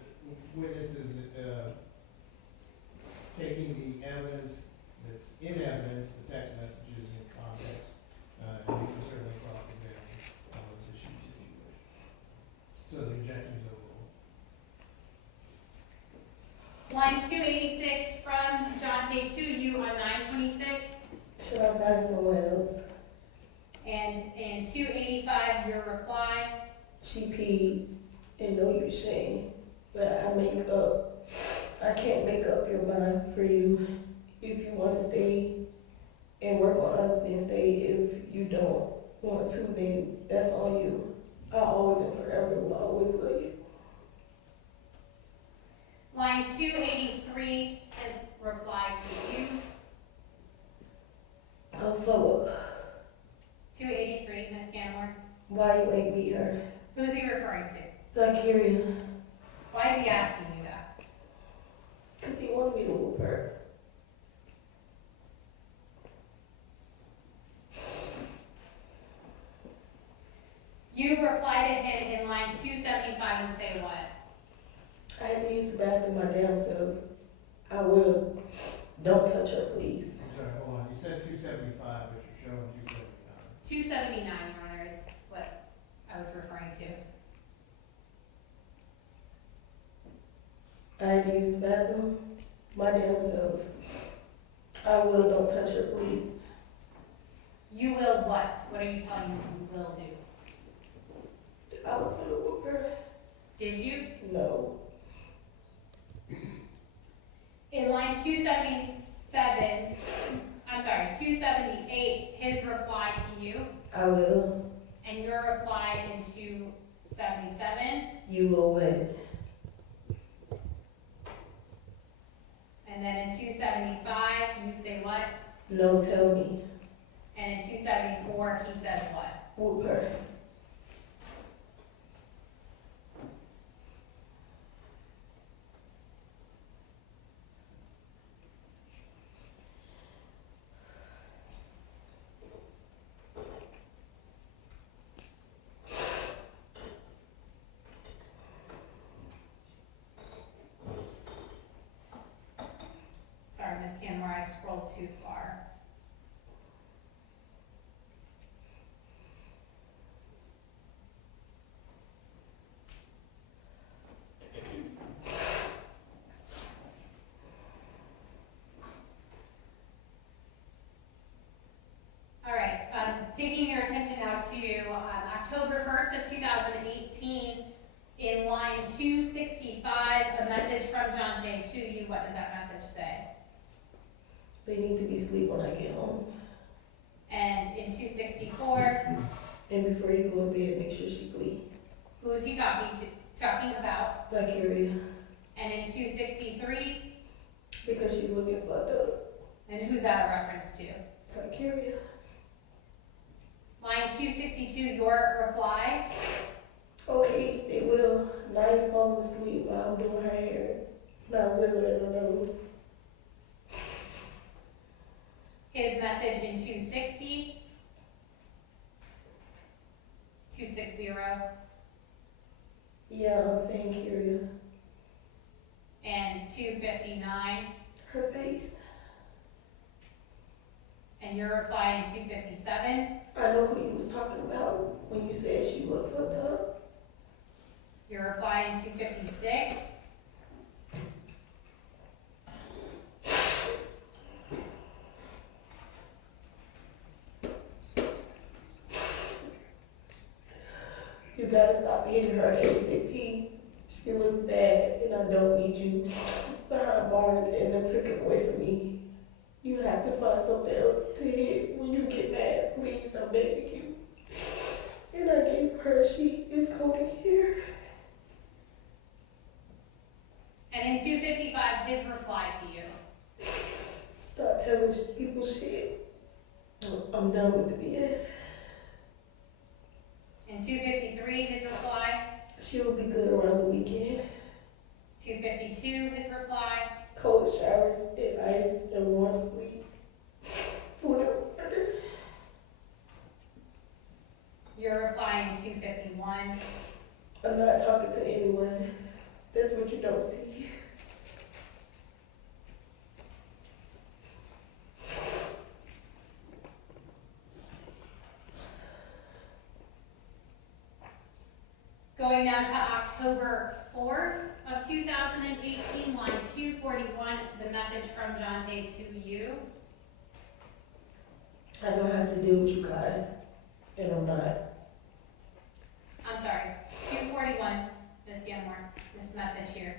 witness is taking the evidence that's in evidence, the text messages in context, and you can certainly cross-examine on those issues if you wish. So the objection is overruled. Line 286 from Jonte to you on 926. Should I find someone else? And in 285, your reply. She peed and know you shame, but I can't make up your mind for you. If you want to stay and work on us, then stay. If you don't want to, then that's on you. I always and forever will always love you. Line 283 is reply to you. Go forward. 283, Ms. Canamore. Why you ain't beat her? Who's he referring to? Zykerria. Why is he asking you that? Because he wanted me to whoop her. reply to him in line 275 and say what? I had to use the bathroom my damn self. I will. Don't touch her, please. I'm sorry, hold on, you said 275, but you're showing 279. 279, Your Honor, is what I was referring to. I had to use the bathroom my damn self. I will. Don't touch her, please. You will what? What are you telling me you will do? I was gonna whoop her. Did you? No. In line 277, I'm sorry, 278, his reply to you, I will. and your reply in 277, You will win. and then in 275, you say what? No, tell me. And in 274, he says what? Whoop her. Sorry, Ms. Canamore, I scrolled too far. All right, taking your attention now to October 1st of 2018, in line 265, a message from Jonte to you. What does that message say? They need to be asleep when I get home. And in 264, And before you go to bed, make sure she bleed. who is he talking about? Zykerria. And in 263, Because she's looking fucked up. and who's that a reference to? Zykerria. Line 262, your reply. Okay, they will. Now you're falling asleep while I'm doing her hair. Not will, let her know. His message in 260. 260. Yeah, I'm saying Kyria. And 259. Her face. And your reply in 257. I know who you was talking about when you said she looked fucked up. Your reply in 256. You gotta stop hitting her ASAP. She looks bad and I don't need you behind bars and they took it away from me. You have to find something else to hit when you get mad. Please, I'm begging you. And I gave her a sheet. It's cold in here. And in 255, his reply to you. Stop telling people shit. I'm done with the BS. In 253, his reply. She'll be good around the weekend. 252, his reply. Cold showers and ice and warm sleep. Whatever. Your reply in 251. I'm not talking to anyone. That's what you don't see. Going now to October 4th of 2018, line 241, the message from Jonte to you. I don't have to deal with you guys, and I'm not. I'm sorry, 241, Ms. Gilmore, this message here.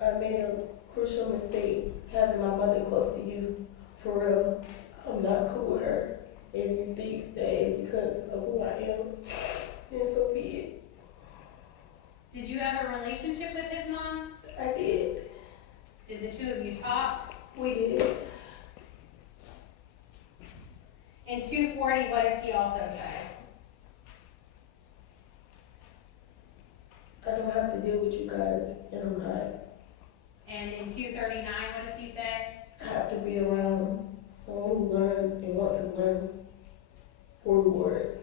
I made a crucial mistake having my mother close to you. For real, I'm not cool with her. And you think that is because of who I am, then so be it. Did you have a relationship with his mom? I did. Did the two of you talk? We did. In 240, what does he also say? I don't have to deal with you guys, and I'm not. And in 239, what does he say? I have to be around someone who learns and wants to learn for rewards.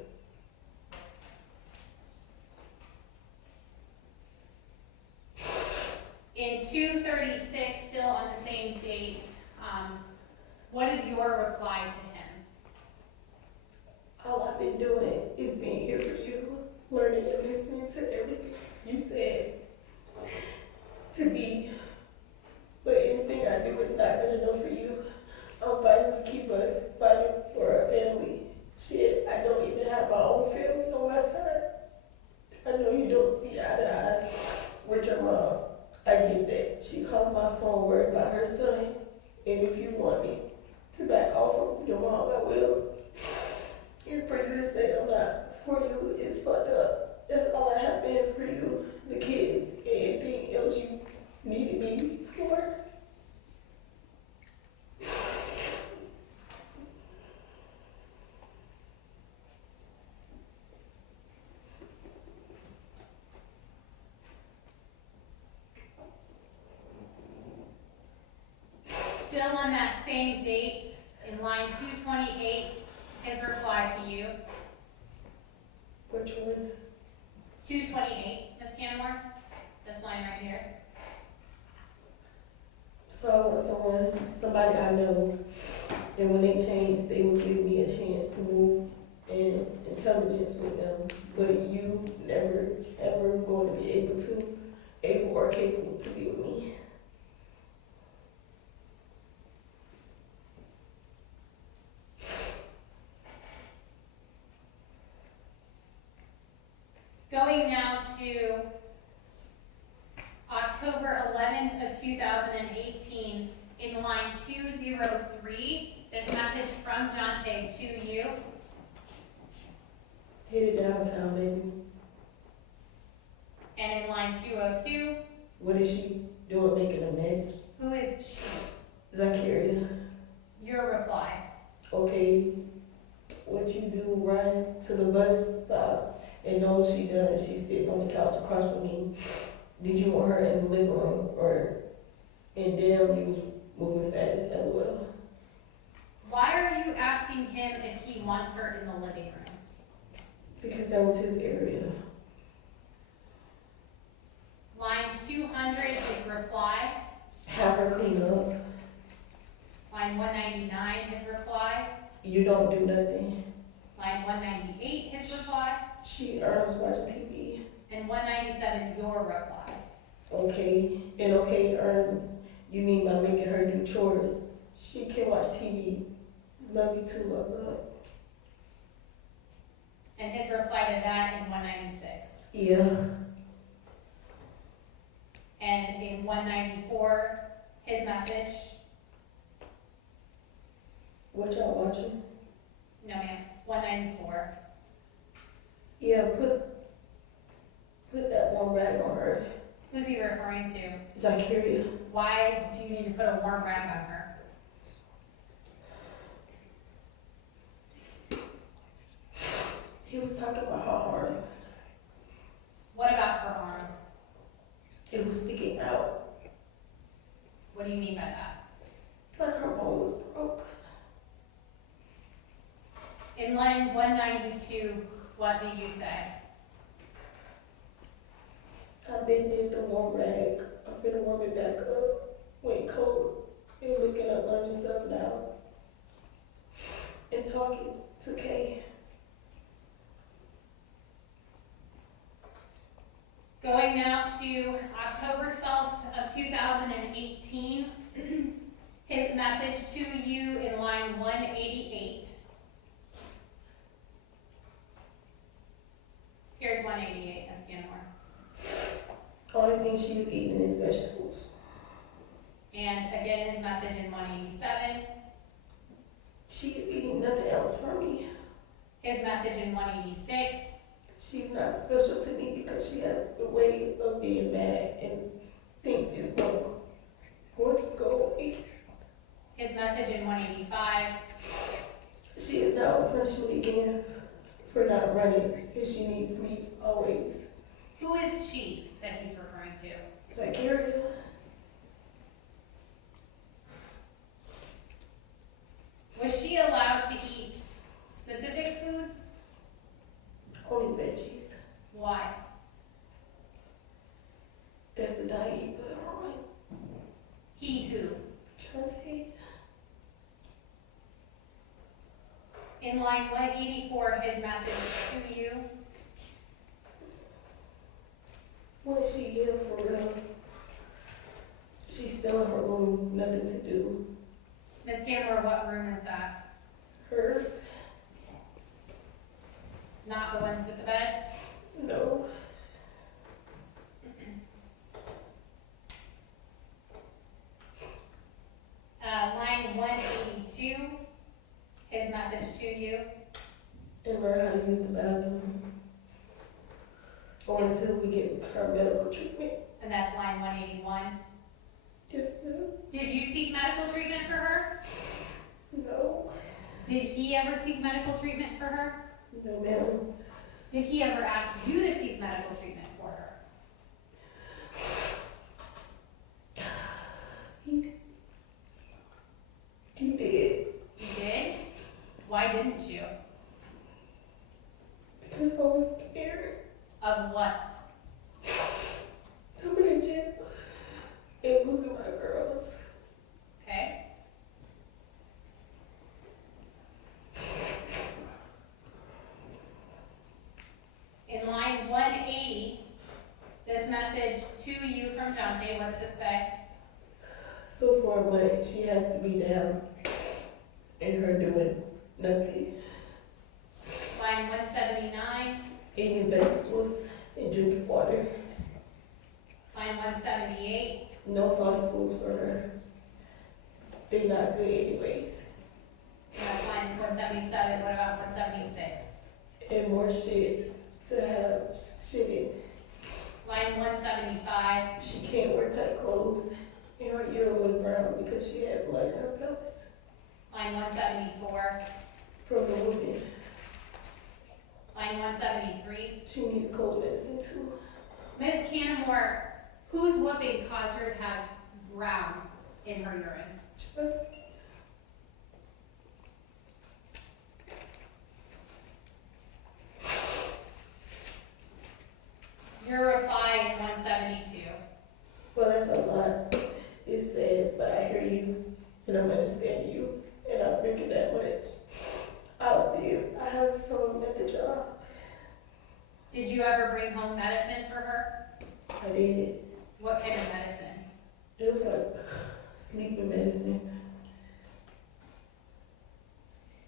to him? All I've been doing is being here for you, learning and listening to everything you said to be. But anything I do is not good enough for you. I'm fighting to keep us fighting for our family. Shit, I don't even have my own family on my side. I know you don't see eye to eye with your mom. I get that. She calls my phone worried about her son. And if you want me to back off from your mom, I will. And for you to say I'm not for you is fucked up. That's all I have been for you, the kids, and anything else you needed me for. Still on that same date, in line 228, his reply to you. Which one? 228, Ms. Canamore, this line right here. So I want somebody I know, and when they change, they will give me a chance to move in intelligence with them. But you never, ever going to be able or capable to be with me. Going now to October 11th of 2018, in line 203, this message from Jonte to you. Hit it downtown, baby. And in line 202, What is she doing making a mess? who is she? Zykerria. Your reply. Okay, what you do, run to the bus stop and know she done, she's sitting on the couch across from me. Did you want her in the living room or in damn you was moving fast as well? Why are you asking him if he wants her in the living room? Because that was his area. Line 200 is reply. Have her clean up. Line 199, his reply. You don't do nothing. Line 198, his reply. She earns watching TV. And 197, your reply. Okay, and okay earns, you mean by making her do chores. She can watch TV. Love you too, love, love. And his reply to that in 196. Yeah. And in 194, his message. What y'all watching? No, ma'am. 194. Yeah, put that one rag on her. Who's he referring to? Zykerria. Why do you need to put a warm rag on her? He was talking about her arm. What about her arm? It was sticking out. What do you mean by that? Like her bone was broke. In line 192, what do you say? I've been in the warm rag. I'm finna warm it back up. Went cold. And looking up learning stuff now. And talking to Kay. Going now to October 12th of 2018, his message to you in line 188. Here's 188, Ms. Canamore. Only thing she was eating is vegetables. And again, his message in 187. She is eating nothing else from me. His message in 186. She's not special to me because she has a way of being mad and thinks it's going to go away. His message in 185. She is now punishing me again for not running and she needs sleep always. Who is she that he's referring to? Zykerria. Was she allowed to eat specific foods? Only veggies. Why? That's the diet you put her on. He who? Jonte. In line 184, his message to you. When she here for real, she's still in her room, nothing to do. Ms. Canamore, what room is that? Hers? Not the ones with the beds? No. Line 182, his message to you. And learn how to use the bathroom. Or until we get her medical treatment. And that's line 181. Yes, ma'am. Did you seek medical treatment for her? No. Did he ever seek medical treatment for her? No, ma'am. Did he ever ask you to seek medical treatment for her? He did. You did? Why didn't you? Because I was scared. Of what? Coming in jail and losing my girls. Okay. In line 180, this message to you from Jonte, what does it say? So for a month, she has to be down and her doing nothing. Line 179, Eating vegetables and drinking water. line 178, No salty foods for her. They're not good anyways. and that's line 177. What about 176? And more shit to have shit in. Line 175, She can't wear tight clothes. And her ear was brown because she had blood in her pelvis line 174, from the woman. line 173. She needs cold medicine too. Miss Canamore, whose whooping caused her to have brown in her urine? That's Your reply in 172. well, that's a lot. It's sad, but I hear you and I'm understanding you. And I figured that much. I'll see you. I have someone at the job. Did you ever bring home medicine for her? I did. What kind of medicine? It was like sleeping medicine.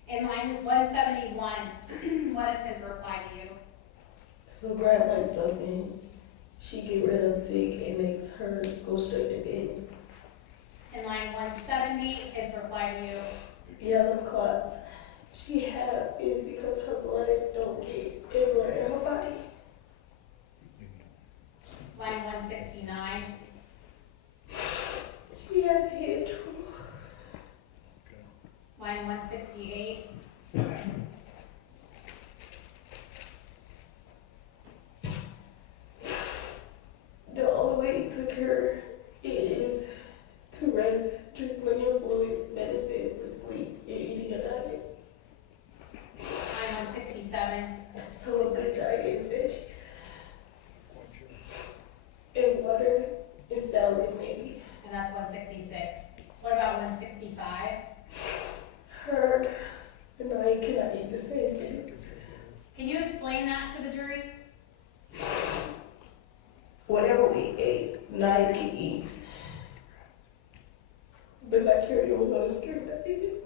In line 171, what is his reply to you? So grab like something. She get rid of sick. It makes her go straight to bed. In line 170, his reply to you. Yeah, them clots she have is because her blood don't get everywhere in her body. Line 169, She has head trauma. line 168, The only way he took her is to rest, drink plenty of fluids, medicine for sleep, and eating a diet. line 167, So a good diet is veggies. And water and salad maybe. and that's 166. What about 165? Her and I cannot eat the same things. Can you explain that to the jury? Whatever we ate, Naya can eat. But Zykerria was on the street diet.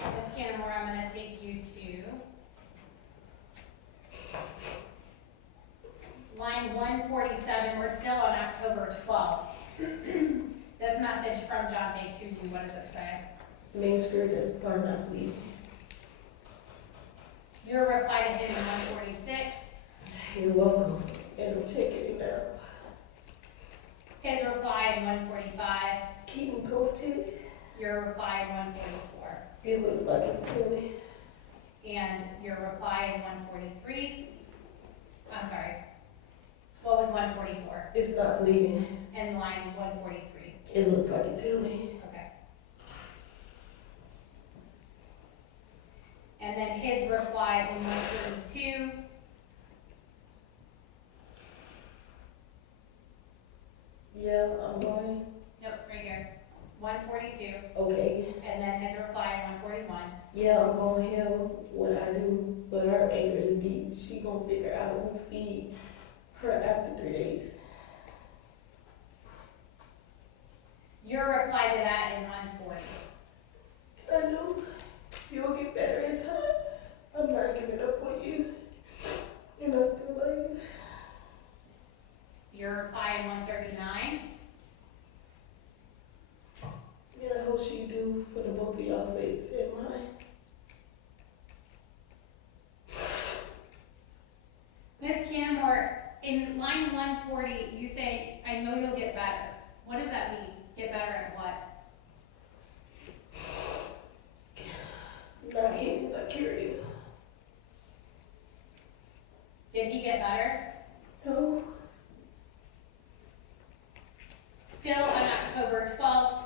Ms. Canamore, I'm going to take you to line 147. We're still on October 12th. This message from Jonte to you, what does it say? Make sure this part not bleeding. Your reply to him in 146. You're welcome. And I'm checking it now. His reply in 145. Keep me posted. Your reply in 144. It looks like it's healing. And your reply in 143. I'm sorry. What was 144? It's not bleeding. And line 143. It looks like it's healing. Okay. And then his reply in 132. Yeah, I'm going. Nope, right here. 142. Okay. And then his reply in 141. Yeah, I'm gonna handle what I do, but her anger is deep. She gonna figure out who feed her after 3 days. Your reply to that in 140. I know you'll get better in time. I'm not giving up on you, and I still love you. Your reply in 139. And I hope she do for the both of y'all sakes and mine. Ms. Canamore, in line 140, you say, I know you'll get better. What does that mean? Get better at what? Not hitting Zykerria. Did he get better? No. Still on October 12th,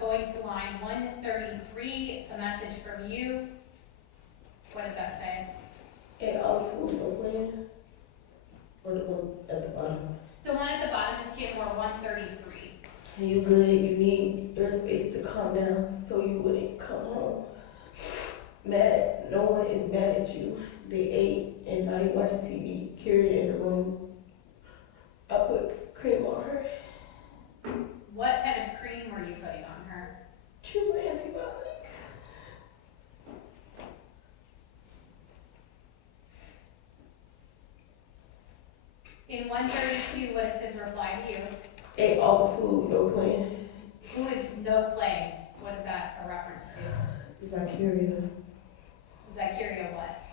going to line 133, a message from you. What does that say? And all the food no plan. Or the one at the bottom. The one at the bottom is Canamore 133. You good, you need your space to calm down so you wouldn't come home mad. No one is mad at you. They ate and now you're watching TV, Kyria in the room. I put cream on her. What kind of cream were you putting on her? True antibiotic. In 132, what is his reply to you? Ate all the food, no plan. Who is no play? What is that a reference to? Zykerria. Zykerria what?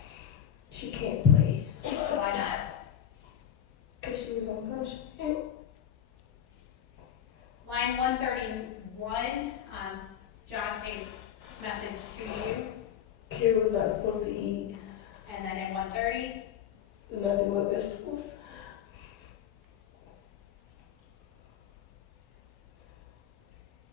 She can't play. Why not? Because she was on punishment. Line 131, Jonte's message to you. Kyria was not supposed to eat. And then in 130, nothing but vegetables.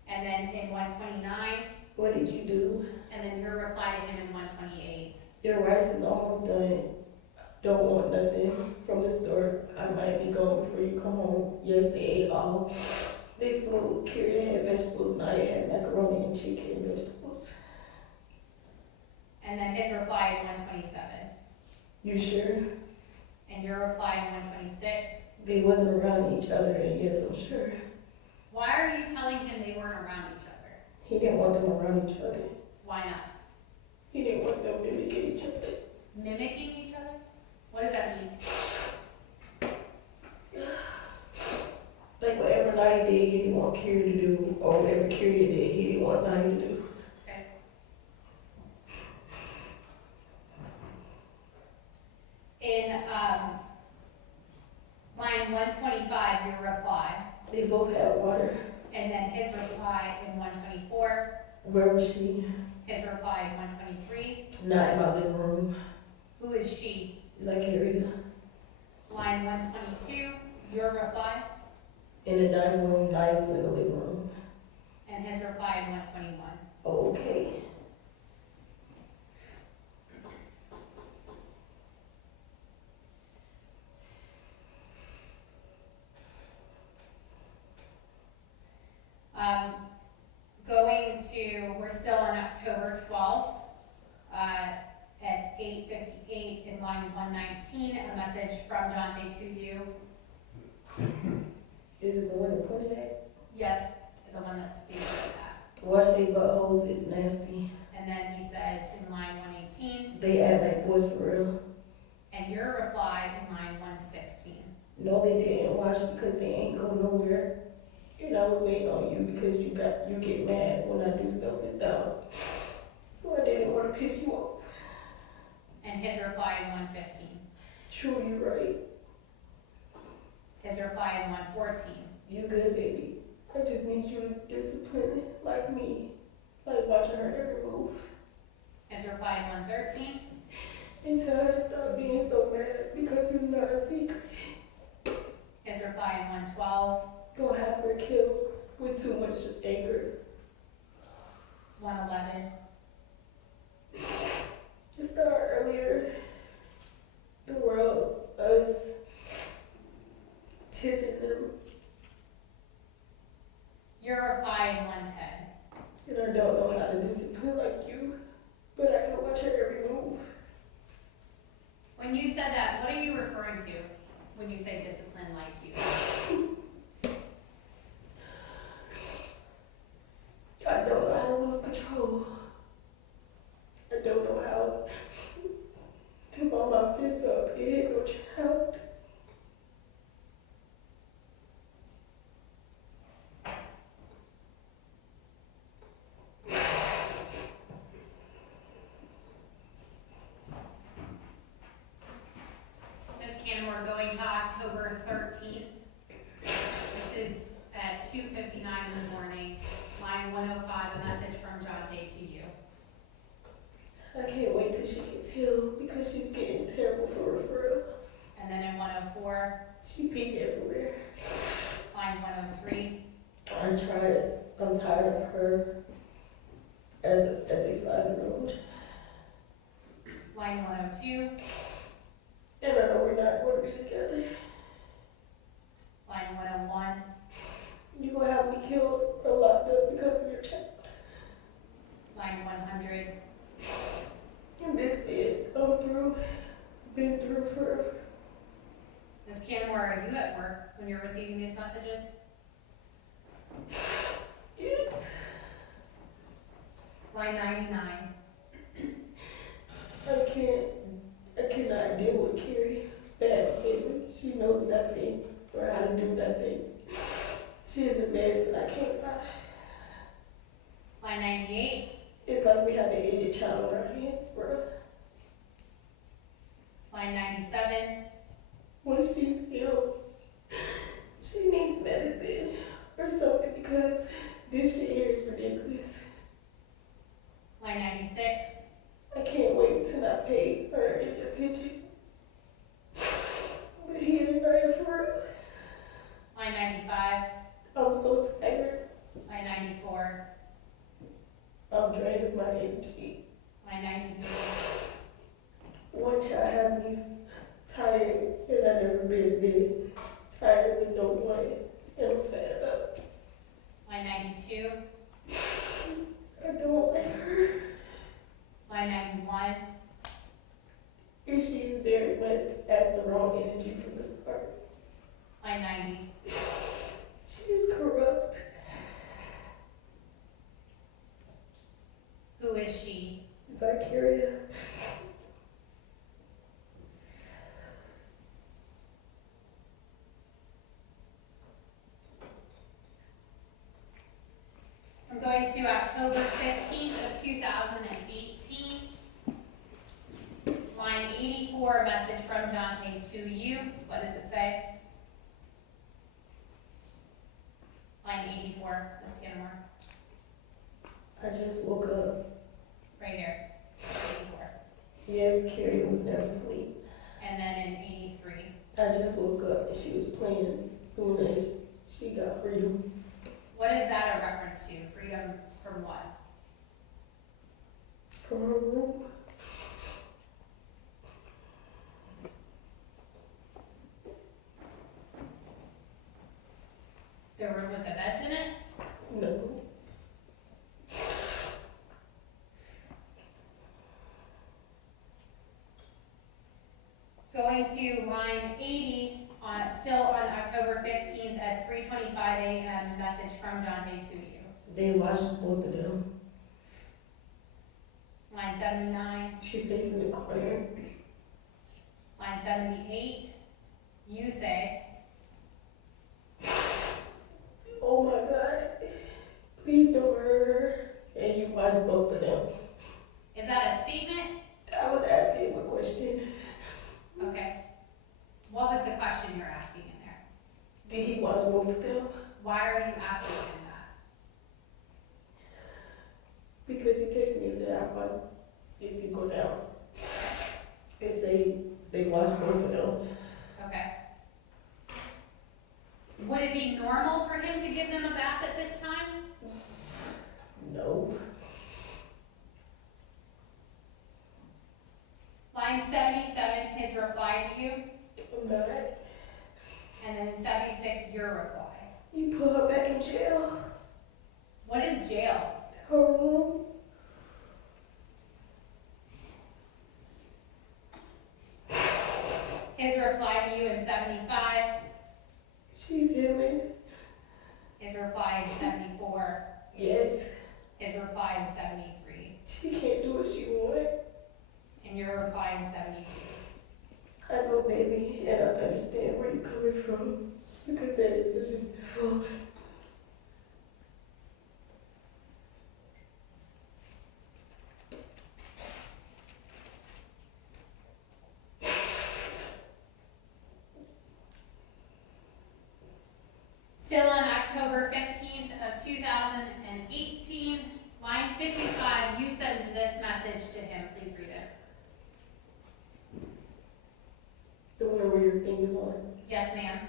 and then in 129, What did you do? and then your reply to him in 128. Your rice is almost done. Don't want nothing from the store. I might be gone before you come home. Yes, they ate all. They food. Kyria had vegetables. Naya had macaroni and chicken and vegetables. And then his reply in 127. You sure? And your reply in 126. They wasn't around each other, and yes, I'm sure. Why are you telling him they weren't around each other? He didn't want them around each other. Why not? He didn't want them mimicking each other. Mimicking each other? What does that mean? Like whatever Naya did, he didn't want Kyria to do, or whatever Kyria did, he didn't want Naya to do. Okay. In line 125, your reply, They both had water. and then his reply in 124, Where was she? his reply in 123. Not in my living room. Who is she? Zykerria. Line 122, your reply, In the dining room, Naya was in the living room. and his reply in 121. Okay. Going to, we're still on October 12th, at 8:58 in line 119, a message from Jonte to you. Is it the one that pointed at? Yes, the one that's being looked at. Wash their buttholes, it's nasty. And then he says in line 118, They act like boys for real. and your reply in line 116. No, they didn't wash because they ain't go nowhere. And I was waiting on you because you get mad when I do stuff without. So I didn't want to piss you off. And his reply in 115. True, you right. His reply in 114. You good, baby. I just need you to discipline like me. Like watching her every move. His reply in 113. And tell her to stop being so mad because it's not a secret. His reply in 112. Don't have her killed with too much anger. 111. like you, but I can watch her every move. When you said that, what are you referring to when you say discipline like you? I don't know how to lose control. I don't know how to ball my fist up and hit no child. Ms. Canamore, going to October 13th. This is at 2:59 in the morning. Line 105, a message from Jonte to you. I can't wait till she gets healed because she's getting terrible for referral. And then in 104, She peed everywhere. line 103, I'm tired of her as a 5-year-old. line 102, And I know we're not going to be together. line 101, You're going to have me killed or locked up because of your child. line 100, And this is it. I'm through. Been through forever. Ms. Canamore, are you at work when you're receiving these messages? Yes. Line 99, I cannot deal with Carrie. Bad baby. She knows nothing or how to do nothing. She is embarrassing. I can't lie. line 98, It's like we have an idiot child on our hands, bro. line 97, When she's ill, she needs medicine or something because this shit here is ridiculous. line 96, I can't wait till I pay her any attention. But here tonight for real. line 95, I'm so tired. line 94, I'm drained of my energy. line 93, One child has me tired and I've never been tired with no one and I'm fed up. line 92, I don't like her. line 91, And she's very much has the wrong energy from the start. line 90, She's corrupt. who is she? Zykerria. I'm going to October 15th of 2018. Line 84, a message from Jonte to you. What does it say? Line 84, Ms. Canamore, I just woke up. right here, 84. Yes, Carrie was never asleep. And then in 83, I just woke up and she was playing soon as she got freedom. what is that a reference to? Freedom from what? From her room. The room with the beds in it? No. Going to line 80, still on October 15th at 3:25 a.m., message from Jonte to you. They watched both of them. Line 79, She facing the corner. line 78, you say, Oh my God. Please don't hurt her. And you watched both of them. is that a statement? I was asking him a question. Okay. What was the question you're asking in there? Did he watch both of them? Why are you asking him that? Because he texted me and said, I watch if you go down. They say they watched both of them. Okay. Would it be normal for him to give them a bath at this time? No. Line 77, his reply to you, I'm not. and then in 76, your reply. You put her back in jail. What is jail? Her room. reply to you in 75. She's healing. His reply in 74. Yes. His reply in 73. She can't do what she wants. And your reply in 72. I know, baby, and I understand where you're coming from because that is disrespectful. Still on October 15th of 2018, line 55, you sent this message to him. Please read it. The one where your thing is on. Yes, ma'am.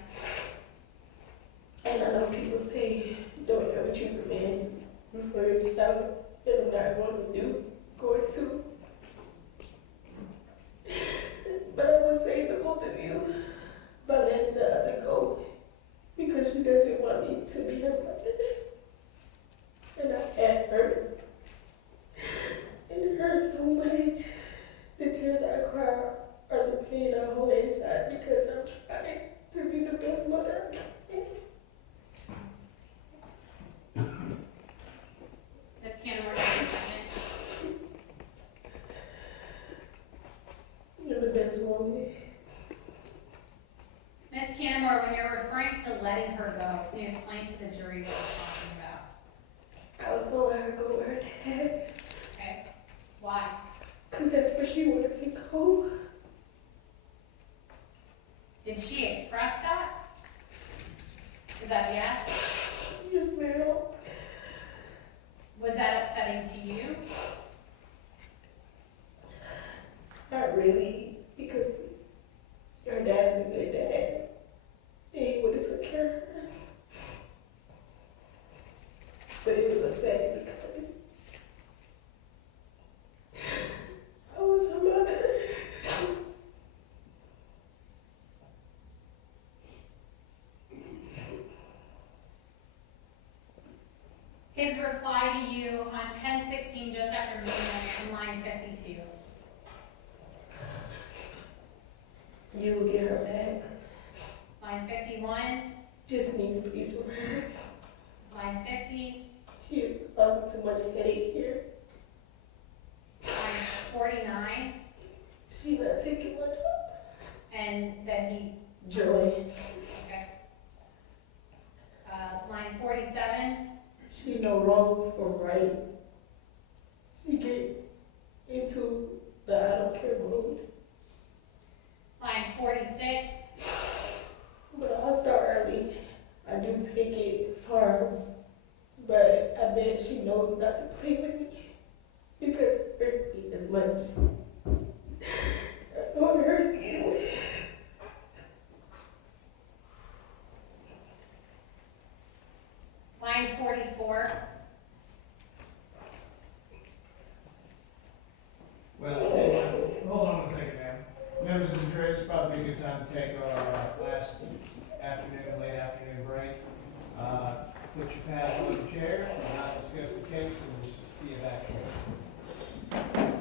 And I know people say, don't ever choose a man before you're just out, and I'm not going to. But I would save the both of you by letting the other go because she doesn't want me to be her mother. And I had her. And it hurts so much. The tears I cry are the pain I hold inside because I'm trying to be the best mother I can. Ms. Canamore, just a second. You're the best woman. Ms. Canamore, when you're referring to letting her go, can you explain to the jury what you're talking about? I was gonna let her go with her dad. Okay. Why? Because that's where she wanted to go. Did she express that? Is that a yes? Yes, ma'am. Was that upsetting to you? Not really, because her dad's a good dad. And he would have took care of her. But it was upsetting because I was her mother. His reply to you on 10/16, just after midnight, in line 52. You will get her back. Line 51, Just needs peace from her. line 50, She is causing too much headache here. line 49, She not taking much up. and then he, Joy. okay. Line 47, She know wrong from right. She get into the I don't care mood. line 46, But I'll start early. I do take it far, but I bet she knows not to play with me because it hurts me as much. I know it hurts you. line 44, Well, hold on a second, ma'am. Members of the jury, it's probably a good time to take our last afternoon, late afternoon break. Put your pads on the chair, and I'll discuss the case, and we'll see you back shortly.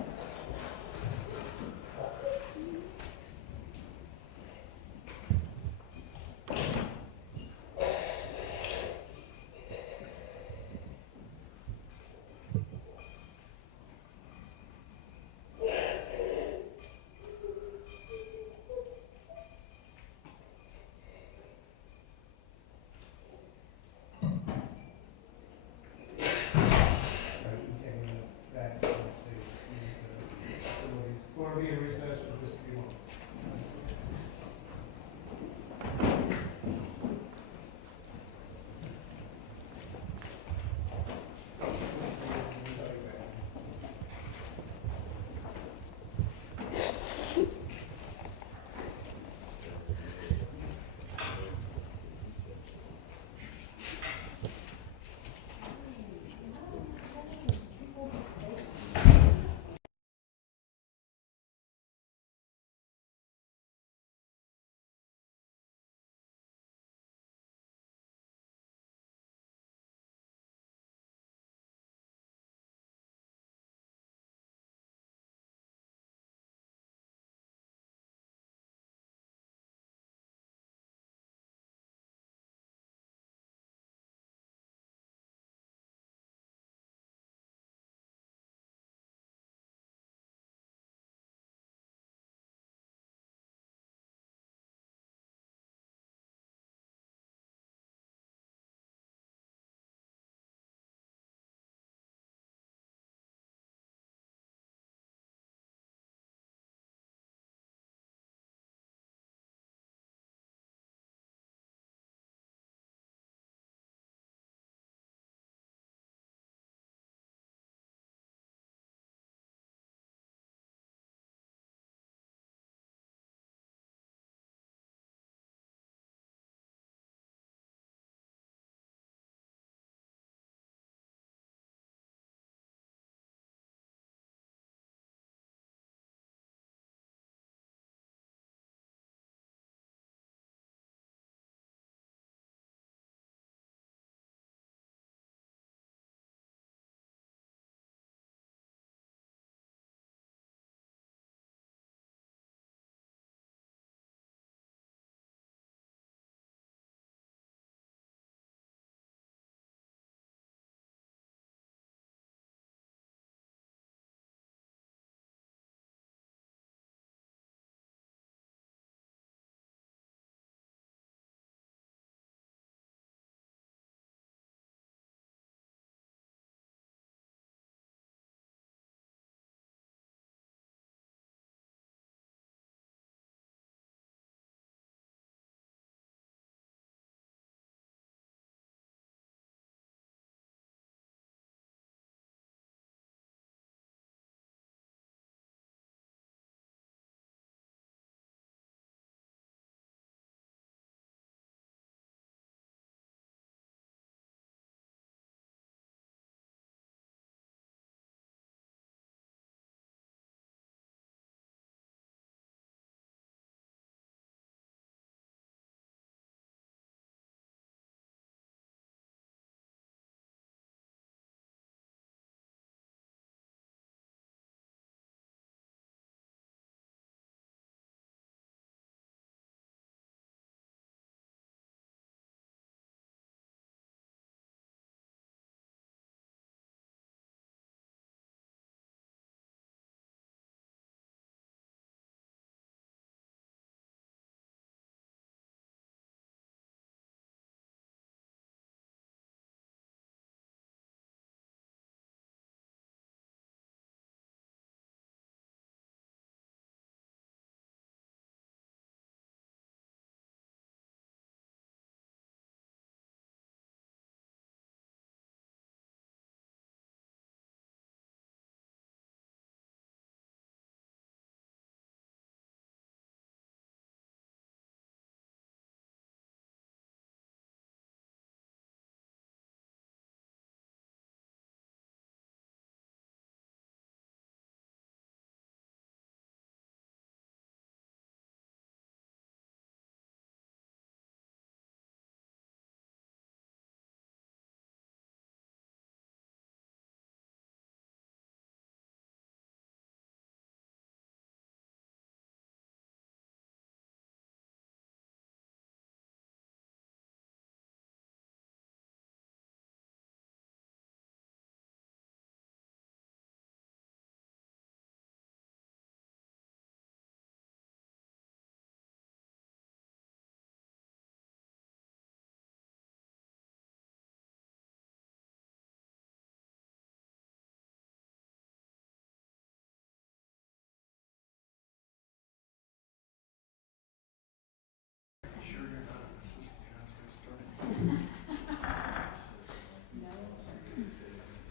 you're not an assistant United States attorney.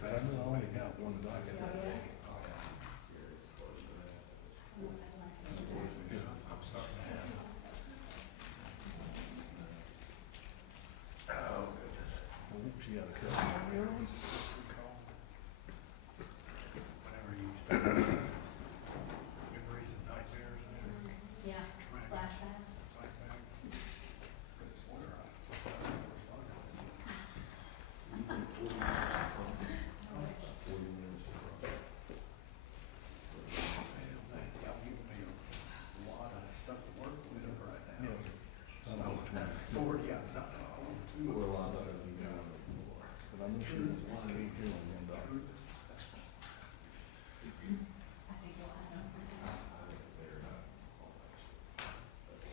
Cause I know I only got one that I got that day. Yeah, I'm starting to have. Oh, goodness. She got a cousin over here on what's it called? Whenever you start memories and nightmares and everything. Yeah, Traumatic flashbacks. flashbacks. Goodness, what are I? Y'all giving me a lot of stuff to work with right now. So, 40, I'm not, two. We're a lot better than you got before. But I'm sure it's one, can't hear on one doctor.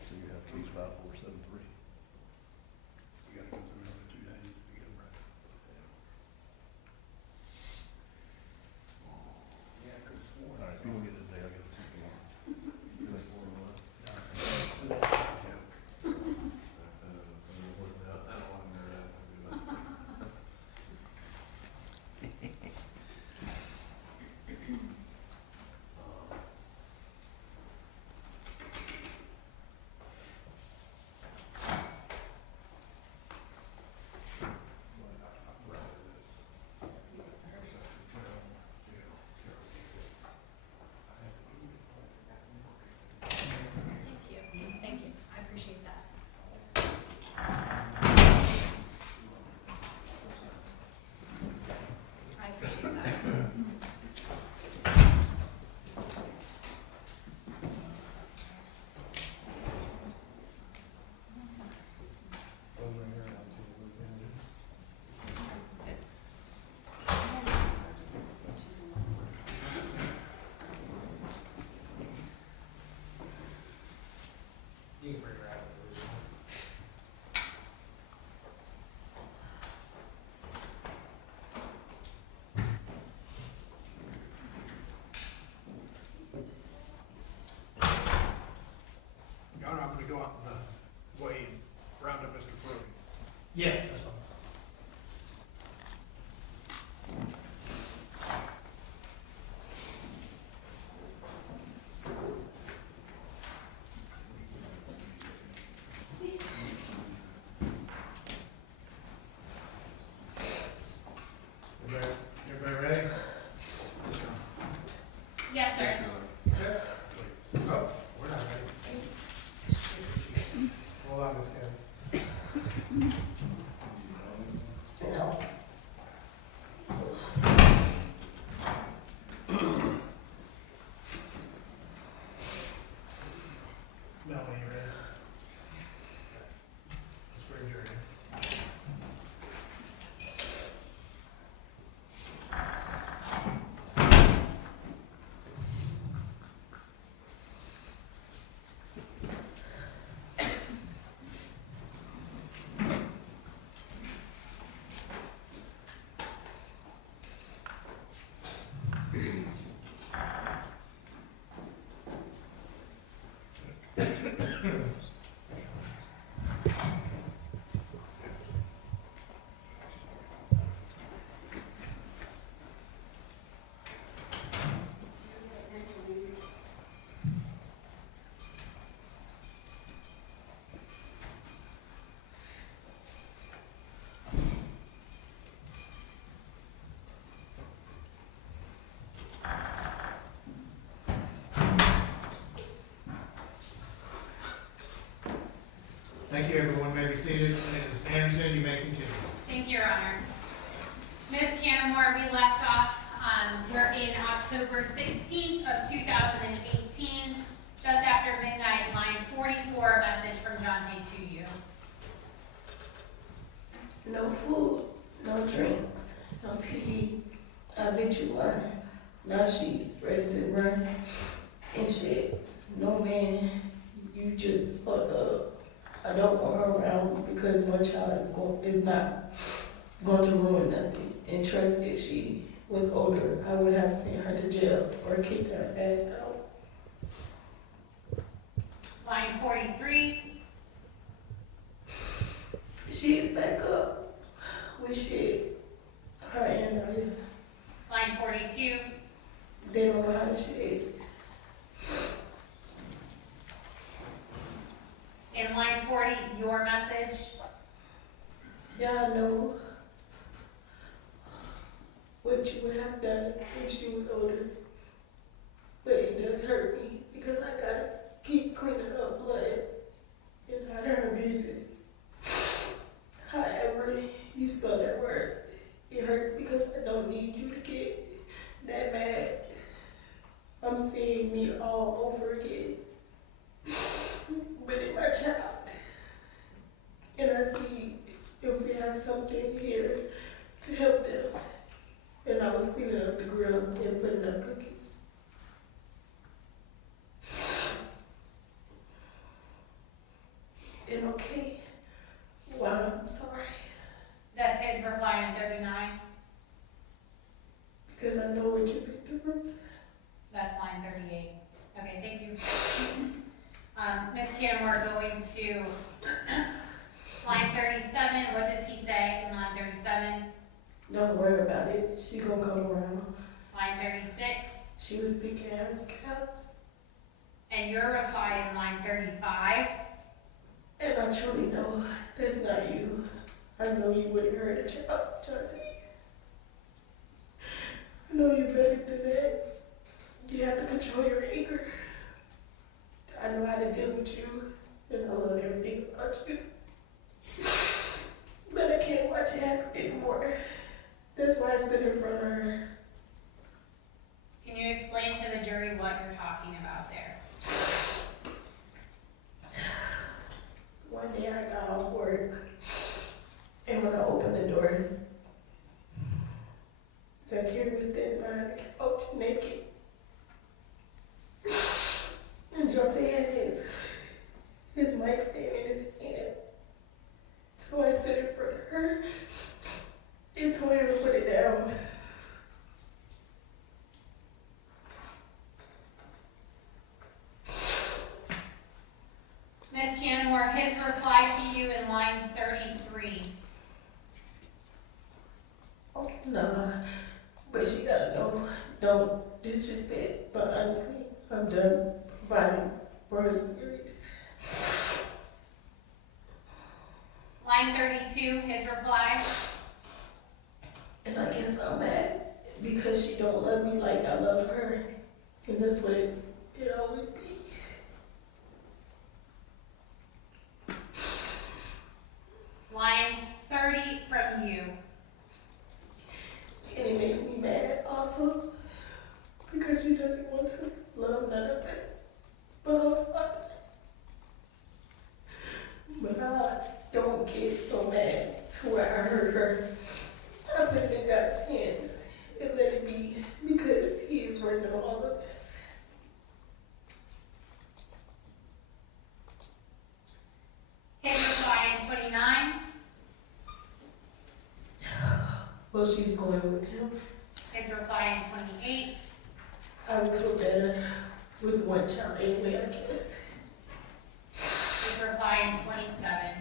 So you have case 5473. You gotta go through another 2 days to get them right. Yeah, I could've sworn. All right, if you don't get it today, I'll get it to you tomorrow. Thank you, I appreciate that. I appreciate that. You can bring her out. Your Honor, I'm gonna go out in the way and round up Mr. Brody. Yeah, that's fine. Everybody ready? Yes, sir. Oh, we're not ready. Hold on, Ms. Kevin. No. Melanie, you ready? Let's bring her in. Thank you, everyone. May be seated. Ms. Anderson, you may continue. Thank you, Your Honor. Ms. Canamore, we left off, we're in October 16th of 2018, just after midnight, line 44, message from Jonte to you. No food, no drinks, no TV. I bet you learn. Now she ready to run and shit. No man, you just fuck up. I don't want her around because my child is not going to ruin nothing. And trust me, if she was older, I would have sent her to jail or kicked her ass out. Line 43, she's back up with shit. Her and I, Line 42, they don't know how to shit. in line 40, your message. Y'all know what you would have done if she was older. But it does hurt me because I gotta keep cleaning up blood and out her business. However you spell that word, it hurts because I don't need you to get that mad. I'm seeing me all over again. But in my child. And I see if we have something here to help them. And I was cleaning up the grill and putting up cookies. And okay, wow, I'm sorry. That's his reply in 39. Because I know what you've been through. That's line 38. Okay, thank you. Ms. Canamore, going to line 37. What does he say in line 37? Don't worry about it. She gonna come around. Line 36. She was picking out his cows. And your reply in line 35. And I truly know that's not you. I know you wouldn't hurt a child, Jonte. I know you're better than that. You have to control your anger. I know how to deal with you, and I love everything about you. But I can't watch it happen anymore. That's why I stood in front of her. Can you explain to the jury what you're talking about there? One day I got off work, and when I opened the doors, Zykerria was standing behind the couch naked. And Jonte had his mic stand in his hand. So I stood in front of her and told her to put it down. Ms. Canamore, his reply to you in line 33. Oh, no, but she gotta know, don't disrespect, but honestly, I'm done providing for her series. Line 32, his reply. And I guess I'm mad because she don't love me like I love her. And that's what it always be. Line 30 from you. And it makes me mad also because she doesn't want to love none of us but her father. But I don't get so mad to where I hurt her. I put it in God's hands and let it be because He is working on all of this. His reply in 29. Well, she's going with him. His reply in 28. I would feel better with one child anyway, I guess. His reply in 27.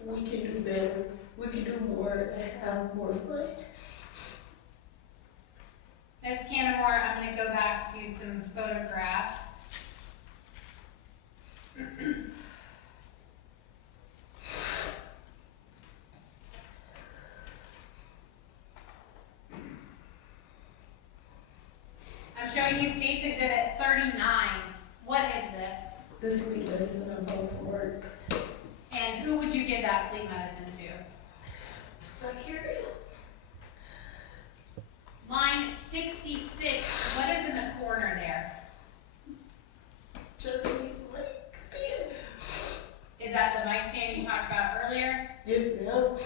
We can do better. We can do more and have more fun. Ms. Canamore, I'm going to go back to some photographs. I'm showing you States Exhibit 39. What is this? The sleep medicine I'm home from work. And who would you give that sleep medicine to? Zykerria. Line 66. What is in the corner there? Jonte's mic stand. Is that the mic stand you talked about earlier? Yes, ma'am.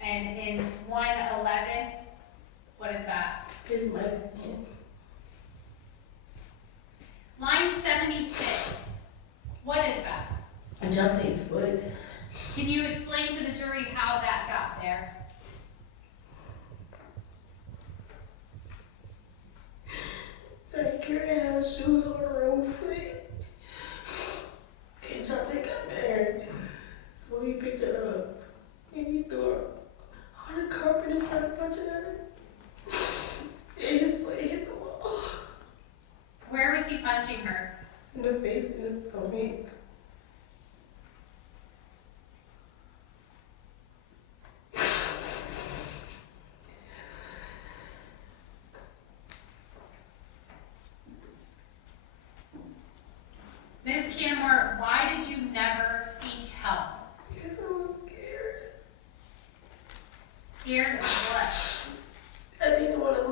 And in 111, what is that? His mic stand. Line 76. What is that? Jonte's foot. Can you explain to the jury how that got there? Zykerria has shoes on her own foot. And Jonte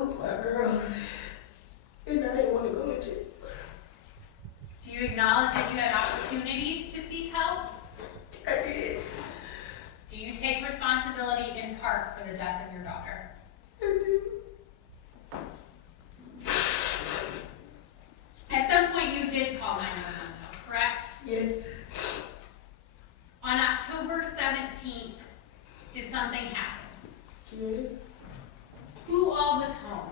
lose my girls, and I didn't want to go to jail. Do you acknowledge that you had opportunities to seek help? I did. Do you take responsibility in part for the death of your daughter? I do. At some point, you did call 911, though, correct? Yes. On October 17th, did something happen? Yes. Who all was home?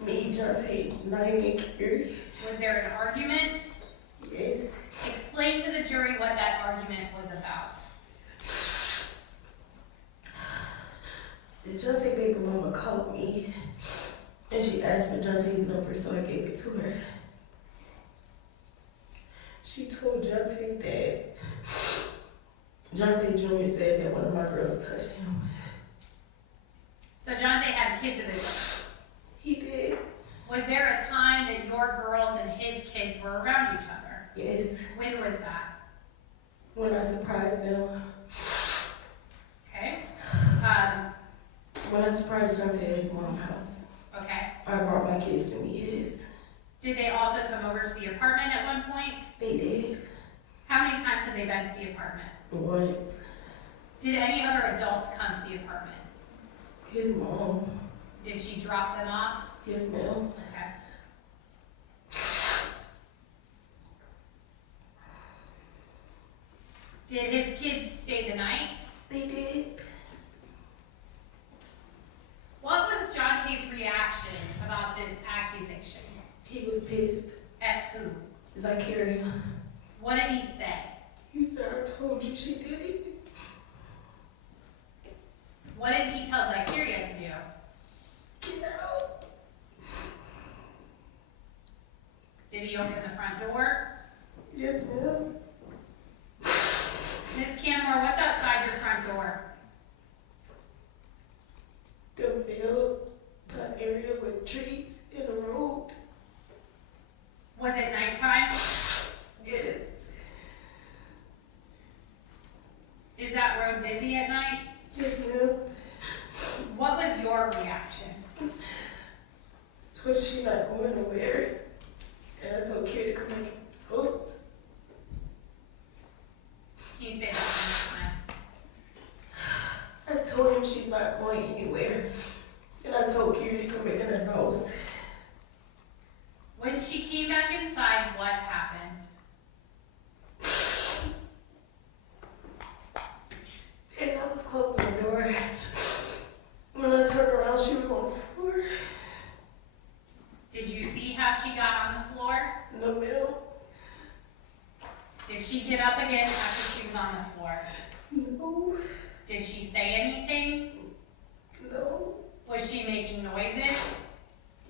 Me, Jonte, Naomi, Gary. Was there an argument? Yes. Explain to the jury what that argument was about. The Jonte baby mama called me, and she asked for Jonte's number, so I gave it to her. She told Jonte that Jonte Jr. said that one of my girls touched him. So Jonte had kids of his own. He did. Was there a time that your girls and his kids were around each other? Yes. When was that? When I surprised them. Okay. When I surprised Jonte at his mom's house. Okay. I brought my kids to meet his. Did they also come over to the apartment at one point? They did. How many times had they been to the apartment? Once. Did any other adults come to the apartment? His mom. Did she drop them off? Yes, ma'am. Okay. Did his kids stay the night? They did. What was Jonte's reaction about this accusation? He was pissed. At who? Zykerria. What did he say? He said, I told you she did it. What did he tell Zykerria to do? Get out. Did he open the front door? Yes, ma'am. Miss Canamore, what's outside your front door? The field, the area with trees in the road. Was it nighttime? Yes. Is that road busy at night? Yes, ma'am. What was your reaction? Told her she not going nowhere. And I told Kira to come and vote. Can you say that one more time? I told him she's not going anywhere. And I told Kira to come in the house. When she came back inside, what happened? As I was closing the door, when I turned around, she was on the floor. Did you see how she got on the floor? No, ma'am. Did she get up again after she was on the floor? No. Did she say anything? No. Was she making noises?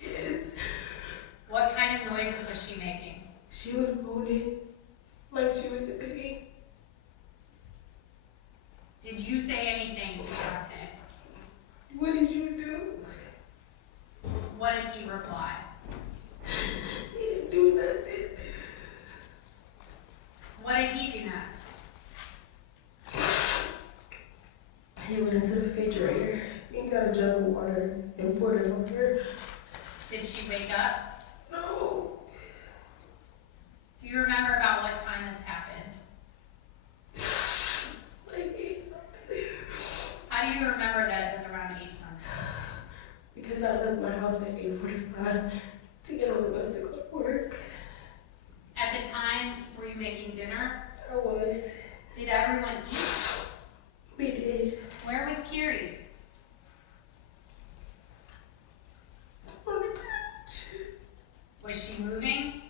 Yes. What kind of noises was she making? She was moaning like she was in pain. Did you say anything to Jonte? What did you do? What did he reply? He didn't do nothing. What did he do next? He went into the refrigerator and got a jug of water and poured it on her. Did she wake up? No. Do you remember about what time this happened? Like 8 something. How do you remember that it was around 8 something? Because I left my house at 8:45 to get on the bus to go to work. At the time, were you making dinner? I was. Did everyone eat? We did. Where was Kiri? On the couch. Was she moving?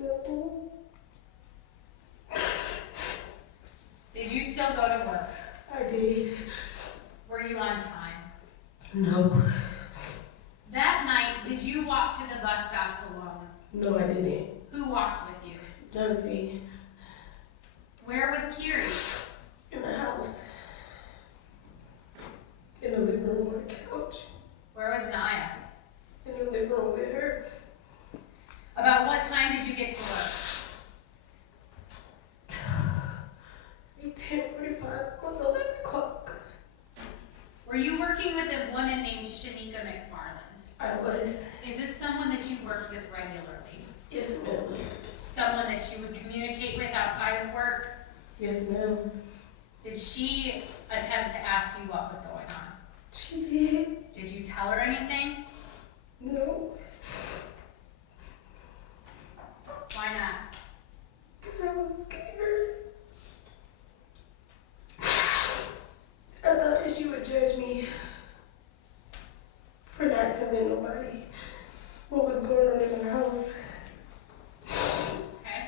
No. Did you still go to work? I did. Were you on time? No. That night, did you walk to the bus stop alone? No, I didn't. Who walked with you? Jonte. Where was Kiri? In the house. In the living room on the couch. Where was Naya? In the living room with her. About what time did you get to work? At 10:45, almost 11 o'clock. Were you working with a woman named Shanika McFarland? I was. Is this someone that you worked with regularly? Yes, ma'am. Someone that you would communicate with outside of work? Yes, ma'am. Did she attempt to ask you what was going on? She did. Did you tell her anything? No. Why not? Because I was scared. I thought that she would judge me for not telling nobody what was going on in the house. Okay.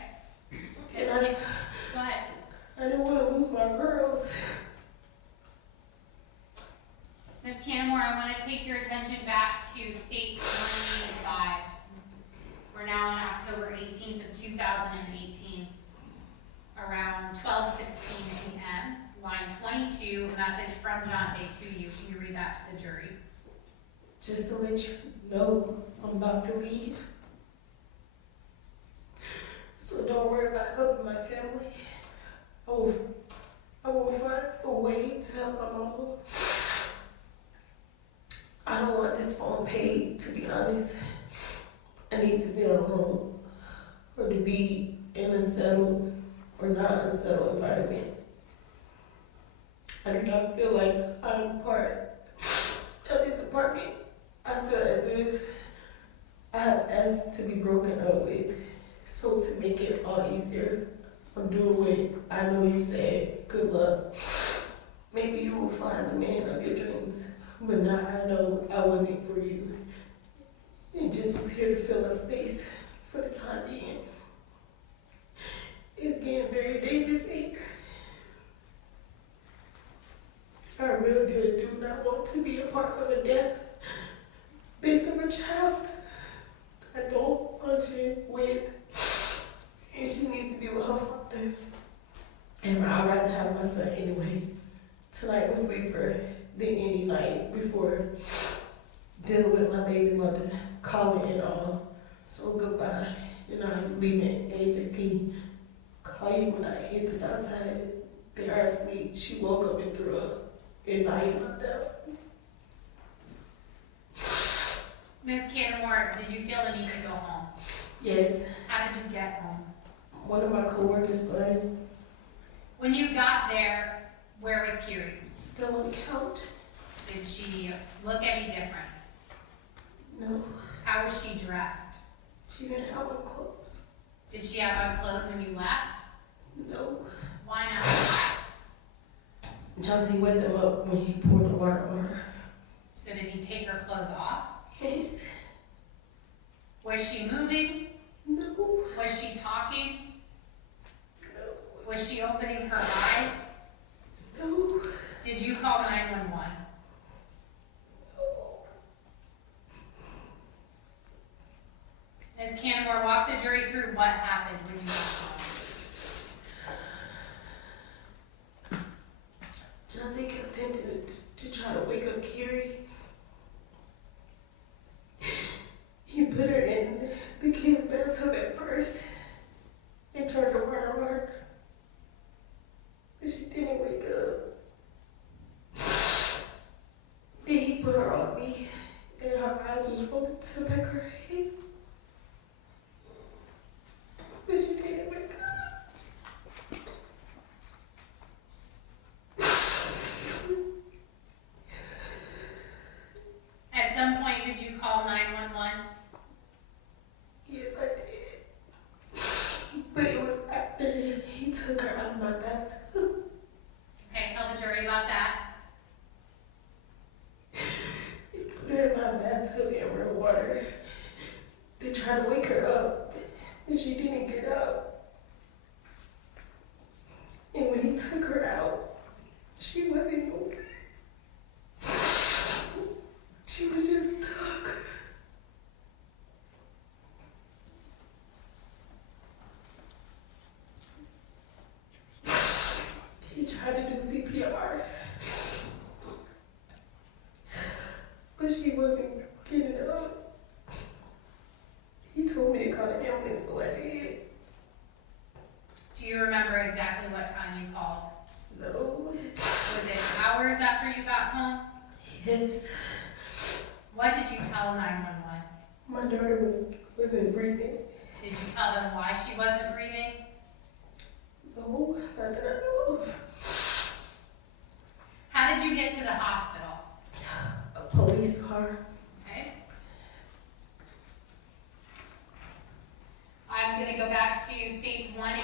And Go ahead. I didn't want to lose my girls. Ms. Canamore, I want to take your attention back to States 185. We're now on October 18th of 2018, around 12:16 p.m. Line 22, a message from Jonte to you. Can you read that to the jury? Just to let you know, I'm about to leave. So don't worry about helping my family. I will find a way to help my mama. I don't want this phone paid, to be honest. I need to be at home or to be in a settled or not unsettled environment. I do not feel like I'm part of this apartment. I feel as if I have asked to be broken up with. So to make it all easier, I'm doing what I know you said. Good luck. Maybe you will find the man of your dreams. But now I know I wasn't for you. It just was here to fill up space for the time being. It's getting very dangerous here. I really do not want to be a part of a death based on a child I don't function with. And she needs to be with her father. And I'd rather have my son anyway. Tonight was weaker than any night before dealing with my baby mother, calling and all. So goodbye. You know, I'm leaving ASAP. Call you when I hit the south side. They are asleep. She woke up and threw up. And I am not down. Ms. Canamore, did you feel the need to go home? Yes. How did you get home? One of my coworkers' son. When you got there, where was Kiri? Still on the couch. Did she look any different? No. How was she dressed? She didn't have on clothes. Did she have on clothes when you left? No. Why not? Jonte wet them up when he poured the water on her. So did he take her clothes off? Yes. Was she moving? No. Was she talking? No. Was she opening her eyes? No. Did you call 911? Ms. Canamore, walk the jury through what happened when you got home. Jonte kept attempting to try to wake up Kiri. He put her in the kid's bathtub at first and turned the water on her. But she didn't wake up. Then he put her on me and her eyes was rolling to the back of her head. But she didn't wake up. At some point, did you call 911? Yes, I did. But it was after he took her out of my bathtub. Okay, tell the jury about that. He put her in my bathtub in warm water to try to wake her up, and she didn't get up. And when he took her out, she wasn't moving. She was just stuck. He tried to do CPR, but she wasn't getting up. He told me to call the ambulance, so I did. Do you remember exactly what time you called? No. Was it hours after you got home? Yes. What did you tell tell 911? My daughter wasn't breathing. Did you tell them why she wasn't breathing? No, not that I know of. How did you get to the hospital? A police car. Okay. I'm gonna go back to states 1, 8,